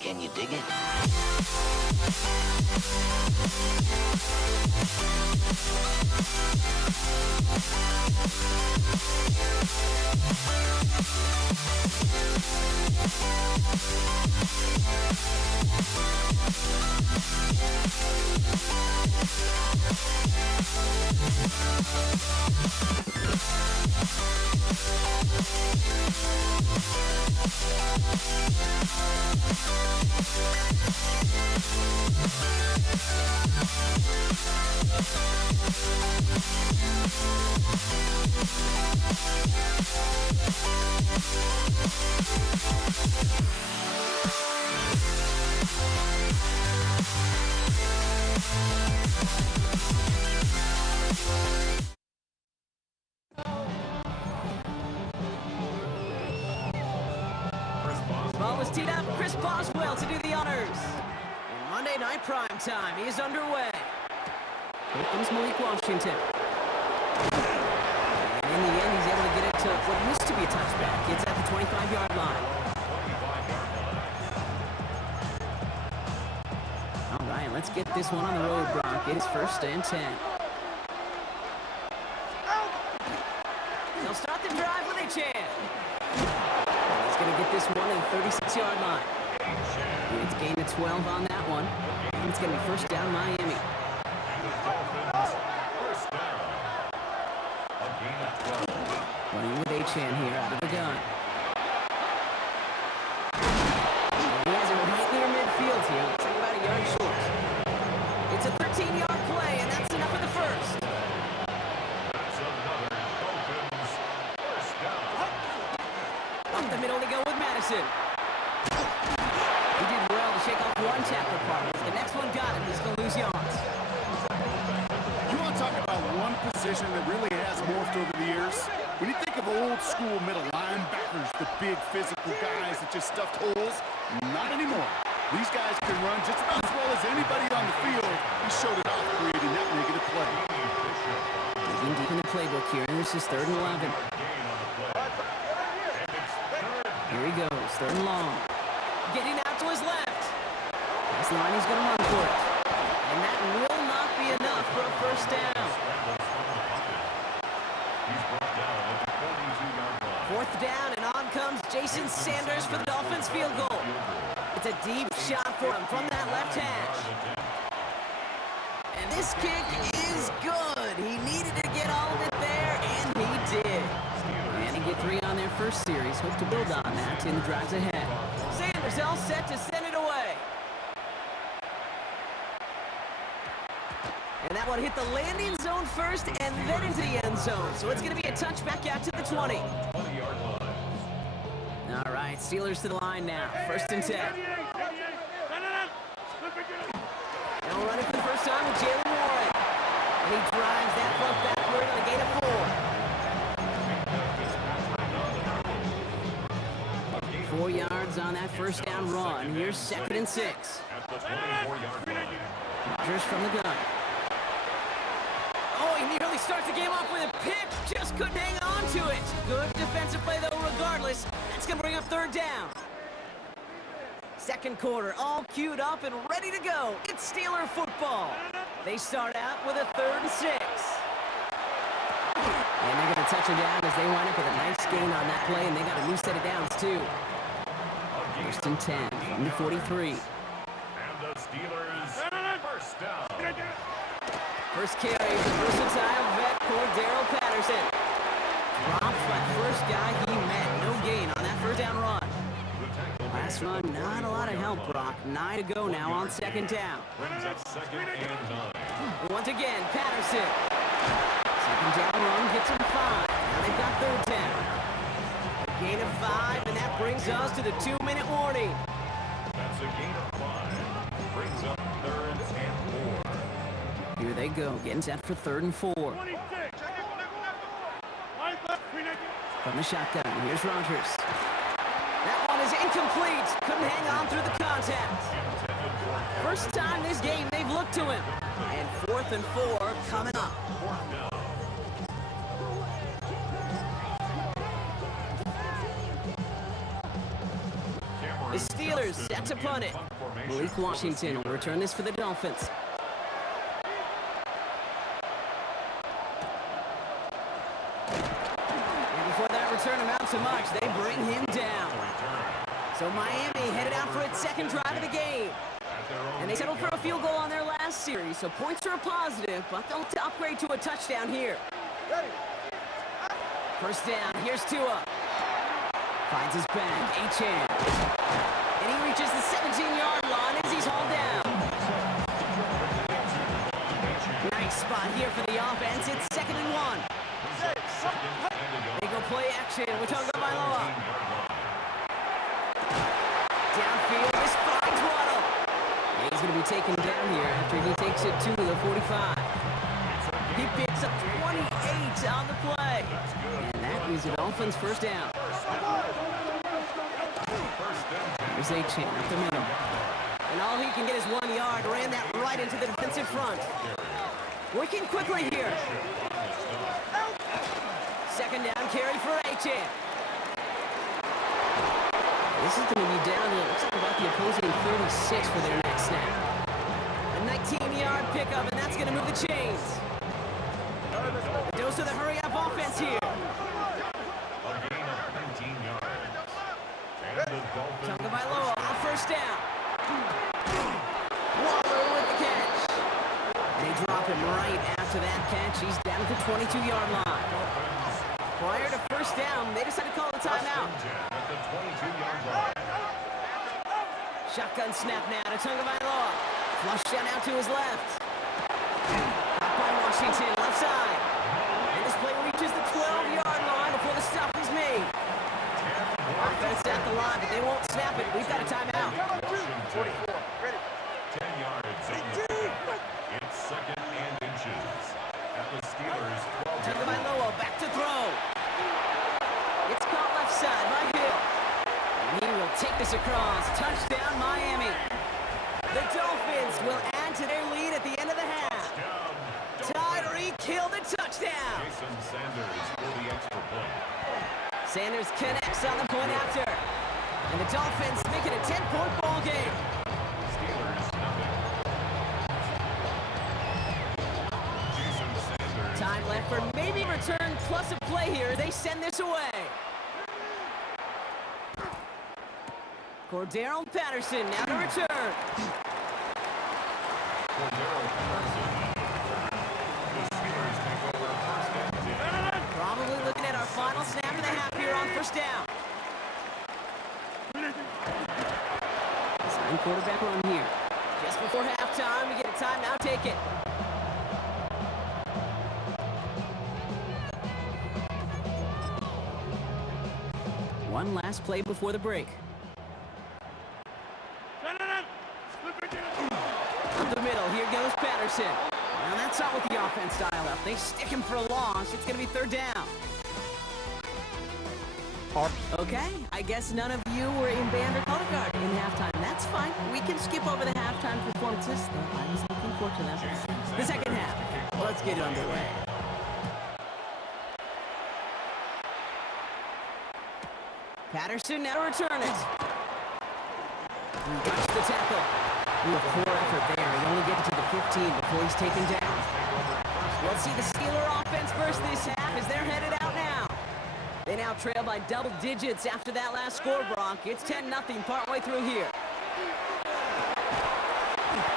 Can you dig it? Ball was teed up. Chris Boswell to do the honors. And Monday Night Prime Time is underway. Here comes Malik Washington. And in the end, he's able to get it to what used to be a touchback. It's at the 25-yard line. All right, let's get this one on the road, Brock. It is 1st and 10. They'll start the drive with a chance. He's going to get this one to the 36-yard line. It's gained a 12 on that one. And it's going to be 1st down Miami. Running with Achane here out of the gun. And he has it right near midfield here. Looks like about a yard short. It's a 13-yard play, and that's enough for the first. Up the middle to go with Madison. He did well to shake off one tackle partner. The next one got him. He's going to lose yards. You want to talk about one position that really has morphed over the years? When you think of old school middle linebackers, the big physical guys that just stuffed holes, not anymore. These guys can run just about as well as anybody on the field. He showed it off creating that negative play. Digging deep in the playbook here, and this is 3rd and 11. Here he goes, 3rd and long. Getting out to his left. This line, he's going to run for it. And that will not be enough for a 1st down. 4th down, and on comes Jason Sanders for the Dolphins field goal. It's a deep shot for him from that left hash. And this kick is good. He needed to get all of it there, and he did. And he get 3 on their first series. Hope to build on that in the drives ahead. Sanders all set to send it away. And that one hit the landing zone first and then into the end zone. So it's going to be a touchback out to the 20. All right, Steelers to the line now. 1st and 10. They'll run it for the first time with Jalen Warren. And he drives that front backward on a gain of 4. 4 yards on that first down run. Here's 2nd and 6. At the 24-yard line. Rodgers from the gun. Oh, he nearly starts the game off with a pick. Just couldn't hang on to it. Good defensive play, though, regardless. That's going to bring up 3rd down. 2nd quarter, all queued up and ready to go. It's Steeler football. They start out with a 3rd and 6. And they're going to touch it down as they wind up with a nice gain on that play, and they got a new set of downs, too. 1st and 10 from the 43. And the Steelers first down. First carry is the versatile vet, Cordero Patterson. Drops by first guy he met. No gain on that 1st down run. Last run, not a lot of help, Brock. 9 to go now on 2nd down. Brings up 2nd and 9. Once again, Patterson. 2nd down run gets him 5. Now they've got 3rd down. A gain of 5, and that brings us to the 2-minute warning. That's a gain of 5. Brings up 3rd and 4. Here they go, getting set for 3rd and 4. From the shotgun, here's Rodgers. That one is incomplete. Couldn't hang on through the contact. First time this game they've looked to him. And 4th and 4 coming up. 4th down. The Steelers set to punt it. Malik Washington will return this for the Dolphins. And before that return amounts to much, they bring him down. So Miami headed out for its 2nd drive of the game. And they settled for a field goal on their last series, so points are a positive, but they'll upgrade to a touchdown here. First down, here's Tua. Finds his back, Achane. And he reaches the 17-yard line as he's hauled down. Nice spot here for the offense. It's 2nd and 1. They go play action with Tagovailoa. Downfield, this finds Waddle. And he's going to be taken down here after he takes it to the 45. He picks up 28 on the play. And that is the Dolphins' first down. Here's Achane up the middle. And all he can get is 1 yard. Ran that right into the defensive front. Working quickly here. 2nd down carry for Achane. This is going to be down to, looks like about the opposing 36 for their next snap. A 19-yard pickup, and that's going to move the chains. A dose of the hurry-up offense here. A gain of 19 yards. And the Dolphins. Tagovailoa on 1st down. Waller with the catch. They drop him right after that catch. He's down at the 22-yard line. Prior to 1st down, they decided to call the timeout. At the 22-yard line. Shotgun snap now to Tagovailoa. Flush down out to his left. Out by Washington, left side. And this play reaches the 12-yard line before the stop is made. Offense at the line, but they won't snap it. We've got a timeout. 10 yards on the pickup. It's 2nd and inches. At the Steelers' 12-yard line. Tagovailoa back to throw. It's caught left side by Hill. And he will take this across. Touchdown, Miami. The Dolphins will add to their lead at the end of the half. Tyreek Hill the touchdown. Jason Sanders for the extra point. Sanders connects on the point after. And the Dolphins make it a 10-point ball game. Steelers nothing. Jason Sanders. Time left for maybe return plus a play here. They send this away. Cordero Patterson now to return. Cordero Patterson. The Steelers take over 1st and 10. Probably looking at our final snap of the half here on 1st down. Design quarterback run here. Just before halftime, we get a timeout. Take it. One last play before the break. Up the middle, here goes Patterson. Now that's not what the offense dialed up. They stick him for a loss. It's going to be 3rd down. are... Okay, I guess none of you were in band or color guard in halftime. That's fine. We can skip over the halftime performances, though I was looking forward to them. The second half. Let's get underway. Patterson now to return it. Watch the tackle. Ooh, a poor effort there. He only gets to the 15 before he's taken down. We'll see the Steeler offense first this half as they're headed out now. They now trail by double digits after that last score, Brock. It's 10-0 partway through here.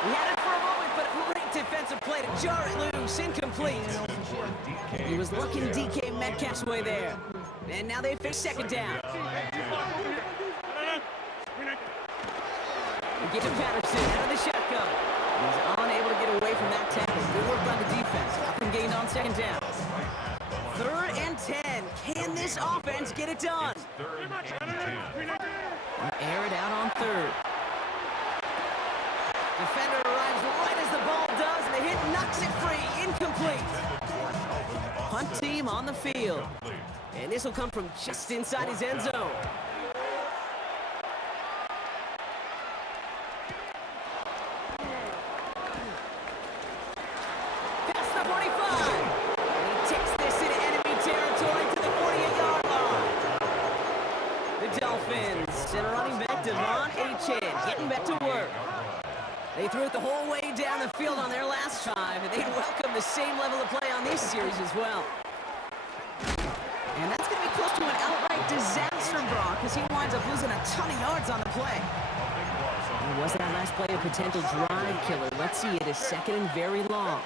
He had it for a moment, but a great defensive play to jar it loose. Incomplete. He was looking DK Metcalf's way there. And now they face second down. We get to Patterson out of the shotgun. He's unable to get away from that tackle. Good work by the defense. Nothing gained on second down. 3rd and 10. Can this offense get it done? Air it out on 3rd. Defender arrives right as the ball does, and the hit knocks it free. Incomplete. Punt team on the field. And this will come from just inside his end zone. Past the 45. And he takes this into enemy territory to the 48-yard line. The Dolphins and running back Devon Achane getting back to work. They threw it the whole way down the field on their last drive, and they'd welcome the same level of play on this series as well. And that's going to be close to an outright disaster, Brock, because he winds up losing a ton of yards on the play. And was that last play a potential drive killer? Let's see, it is 2nd and very long.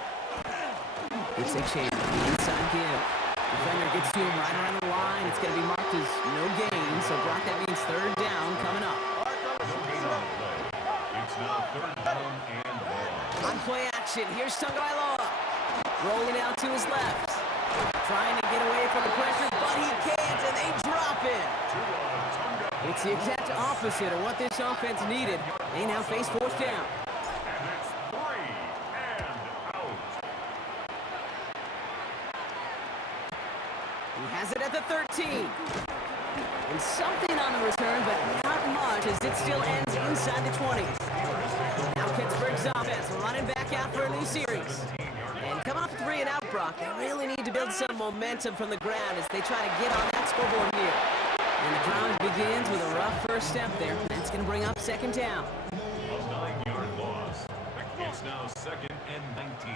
It's a change. Inside give. Defender gets to him right around the line. It's going to be marked as no gain, so Brock, that means 3rd down coming up. It's now 3rd down and long. On play action, here's Tagovailoa. Rolling out to his left. Trying to get away from the pressure, but he can't, and they drop it. It's the exact opposite of what this offense needed. They now face 4th down. And it's 3 and out. He has it at the 13. And something on the return, but not much, as it still ends inside the 20. Now Pittsburgh's offense running back out for a new series. And coming off 3 and out, Brock, they really need to build some momentum from the ground as they try to get on that scoreboard here. And the drive begins with a rough first step there. That's going to bring up 2nd down. A 9-yard loss. It's now 2nd and 19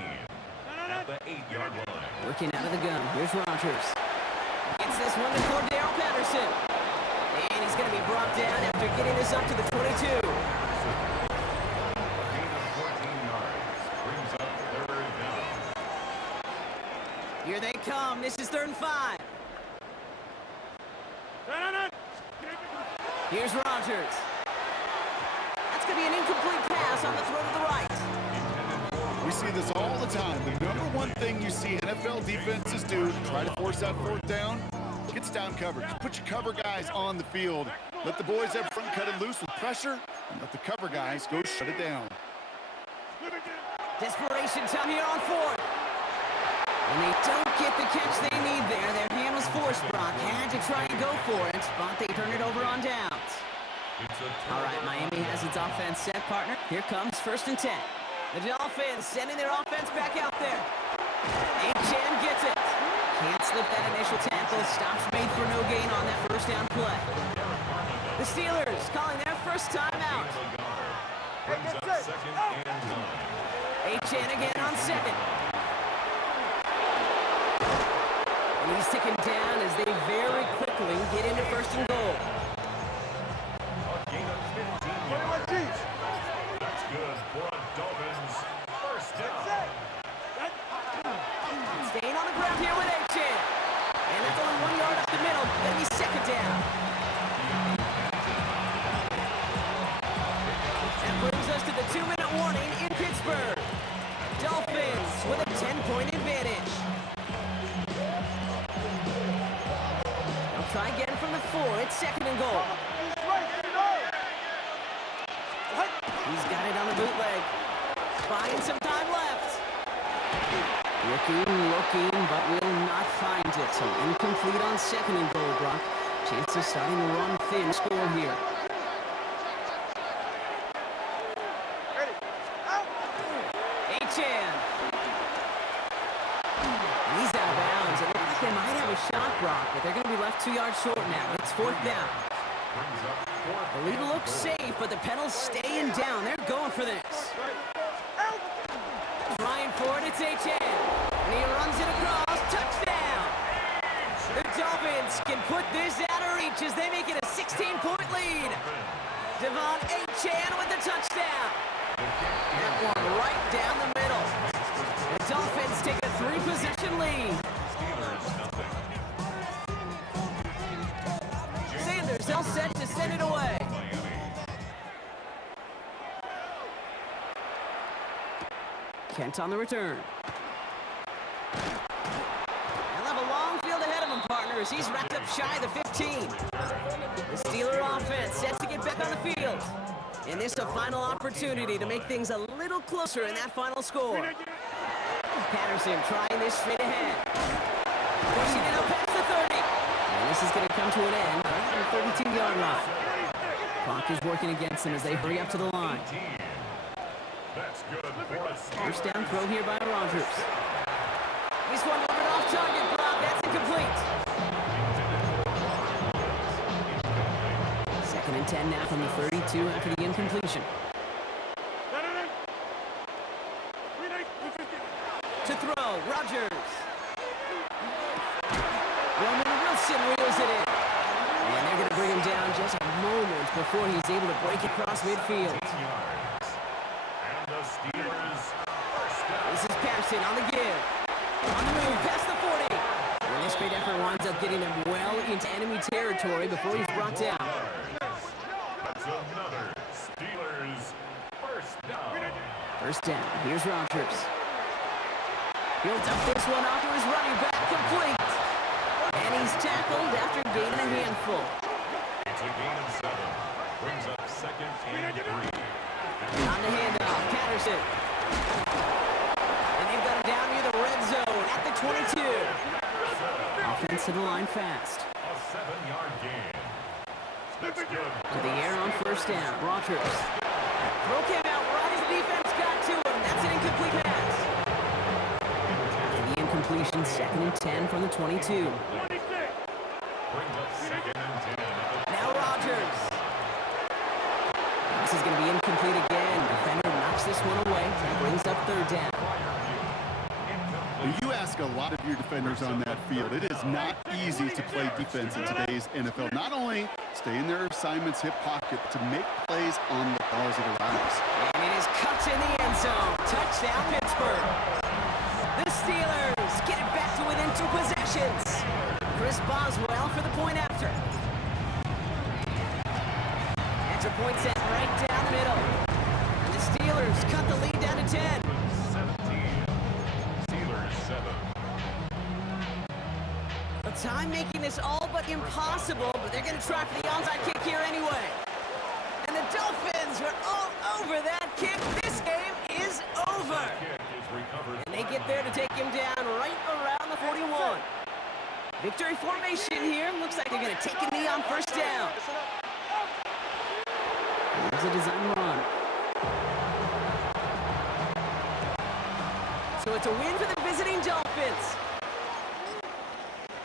at the 8-yard line. Working out of the gun. Here's Rodgers. Gets this one to Cordero Patterson. And he's going to be brought down after getting this up to the 22. Here they come. This is 3rd and 5. Here's Rodgers. That's going to be an incomplete pass on the throw to the right. We see this all the time. The number one thing you see NFL defenses do to try to force that 4th down, gets down coverage. Put your cover guys on the field. Let the boys up front cut it loose with pressure, and let the cover guys go shut it down. Desperation time here on 4th. And they don't get the catch they need there. Their hand was forced, Brock. Had to try and go for it, but they turn it over on downs. All right, Miami has its offense set, partner. Here comes 1st and 10. The Dolphins sending their offense back out there. Achane gets it. Can't slip that initial tackle. Stops made for no gain on that 1st down play. The Steelers calling their first timeout. Brings up 2nd and 9. Achane again on 2nd. And he's ticking down as they very quickly get into 1st and goal. A gain of 15 yards. That's good for a Dolphins 1st down. Staying on the ground here with Achane. And that's only 1 yard up the middle. Gonna be 2nd down. That brings us to the 2-minute warning in Pittsburgh. Dolphins with a 10-point advantage. They'll try again from the 4. It's 2nd and goal. He's got it on the bootleg. Buying some time left. Looking, but will not find it. So incomplete on 2nd and goal, Brock. Chances starting to run thin. Score here. Achan. He's out of bounds. It looks like they might have a shot block, but they're going to be left 2 yards short now. It's 4th down. The lead looks safe, but the Penals staying down. They're going for this. Trying for it, it's Achan. And he runs it across. Touchdown! The Dolphins can put this out of reach as they make it a 16-point lead. Devon Achan with the touchdown. That one right down the middle. The Dolphins take a 3-possession lead. Sanders all set to send it away. Kent on the return. He'll have a long field ahead of him, partner, as he's wrapped up shy of the 15. The Steeler offense set to get back on the field. And this is a final opportunity to make things a little closer in that final score. Patterson trying this straight ahead. Pushing it up past the 30. And this is going to come to an end right on the 32-yard line. Clock is working against them as they hurry up to the line. First down throw here by Rodgers. He's one over an off-target block. That's incomplete. 2nd and 10 now from the 32 after the incompletion. To throw, Rodgers. Roman Wilson reels it in. And they're going to bring him down just a moment before he's able to break across midfield. This is Patterson on the give. On the move, past the 40. And this great effort winds up getting him well into enemy territory before he's brought down. That's another Steelers first down. First down, here's Rodgers. He'll dump this one off to his running back, complete. And he's tackled after gaining a handful. It's a gain of 7. Brings up 2nd and 3. On the handoff, Patterson. And they've got him down near the red zone at the 22. Offense to the line fast. A 7-yard gain. That's good. To the air on first down, Rodgers. Throw came out right as the defense got to him. That's an incomplete pass. After the incompletion, 2nd and 10 from the 22. Brings up 2nd and 10. Now Rodgers. This is going to be incomplete again. Defender knocks this one away. That brings up 3rd down. You ask a lot of your defenders on that field. It is not easy to play defense in today's NFL. Not only stay in their assignments, hip pocket, to make plays on the balls that arrives. And it is cut in the end zone. Touchdown, Pittsburgh. The Steelers get it back to within 2 possessions. Chris Boswell for the point after. Extra point set right down the middle. And the Steelers cut the lead down to 10. 17. Steelers 7. The time making this all but impossible, but they're going to try for the onside kick here anyway. And the Dolphins are all over that kick. This game is over. Kick is recovered. And they get there to take him down right around the 41. Victory formation here. Looks like they're going to take a knee on first down. There's a design run. So it's a win for the visiting Dolphins.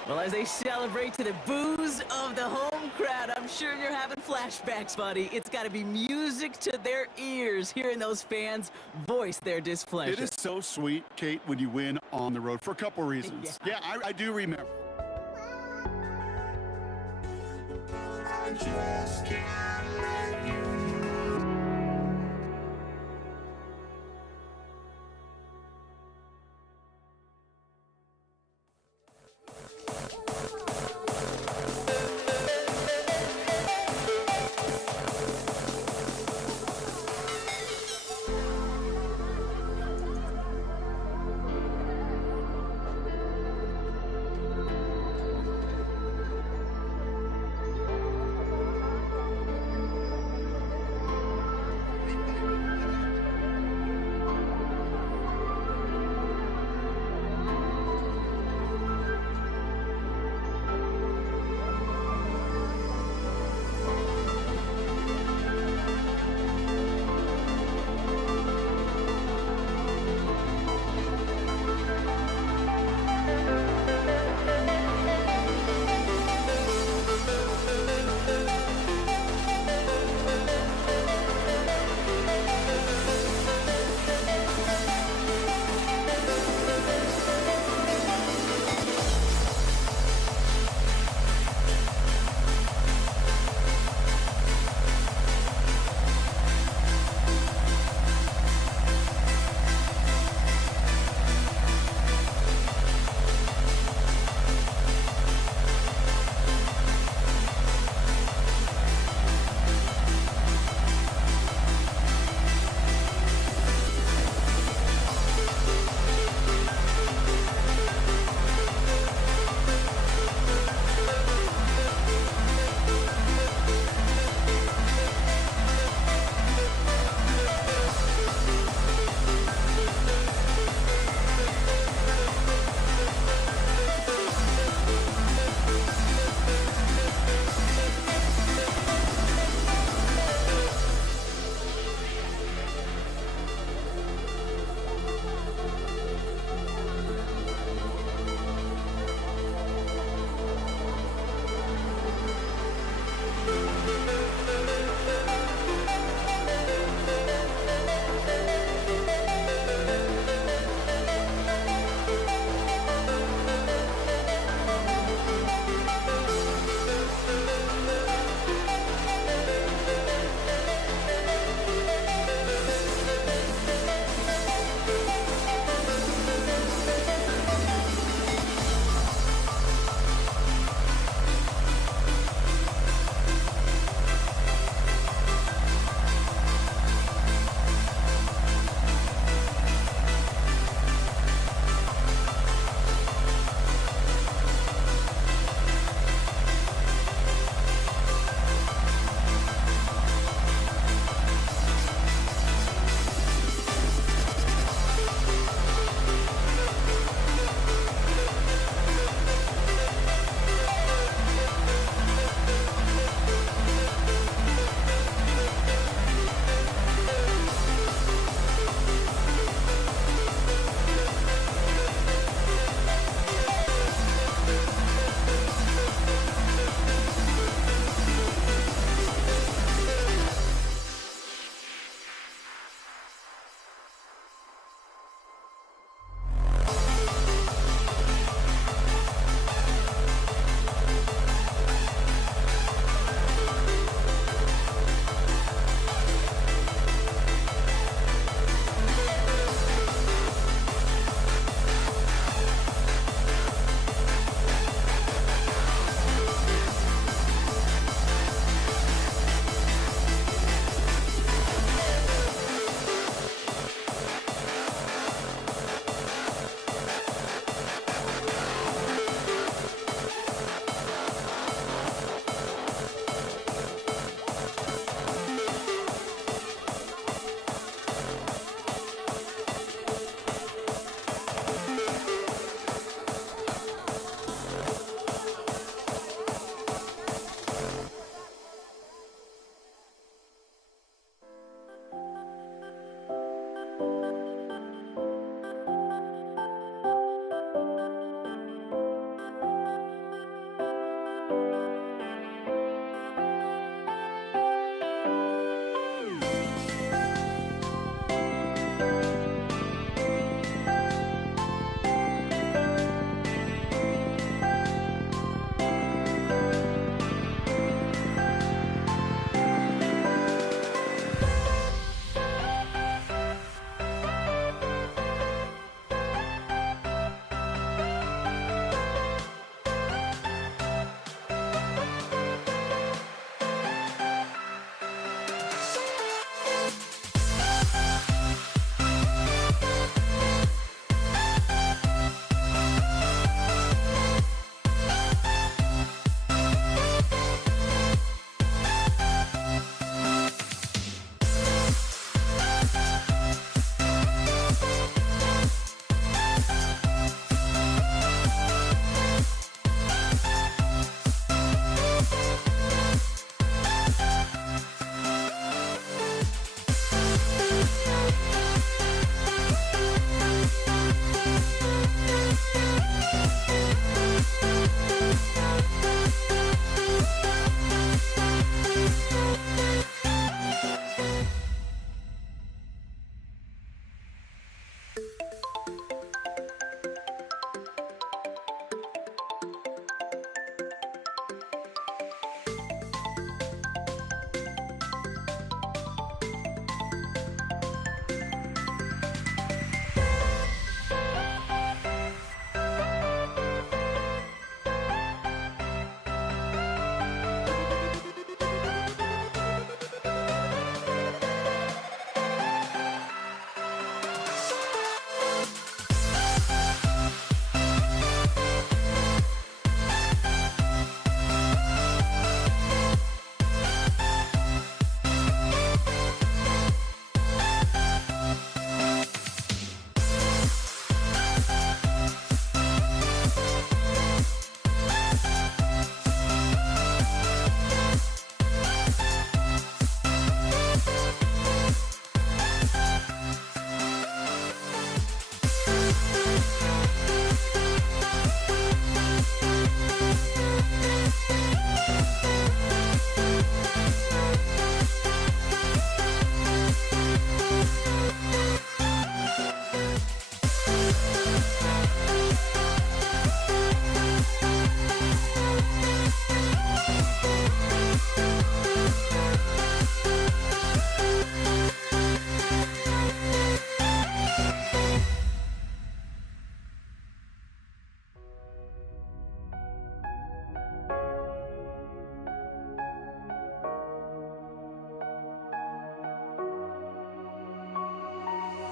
Well, as they celebrate to the boos of the home crowd, I'm sure you're having flashbacks, buddy. It's got to be music to their ears hearing those fans voice their displeasure. It is so sweet, Kate, when you win on the road for a couple reasons. Yeah, I do remember.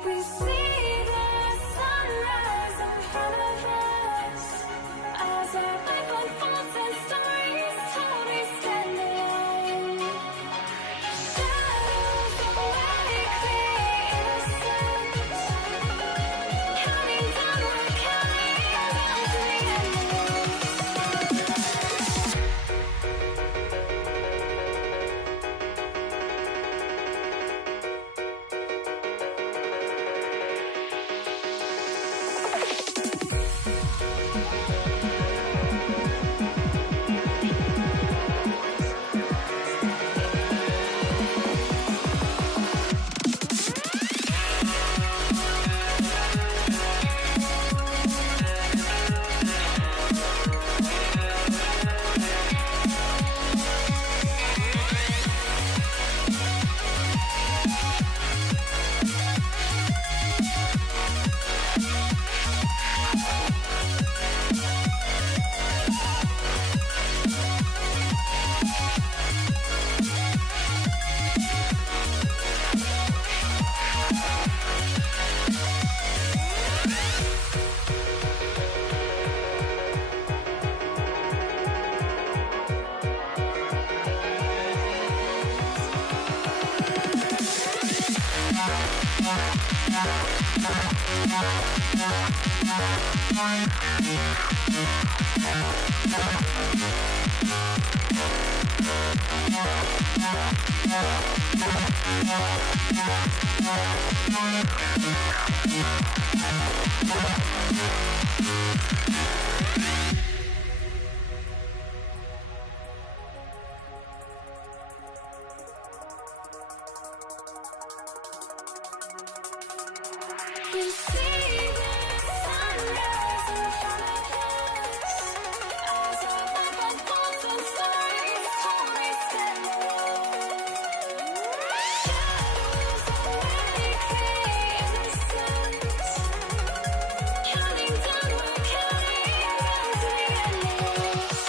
We see the sunrise in front of us as our life unfolds and stories told. We stand alone. Shadows awake the innocence, counting down, we're counting down to the endless. We see the sunrise in front of us as our life unfolds and stories told. We stand alone. Shadows awake the innocence, counting down, we're counting down to the endless.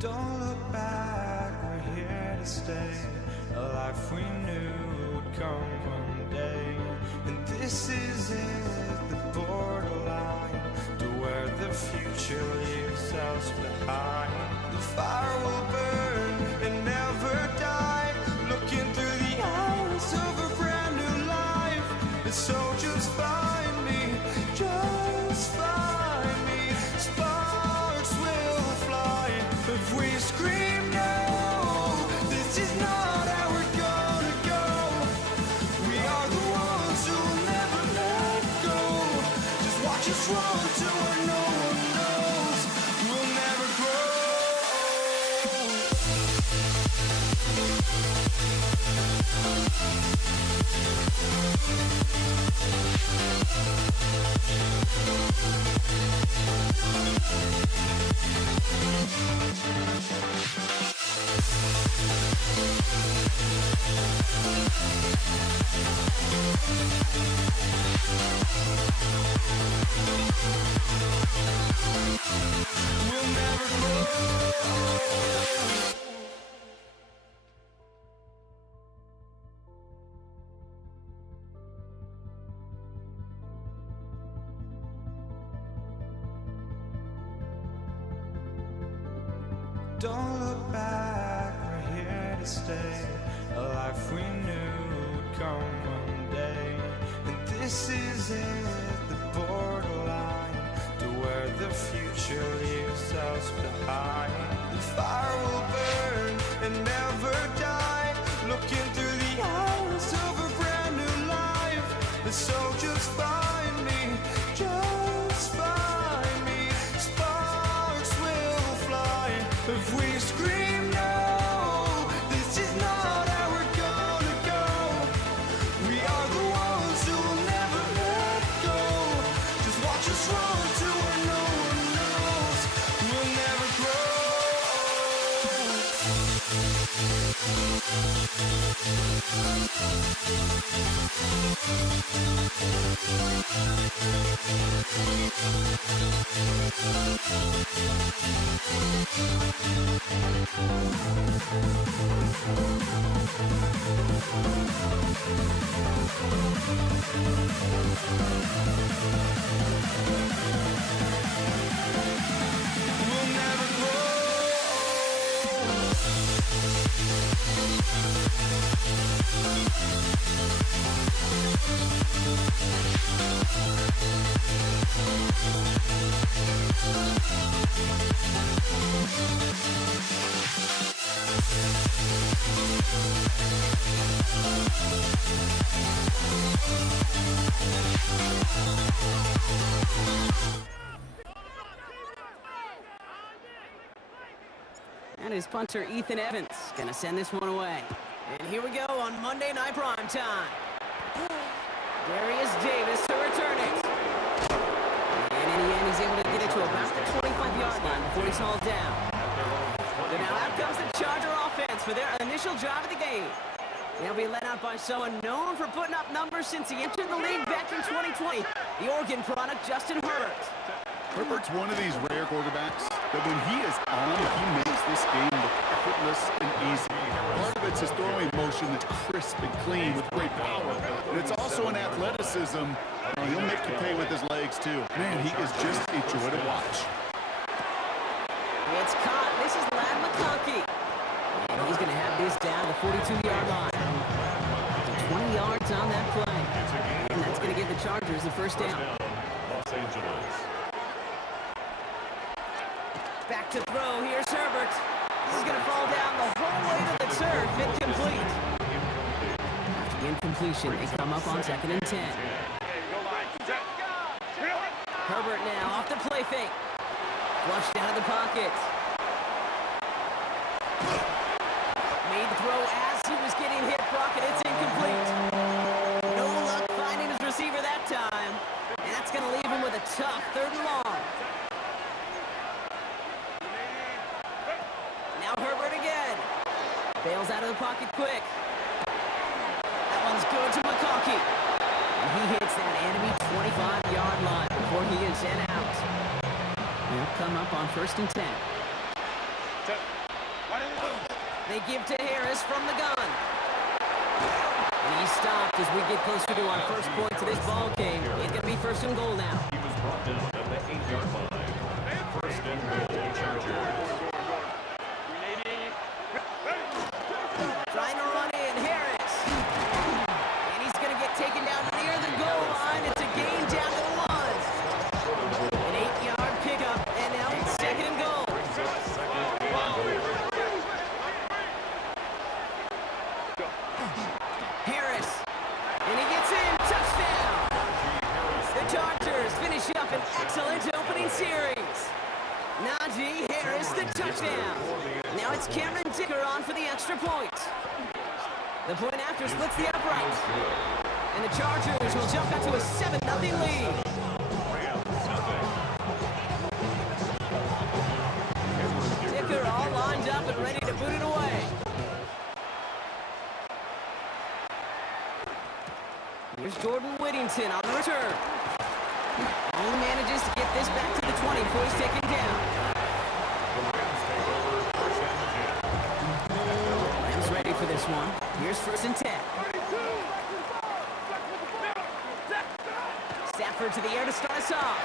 Don't look back, we're here to stay. A life we knew would come one day. And this is it, the borderline to where the future leaves us behind. The fire will burn and never die, looking through the eyes of a brand new life. And so just find me, just find me. Sparks will fly if we scream no. This is not how we're gonna go. We are the ones who will never let go. Just watch us run to where no one knows. We'll never grow. We'll never grow. Don't look back, we're here to stay. A life we knew would come one day. And this is it, the borderline to where the future leaves us behind. The fire will burn and never die, looking through the eyes of a brand new life. And so just find me, just find me. Sparks will fly if we scream no. This is not how we're gonna go. We are the ones who will never let go. Just watch us run to where no one knows. We'll never grow. We'll never grow. And his punter, Ethan Evans, gonna send this one away. And here we go on Monday Night Prime Time. Darius Davis to return it. And in the end, he's able to get it to about the 25-yard line before he's hauled down. So now out comes the Charger offense for their initial drive of the game. They'll be led out by someone known for putting up numbers since he entered the league back in 2020, the Oregon product, Justin Herbert. Herbert's one of these rare quarterbacks that when he is on, he makes this game look effortless and easy. Part of it's his throwing motion that's crisp and clean with great power. And it's also an athleticism. He'll make you pay with his legs, too. Man, he is just a joy to watch. It's caught. This is Ladd McConkey. And he's going to have this down the 42-yard line. 20 yards on that play. And that's going to give the Chargers the first down. Los Angeles. Back to throw. Here's Herbert. This is going to fall down the whole way to the turf. Incomplete. After the incompletion, they come up on 2nd and 10. Herbert now off the play fake. Flushed out of the pocket. Made the throw as he was getting hit. Brockett, it's incomplete. No luck finding his receiver that time. And that's going to leave him with a tough 3rd and long. Now Herbert again. Bails out of the pocket quick. That one's good to McConkey. And he hits that enemy 25-yard line before he is sent out. They'll come up on 1st and 10. They give to Harris from the gun. And he's stopped as we get closer to our first point to this ball game. It's going to be first and goal now. He was brought down at the 8-yard line. First and goal, Chargers. Trying to run in, Harris. And he's going to get taken down near the goal line. It's a gain down to the 1. An 8-yard pickup, and now it's second and goal. Harris, and he gets in, touchdown. The Chargers finish up an excellent opening series. Najee Harris, the touchdown. Now it's Cameron Dicker on for the extra point. The point after splits the upright. And the Chargers will jump out to a 7-0 lead. Dicker all lined up and ready to boot it away. Here's Jordan Whittington on the return. Only manages to get this back to the 20 before he's taken down. Rams ready for this one. Here's first and 10. Stafford to the air to start us off.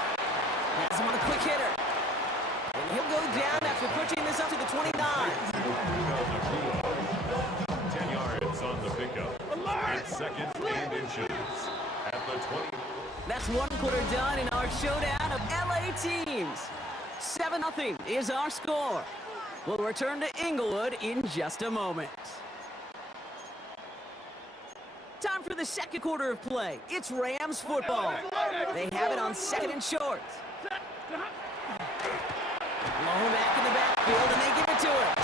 Has him on a quick hitter. And he'll go down after pushing this up to the 29. 10 yards on the pickup. It's second and inches at the 20. That's one quarter done in our showdown of LA teams. 7-0 is our score. We'll return to Inglewood in just a moment. Time for the second quarter of play. It's Rams football. They have it on second and short. Low back in the backfield, and they give it to him.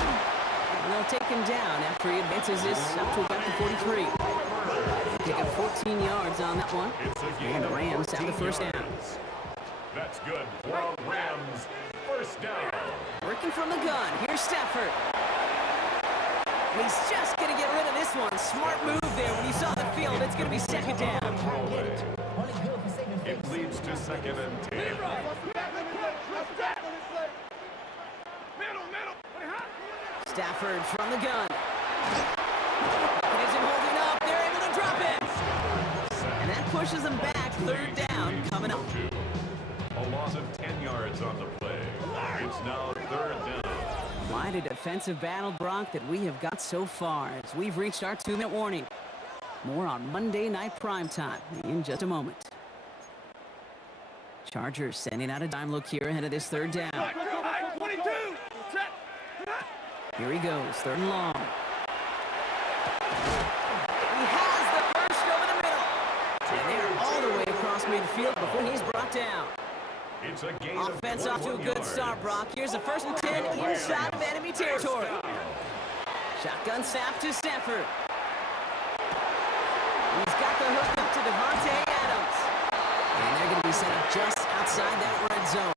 And they'll take him down after he advances this up to about the 43. Pick up 14 yards on that one. And the Rams have the first down. That's good for a Rams first down. Working from the gun. Here's Stafford. He's just going to get rid of this one. Smart move there when he saw the field. It's going to be second down. It leads to second and 10. Stafford from the gun. It isn't holding up. They're able to drop it. And that pushes them back. Third down coming up. A loss of 10 yards on the play. It's now third down. Quite a defensive battle, Brock, that we have got so far as we've reached our 2-minute warning. More on Monday Night Primetime in just a moment. Chargers sending out a dime look here ahead of this third down. Here he goes, third and long. He has the first over the middle. And they're all the way across midfield before he's brought down. It's a gain Offense of off to a 4 good yards. start, Brock. Here's a first and 10 inside of enemy territory. Shotgun snap to Stafford. He's got the hook up to Devontae Adams. And they're going to be set up just outside that red zone.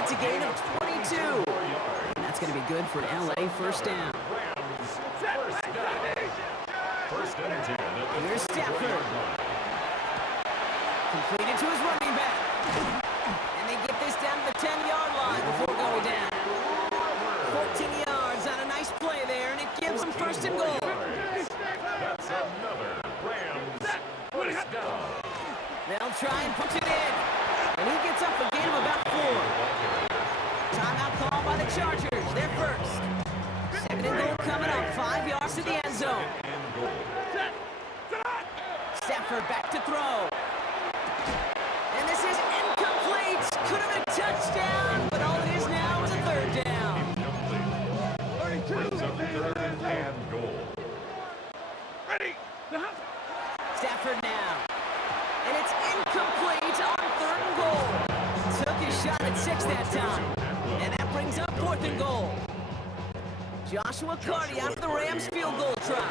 It's a gain of 22. And that's going to be good for an LA first down. Rams first down. First and 10 at the Here's 20 Stafford. yard line. Completed to his running back. And they get this down to the 10-yard line before going down. 14 yards on a nice play there, and it gives them first and goal. That's another Rams first down. They'll try and punch it in. And he gets up a gain of about 4. Timeout call by the Chargers. They're first. Second and goal coming up. 5 yards to the end zone. And goal. Stafford back to throw. And this is incomplete. Could have been a touchdown, but all it is now is a third down. Incomplete. Brings up third and goal. Stafford now. And it's incomplete on third and goal. Took his shot at 6 that time. And that brings up fourth and goal. Joshua Carty after the Rams field goal try.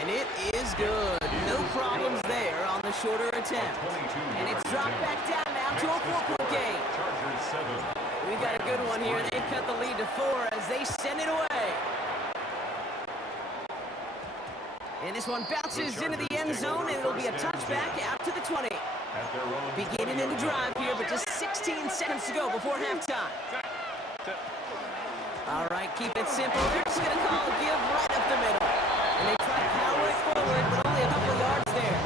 And it is good. No problems there on the shorter attempt. And it's dropped back down now to a 4-point game. Chargers 7. We got a good one here. They've cut the lead to 4 as they send it away. And this one bounces into the end zone, and it'll be a touchback out to the 20. At their own Beginning in the drive here, but just 16 seconds to go before halftime. All right, keep it simple. They're just going to call a give right up the middle. And they try to power it forward, but only a couple of yards there.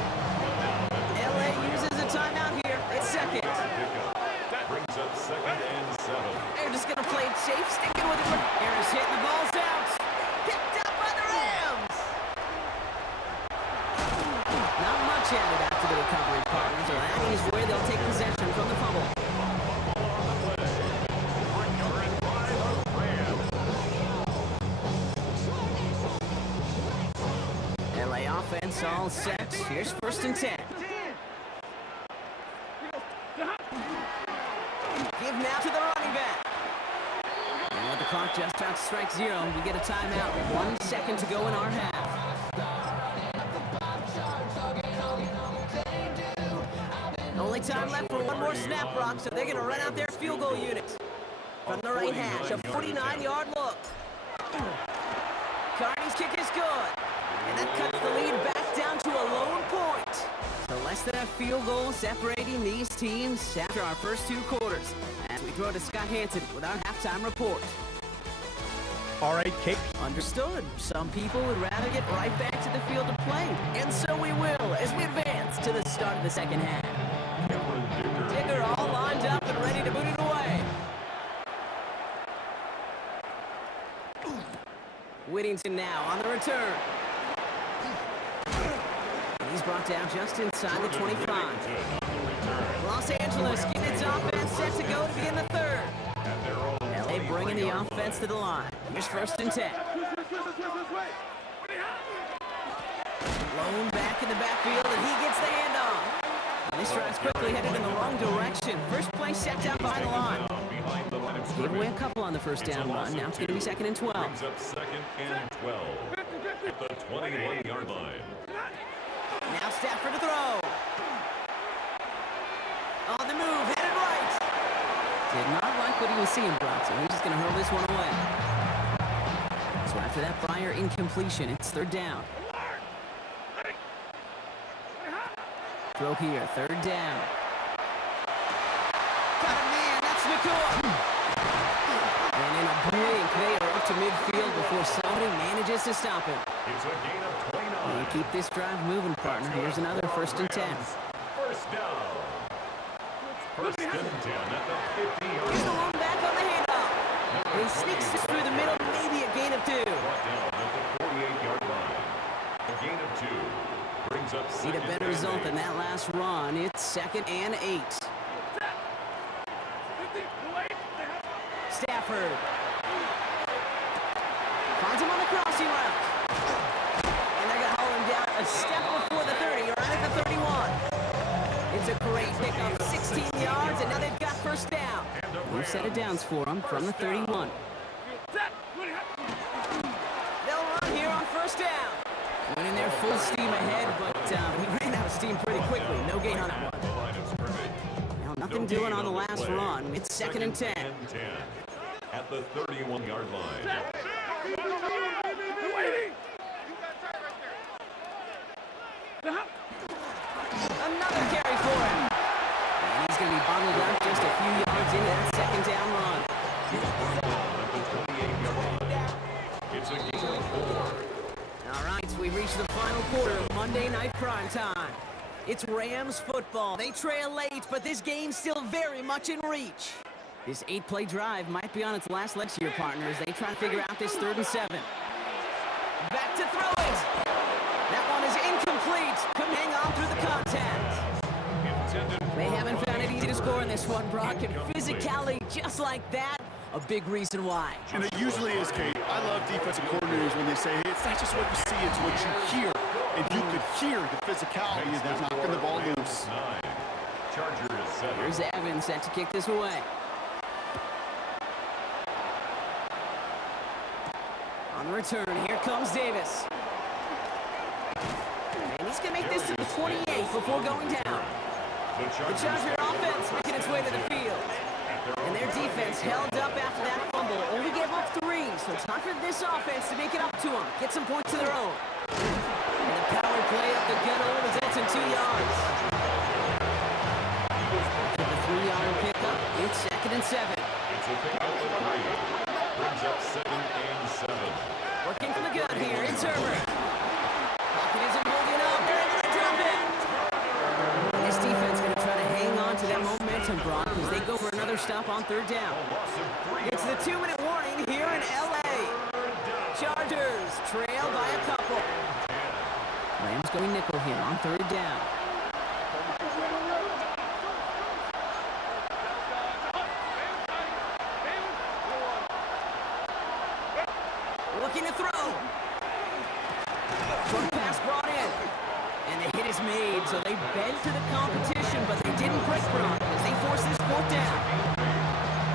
LA uses a timeout here. It's second. That brings up 2nd and 7. They're just going to play it safe, sticking with it. Harris hitting the ball's out. Picked up by the Rams. Not much added after the recovery, partners. So that is where they'll take possession from the fumble. LA offense all set. Here's 1st and 10. Give now to the running back. And with the clock just about to strike 0, we get a timeout. 1 second to go in our half. Only time left for one more snap, Brock, so they're going to run out their field goal unit. From the right hash, a 49-yard look. Carney's kick is good. And that cuts the lead back down to a lone point. So less than a field goal separating these teams after our first 2 quarters. As we throw to Scott Hanson with our halftime report. All right, Kate. Understood. Some people would rather get right back to the field to play. And so we will as we advance to the start of the second half. Digger all lined up and ready to boot it away. Whittington now on the return. He's brought down just inside the 25. Los Angeles getting its offense set to go to begin the third. LA bringing the offense to the line. Here's 1st and 10. Lone back in the backfield, and he gets the handoff. And this drive's quickly headed in the wrong direction. First play set down behind the line. Gave away a couple on the first down run. Now it's going to be 2nd and 12. Brings up 2nd and 12 at the 21-yard line. Now Stafford to throw. On the move, headed right. Did not like what he was seeing, Bronson. He's just going to hurl this one away. So after that prior incompletion, it's 3rd down. Throw here, 3rd down. Got a man, that's McCoy. And in a blink, they are up to midfield before somebody manages to stop him. It's a gain of 29. And keep this drive moving, partner. Here's another 1st and 10. First down. 1st and 10 at the 50-yard He's the line. one back on the handoff. He sneaks this through the middle, maybe a gain of 2. Brought down at the 48-yard line. A gain of 2. Brings up Need a 2nd better and result 8. than that last run. It's 2nd and 8. Stafford finds him on the crossing route. And they're going to haul him down a step before the 30, right at the 31. It's a great pickup, 16 yards, and now they've got 1st down. New set of downs for them from the 31. They'll run here on 1st down. Went in there full steam ahead, but he ran out of steam pretty quickly. No gain on that one. Line of scrimmage. Well, nothing doing on the last play. run. It's 2nd and 10. and 10 at the 31-yard line. Another carry for him. And he's going to be bottled up just a few yards into that 2nd down run. At the 28-yard line. It's a gain of 4. All right, so we reached the final quarter of Monday Night Prime Time. It's Rams football. They trail late, but this game's still very much in reach. This 8-play drive might be on its last legs here, partners. They try to figure out this 3rd and 7. Back to throw it. That one is incomplete. Couldn't hang on through the contact. They haven't found it easy to score in this one, Brock. And physicality just like that, a big reason why. And it usually is, Kate. I love defensive coordinators when they say, hey, it's not just what you see, it's what you hear. And you could hear the physicality of them knocking the ball loose. 9. Charger is 7. Here's Evans set to kick this away. On the return, here comes Davis. And he's going to make this to the 28 before going down. The Charger offense making its way to the field. And their defense held up after that fumble. Only gave up 3, so time for this offense to make it up to them. Get some points of their own. And the power play up the gut results in 2 yards. After the 3-yard pickup, it's 2nd and 7. It's a pickup of 3. Brings up momentum, Brock, as they go for another stop on third down. It's the 2-minute warning here in L.A. Chargers trail by a couple. Rams going nickel here on third down. Looking to throw. Short pass brought in. And the hit is made, so they bend to the competition, but they didn't break Brock as they force this fourth down.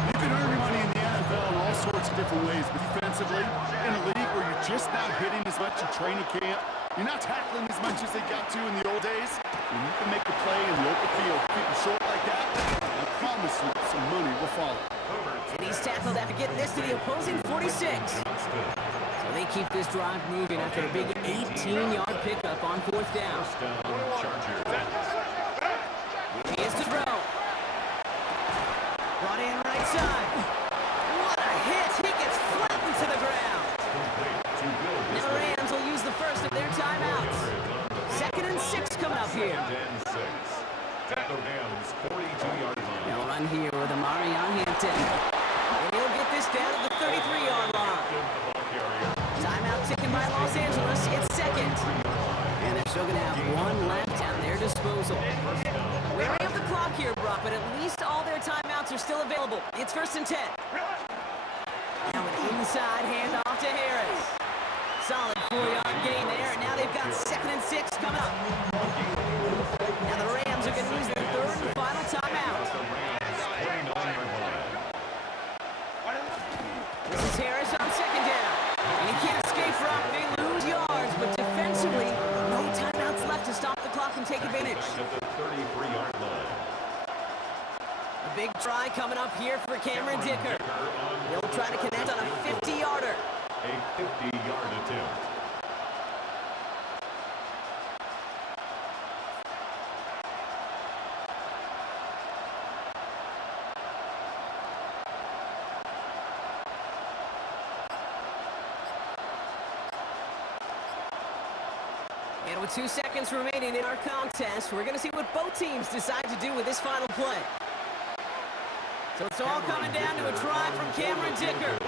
You can earn money in the NFL in all sorts of different ways, but defensively, in a league where you're just not hitting as much in training camp, you're not tackling as much as they got to in the old days, when you can make a play in the open field, keep it short like that, I promise you some money will follow. And he's tackled after getting this to the opposing 46. So they keep this drive moving after a big 18-yard pickup on fourth down. He is to throw. Brought in right side. What a hit! He gets flattened to the ground. Now the Rams will use the first of their timeouts. 2nd and 6 coming up here. They'll run here with Amari on Hampton. And he'll get this down to the 33-yard line. Timeout taken by Los Angeles. It's 2nd. And they're still going to have one left at their disposal. Wearing up the clock here, Brock, but at least all their timeouts are still available. It's 1st and 10. Now an inside handoff to Harris. Solid 4-yard gain there, and now they've got 2nd and 6 coming up. Now the Rams are going to use their 3rd and final timeout. This is Harris on 2nd down. And he can't escape, Brock. They lose yards, but defensively, no timeouts left to stop the clock and take advantage. A big try coming up here for Cameron Dicker. He'll try to connect on a 50-yarder. A 50-yard attempt. And with 2 seconds remaining in our contest, we're going to see what both teams decide to do with this final play. So it's all coming down to a try from Cameron Dicker.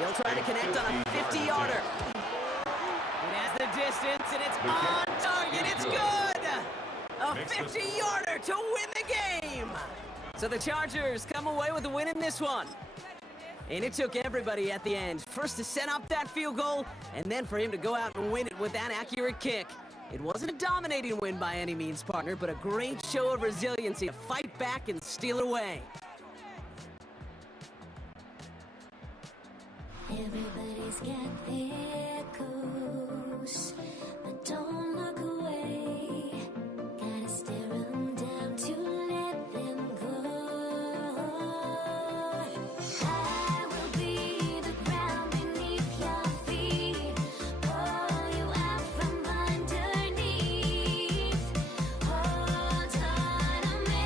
He'll try to connect on a 50-yarder. It has the distance, and it's on target. It's good! A 50-yarder to win the game! So the Chargers come away with a win in this one. And it took everybody at the end. First to set up that field goal, and then for him to go out and win it with that accurate kick. It wasn't a dominating win by any means, partner, but a great show of resiliency to fight back and steal it away. Everybody's got their goals, but don't look away. Gotta stare 'em down to let them go. I will be the ground beneath your feet, pull you out from underneath. Hold on to me.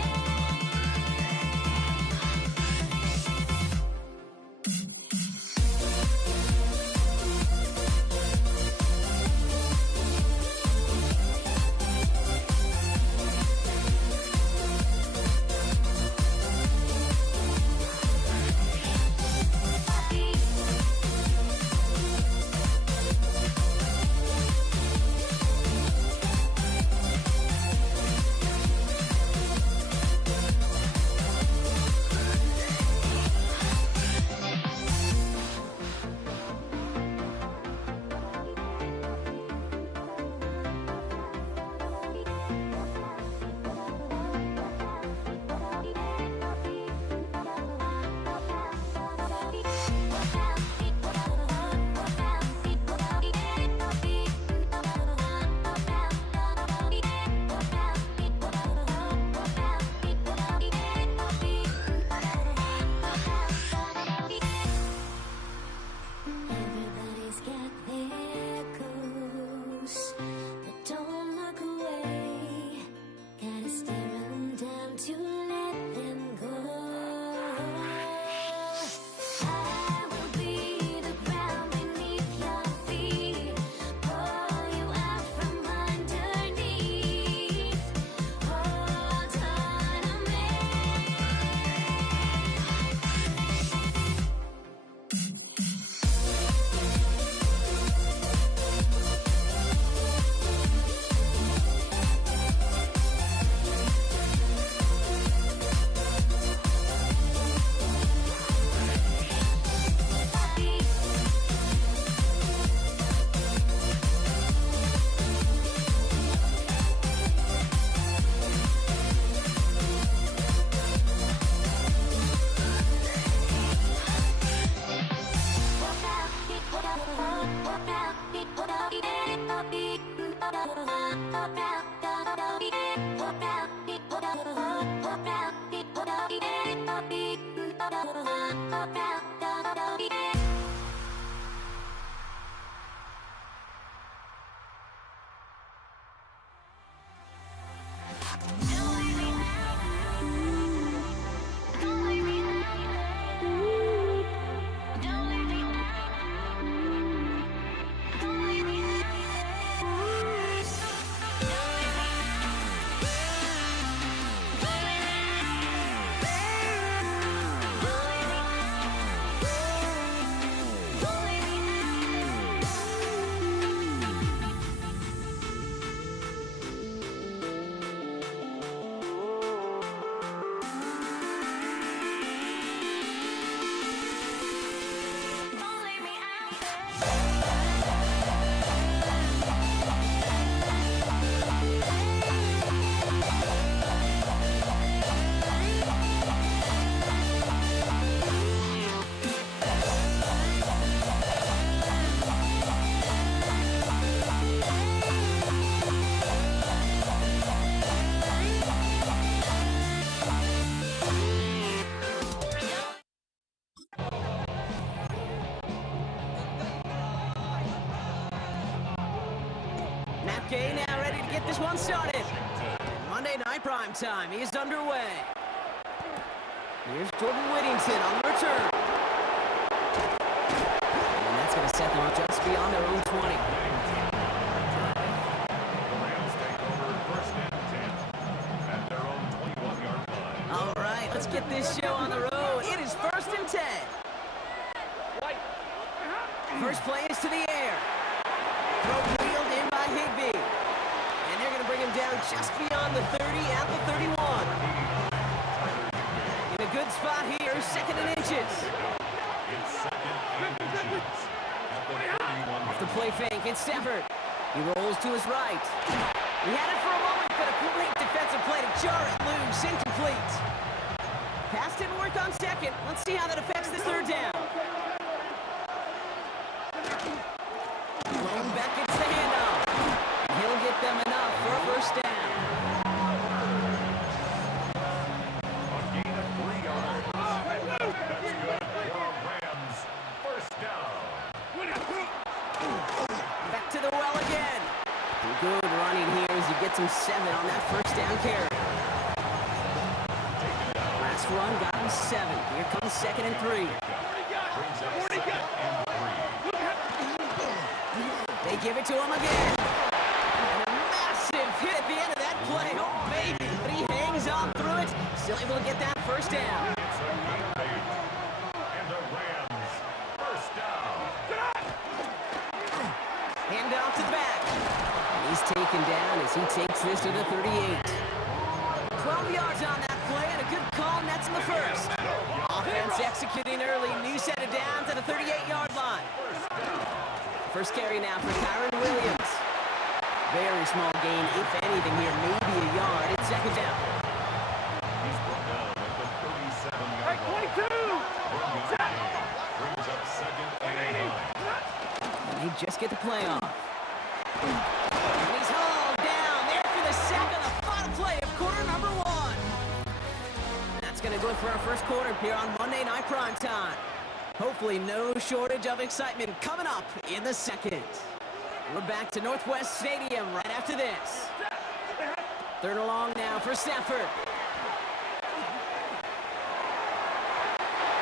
Matt Gay now ready to get this one started. Monday Night Prime Time is underway. Here's Jordan Whittington on the return. And that's going to set them up just beyond their own 20. The Rams take over first and 10 at their own 21-yard line. All right, let's get this show on the road. It is first and 10. First play is to the air. Throw wheeled in by Higbee. And they're going to bring him down just beyond the 30 at the 31. In a good spot here, second and inches. It's second and inches at the 31. Off the play fake, it's Stafford. He rolls to his right. He had it for a moment, but a great defensive play to jar it loose. Incomplete. Pass didn't work on second. Let's see how that affects this third down. Lone Beck gets the handoff. He'll get them enough for a first down. A gain of 3 yards. That's good for Rams. First down. Back to the well again. Good running here as he gets him 7 on that first down carry. Last run got him 7. Here comes second and 3. Brings up second and 3. They give it to him again. And a massive hit at the end of that play. Oh, baby. But he hangs on through it. Still able to get that first down. It's a gain of 8. And the Rams. First down. Hand off to the back. And he's taken down as he takes this to the 38. 12 yards on that play and a good call. Nets in the first. Offense executing early. New set of downs at the 38-yard line. First carry now for Kyron Williams. Very small gain, if anything here, maybe a yard. It's second down. He's brought down at the 37-yard line. 22! Brings up second and 9. And they just get the play off. And he's hauled down there for the sack on the final play of quarter number 1. That's going to do it for our first quarter here on Monday Night Prime Time. Hopefully no shortage of excitement coming up in the second. We're back to Northwest Stadium right after this. Third and long now for Stafford.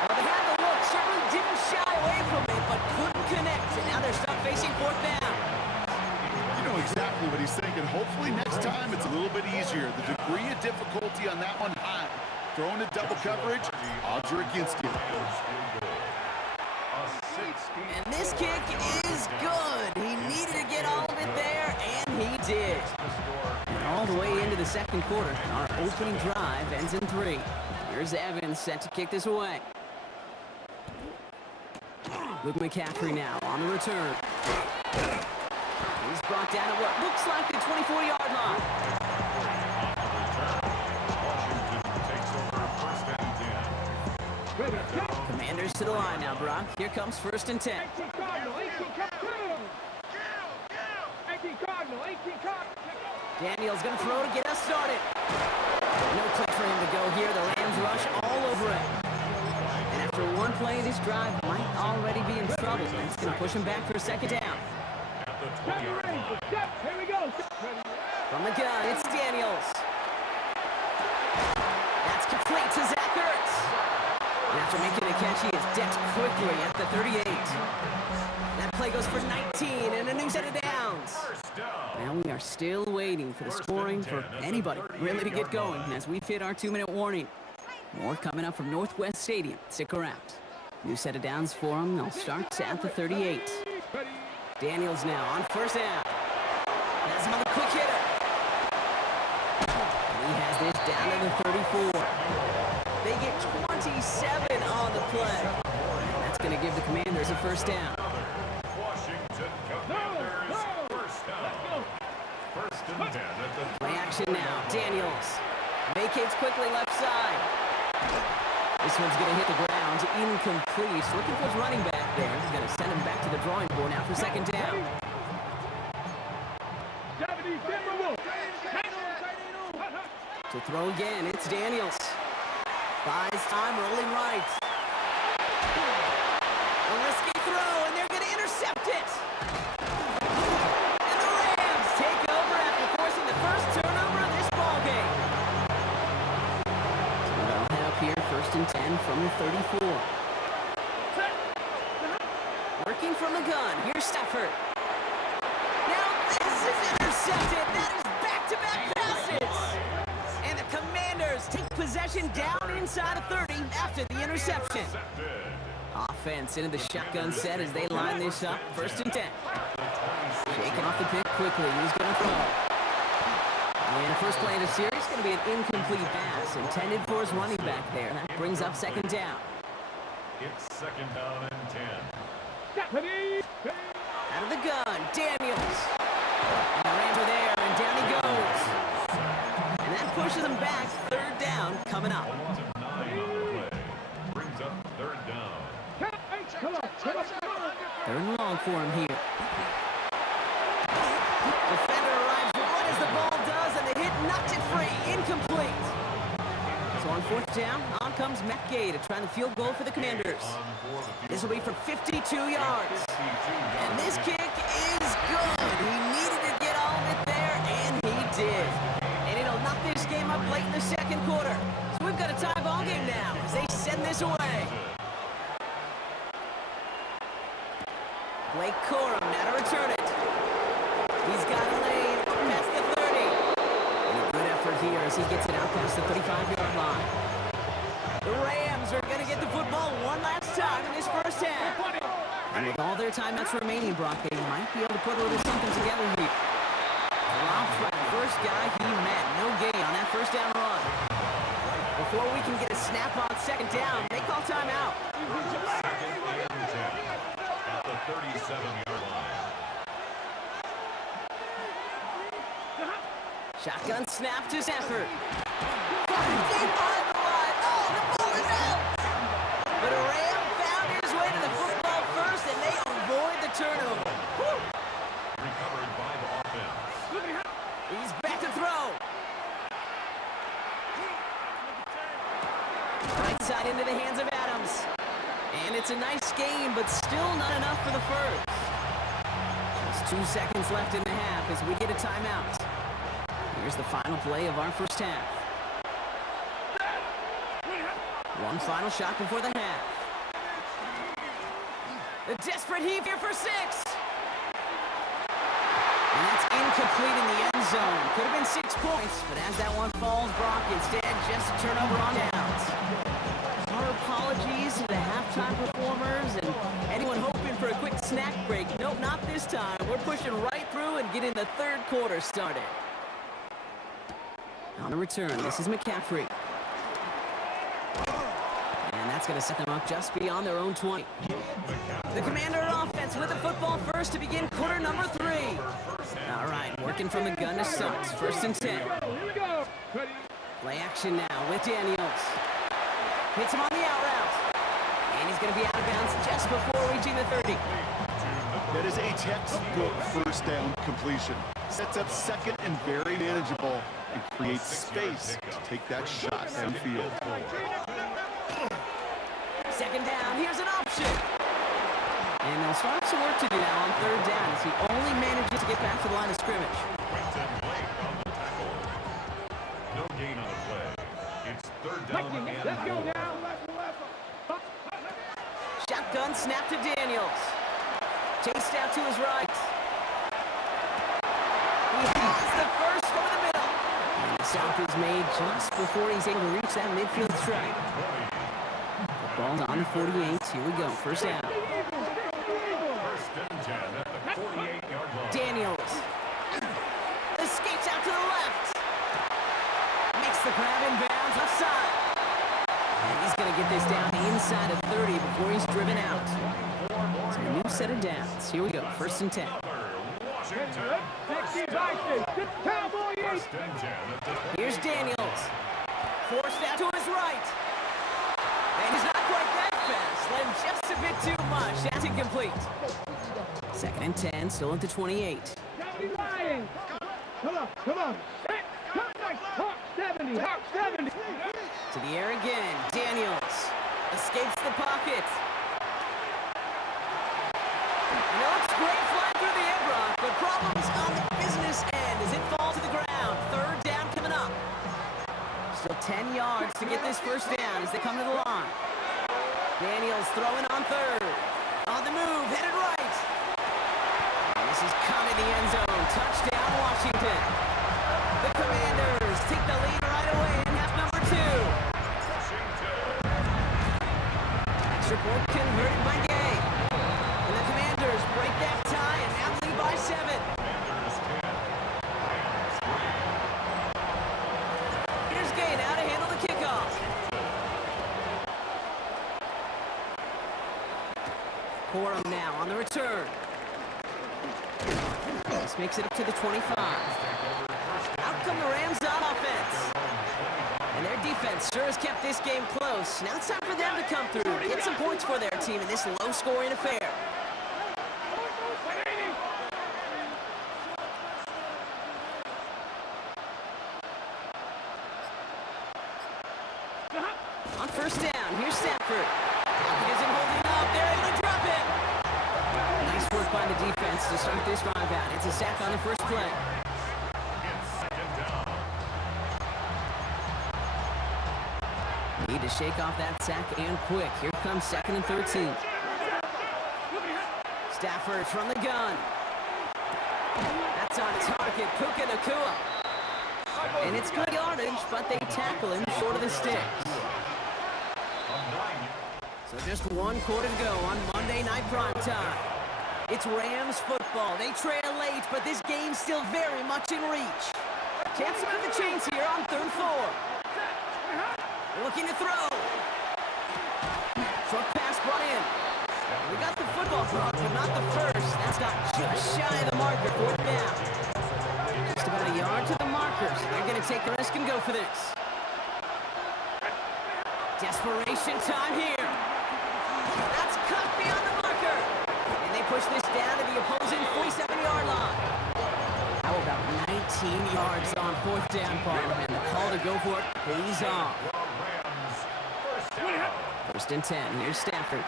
Well, they had the look, certainly didn't shy away from it, but couldn't connect. And now they're stuck facing fourth down. You know exactly what he's thinking. Hopefully next time it's a little bit easier. The degree of difficulty on that one high. Throwing a double coverage, odds are against you. And this kick is good. He needed to get all of it there, and he did. And all the way into the second quarter, our opening drive ends in 3. Here's Evans set to kick this away. Luke McCaffrey now on the return. He's brought down at what looks like the 24-yard line. Commanders to the line now, Brock. Here comes first and 10. Daniels going to throw to get us started. No place for him to go here. The Rams rush all over him. And after one play, this drive might already be in trouble. That's going to push him back for a second down. At the 20-yard line. Here we go. From the gun, it's Daniels. That's complete to Zach Ertz. And after making the catch, he is decked quickly at the 38. That play goes for 19 and a new set of downs. First down. Now we are still waiting for the scoring for anybody really to get going as we've hit our 2-minute warning. More coming up from Northwest Stadium. Stick around. New set of downs for them. They'll start at the 38. Daniels now on first down. Has him on the quick hitter. And he has this down to the 34. They get 27 on the play. And that's going to give the Commanders a first down. Washington Commanders. First down. First and 10 at the Play action now. Daniels vacates quickly left side. This one's going to hit the ground. Incomplete. Looking for his running back there. Going to send him back to the drawing board now for second down. To throw again, it's Daniels. Buys time, rolling right. A risky throw, and they're going to intercept it. And the Rams take over after forcing the first turnover of this ballgame. So they'll have here first and 10 from the 34. Working from the gun, here's Stafford. Now this is intercepted. That is back-to-back passes. And the Commanders take possession down inside of 30 after the interception. Offense into the shotgun set as they line this up. First and 10. Shaking off the pick quickly. He's going to throw. And the first play of the series is going to be an incomplete pass intended for his running back there. That brings up second down. It's second down and 10. Out of the gun, Daniels. And the Rams are there, and down he goes. And that pushes him back. Third down coming up. A loss of 9 on the play. Brings up third down. Third and long for him here. Defender arrives right as the ball does, and the hit knocked it free. Incomplete. So on fourth down, on comes Matt Gay to try the field goal for the Commanders. This will be for 52 yards. And this kick is good. He needed to get all of it there, and he did. And it'll knock this game up late in the second quarter. So we've got a tie ball game now as they send this away. Blake Corum now to return it. He's got a lane past the 30. And a good effort here as he gets it out past the 35-yard line. The Rams are going to get the football one last time in this first half. And with all their timeouts remaining, Brock, they might be able to put a little something together here. Dropped by the first guy he met. No gain on that first down run. Before we can get a snap on second down, they call timeout. Second and 10 at the 37-yard line. Shotgun snap to Stafford. Deep on the line. Oh, the ball is out. But a Ram found his way to the football first, and they avoid the turnover. Woo. Recovered by the offense. He's back to throw. Right side into the hands of Adams. And it's a nice game, but still not enough for the first. Just 2 seconds left in the half as we get a timeout. Here's the final play of our first half. One final shot before the half. A desperate heave here for 6. And that's incomplete in the end zone. Could have been 6 points, but as that one falls, Brock, instead just a turnover on downs. Our apologies to the halftime performers and anyone hoping for a quick snack break. Nope, not this time. We're pushing right through and getting the third quarter started. On a return, this is McCaffrey. And that's going to set them up just beyond their own 20. The Commander offense with the football first to begin quarter number 3. All right, working from the gun to start. First and 10. Play action now with Daniels. Hits him on the out route. And he's going to be out of bounds just before reaching the 30. That is a textbook first down completion. Sets up second and very manageable and creates space to take that shot downfield. Second down, here's an option. And they'll start some work to do now on third down as he only manages to get back to the line of scrimmage. Quentin Blake on the tackle. No gain on the play. It's third down and 4. Shotgun snap to Daniels. Chased out to his right. He has the first over the middle. And the stop is made just before he's able to reach that midfield strike. The ball's on the 48. Here we go. First down. First and 10 at the 48-yard line. Daniels. Escapes out to the left. Makes the grab in bounds left side. And he's going to get this down inside of 30 before he's driven out. So a new set of downs. Here we go. First and 10. Washington. First and 10 at the Here's Daniels. Forced out to his right. And he's not quite that fast. Let him just a bit too much. That's incomplete. Second and 10, still at the 28. Come on. Hawk 70. To the air again. Daniels escapes the pocket. And it looks great flying through the air, Brock, but problems on the business end as it falls to the ground. Third down coming up. Still 10 yards to get this first down as they come to the line. Daniels throwing on third. On the move, headed right. And this is caught in the end zone. Touchdown, Washington. The Commanders take the lead right away in half number 2. Extra point converted by Gay. And the Commanders break that tie and now lead by 7. Here's Gay now to handle the kickoff. Corum now on the return. This makes it up to the 25. Out come the Rams on offense. And their defense sure has kept this game close. Now it's time for them to come through, get some points for their team in this low-scoring affair. On first down, here's Stafford. He isn't holding up. They're able to drop it. Nice work by the defense to start this drive out. It's a sack on the first play. Need to shake off that sack and quick. Here comes second and 13. Stafford from the gun. That's on target. Puka Nacua. And it's good yardage, but they tackle him short of the sticks. So just 1 quarter to go on Monday Night Primetime. It's Rams football. They trail late, but this game's still very much in reach. Chance to move the chains here on 3rd and 4. Looking to throw. Short pass brought in. We got the football block, but not the first. That's got just shy of the marker. 4th down. Just about a yard to the markers. They're going to take the risk and go for this. Desperation time here. That's cut beyond the marker. And they push this down to the opposing 47-yard line. How about 19 yards on 4th down, Parham? And the call to go for it pays off. First and 10. Here's Stafford.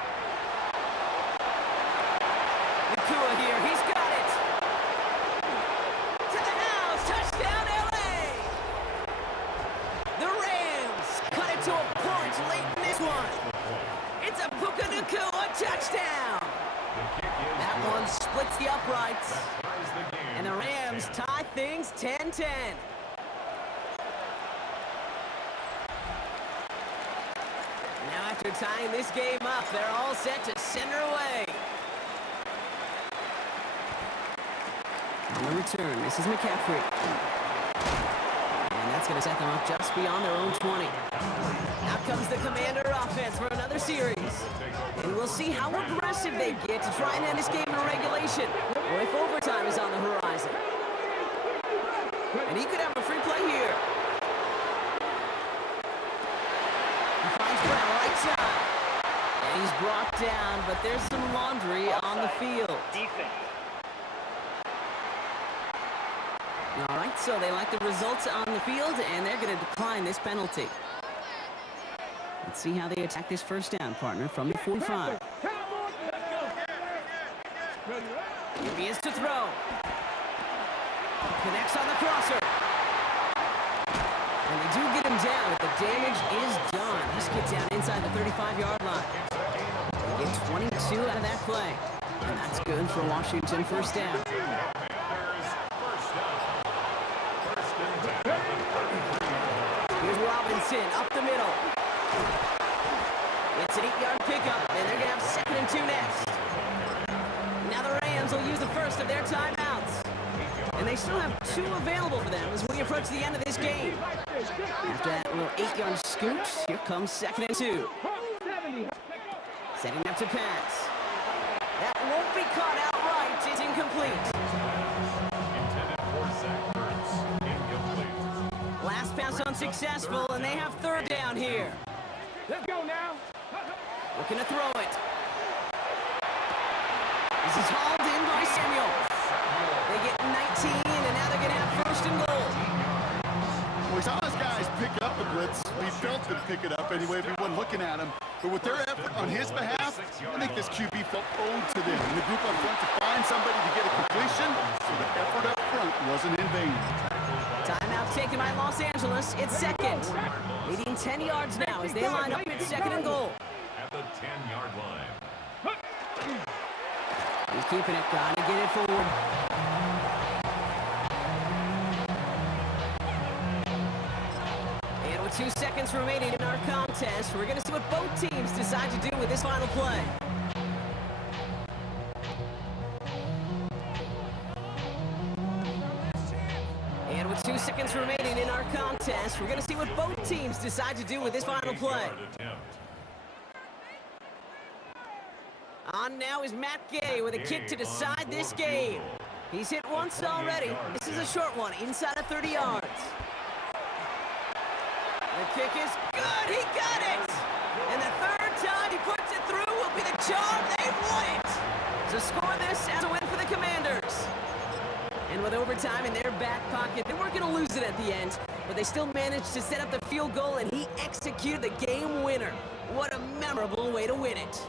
Nacua here. He's got it. To the house. Touchdown, L.A. The Rams cut it to a point late in this one. It's a Puka Nacua touchdown. That one splits the uprights. And the Rams tie things 10-10. Now after tying this game up, they're all set to center away. On the return, this is McCaffrey. And that's going to set them up just beyond their own 20. Out comes the Commander offense for another series. And we'll see how aggressive they get to try and end this game in regulation, or if overtime is on the horizon. And he could have a free play here. He finds Brown right side. And he's brought down, but there's some laundry on the field. Defense. All right, so they like the results on the field, and they're going to decline this penalty. Let's see how they attack this first down, partner, from the 45. Here he is to throw. Connects on the crosser. And they do get him down, but the damage is done. This gets down inside the 35-yard line. They get 22 out of that play. And that's good for Washington first down. Here's Robinson up the middle. It's an 8-yard pickup, and they're going to have 2nd and 2 next. Now the Rams will use the first of their timeouts. And they still have 2 available for them as we approach the end of this game. After that little 8-yard scoot, here comes 2nd and 2. Setting up to pass. That won't be caught outright. It's incomplete. Last pass unsuccessful, and they have 3rd down here. Let's go now. Looking to throw it. This is hauled in by Samuel. They get 19, and now they're going to have 1st and goal. We saw his guys pick up the blitz. We felt them pick it up anyway if we weren't looking at him. But with their effort on his behalf, I think this QB felt owed to them. And the group up front to find somebody to get a completion, so the effort up front wasn't in vain. Timeout taken by Los Angeles. It's 2nd. Leading 10 yards now as they line up at 2nd and goal. At the 10-yard line. He's keeping it, trying to get it forward. And with 2 seconds remaining in our contest, we're going to see what both teams decide to do with this final play. And with 2 seconds remaining in our contest, we're going to see what both teams decide to do with this final play. On now is Matt Gay with a kick to decide this game. He's hit once already. This is a short one, inside of 30 yards. The kick is good. He got it. And the 3rd time he puts it through will be the charm. They won it. To score this as a win for the Commanders. And with overtime in their back pocket, they weren't going to lose it at the end, but they still managed to set up the field goal, and he executed the game winner. What a memorable way to win it.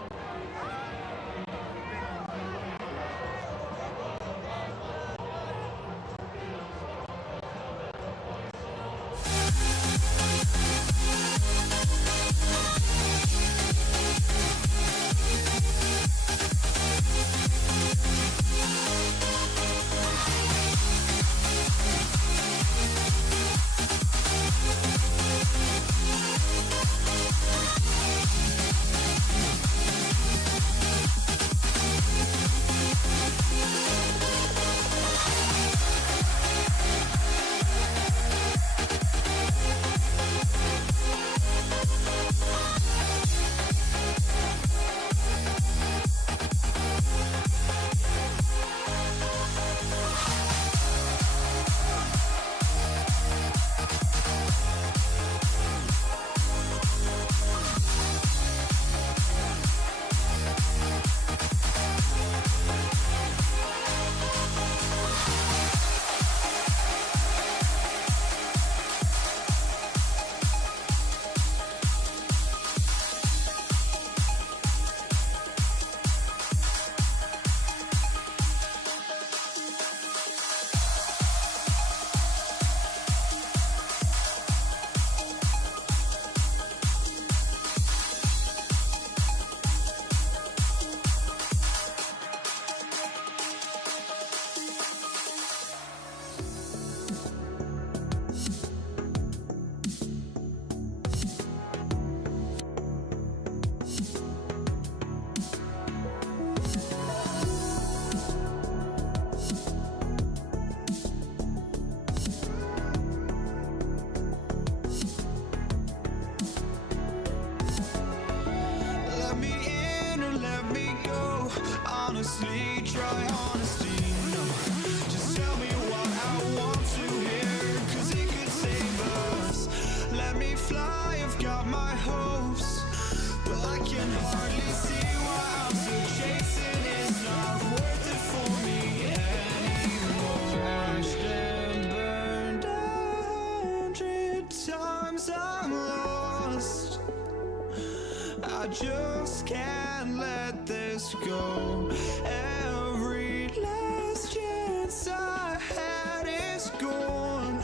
I just can't let this go. Every last chance I had is gone,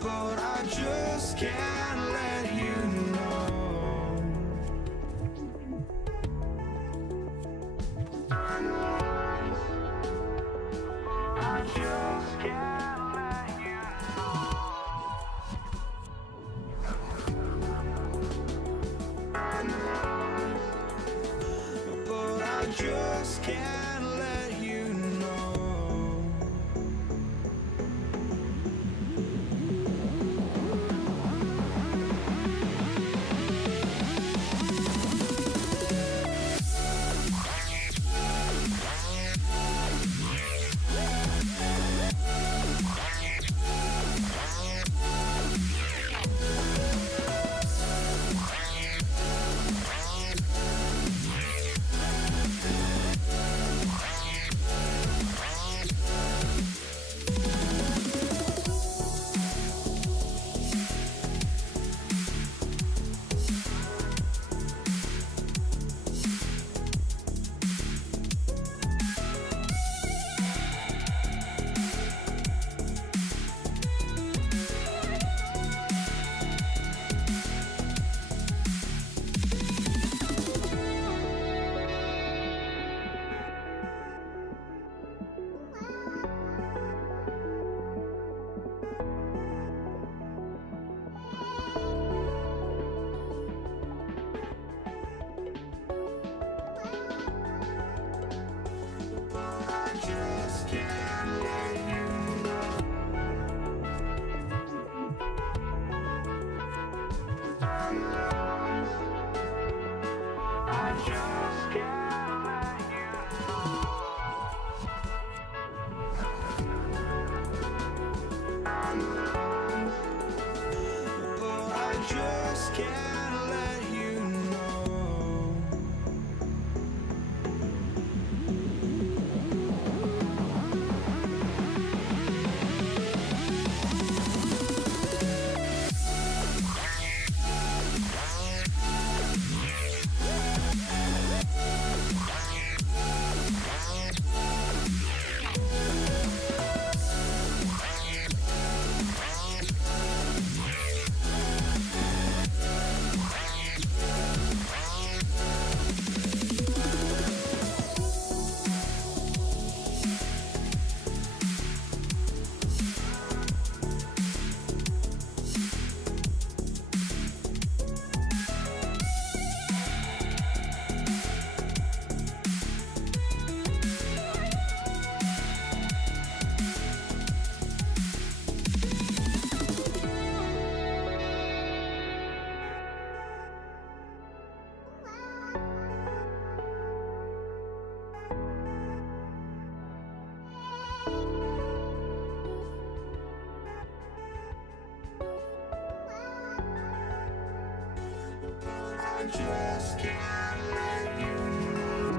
but I just can't let you know. I just can't let you know. But I just can't let you know. Just can't let you know.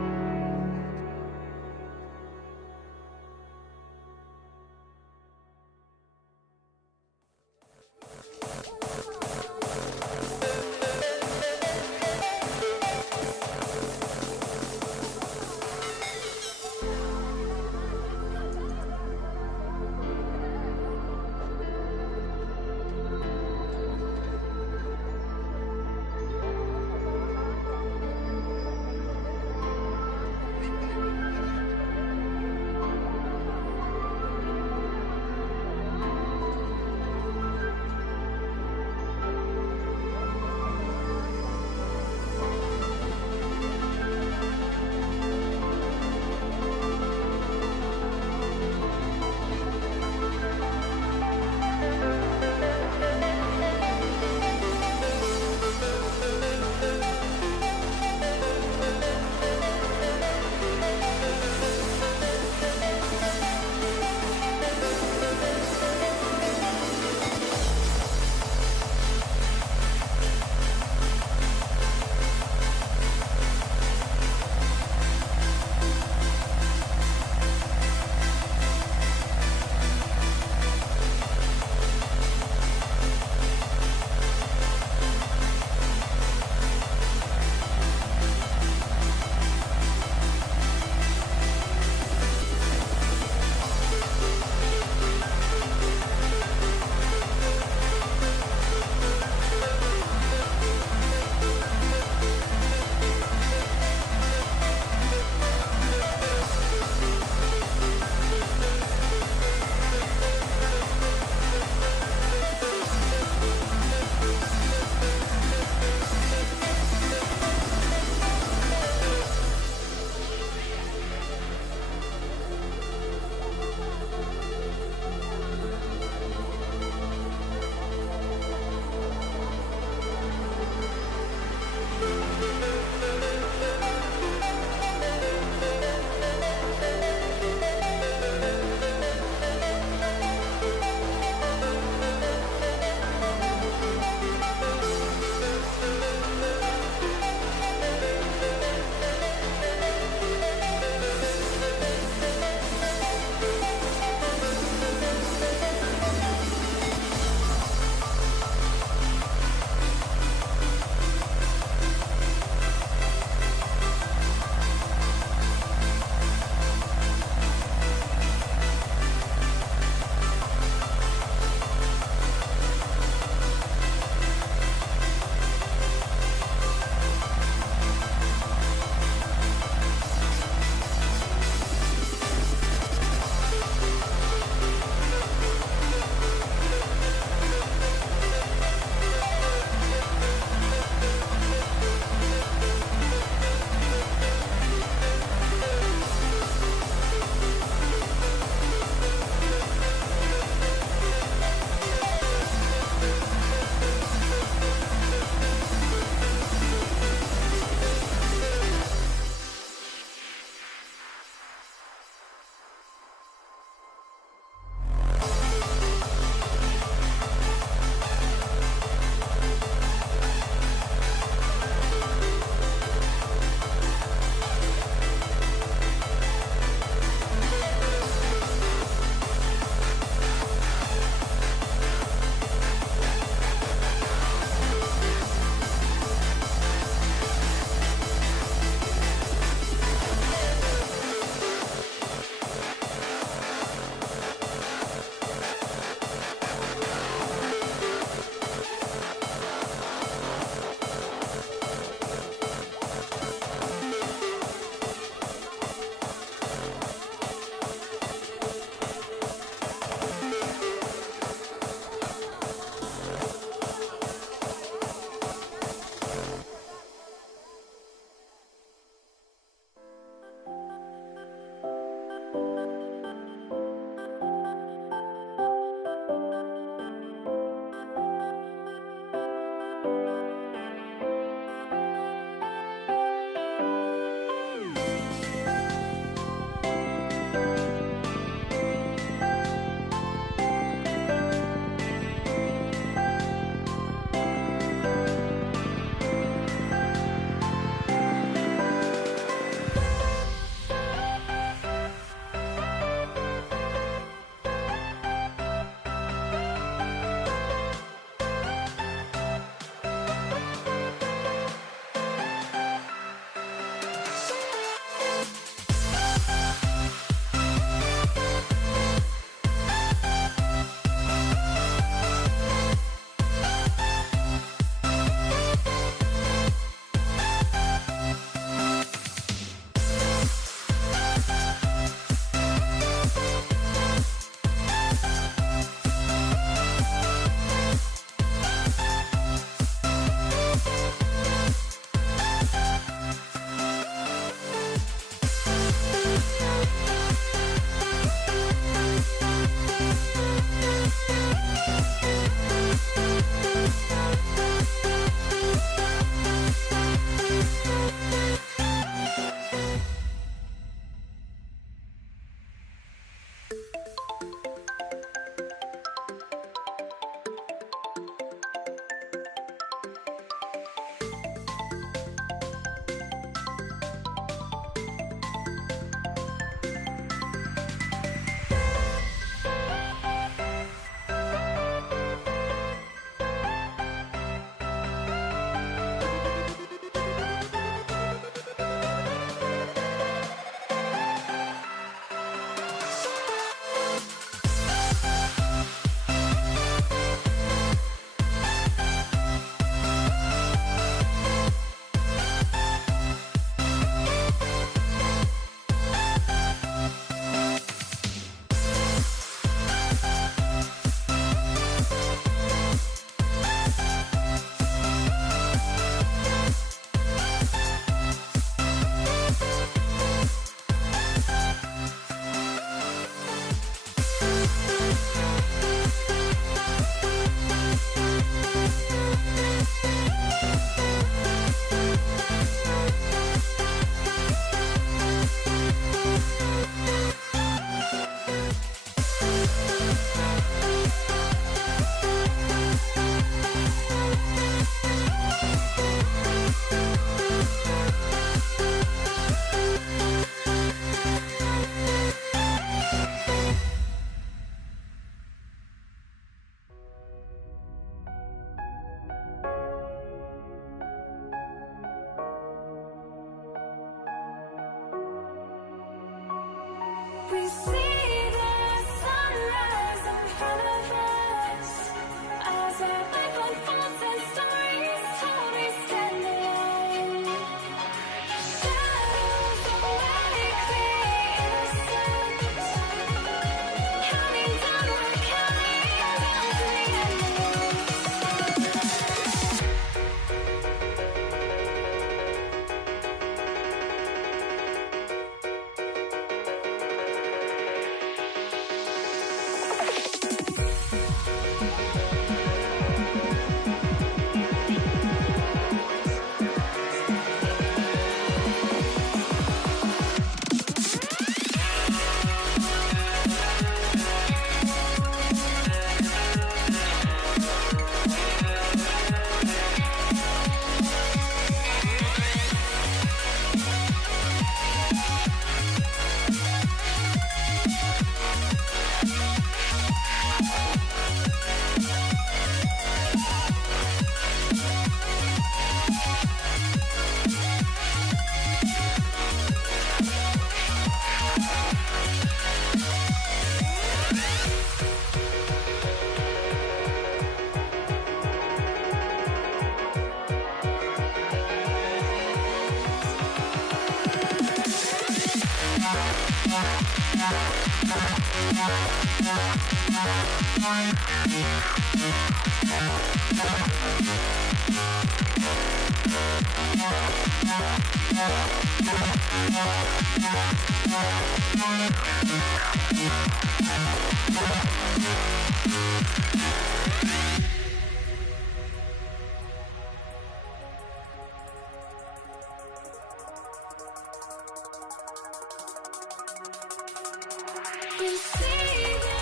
You see the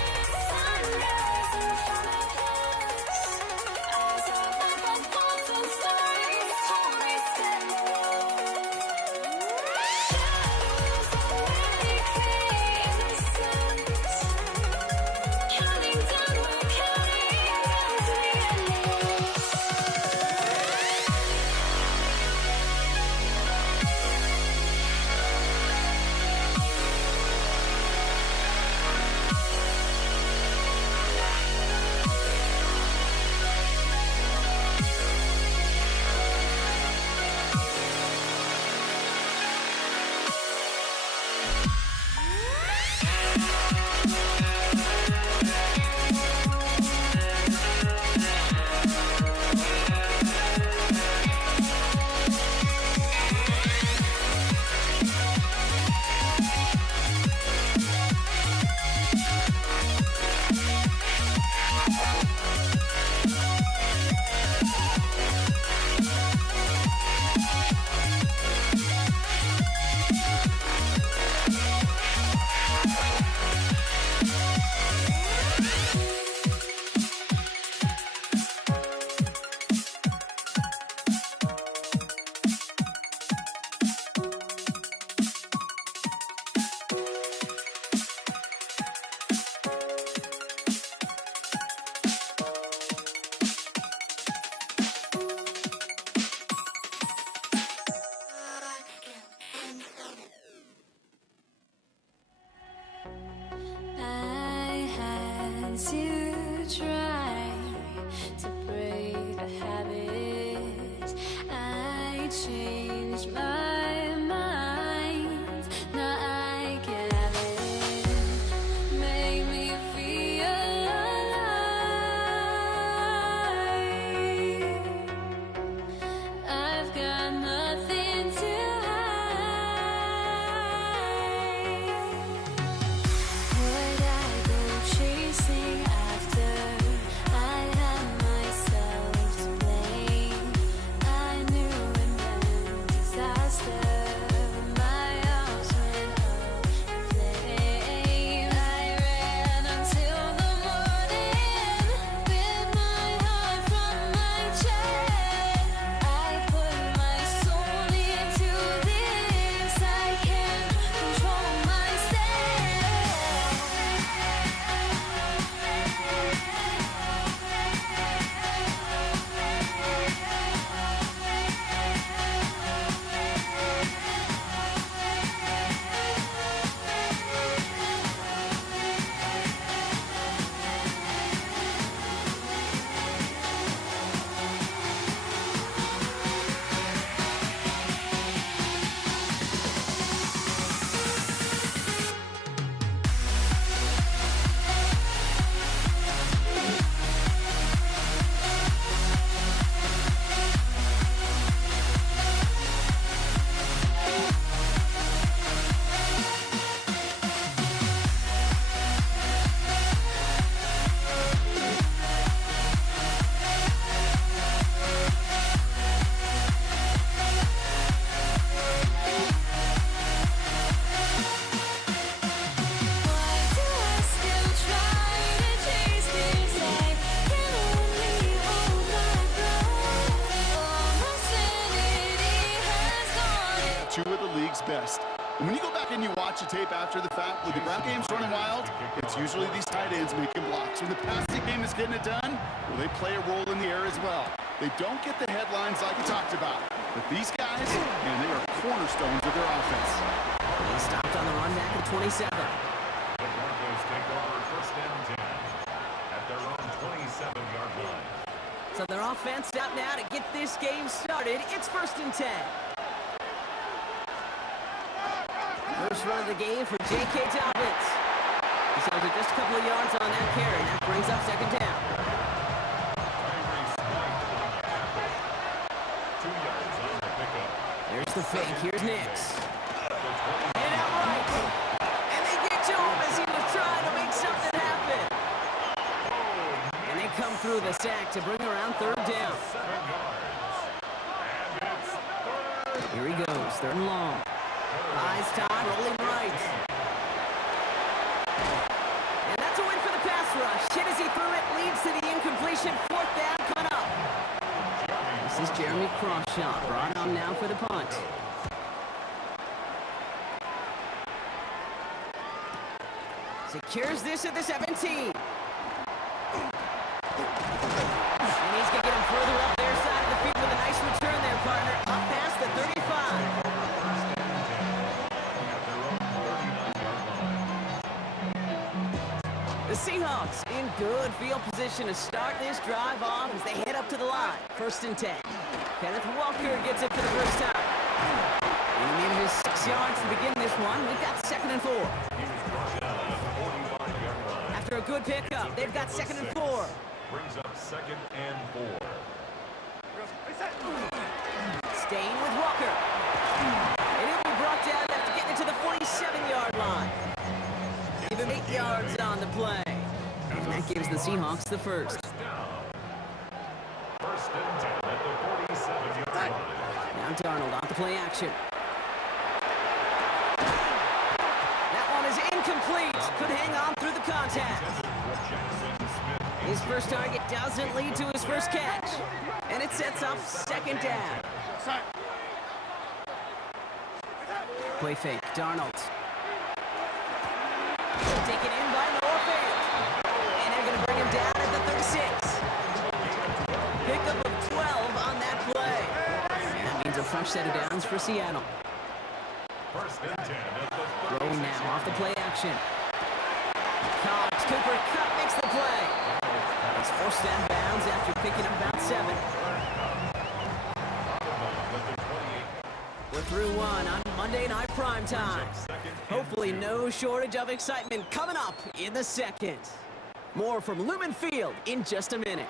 sunrise in front of us. Eyes are like a thousand stories, stories that shadows already fade in the sun. Counting down, we're counting down to the endless. I had to try to break the habit. I changed my mind. Now I can have it. Make me feel alive. I've got nothing to hide. Would I go chasing after? I had myself to blame. I knew it meant disaster. My arms went up in flames. I ran until the morning with my heart from my chest. I put my soul into this. I can't control myself. Why do I still try to chase this? I can only hold my breath. All my sanity has gone. Two of the league's best. And when you go back and you watch the tape after the fact, when the ground game's running wild, it's usually these tight ends making blocks. When the passing game is getting it done, well, they play a role in the air as well. They don't get the headlines like we talked about. But these guys, man, they are cornerstones of their offense. He stopped on the run back at 27. The Broncos take over first down 10 at their own 27-yard line. So their offense out now to get this game started. It's 1st and 10. First run of the game for J.K. Dobbins. He's held it just a couple of yards on that carry. That brings up second down. Tyree Smythe on the tackle. 2 yards on the pickup. There's the fake. Here's Nix. The 20. Hit out right. And they get to him as he was trying to make something happen. And they come through the sack to bring around third down. 7 yards. And it's third. Here he goes. Third and long. Eyes tied, rolling right. And that's a win for the pass rush. Hit as he threw it, leads to the incompletion. Fourth down, cut up. This is Jeremy Crawshaw, brought on now for the punt. Secures this at the 17. And he's going to get him further up their side of the field with a nice return there, partner. Up past the 35. The Seahawks in good field position to start this drive off as they head up to the line. First and 10. Kenneth Walker gets it for the first time. And he made his 6 yards to begin this one. We've got second and 4. After a good pickup, they've got second and 4. Brings up second and 4. Staying with Walker. And he'll be brought down after getting it to the 47-yard line. Give him 8 yards on the play. And that gives the Seahawks the first. First and 10 at the 47-yard line. Now Darnold off the play action. That one is incomplete. Could hang on through the contact. His first target doesn't lead to his first catch. And it sets up second down. Play fake, Darnold. Taken in by Noah Fant. And they're going to bring him down at the 36. Pickup of 12 on that play. And that means a fresh set of downs for Seattle. First and 10 at the Throw now off the play action. Cox, Cooper Kupp makes the play. It's forced out of bounds after picking up about 7. We're through one on Monday Night Primetime. Hopefully no shortage of excitement coming up in the second. More from Lumen Field in just a minute.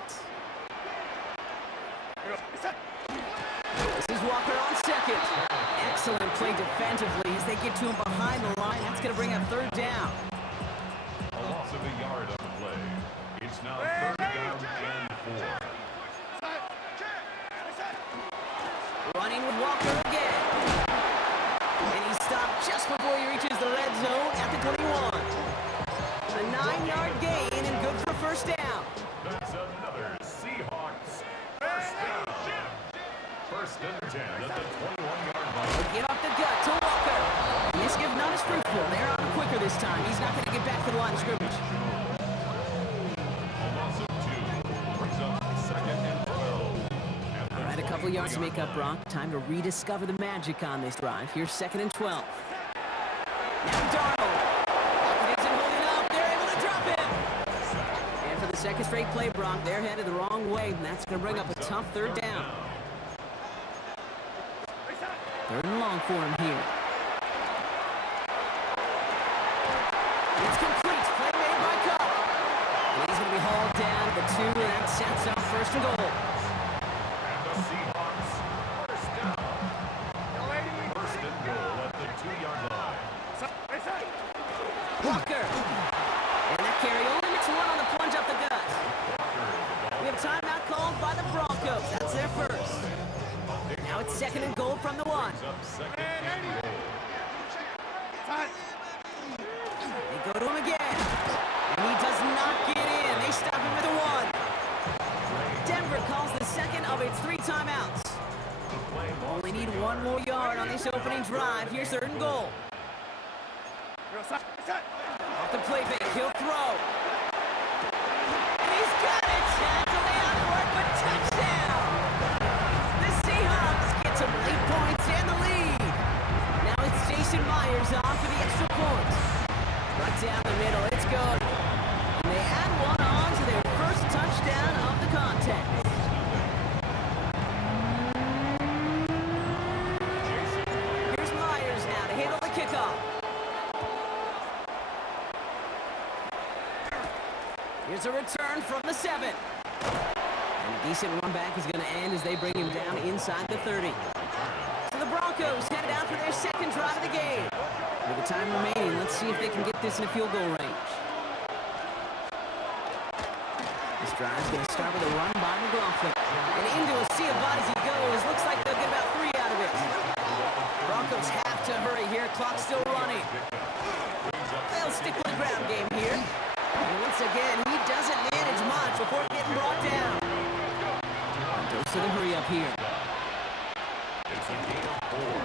This is Walker on second. Excellent play defensively as they get to him behind the line. That's going to bring up third down. A loss of a yard on the play. It's now third down and 4. Running with Walker again. And he stopped just before he reaches the red zone at the 21. A 9-yard gain and good for first down. That's another Seahawks first down. First and 10 at the 21-yard line. Get off the gut to Walker. And this give not as fruitful. They're on quicker this time. He's not going to get back to the line of scrimmage. A loss of 2 brings up second and 12. All right, a couple yards to make up, Brock. Time to rediscover the magic on this drive. Here's second and 12. Now Darnold. Lockett isn't holding up. They're able to drop him. And for the second straight play, Brock, they're headed the wrong way. And that's going to bring up a tough third down. Third and long for him here. It's complete. Play made by Kupp. And he's going to be hauled down to the 2, and that sets up first and goal. And the Seahawks first down. First and goal at the 2-yard line. Walker. And that carry only makes 1 on the plunge up the gut. We have timeout called by the Broncos. That's their first. Now it's second and goal from the 1. Up second and goal. They go to him again. And he does not get in. They stop him with a 1. Denver calls the second of its 3 timeouts. Only need 1 more yard on this opening drive. Here's third and goal. Off the play fake, he'll throw. And he's got it. Tackle out for it, but touchdown. The Seahawks get some late points and the lead. Now it's Jason Myers off for the extra point. Right down the middle, it's good. And they add 1 on to their first touchdown of the contest. Here's Myers now to handle the kickoff. Here's a return from the 7. And a decent run back is going to end as they bring him down inside the 30. So the Broncos headed out for their second drive of the game. With the time remaining, let's see if they can get this in a field goal range. This drive's going to start with a run by McLaughlin. And into a sea of bodies he goes. Looks like they'll get about 3 out of it. Broncos have to hurry here. Clock's still running. They'll stick with the ground game here. And once again, he doesn't manage much before getting brought down. Goes to the hurry up here.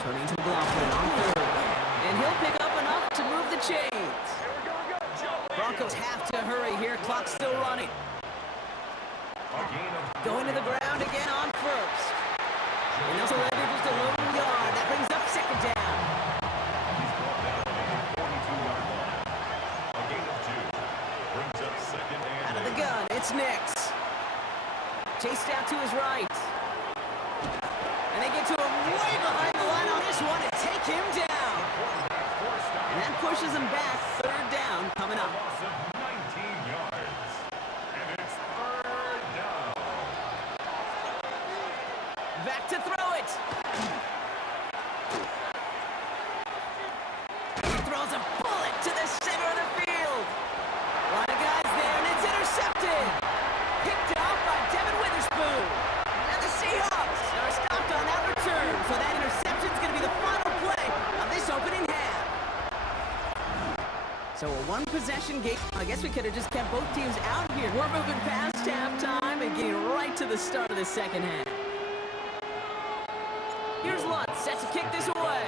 Turning to McLaughlin on 3rd. And he'll pick up enough to move the chains. Broncos have to hurry here. Clock's still running. Going to the ground again on 1st. And they'll surrender just a lone yard. That brings up 2nd down. He's brought down at the 42-yard line. A gain of 2 brings up 2nd and Out of the gun, it's Nix. Chased out to his right. And they get to him way behind the line on this one and take him down. And that pushes him back. 3rd down coming up. loss of 19 yards. And it's 3rd down. Back to throw it. He throws a bullet to the center of the field. A lot of guys there, and it's intercepted. Picked off by Devin Witherspoon. And the Seahawks are stopped on that return. So that interception's going to be the final play of this opening half. So a one-possession game. I guess we could have just kept both teams out here. We're moving past halftime and getting right to the start of the second half. Here's Lutz, set to kick this away.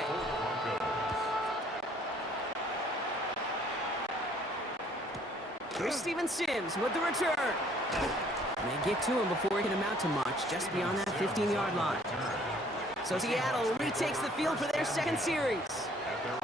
Here's Steven Sims with the return. And they get to him before he can amount to much, just beyond that 15-yard line. So Seattle retakes the field for their second series.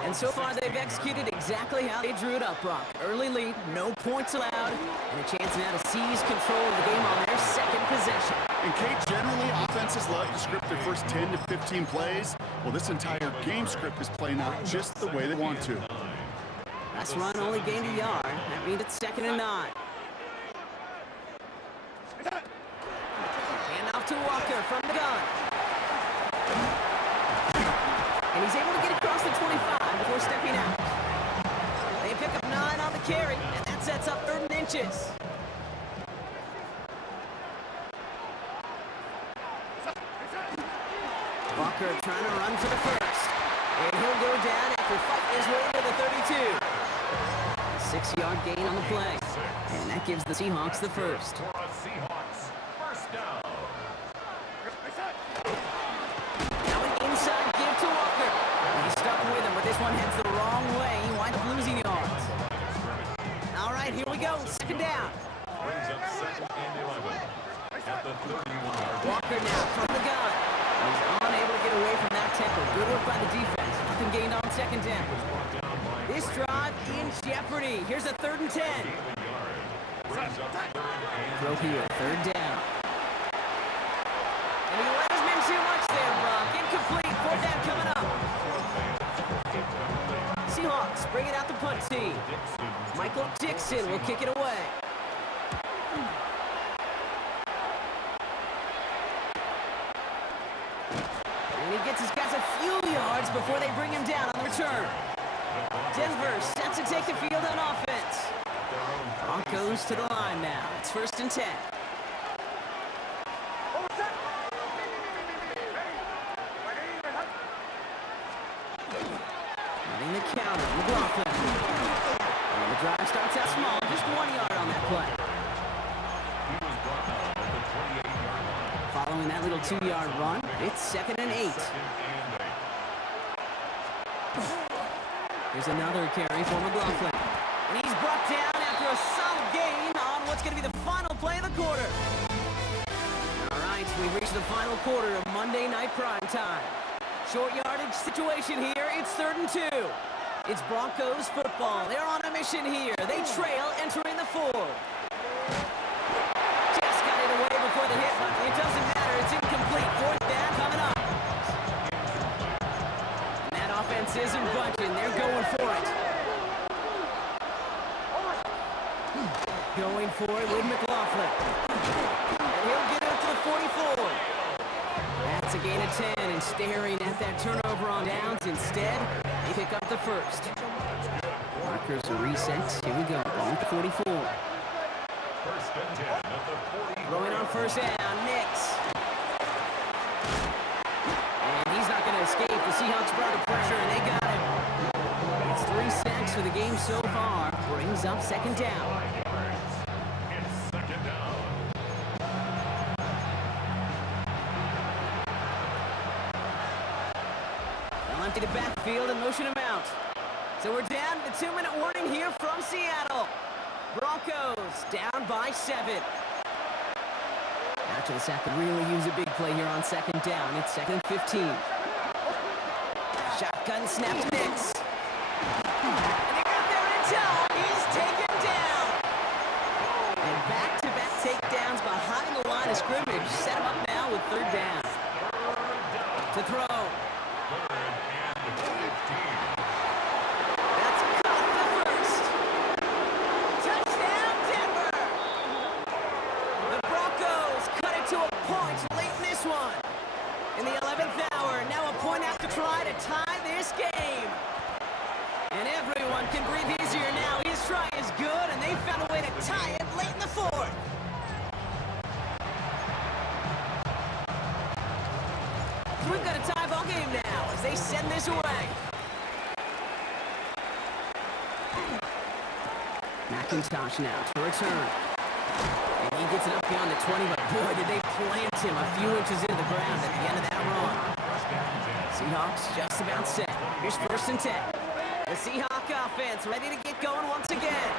And so far, they've executed exactly how they drew it up, Brock. Early lead, no points allowed, and a chance now to seize control of the game on their second possession. And Kate, generally, offenses love to script their first 10 to 15 plays. Well, this entire game script is playing out just the way they want to. Last run only gained a yard. That means it's 2nd and 9. Hand off to Walker from the gun. And he's able to get across the 25 before stepping out. They pick up 9 on the carry, and that sets up 3rd and inches. Walker trying to run for the 1st. And he'll go down after fighting his way to the 32. 6-yard gain on the play. And that gives the Seahawks the 1st. Seahawks, 1st down. Now an inside give to Walker. And he's stuck with him, but this one heads the wrong way. He winds up losing yards. All right, here we go. 2nd down. Brings up 2nd and 11 at the 31-yard line. Walker now from the gun. He's unable to get away from that tempo. Good work by the defense. Nothing gained on 2nd down. This drive in jeopardy. Here's a 3rd and 10. Throw here, 3rd down. And he let his men too much there, Brock. Incomplete, 4th down coming up. Seahawks bringing out the punt team. Michael Dixon will kick it away. And he gets his guys a few yards before they bring him down on the return. Denver set to take the field on offense. Broncos to the line now. It's 1st and 10. Running the counter, McLaughlin. And the drive starts out small, just 1 yard on that play. Following that little 2-yard run, it's 2nd and 8. Here's another carry for McLaughlin. And he's brought down after a solid gain on what's going to be the final play of the quarter. All right, we've reached the final quarter of Monday Night Prime Time. Short yardage situation here. It's 3rd and 2. It's Broncos football. They're on a mission here. They trail entering the 4th. Just got it away before the hit, but it doesn't matter. It's incomplete. 4th down coming up. And that offense isn't budging. They're going for it. Going for it with McLaughlin. And he'll get it up to the 44. That's a gain of 10, and staring at that turnover on downs. Instead, they pick up the first. Markers are reset. Here we go. Ball at 44. First and 10 at the 40. Throwing on first down, Nix. And he's not going to escape. The Seahawks brought the pressure, and they got him. It's 3 sacks for the game so far. Brings up second down. 5 yards. It's second down. They'll empty the backfield and motion him out. So we're down to the 2-minute warning here from Seattle. Broncos down by 7. After the sack could really use a big play here on second down. It's second and 15. Shotgun snap to Nix. And they got there in time. He's taken down. And back-to-back takedowns behind the line of scrimmage. Set him up now with third down. To throw. Third and 15. That's caught the first. Touchdown, Denver. The Broncos cut it to a point late in this one. In the 11th hour, now a point after try to tie this game. And everyone can breathe easier now. His try is good, and they found a way to tie it late in the 4th. So we've got a tie ball game now as they send this away. McIntosh now to return. And he gets it up beyond the 20, but boy, did they plant him a few inches into the ground at the end of that run. Seahawks just about set. Here's first and 10. The Seahawk offense ready to get going once again.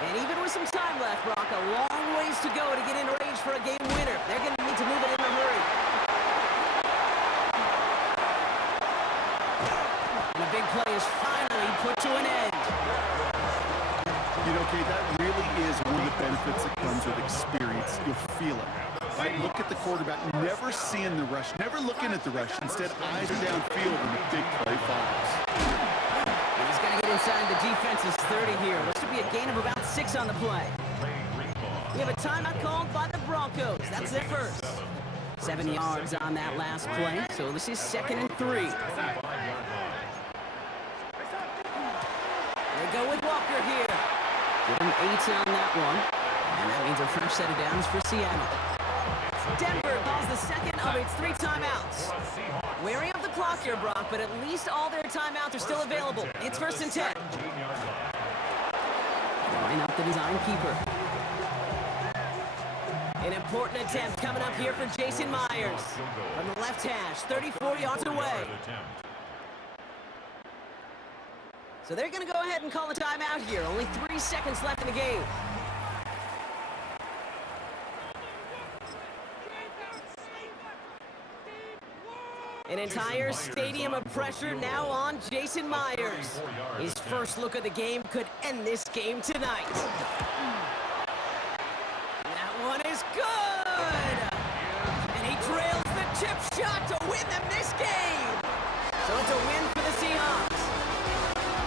And even with some time left, Brock, a long ways to go to get in range for a game winner. They're going to need to move it in a hurry. And a big play is finally put to an end. You know, Kate, that really is one of the benefits that comes with experience. You'll feel it. Right? Look at the quarterback, never seeing the rush, never looking at the rush. Instead, eyes are downfield and the big play follows. And he's going to get inside the defense's 30 here. This should be a gain of about 6 on the play. We have a timeout called by the Broncos. That's their first. 7 yards on that last play, so this is second and 3. They go with Walker here. Give him 8 on that one. And that means a fresh set of downs for Seattle. Denver calls the second of its 3 timeouts. Wary of the clock here, Brock, but at least all their timeouts are still available. It's first and 10. Line up the design keeper. An important attempt coming up here for Jason Myers. From the left hash, 34 yards away. So they're going to go ahead and call the timeout here. Only 3 seconds left in the game. An entire stadium of pressure now on Jason Myers. His first look at the game could end this game tonight. That one is good! And he trails the chip shot to win them this game! So it's a win for the Seahawks.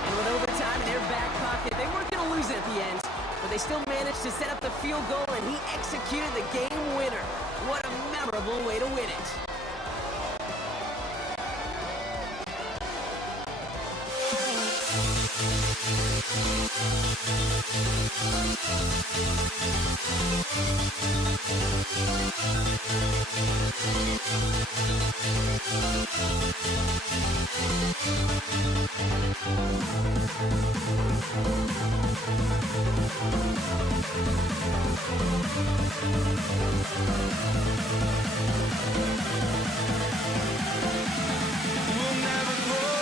And with overtime in their back pocket, they weren't going to lose it at the end, but they still managed to set up the field goal, and he executed the game winner. What a memorable way to win it. We'll never grow.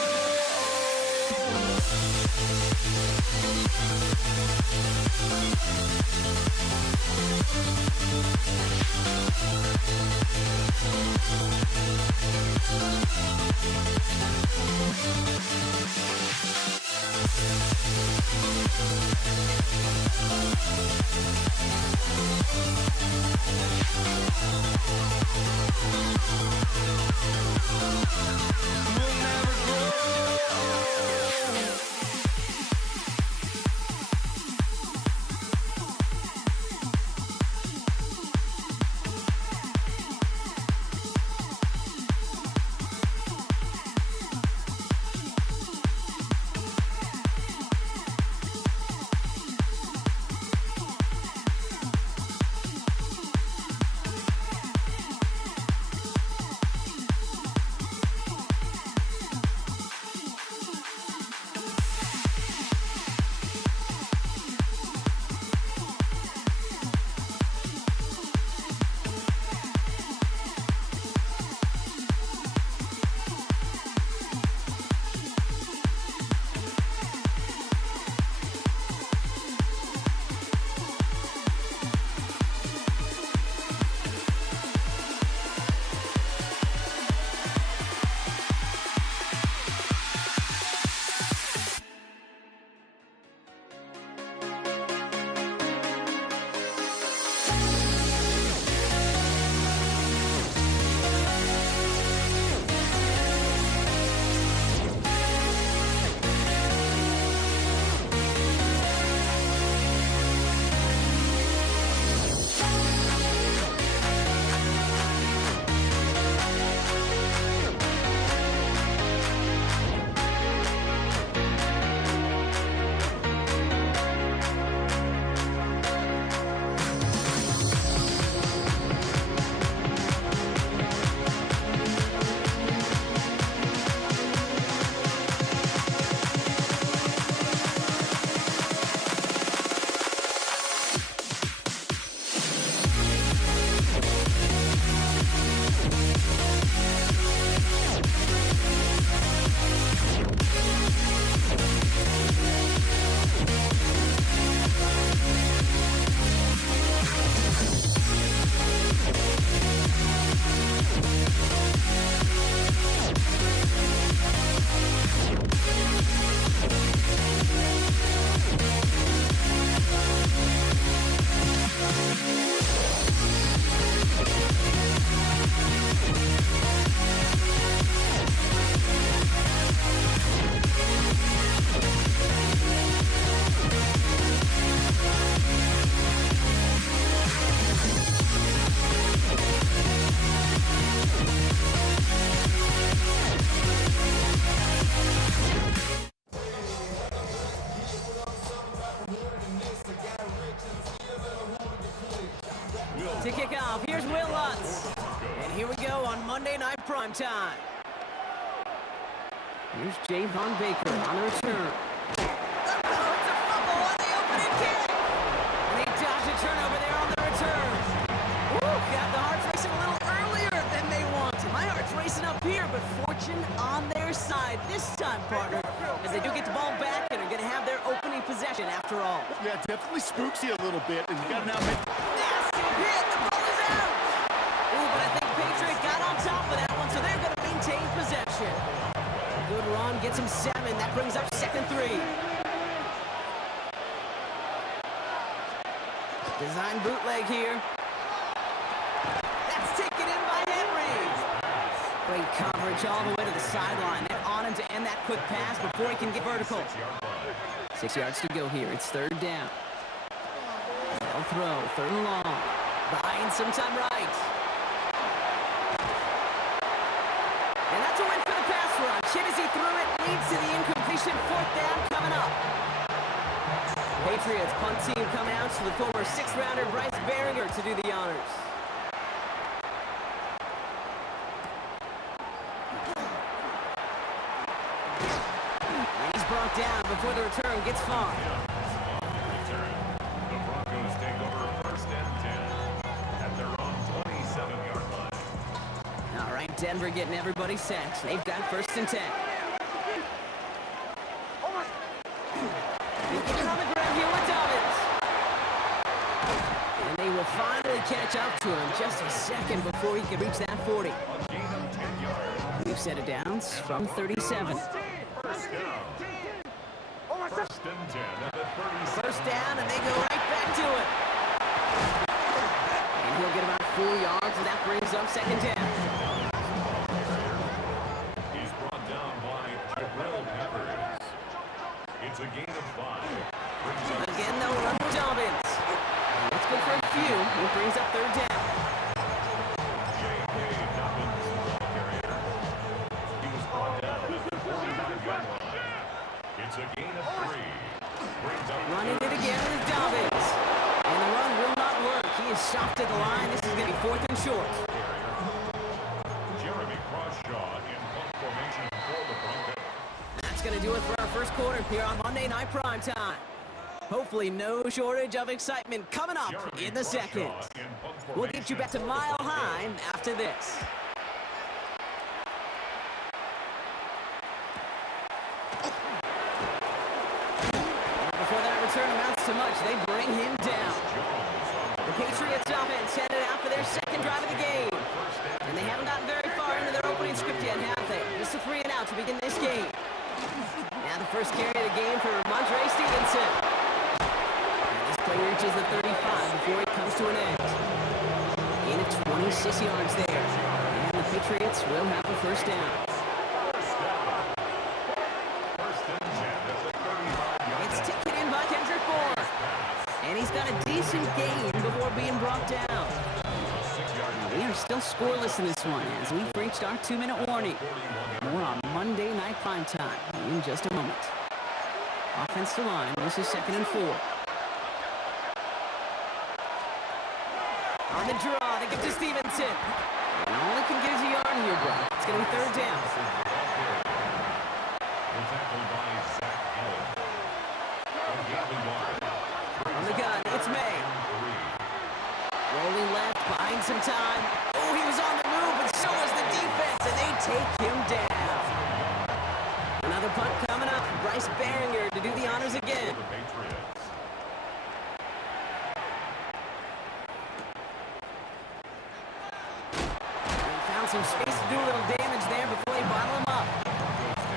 to kick off. Here's Will Lutz. And here we go on Monday Night Primetime. Here's Javon Baker on the return. Oh, it's a fumble on the opening kick. And they dodge a turnover there on the return. Woo, got the hearts racing a little earlier than they wanted. My heart's racing up here, but fortune on their side this time, partner, as they do get the ball back and are going to have their opening possession after all. Yeah, it definitely spooks you a little bit, and you got to now make... Nasty hit, the ball is out. Ooh, but I think Patriot got on top of that one, so they're going to maintain possession. Good run, gets him 7. That brings up 2nd 3. Design bootleg here. That's taken in by Henry. Great coverage all the way to the sideline. They're on him to end that quick pass before he can get vertical. 6 yards to go here. It's 3rd down. They'll throw. 3rd and long. Behind sometime right. And that's a win for the pass rush. Hit as he threw it. Leads to the incompletion. 4th down coming up. Patriots punt team coming out to the former 6th-rounder Bryce Baringer to do the honors. And he's brought down before the return gets far. The Broncos take over 1st and 10 at their own 27-yard line. All right, Denver getting everybody set. They've got 1st and 10. They get it on the ground here with Dobbins. And they will finally catch up to him just a second before he can reach that 40. A gain of 10 yards. We've set it downs from 37. 1st down. 1st and 10 at the 37. 1st down, and they go right back to it. And he'll get about 4 yards, and that brings up 2nd down. He's brought down by Jabril Peppers. It's a gain of 5. Brings up Again, they'll run with Dobbins. Let's go for a few. It brings up 3rd down. J.K. Dobbins, the ball carrier. He was brought down at the 45-yard line. It's a gain of 3. Brings up Running it again with Dobbins. And the run will not work. He is stopped at the line. This is going to be 4th and short. Jeremy Crawshaw in punt formation for the Broncos. That's going to do it for our 1st quarter here on Monday Night Primetime. Hopefully no shortage of excitement coming up in the 2nd. We'll get you back to Mile High after this. Before that return amounts to much, they bring him down. The Patriots offense headed out for their 2nd drive of the game. And they haven't gotten very far into their opening script yet, have they? Just a 3 and out to begin this game. Now the first carry of the game for Montre Stevenson. And this play reaches the 35 before it comes to an end. Gain of 26 yards there. And the Patriots will have the 1st down. It's taken in by Kendrick Bourne. And he's got a decent gain before being brought down. We are still scoreless in this one as we've reached our 2-minute warning. More on Monday Night Primetime in just a moment. Offensive line, this is 2nd and 4. On the draw, they get to Stevenson. And all he can get is a yard here, bro. It's going to be 3rd down. On the gun, it's May. Rolling left, behind some time. Oh, he was on the move, but so was the defense, and they take him down. Another punt coming up. Bryce Baringer to do the honors again. Found some space to do a little damage there before they bottle him up.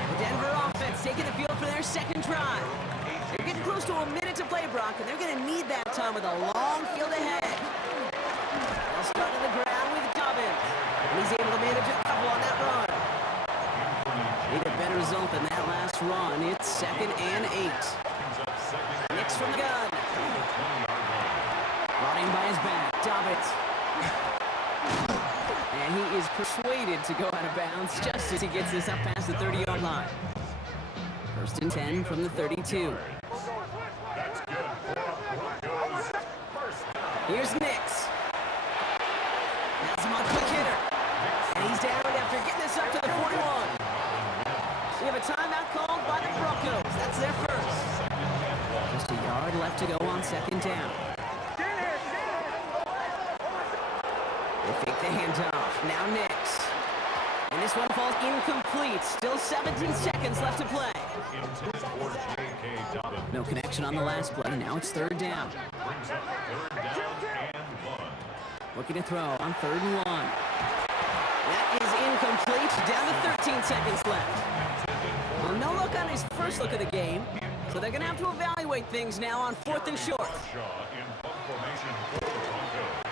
The Denver offense taking the field for their 2nd drive. They're getting close to a minute to play, Brock, and they're going to need that time with a long field ahead. They'll start on the ground with Dobbins. And he's able to manage a couple on that run. Need a better result than that last run. It's 2nd and 8. Nix from the gun. Brought in by his back. Dobbins. And he is persuaded to go out of bounds just as he gets this up past the 30-yard line. 1st and 10 from the 32. Here's Nix. left to go on second down. They fake the handoff. Now Nix. And this one falls incomplete. Still 17 seconds left to play. Intended for J.K. Dobbins. No connection on the last play. Now it's third down. Brings up third down and 1. Looking to throw on 3rd and 1. That is incomplete. Down to 13 seconds left. Well, no look on his first look of the game. So they're going to have to evaluate things now on 4th and short. Shaw in punt formation for the Broncos.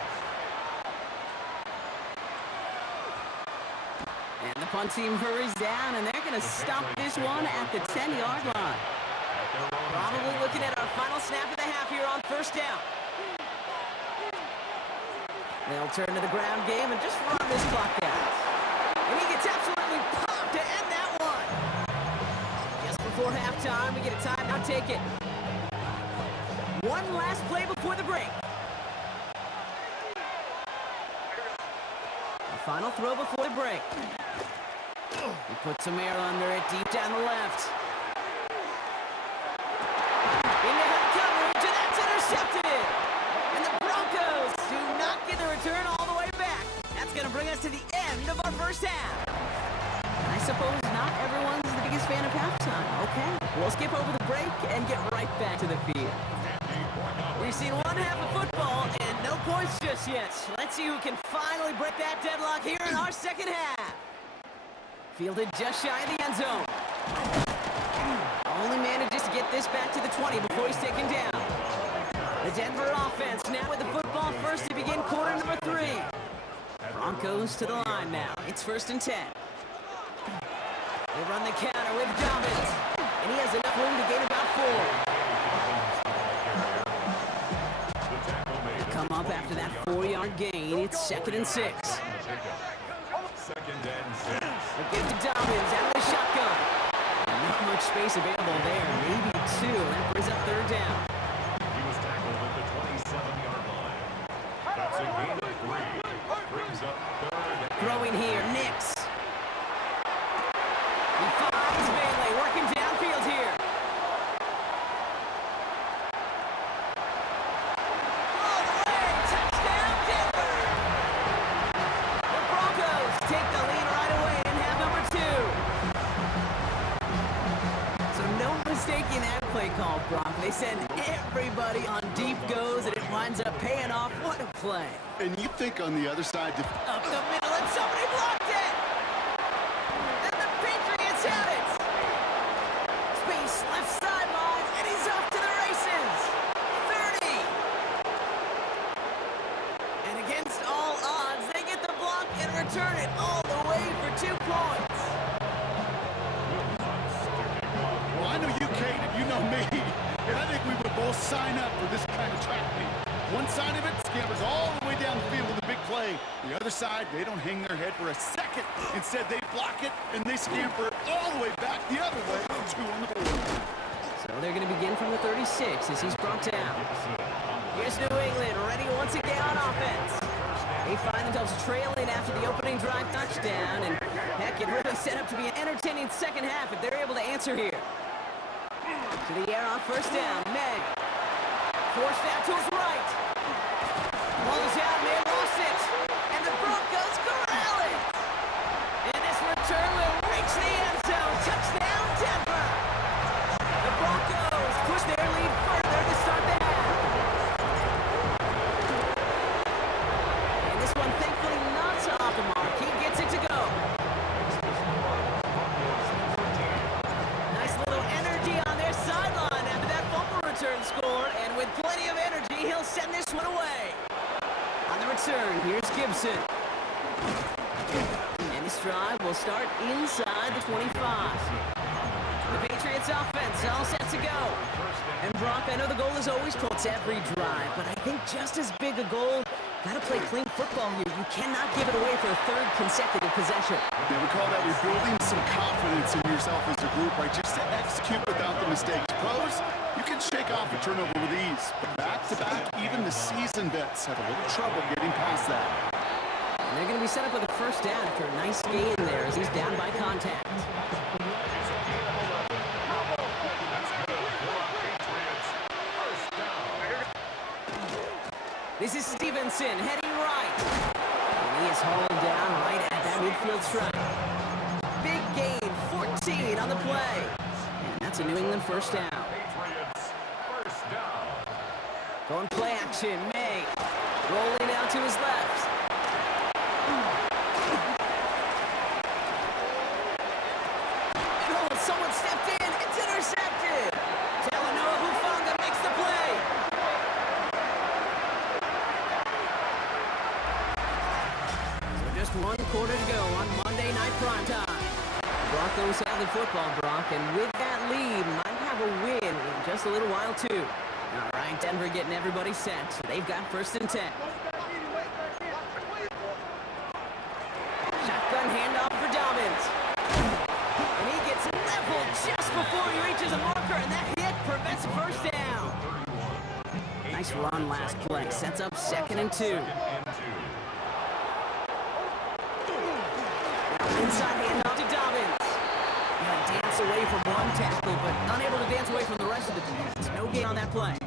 And the punt team hurries down, and they're going to stop this one at the 10-yard line. Probably looking at our final snap of the half here on 1st down. They'll turn to the ground game and just run this clock out. And he gets absolutely popped to end that one. Just before halftime, we get a timeout. Take it. One last play before the break. The final throw before the break. He puts some air under it, deep down the left. Into head coverage, and that's intercepted. And the Broncos do not get the return all the way back. That's going to bring us to the end of our first half. I suppose not everyone's the biggest fan of halftime. Okay, we'll skip over the break and get right back to the field. We've seen one half of football and no points just yet. Let's see who can finally break that deadlock here in our second half. Fielded just shy of the end zone. Only manages to get this back to the 20 before he's taken down. The Denver offense now with the football first to begin quarter number 3. Broncos to the line now. It's 1st and 10. They run the counter with Dobbins. And he has enough room to gain about 4. They come up after that 4-yard gain. It's 2nd and 6. 2nd and 6. They give to Dobbins out of the shotgun. Not much space available there. Maybe 2. That brings up 3rd down. He was tackled at the 27-yard line. That's a gain of 3. Brings up 3rd and Throwing here, Nix. He finds Bailey working downfield here. All the way, touchdown Denver! The Broncos take the lead right away in half number 2. So no mistaking that play call, Brock. They send everybody on deep goes, and it winds up paying off. What a play. And you think on the other side, Up the middle, and somebody blocked it! And the Patriots have it! Space left sideline, and he's off to the races! 30! And against all odds, they get the block and return it all the way for 2 points! well, I know you, Kate, and you know me. And I think we would both sign up for this kind of track meet. One side of it scampers all the way down the field with a big play. The other side, they don't hang their head for a second. Instead, they block it, and they scamper it all the way back the other way for 2 on the board. So they're going to begin from the 36 as he's brought down. Here's New England ready once again on offense. They find themselves trailing after the opening drive touchdown, and heck, it really set up to be an entertaining second half if they're able to answer here. To the air on 1st down, Meg. Forced out to his right. Rolls out, and they lost it. And the Broncos corral it. And this return will reach the end zone. Touchdown, Denver. The Broncos push their lead further to start the half. And this one, thankfully, not off the mark. He gets it to go. Nice little energy on their sideline after that fumble return score. And with plenty of energy, he'll send this one away. On the return, here's Gibson. And this drive will start inside the 25. The Patriots offense all set to go. And Brock, I know the goal is always points every drive, but I think just as big a goal, gotta play clean football here. You cannot give it away for a 3rd consecutive possession. Yeah, we call that rebuilding some confidence in yourself as a group, right? Just to execute without the mistakes. Pros, you can shake off a turnover with ease. But back-to-back, even the seasoned vets have a little trouble getting past that. And they're going to be set up with a 1st down after a nice gain there as he's down by contact. This is Stevenson heading right. And he is hauled down right at that midfield stripe. Big gain, 14 on the play. And that's a New England first down. Patriots first down. Going play action, May. Rolling out to his left. Oh, someone stepped in. It's intercepted. Talanoa Hufanga makes the play. So just one quarter to go on Monday Night Primetime. Broncos have the football, Brock, and with that lead, might have a win in just a little while, too. All right, Denver getting everybody set. So they've got 1st and 10. Shotgun handoff for Dobbins. And he gets leveled just before he reaches a marker, and that hit prevents a first down. Nice run last play. Sets up 2nd and 2. Inside handoff to Dobbins. Dance away from one tackle, but unable to dance away from the rest of the defense. No gain on that play.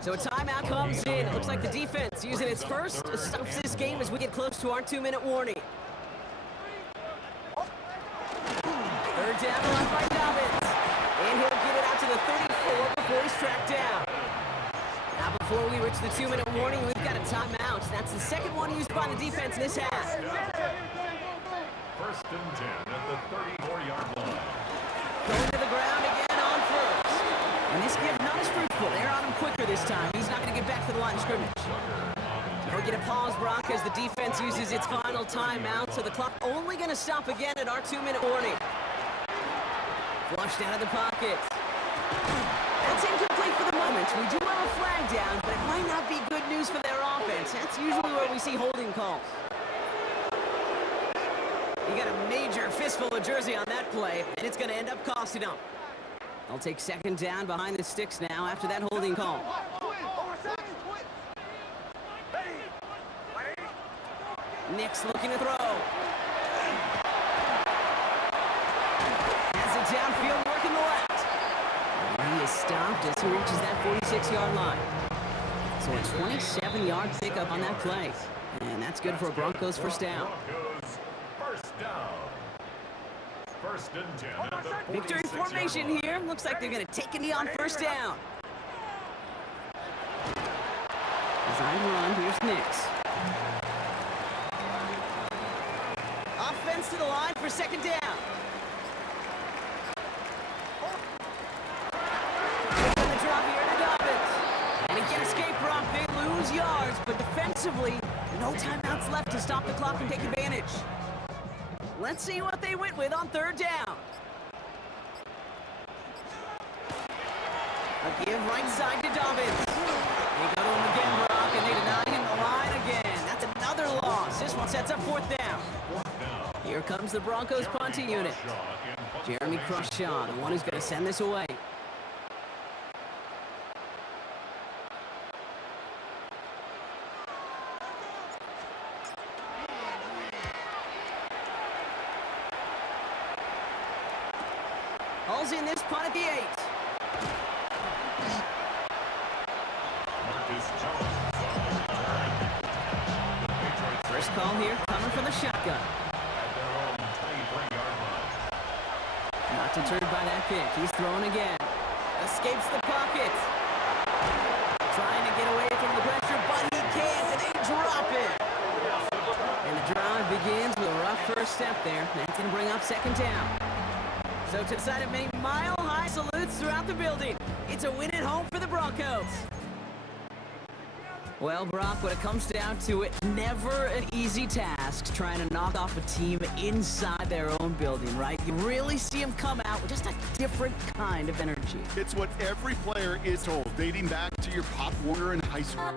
So a timeout comes in. It looks like the defense using its first stops this game as we get close to our 2-minute warning. 3rd down run by Dobbins. And he'll get it out to the 34 before he's tracked down. Now before we reach the 2-minute warning, we've got a timeout. That's the second one used by the defense in this half. 1st and 10 at the 34-yard line. Going to the ground again on 1st. And this gift not as fruitful. They're on him quicker this time. He's not going to get back to the line of scrimmage. We'll get a pause, Brock, as the defense uses its final timeout. So the clock only going to stop again at our 2-minute warning. Flushed out of the pocket. That's incomplete for the moment. We do have a flag down, but it might not be good news for their offense. That's usually where we see holding calls. You got a major fistful of jersey on that play, and it's going to end up costing them. They'll take 2nd down behind the sticks now after that holding call. Nick's looking to throw. Has it downfield, working the left. And he is stopped as he reaches that 46-yard line. So a 27-yard pickup on that play. And that's good for a Broncos first down. First down. 1st and 10 at the Victory 46-yard formation line. here. Looks like they're going to take a knee on 1st down. Design run. Here's Nix. Offense to the line for 2nd down. On the drop here to Dobbins. And he can escape, Brock. They lose yards, but defensively, no timeouts left to stop the clock and take advantage. Let's see what they went with on 3rd down. A give right side to Dobbins. They go to him again, Brock, and they deny him the line again. That's another loss. This one sets up 4th down. Here comes the Broncos punting unit. Jeremy Crushaw, the one who's going to send this away. Hauls in this punt at the 8. First call here, coming from the shotgun. Not deterred by that pick. He's throwing again. Escapes the pocket. Trying to get away from the pressure, but he can't, and they drop it. And the drive begins with a rough first step there. That's going to bring up 2nd down. So to the side of many mile-high salutes throughout the building. It's a win at home for the Broncos. Well, Brock, when it comes down to it, never an easy task trying to knock off a team inside their own building, right? You really see them come out with just a different kind of energy. It's what every player is told, dating back to your Pop Warner in high school.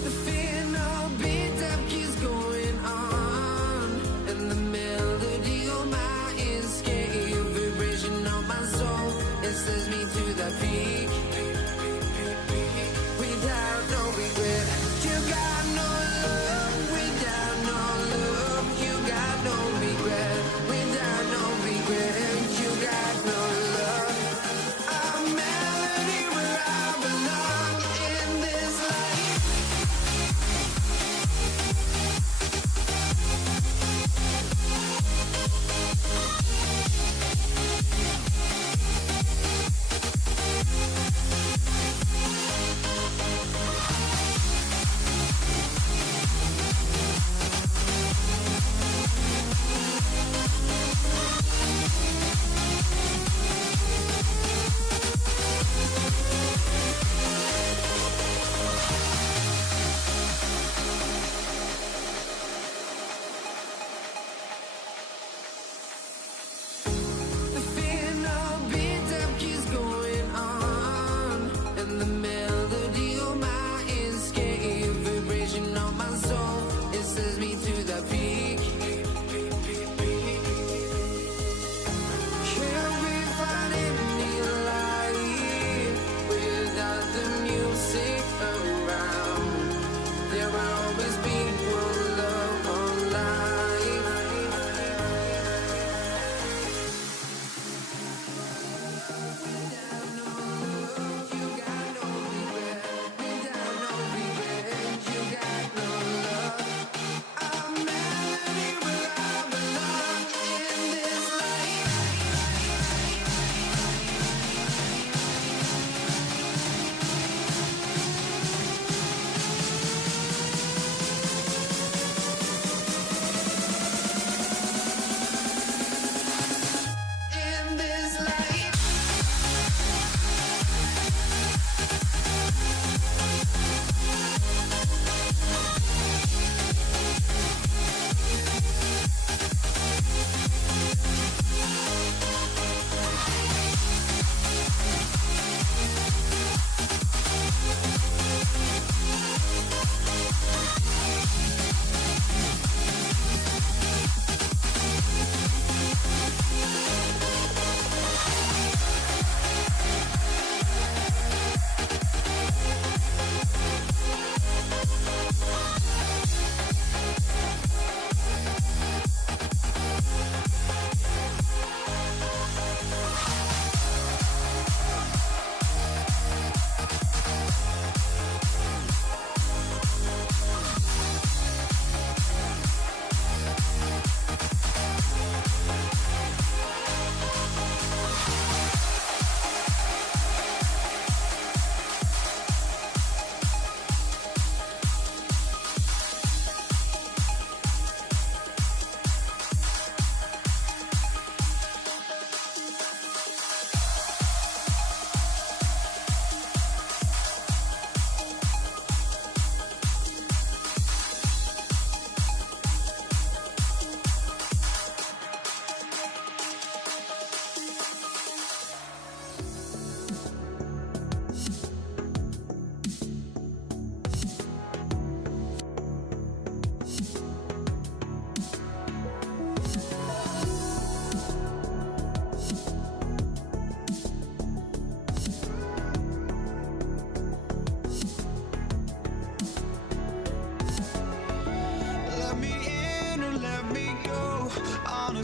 The fear no beat up keeps going on, and the melody on my escape, vibration on my soul, it sends me to the peak. Without no regret, you got no love. Without no love, you got no regret. Without no regret, you got no love. A melody where I belong in this life. The fear no beat up keeps going on, and the melody on my escape, vibration on my soul, it sends me to the peak. Can't we find any light without the music around? There will always be one love on life. Without no love, you got no regret. Without no regret, you got no love. A melody where I belong in this life.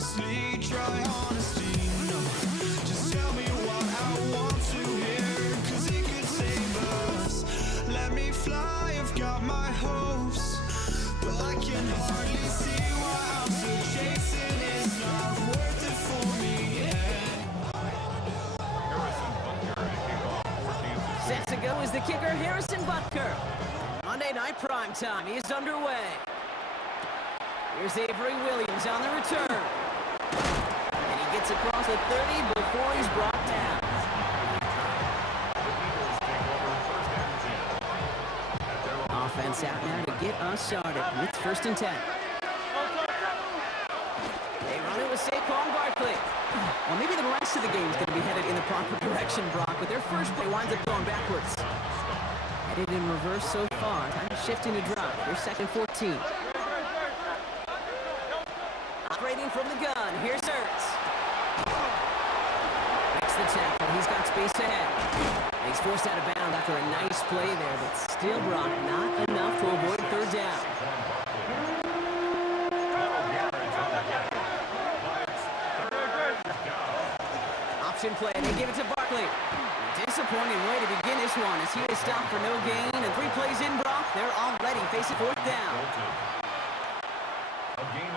honestly, try honesty. No, just tell me what I want to hear, 'cause it could save us. Let me fly, I've got my hopes, but I can hardly see why I'm still chasing. It's not worth it for me yet. Set to go is the kicker, Harrison Butker. Monday Night Primetime is underway. Here's Avery Williams on the return. And he gets across the 30 before he's brought down. Offense out now to get us started. It's 1st and 10. They run it with Saquon Barkley. Well, maybe the rest of the game is going to be headed in the proper direction, Brock, but their first play winds up going backwards. Headed in reverse so far. Time to shift into drop. Here's 2nd 14. Operating from the gun. Here's Ertz. Makes the tackle. He's got space ahead. And he's forced out of bounds after a nice play there, but still, Brock, not enough to avoid 3rd down. Option play. They give it to Barkley. Disappointing way to begin this one as he is stopped for no gain. And 3 plays in, Brock. They're already facing 4th down.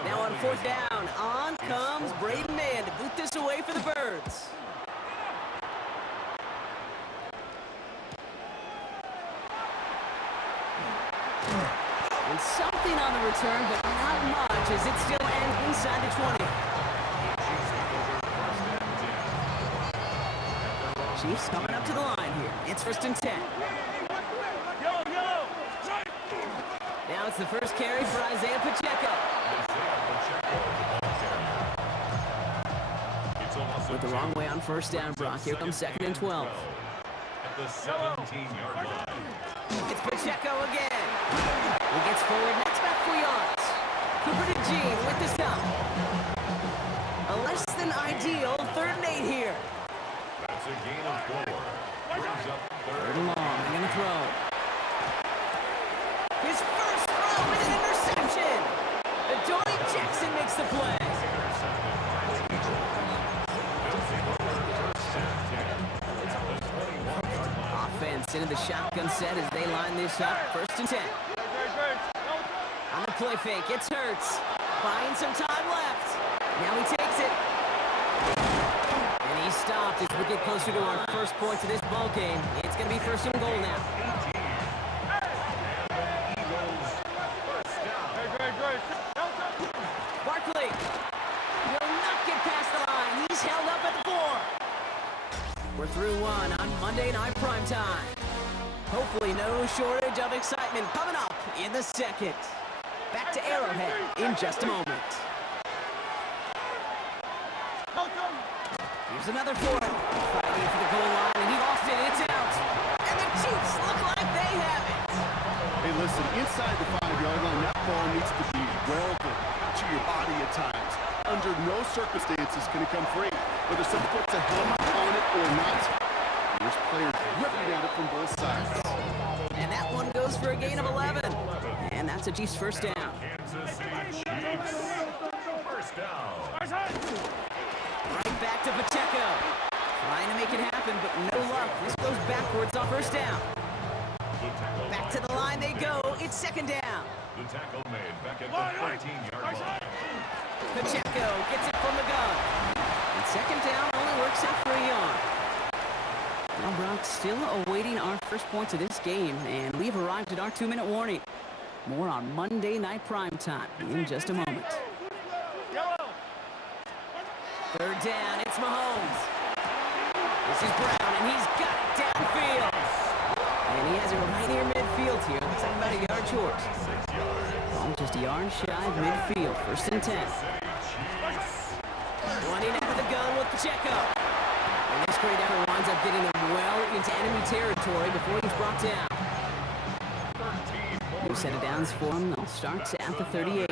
Now on 4th down, on comes Braden Mann to boot this away for the Birds. And something on the return, but not much as it still ends inside the 20. Chiefs coming up to the line here. It's 1st and 10. Now it's the first carry for Isaiah Pacheco. With the wrong way on 1st down, Brock. Here comes 2nd and 12. At the 17-yard line. It's Pacheco again. He gets forward, next back 4 yards. Cooper to Jean with the stop. A less than ideal 3rd and 8 here. That's a gain of 4. Brings up 3rd and long. They're going to throw. His first throw with an interception. Adoree Jackson makes the play. Offense into the shotgun set as they line this up. 1st and 10. On the play fake, it's Hurts. Buying some time left. Now he takes it. And he's stopped as we get closer to our first point to this ball game. It's going to be 1st and goal now. Barkley will not get past the line. He's held up at the 4. We're through one on Monday Night Primetime. Hopefully no shortage of excitement coming up in the 2nd. Back to Arrowhead in just a moment. Here's another 4. Fighting for the goal line, and he lost it. It's out. And the Chiefs look like they have it. Hey, listen, inside the 5-yard line, that ball needs to be welded to your body at times. Under no circumstances can it come free. Whether someone puts a helmet on it or not, there's players ripping at it from both sides. And that one goes for a gain of 11. And that's a Chiefs 1st down. Kansas City Chiefs. 1st down. Right back to Pacheco. Trying to make it happen, but no luck. This goes backwards on 1st down. Back to the line they go. It's 2nd down. The tackle made back at the 13-yard line. Pacheco gets it from the gun. And 2nd down only works out for a yard. Now Brock still awaiting our first points of this game, and we've arrived at our 2-minute warning. More on Monday Night Primetime in just a moment. 3rd down, it's Mahomes. This is Brown, and he's got it downfield. And he has it right near midfield here. Looks like about a yard short. Just a yard shy of midfield. 1st and 10. Running out of the gun with Pacheco. And this great effort winds up getting them well into enemy territory before he's brought down. New set of downs for him. They'll start at the 38.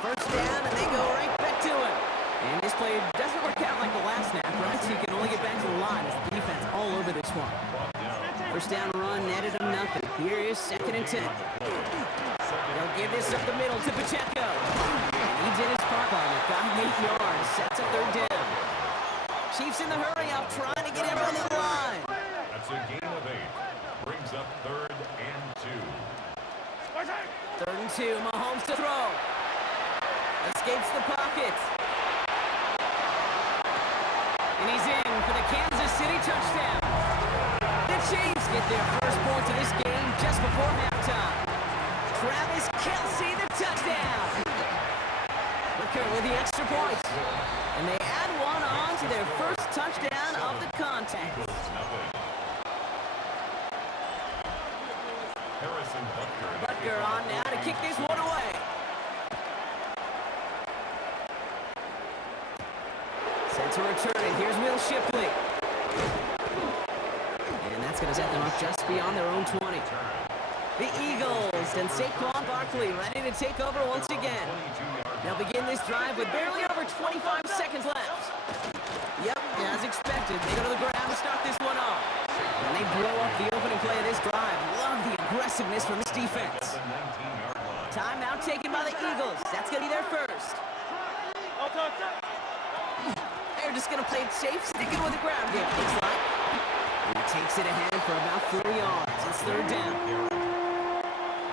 1st down, and they go right back to him. And this play doesn't work out like the last snap, right? So you can only get back to the line as the defense all over this one. 1st down run, netted him nothing. Here is 2nd and 10. They'll give this up the middle to Pacheco. And he He did his part on it. Got him 8 yards. Sets a third down. Chiefs in the hurry up, trying to get him on the line. That's a gain of 8. Brings up 3rd and 2. 3rd and 2. Mahomes to throw. Escapes the pocket. And he's in for the Kansas City touchdown. The Chiefs get their first point of this game just before halftime. Travis Kelce, the touchdown. Booker with the extra point. And they add one on to their first touchdown of the contest. Harrison Butker on now to kick this one away. Set to return it. Here's Will Shipley. And that's going to set them up just beyond their own 20. The Eagles and Saquon Barkley ready to take over once again. They'll begin this drive with barely over 25 seconds left. Yep, as expected, they go to the ground to start this one off. And they blow up the opening play of this drive. Love the aggressiveness from this defense. Timeout taken by the Eagles. That's going to be their first. They're just going to play it safe, sticking with the ground game, looks like. And he takes it ahead for about 4 yards. It's 3rd down.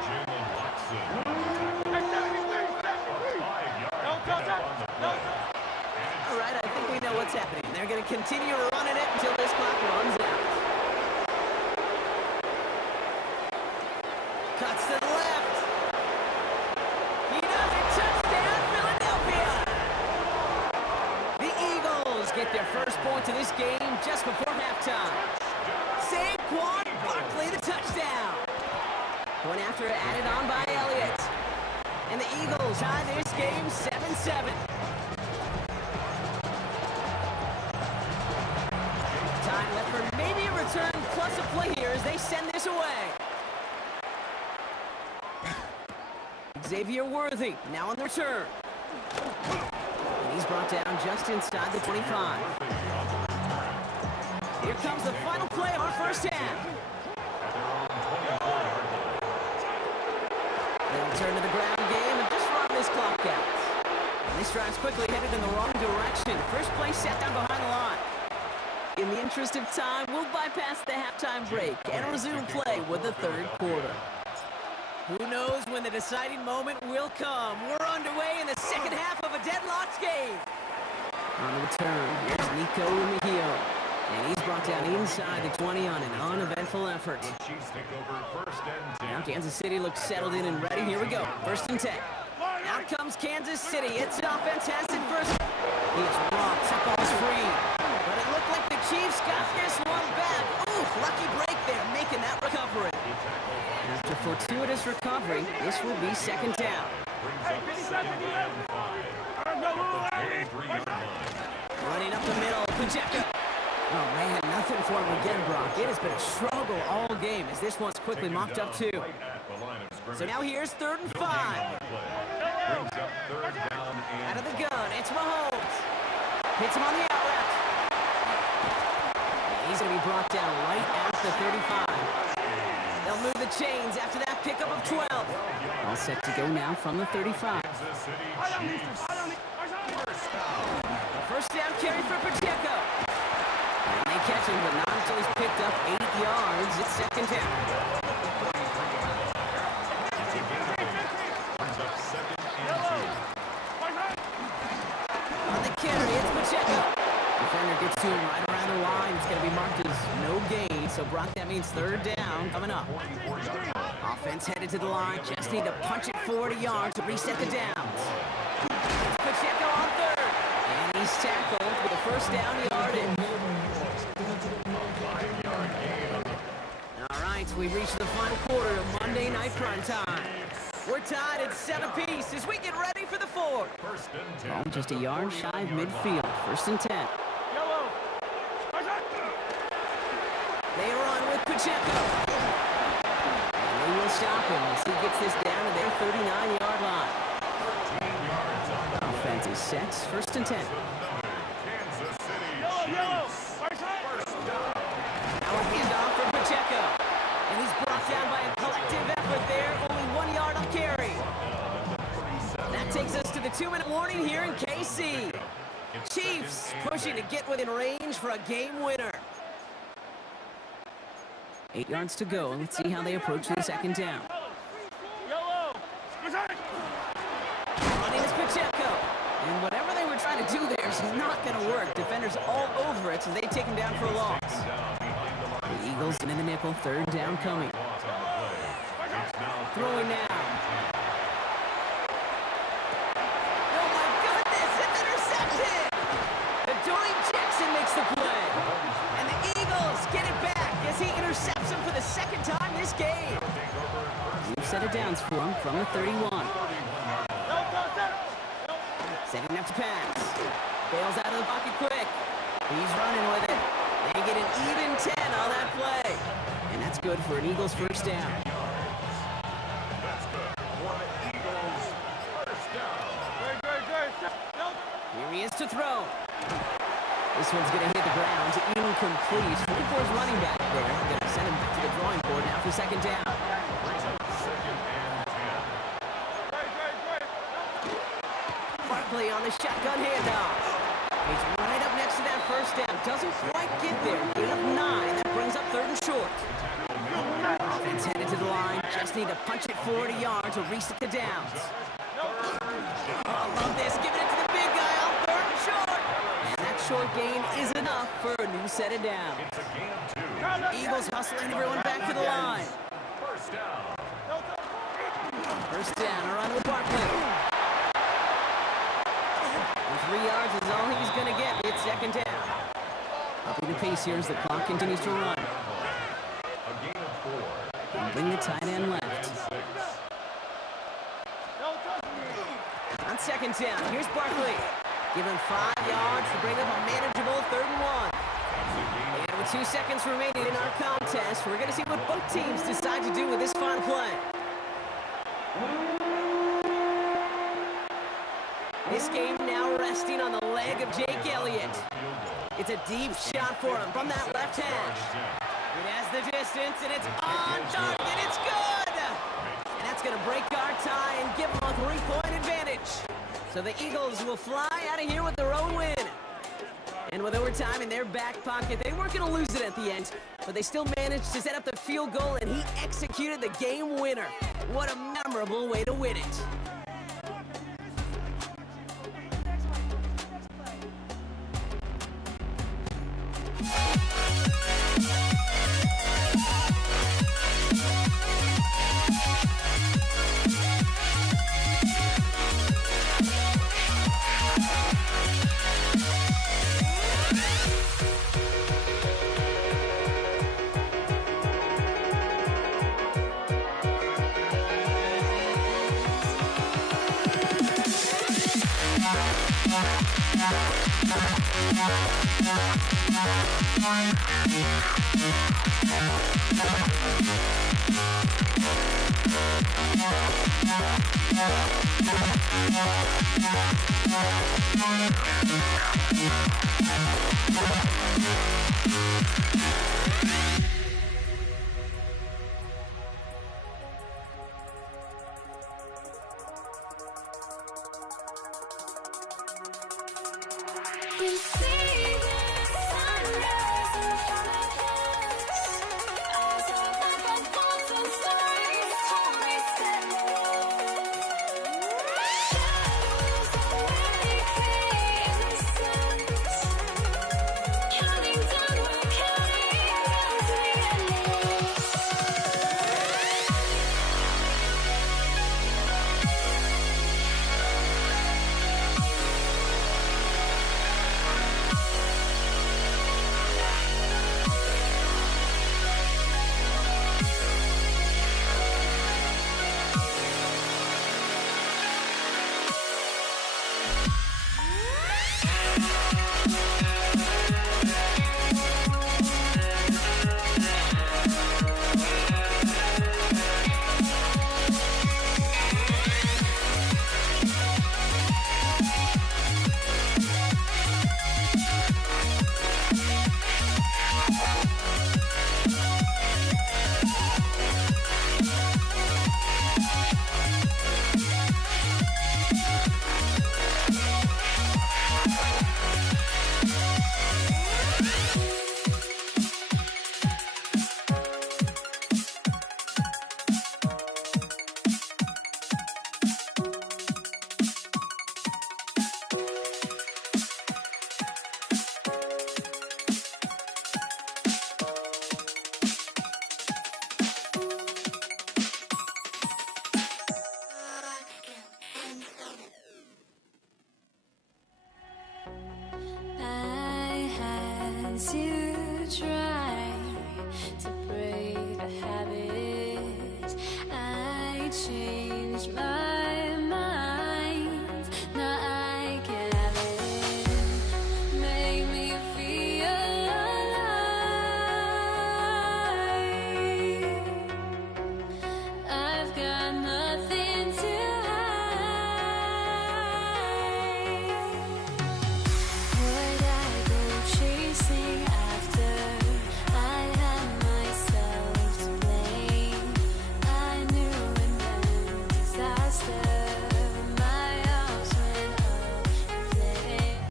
Jalen Watson. 5 yards on the play. All right, I think we know what's happening. They're going to continue running it until this clock runs out. Cuts to the left. He does it. Touchdown, Philadelphia. The Eagles get their first point of this game just before halftime. Saquon Barkley, the touchdown. One after added on by Elliott. And the Eagles tie this game 7-7. Time left for maybe a return plus a play here as they send this away. Xavier Worthy now on the return. And he's brought down just inside the 25. Here comes the final play of our first half. They'll turn to the ground game and just run this clock out. And this drive's quickly headed in the wrong direction. First play set down behind the line. In the interest of time, we'll bypass the halftime break and resume play with the 3rd quarter. Who knows when the deciding moment will come? We're underway in the second half of a deadlocked game. On the return, here's Nico Mejio. And he's brought down inside the 20 on an uneventful effort. Chiefs take over 1st and 10. Now Kansas City looks settled in and ready. Here we go. 1st and 10. Out comes Kansas City. It's offense has it first. He is blocked. That ball's free. But it looked like the Chiefs got this one back. Ooh, lucky break there, making that recovery. After fortuitous recovery, this will be 2nd down. Running up the middle, Pacheco. Oh man, nothing for him again, Brock. It has been a struggle all game as this one's quickly mocked up too. So now here's 3rd and 5. Out of the gun, it's Mahomes. Hits him on the out route. He's going to be brought down right at the 35. They'll move the chains after that pickup of 12. All set to go now from the 35. The first down carry for Pacheco. And they catch him, but not until he's picked up 8 yards. It's 2nd down. On the carry, it's Pacheco. Defender gets to him right around the line. It's going to be marked as no gain. So, Brock, that means 3rd down coming up. Offense headed to the line. Just need to punch it 40 yards to reset the downs. It's Pacheco on 3rd. And he's tackled with a first down yardage. All right, we reach the final quarter of Monday Night Prime Time. We're tied at 7 apiece as we get ready for the 4th. Ball just a yard shy of midfield. 1st and 10. They run with Pacheco. And they will stop him as he gets this down to their 39-yard line. Offense is set. 1st and 10. Now a handoff for Pacheco. And he's brought down by a collective effort there. Only 1 yard on carry. That takes us to the 2-minute warning here in KC. Chiefs pushing to get within range for a game winner. 8 yards to go. Let's see how they approach the second down. Running is Pacheco. And whatever they were trying to do there is not going to work. Defenders all over it as they take him down for a loss. The Eagles in the nickel. Third down coming. Throwing now. Oh my goodness, it's intercepted! Adoree Jackson makes the play. And the Eagles get it back as he intercepts him for the second time this game. New set of downs for him from the 31. Setting up to pass. Bails out of the pocket quick. He's running with it. They get an even 10 on that play. And that's good for an Eagles first down. Here he is to throw. This one's going to hit the ground. Incomplete. Looking for his running back there. Going to send him back to the drawing board now for second down. Barkley on the shotgun handoff. He's right up next to that first down. Doesn't quite get there. Gain of 9. That brings up third and short. Offense headed to the line. Just need to punch it 40 yards to reset the downs. Oh, love this. Giving it to the big guy on third and short. And that short gain is enough for a new set of downs. Eagles hustling everyone back to the line. First down, a run with Barkley. And 3 yards is all he's going to get. It's second down. Upping the pace here as the clock continues to run. And bring the tight end left. On second down, here's Barkley. Given 5 yards to bring up a manageable 3rd and 1. And with 2 seconds remaining in our contest, we're going to see what both teams decide to do with this final play. This game now resting on the leg of Jake Elliott. It's a deep shot for him from that left hash. It has the distance, and it's on target. It's good! And that's going to break our tie and give them a 3-point advantage. So the Eagles will fly out of here with their own win. And with overtime in their back pocket, they weren't going to lose it at the end, but they still managed to set up the field goal, and he executed the game winner. What a memorable way to win it. You see the sunrise in front of us. Eyes are like a thousand stories told me stand alone. Shadows already create innocence. Counting down, we're counting down. I changed my mind. Now I can have it. Make me feel alive. I've got nothing to hide. Would I go chasing after? I had myself to blame. I knew it meant disaster. My arms went up in flames.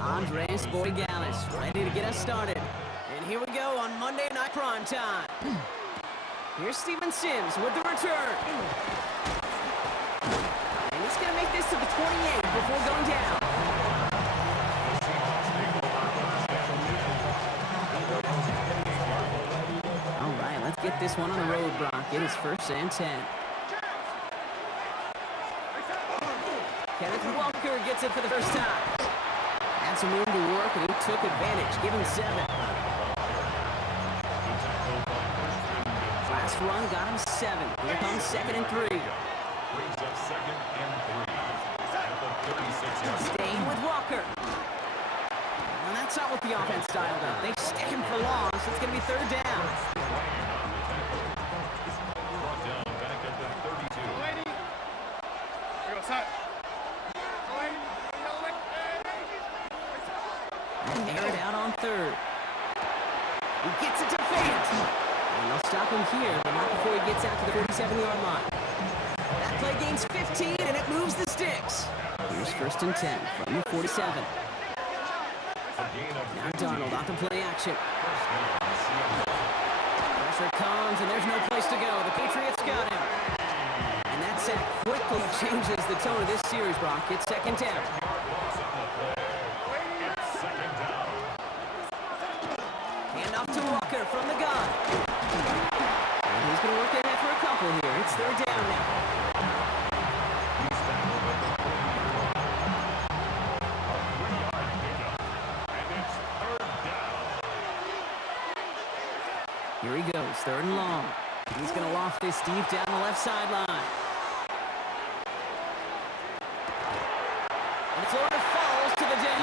Andres Borregales ready to get us started. And here we go on Monday Night Prime Time. Here's Steven Sims with the return. And he's going to make this to the 28 before going down. All right, let's get this one on the road, Brock. It is 1st and 10. Kenneth Walker gets it for the first time. Had some room to work, and he took advantage. Give him 7. Last run got him 7. Here comes 2nd and 3. Brings up 2nd and 3. At the 36-yard line. Staying with Walker. And that's not what the offense dialed up. They stick him for long, so it's going to be 3rd down. Brought down back at the 32. Aired out on 3rd. He gets it to Fant. And they'll stop him here, but not before he gets out to the 47-yard line. That play gains 15, and it moves the sticks. Here's 1st and 10 from the 47. Now Darnold off the play action. Pressure comes, and there's no place to go. The Patriots got him. And that sack quickly changes the tone of this series, Brock. It's 2nd down. Hand off to Walker from the gun. And he's going to work ahead for a couple here. It's 3rd down now. Here he goes, 3rd and long. He's going to loft this deep down the left sideline. And Florida falls to the deck.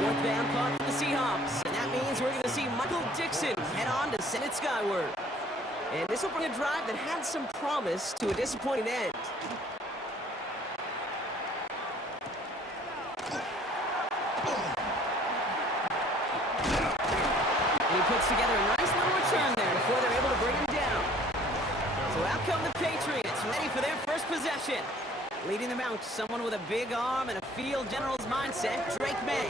4th down punt for the Seahawks. And that means we're going to see Michael Dixon head on to send it skyward. And this will bring a drive that had some promise to a disappointing end. Puts together a nice little return there before they're able to bring him down. So out come the Patriots, ready for their first possession. Leading them out, someone with a big arm and a field general's mindset, Drake May.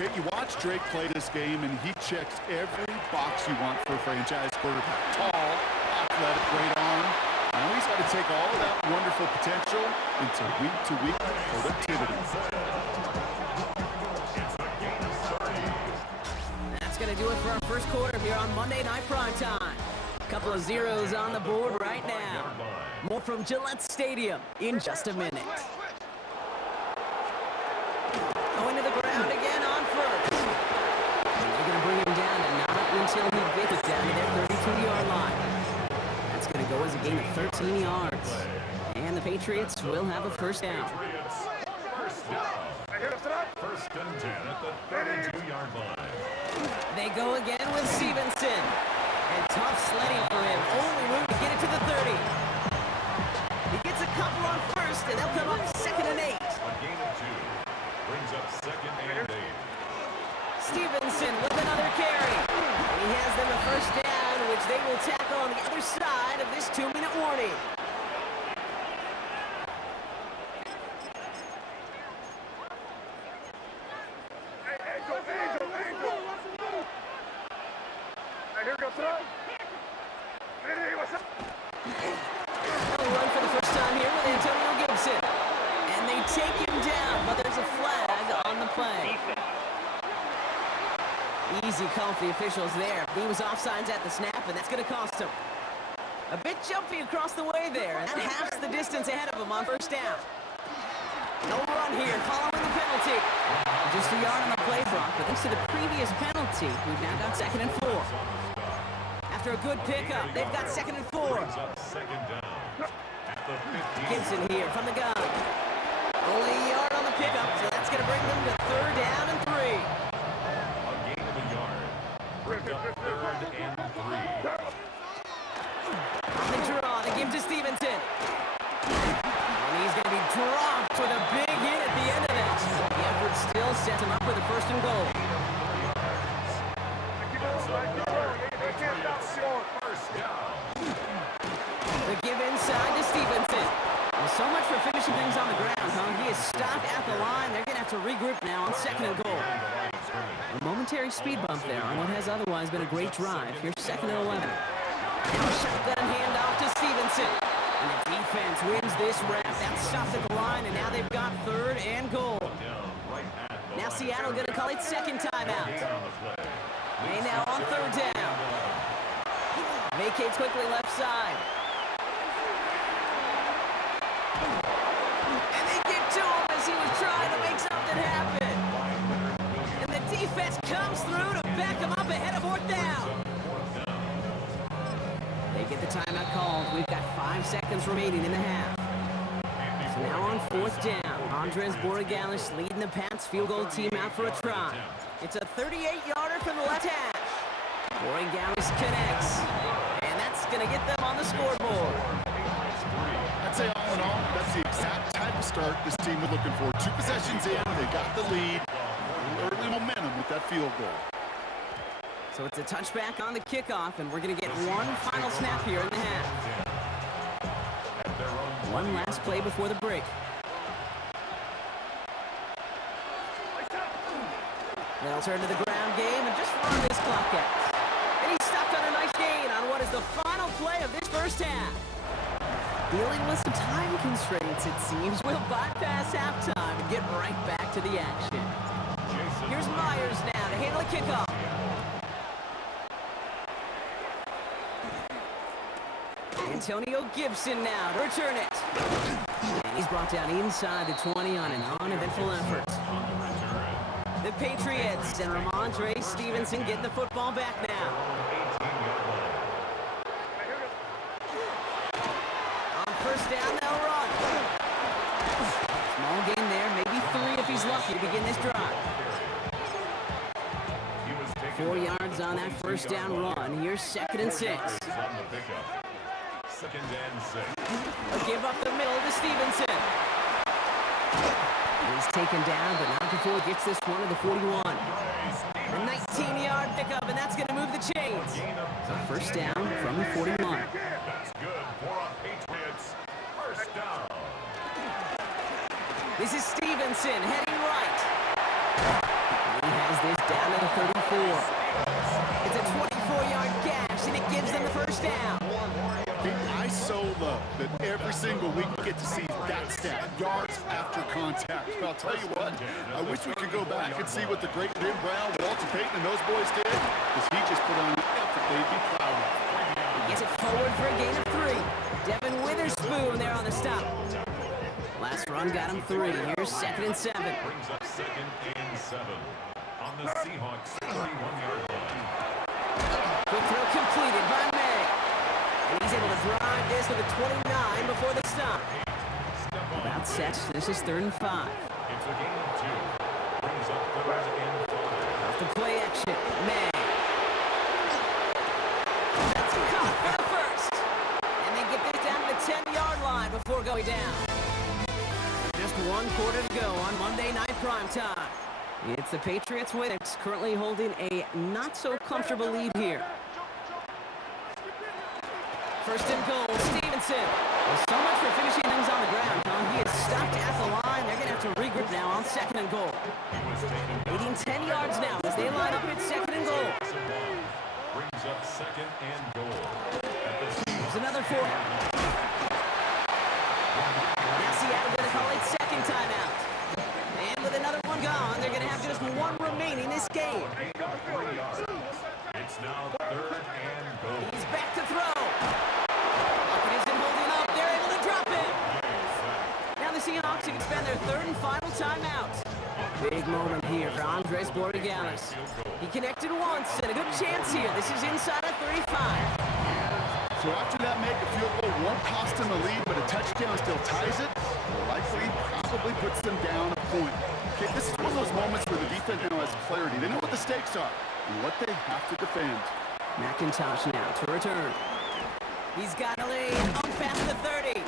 Okay, you watch Drake play this game, and he checks every box you want for a franchise quarterback. Tall, athletic, great arm. Now he's got to take all of that wonderful potential into week-to-week productivity. That's going to do it for our first quarter here on Monday Night Prime Time. Couple of zeros on the board right now. More from Gillette Stadium in just a minute. Going to the ground again on 1st. And they're going to bring him down, and not until he gets it down to their 32-yard line. That's going to go as a gain of 13 yards. And the Patriots will have a 1st down. First and 10 at the 32-yard line. They go again with Stevenson. And tough sledding for him. Only room to get it to the 30. He gets a couple on 1st, and they'll come up 2nd and 8. A gain of 2. Brings up 2nd and 8. Stevenson with another carry. And he has them a 1st down, which they will tackle on the other side of this 2-minute warning. Run for the first time here with Antonio Gibson. And they take him down, but there's a flag on the play. Easy call for the officials there. He was offsides at the snap, and that's going to cost him. A bit jumpy across the way there, and that halves the distance ahead of him on 1st down. No run here following the penalty. yard on the play block, but thanks to the previous penalty, we've now got 2nd and 4. After a good pickup, they've got 2nd and 4. Brings up 2nd down at the 15. Gibson here from the gun. Only a yard on the pickup, so that's going to bring them to 3rd down and 3. A gain of a yard. Brings up 3rd and 3. On the draw, they give to Stevenson. And he's going to be dropped with a big hit at the end of that. The effort still sets him up with a 1st and goal. First down. The give inside to Stevenson. Well, so much for finishing things on the ground, huh? He is stopped at the line. They're going to have to regroup now on 2nd and goal. A momentary speed bump there on what has otherwise been a great drive. Here's 2nd and 11. Now a shotgun handoff to Stevenson. And the defense wins this rep. That's stopped at the line, and now they've got 3rd and goal. Now Seattle going to call it 2nd timeout. They now on 3rd down. Vacates quickly left side. And they get to him as he was trying to make something happen. And the defense comes through to back him up ahead of 4th down. They get the timeout called. We've got 5 seconds remaining in the half. So now on 4th down, Andres Borigalis leading the Pats field goal team out for a try. It's a 38-yarder from the left hash. Borigalis connects. And that's going to get them on the scoreboard. I'd say all in all, that's the exact type of start this team was looking for. 2 possessions in, they got the lead. Early momentum with that field goal. So it's a touchback on the kickoff, and we're going to get one final snap here in the half. One last play before the break. They'll turn to the ground game and just run this clock out. And he's stopped on a nice gain on what is the final play of this first half. Dealing with some time constraints, it seems, we'll bypass halftime and get right back to the action. Here's Myers now to handle the kickoff. Antonio Gibson now to return it. And he's brought down inside the 20 on an uneventful effort. The Patriots and Ramondre Stevenson getting the football back now. On 1st down, they'll run. Small gain there, maybe 3 if he's lucky to begin this drive. 4 yards on that 1st down run. Here's 2nd and 6. 2nd and 6. A give up the middle to Stevenson. He's taken down, but not before he gets this one to the 41. A 19-yard pickup, and that's going to move the chains. So 1st down from the 41. That's good for a Patriots. 1st down. This is Stevenson heading right. And he has this down to the 34. It's a 24-yard gash, and it gives them the 1st down. I so love that every single week we get to see that stat, yards after contact. But I'll tell you what, I wish we could go back and see what the great Jim Brown, Walter Payton, and those boys did, because he just put on an effort they'd be proud of. He gets it forward for a gain of 3. Devin Witherspoon there on the stop. Last run got him 3. Here's 2nd and 7. Brings up 2nd and 7 on the Seahawks 31-yard line. Quick throw completed by May. And he's able to drive this to the 29 before the stop. About set. This is 3rd and 5. It's a gain of 2. Brings up 3rd and 5. Off the play action. May. That's caught for the 1st. And they get this down to the 10-yard line before going down. Just 1 quarter to go on Monday Night Primetime. It's the Patriots Winners currently holding a not-so-comfortable lead here. 1st and goal, Stevenson. Well, so much for finishing things on the ground, huh? He is stopped at the line. They're going to have to regroup now on 2nd and goal. Leading 10 yards now as they line up at 2nd and goal. Brings up 2nd and goal. There's another 4. Now Seattle going to call it 2nd timeout. And with another one gone, they're going to have just 1 remaining this game. It's now 3rd and goal. He's back to throw. Lockett isn't holding up. They're able to drop it. Now the Seahawks can spend their 3rd and final timeout. Big moment here for Andres Borregales. He connected once, and a good chance here. This is inside of 35. So after that make, a field goal won't cost them the lead, but a touchdown still ties it. Likely, probably puts them down a point. Okay, this is one of those moments where the defense now has clarity. They know what the stakes are and what they have to defend. McIntosh now to return. He's got a lead up past the 30.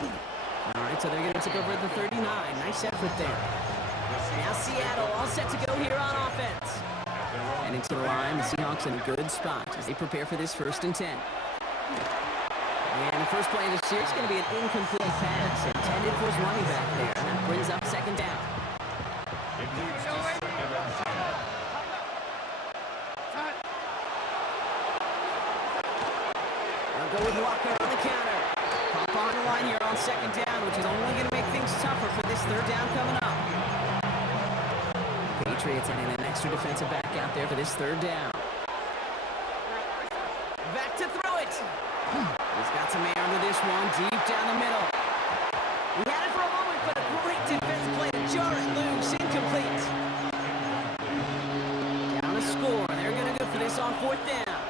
All right, so they're going to take over at the 39. Nice effort there. Now Seattle all set to go here on offense. And into the line, the Seahawks in a good spot as they prepare for this 1st and 10. And the first play of the series is going to be an incomplete pass intended for his running back there. And that brings up 2nd down. It moves to 2nd and 10. They'll go with Walker on the counter. Pop on the line here on 2nd down, which is only going to make things tougher for this 3rd down coming up. Patriots adding an extra defensive back out there for this 3rd down. Back to throw it. He's got some air into this one, deep down the middle. We had it for a moment, but a great defensive play to jar it loose, incomplete. Down a score, they're going to go for this on 4th down.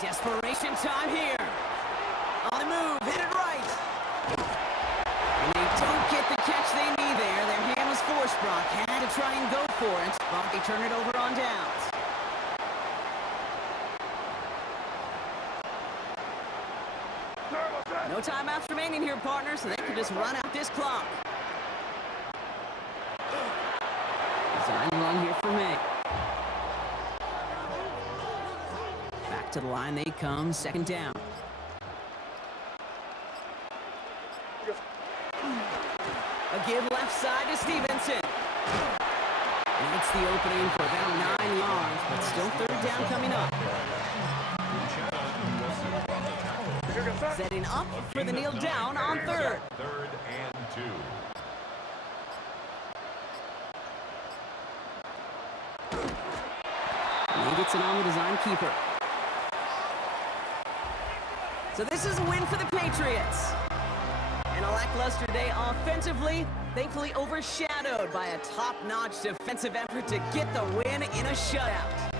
Desperation time here. On the move, hit it right. And they don't get the catch they need there. Their hand was forced, Brock. Had to try and go for it. Brock, they turn it over on downs. No timeouts remaining here, partner, so they can just run out this clock. Design run here for me. Back to the line they come, 2nd down. A give left side to Stevenson. And it's the opening for about 9 yards, but still 3rd down coming up. Setting up for the kneel down on 3rd. 3rd and 2. And he gets it on the design keeper. So this is a win for the Patriots. And a lackluster day offensively, thankfully overshadowed by a top-notch defensive effort to get the win in a shutout.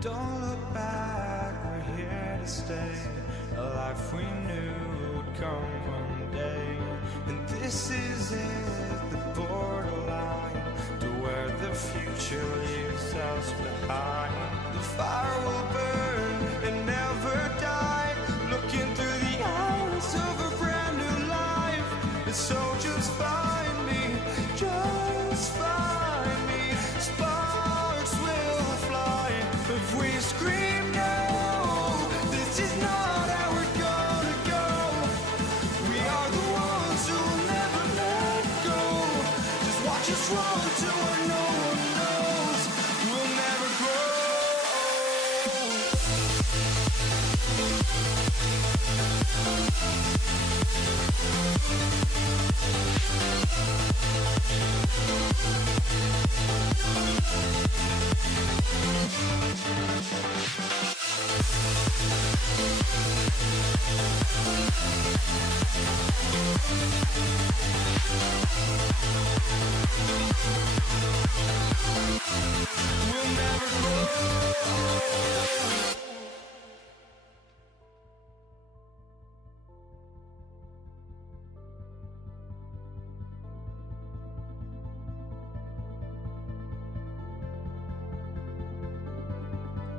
Don't look back, we're here to stay. A life we knew would come one day. And this is it, the borderline to where the future leaves us behind. The fire will burn and never die, looking through the eyes of a brand new life. And so just find me, just find me. Sparks will fly if we scream no. This is not how we're gonna go. We are the ones who'll never let go. Just watch us run to where no one knows. We'll never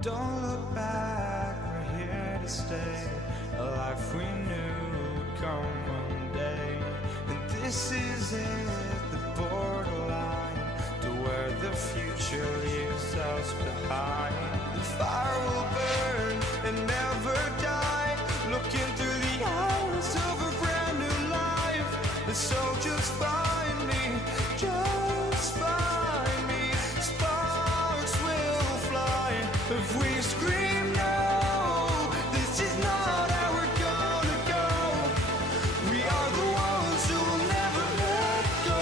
Don't look back, we're here to stay. A life we knew would come one day. And this is it, the borderline to where the future leaves us behind. The fire will burn and never die, looking through the eyes of a brand new life. And so just find me, just find me. Sparks will fly if we scream no. This is not how we're gonna go. We are the ones who will never let go.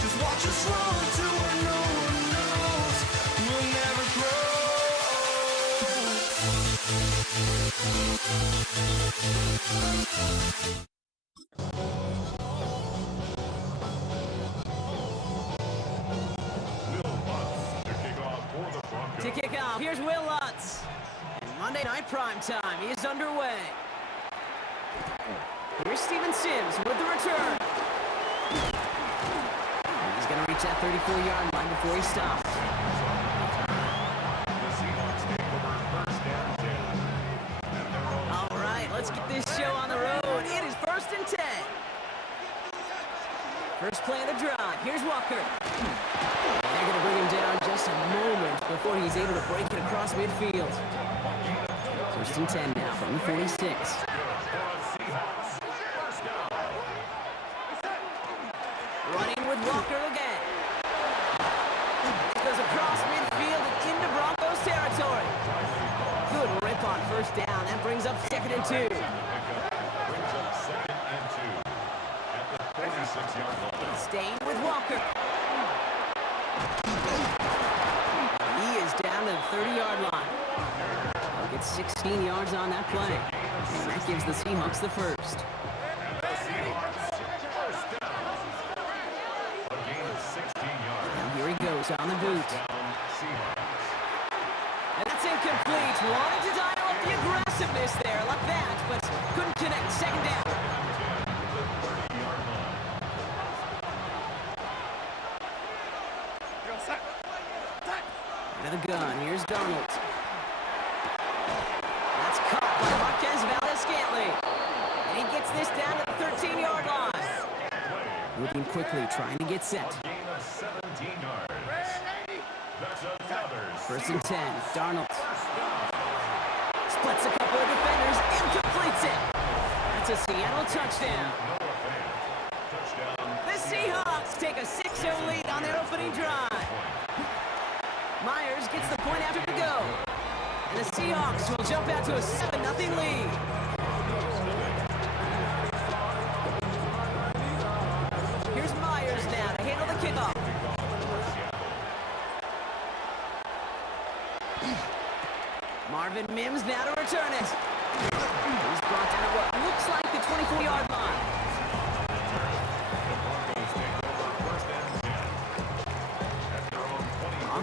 Just watch us run to where no one knows. We'll never grow. Will Lutz to kick off for the Broncos. To kick off, here's Will Lutz. And Monday Night Primetime is underway. Here's Steven Sims with the return. He's going to reach that 34-yard line before he stops. The Seahawks take over first and 10. At their own All right, let's get this show on the road. It is 1st and 10. First play of the drive. Here's Walker. They're going to bring him down just a moment before he's able to break it across midfield. 1st and 10 now from the 46. Running with Walker again. It goes across midfield and into Broncos territory. Good rip on first down. That brings up 2nd and 2. brings up second and 2 at the 46-yard line. Staying with Walker. He is down to the 30-yard line. He'll get 16 yards on that play. And that gives the Seahawks the first. The Seahawks first down. A gain of 16 yards. Now here he goes on the boot. Down Seahawks. And that's incomplete. Wanted to dial up the aggressiveness there like that, but couldn't connect. 2nd down. Into the gun. Here's Donald. That's caught by Marquez Valdez-Scantling. And he gets this down to the 13-yard line. Moving quickly, trying to get set. Gain of 17 yards. That's another 1st and 10. Darnold splits a couple of defenders and completes it. That's a Seattle touchdown. touchdown. The Seahawks take a 6-0 lead on their opening drive. Myers gets the point after to go. And the Seahawks will jump out to a 7-0 lead. Here's Myers now to handle the kickoff. Marvin Mims now to return it. He's brought down at what looks like the 24-yard line.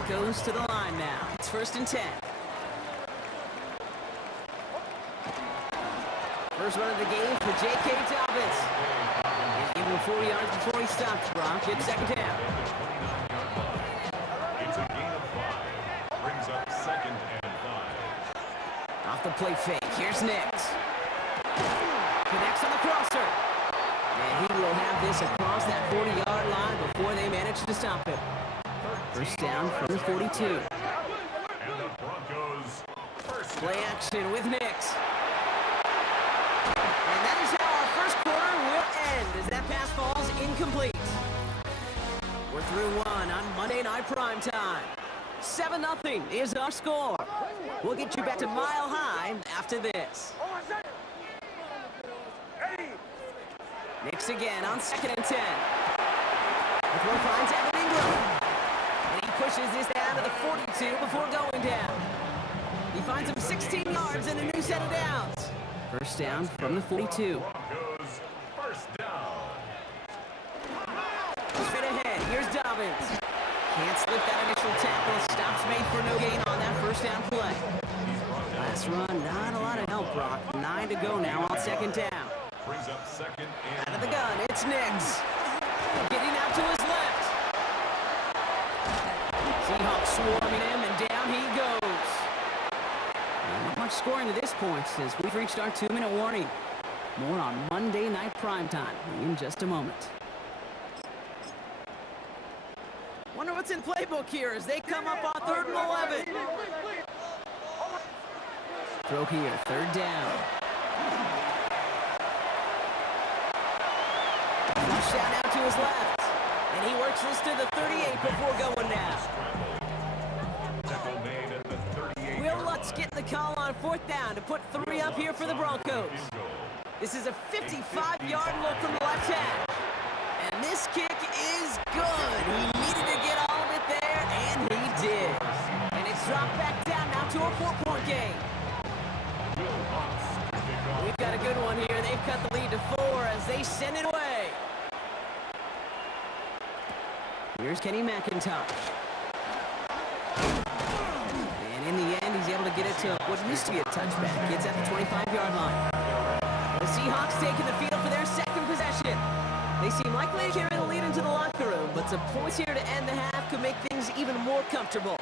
Broncos to the line now. It's 1st and 10. First run of the game for J.K. Dobbins. He gave him 4 yards before he stopped. Gronk at 2nd down. It's a gain of 5. Brings up 2nd and 5. Off the play fake. Here's Nix. Connects on the crosser. And he will have this across that 40-yard line before they manage to stop him. First down from the 42. And the Broncos first Play action with Nix. And that is how our first quarter will end as that pass falls incomplete. We're through one on Monday Night Primetime. 7-0 is our score. We'll get you back to Mile High after this. Nix again on 2nd and 10. The throw finds Evan Ingram. And he pushes this down to the 42 before going down. He finds him 16 yards and a new set of downs. First down from the 42. Broncos first down. Straight ahead, here's Dobbins. Can't slip that initial tackle. Stops made for no gain on that first down play. Last run, not a lot of help, Brock. 9 to go now on 2nd down. Brings up 2nd and Out of the gun, it's Nix. Getting out to his left. Seahawks swarming him, and down he goes. Seahawks scoring to this point as we've reached our 2-minute warning. More on Monday Night Primetime in just a moment. Wonder what's in playbook here as they come up on 3rd and 11. Throw here, 3rd down. Flush down out to his left. And he works this to the 38 before going now. Tackle made at the 38. Will Lutz getting the call on 4th down to put 3 up here for the Broncos. This is a 55-yard look from the left hash. And this kick is good. He needed to get all of it there, and he did. And it's dropped back down now to a 4-point game. We've got a good one here. They've cut the lead to 4 as they send it away. Here's Kenny McIntosh. And in the end, he's able to get it to what used to be a touchback. Gets at the 25-yard line. The Seahawks taking the field for their 2nd possession. They seem likely to carry the lead into the locker room, but some points here to end the half could make things even more comfortable.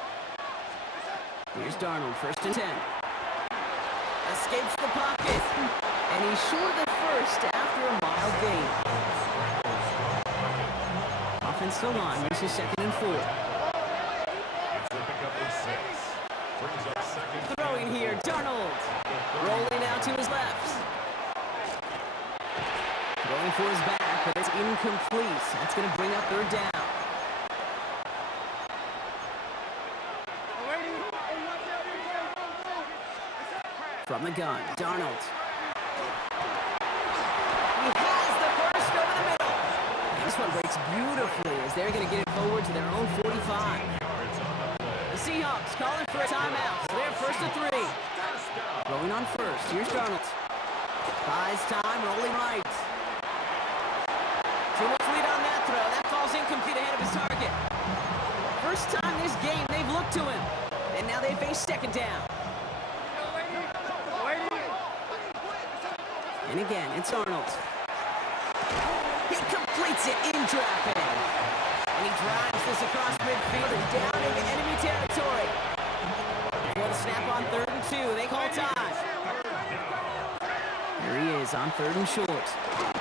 Here's Darnold, 1st and 10. Escapes the pocket, and he's short of the 1st after a mild gain. Offensive line uses 2nd and 4. Throwing here, Darnold. Rolling out to his left. Throwing for his back, but it's incomplete. That's going to bring up 3rd down. From the gun, Darnold. He has the first over the middle. This one breaks beautifully as they're going to get it forward to their own 45. The Seahawks calling for a timeout. So they're 1st and 3. Rolling on 1st. Here's Darnold. Buys time, rolling right. Too much lead on that throw. That falls incomplete ahead of his target. First time this game they've looked to him. And now they face 2nd down. And again, it's Arnold. He completes it in traffic. And he drives this across midfield and down into enemy territory. Before the snap on 3rd and 2, they call time. Here he is on 3rd and short.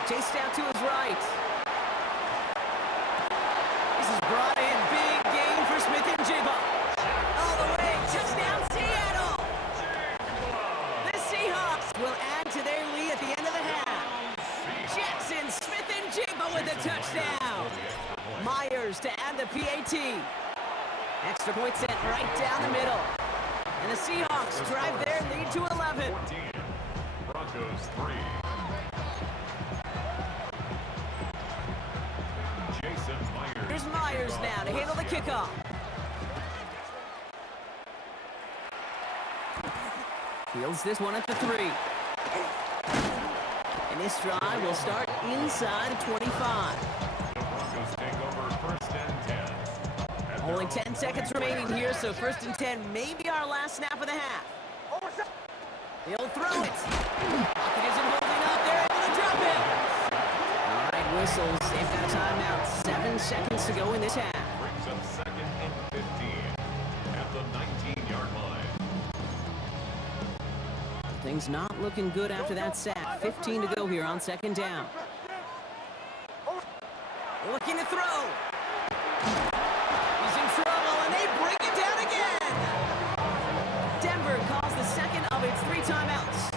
Chased down to his right. This is brought in. Big gain for Smith and Jigba. All the way. Touchdown, Seattle. The Seahawks will add to their lead at the end of the half. Jackson, Smith and Jigba with a touchdown. Myers to add the PAT. Extra point sent right down the middle. And the Seahawks drive their lead to 11. 14. Broncos 3. Jason Myers. Here's Myers now to handle the kickoff. Fields this one at the 3. And this drive will start inside of 25. The Broncos take over 1st and 10. Only 10 seconds remaining here, so 1st and 10 may be our last snap of the half. He'll throw it. Pocket isn't holding up. They're able to drop him. All right, whistles. They've got a timeout. 7 seconds to go in this half. Brings up 2nd and 15 at the 19-yard line. Things not looking good after that sack. 15 to go here on 2nd down. Looking to throw. He's in trouble, and they bring it down again. Denver calls the 2nd of its 3 timeouts.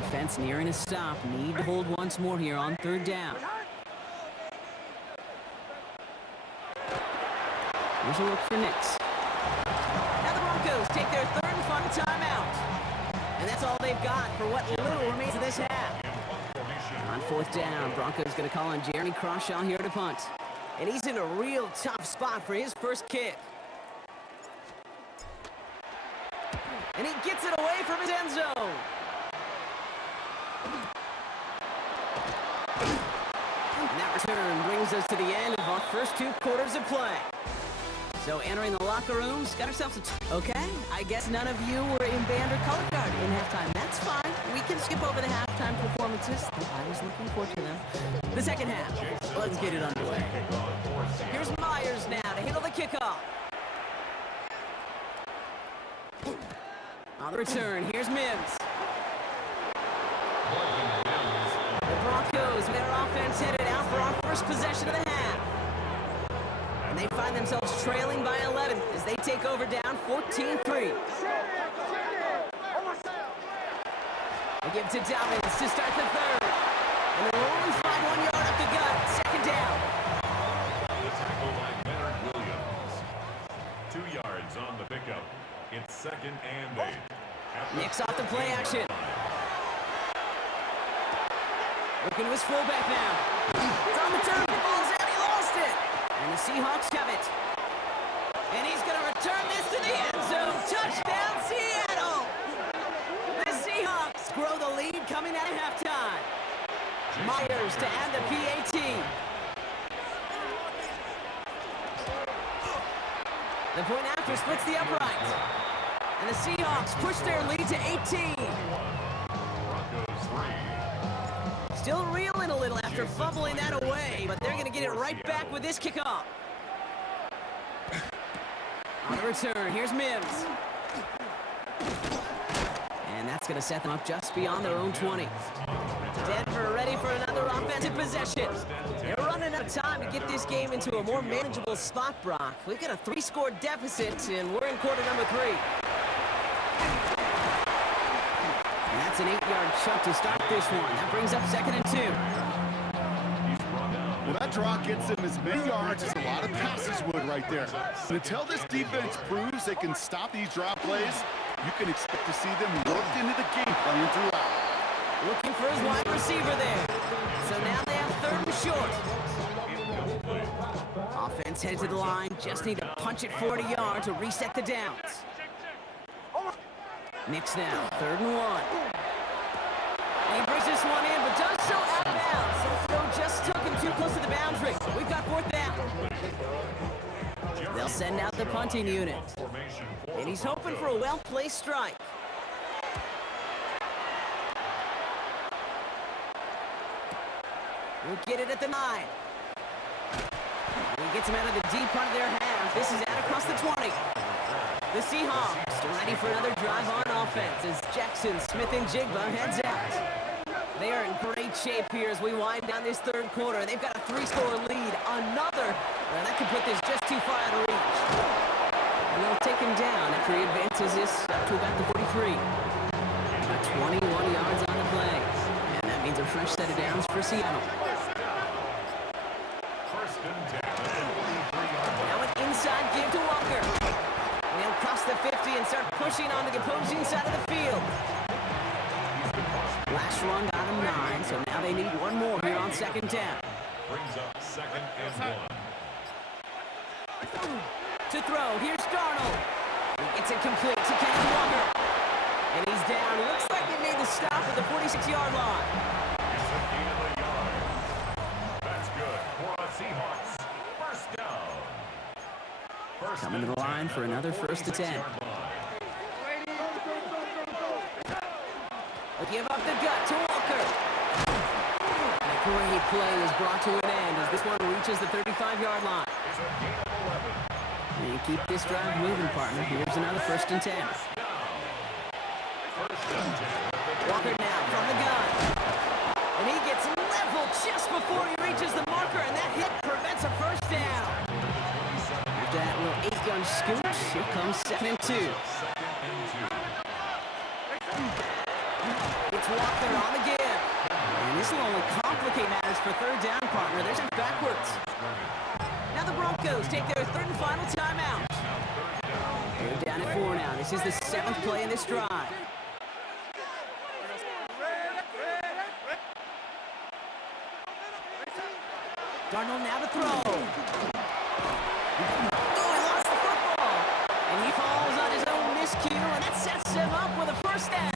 Defense nearing a stop. Need to hold once more here on 3rd down. Here's a look for Nix. Now the Broncos take their 3rd and final timeout. And that's all they've got for what little remains of this half. On 4th down, Broncos going to call on Jeremy Crawshaw here to punt. And he's in a real tough spot for his first kick. And he gets it away from his end zone. And that return brings us to the end of our first 2 quarters of play. So entering the locker rooms, got ourselves a... Okay, I guess none of you were in band or color guard in halftime. That's fine. We can skip over the halftime performances. I was looking forward to them. The 2nd half. Let's get it underway. Here's Myers now to handle the kickoff. On the return, here's Mims. The Broncos, their offense headed out for our first possession of the half. And they find themselves trailing by 11 as they take over down 14-3. They give to Dobbins to start the third. And the rolling slide 1 yard up the gut. Second down. The tackle by Leonard Williams. 2 yards on the pickup. It's 2nd and 8. Nicks off the play action. Looking to his fullback now. It's on the turn. The ball's out. He lost it. And the Seahawks have it. And he's going to return this to the end zone. Touchdown, Seattle. The Seahawks grow the lead coming out of halftime. Myers to add the PAT. The point after splits the upright. And the Seahawks push their lead to 18. Broncos 3. Still reeling a little after fumbling that away, but they're going to get it right back with this kickoff. On the return, here's Mims. And that's going to set them up just beyond their own 20. Denver ready for another offensive possession. They're running out of time to get this game into a more manageable spot, Brock. We've got a 3-score deficit, and we're in quarter number 3. And that's an 8-yard chunk to start this one. That brings up 2nd and 2. Well, that draw gets them as many yards as a lot of passes would right there. And until this defense proves they can stop these drop plays, you can expect to see them worked into the game plan throughout. Looking for his wide receiver there. So now they have 3rd and short. Offense headed to the line. Just need to punch it 40 yards to reset the downs. Nicks now, 3rd and 1. And he brings this one in, but does so out of bounds. So throw just took him too close to the boundary. We've got 4th down. They'll send out the punting unit. And he's hoping for a well-placed strike. We'll get it at the 9. He gets him out of the deep part of their half. This is out across the 20. The Seahawks ready for another drive on offense as Jackson, Smith, and Jigba heads out. They are in great shape here as we wind down this 3rd quarter. They've got a 3-score lead. Well, that could put this just too far out of reach. And they'll take him down after he advances this up to about the 43. About 21 yards on the play. And that means a fresh set of downs for Seattle. Now an inside give to Walker. And he'll cross the 50 and start pushing on the opposing side of the field. Last run got him 9, so now they need one more here on 2nd down. Brings up 2nd and 1. To throw, here's Darnold. He gets it complete to Kenneth Walker. And he's down. Looks like they made the stop at the 46-yard line. It's a gain of a yard. That's good for the Seahawks. 1st down. Coming to the line for another 1st and 10. They'll give up the gut to Walker. And a great play is brought to an end as this one reaches the 35-yard line. And you keep this drive moving, partner. Here's another 1st and 10. Walker now from the gun. And he gets level just before he reaches the marker, and that hit prevents a 1st down. After that little 8-yard scooch, here comes 2nd and 2. It's Walker on the give. And this will only complicate matters for 3rd down, partner. They're sent backwards. Now the Broncos take their 3rd and final timeout. They're down at 4 now. This is the 7th play in this drive. Darnold now to throw. Oh, he lost the football. And he falls on his own miscue, and that sets him up with a 1st down.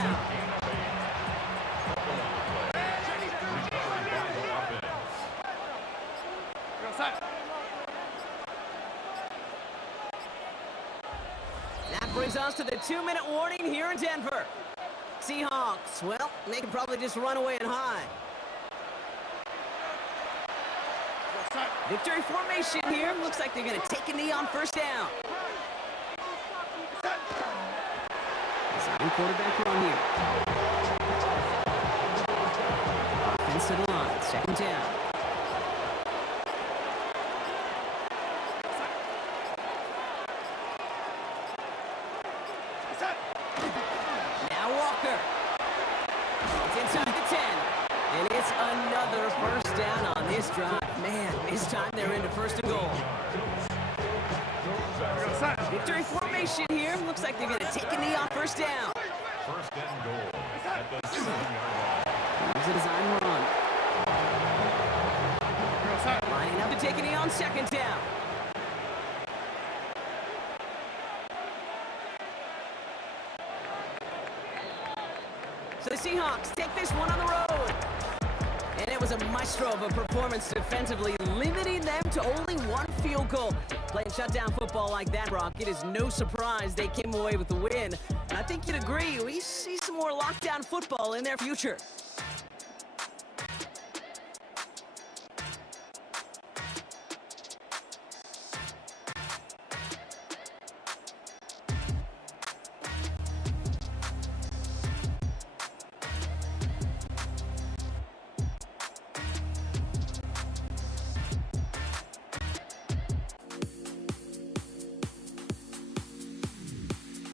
That brings us to the 2-minute warning here in Denver. Seahawks, well, they can probably just run away and hide. Victory formation here. Looks like they're going to take a knee on 1st down. This And quarterback run here. Offense to the line. Second down. Now Walker. It's inside the 10. And it's another first down on this drive. Man, this time they're into first and goal. Victory formation here. Looks like they're going to take a knee on first down. First and goal at the 7-yard line. Here's a design run. Lining up to take a knee on second down. So the Seahawks take this one on the road. And it was a maestro of a performance defensively, limiting them to only one field goal. Playing shutdown football like that, Brock, it is no surprise they came away with the win. And I think you'd agree, we see some more lockdown football in their future.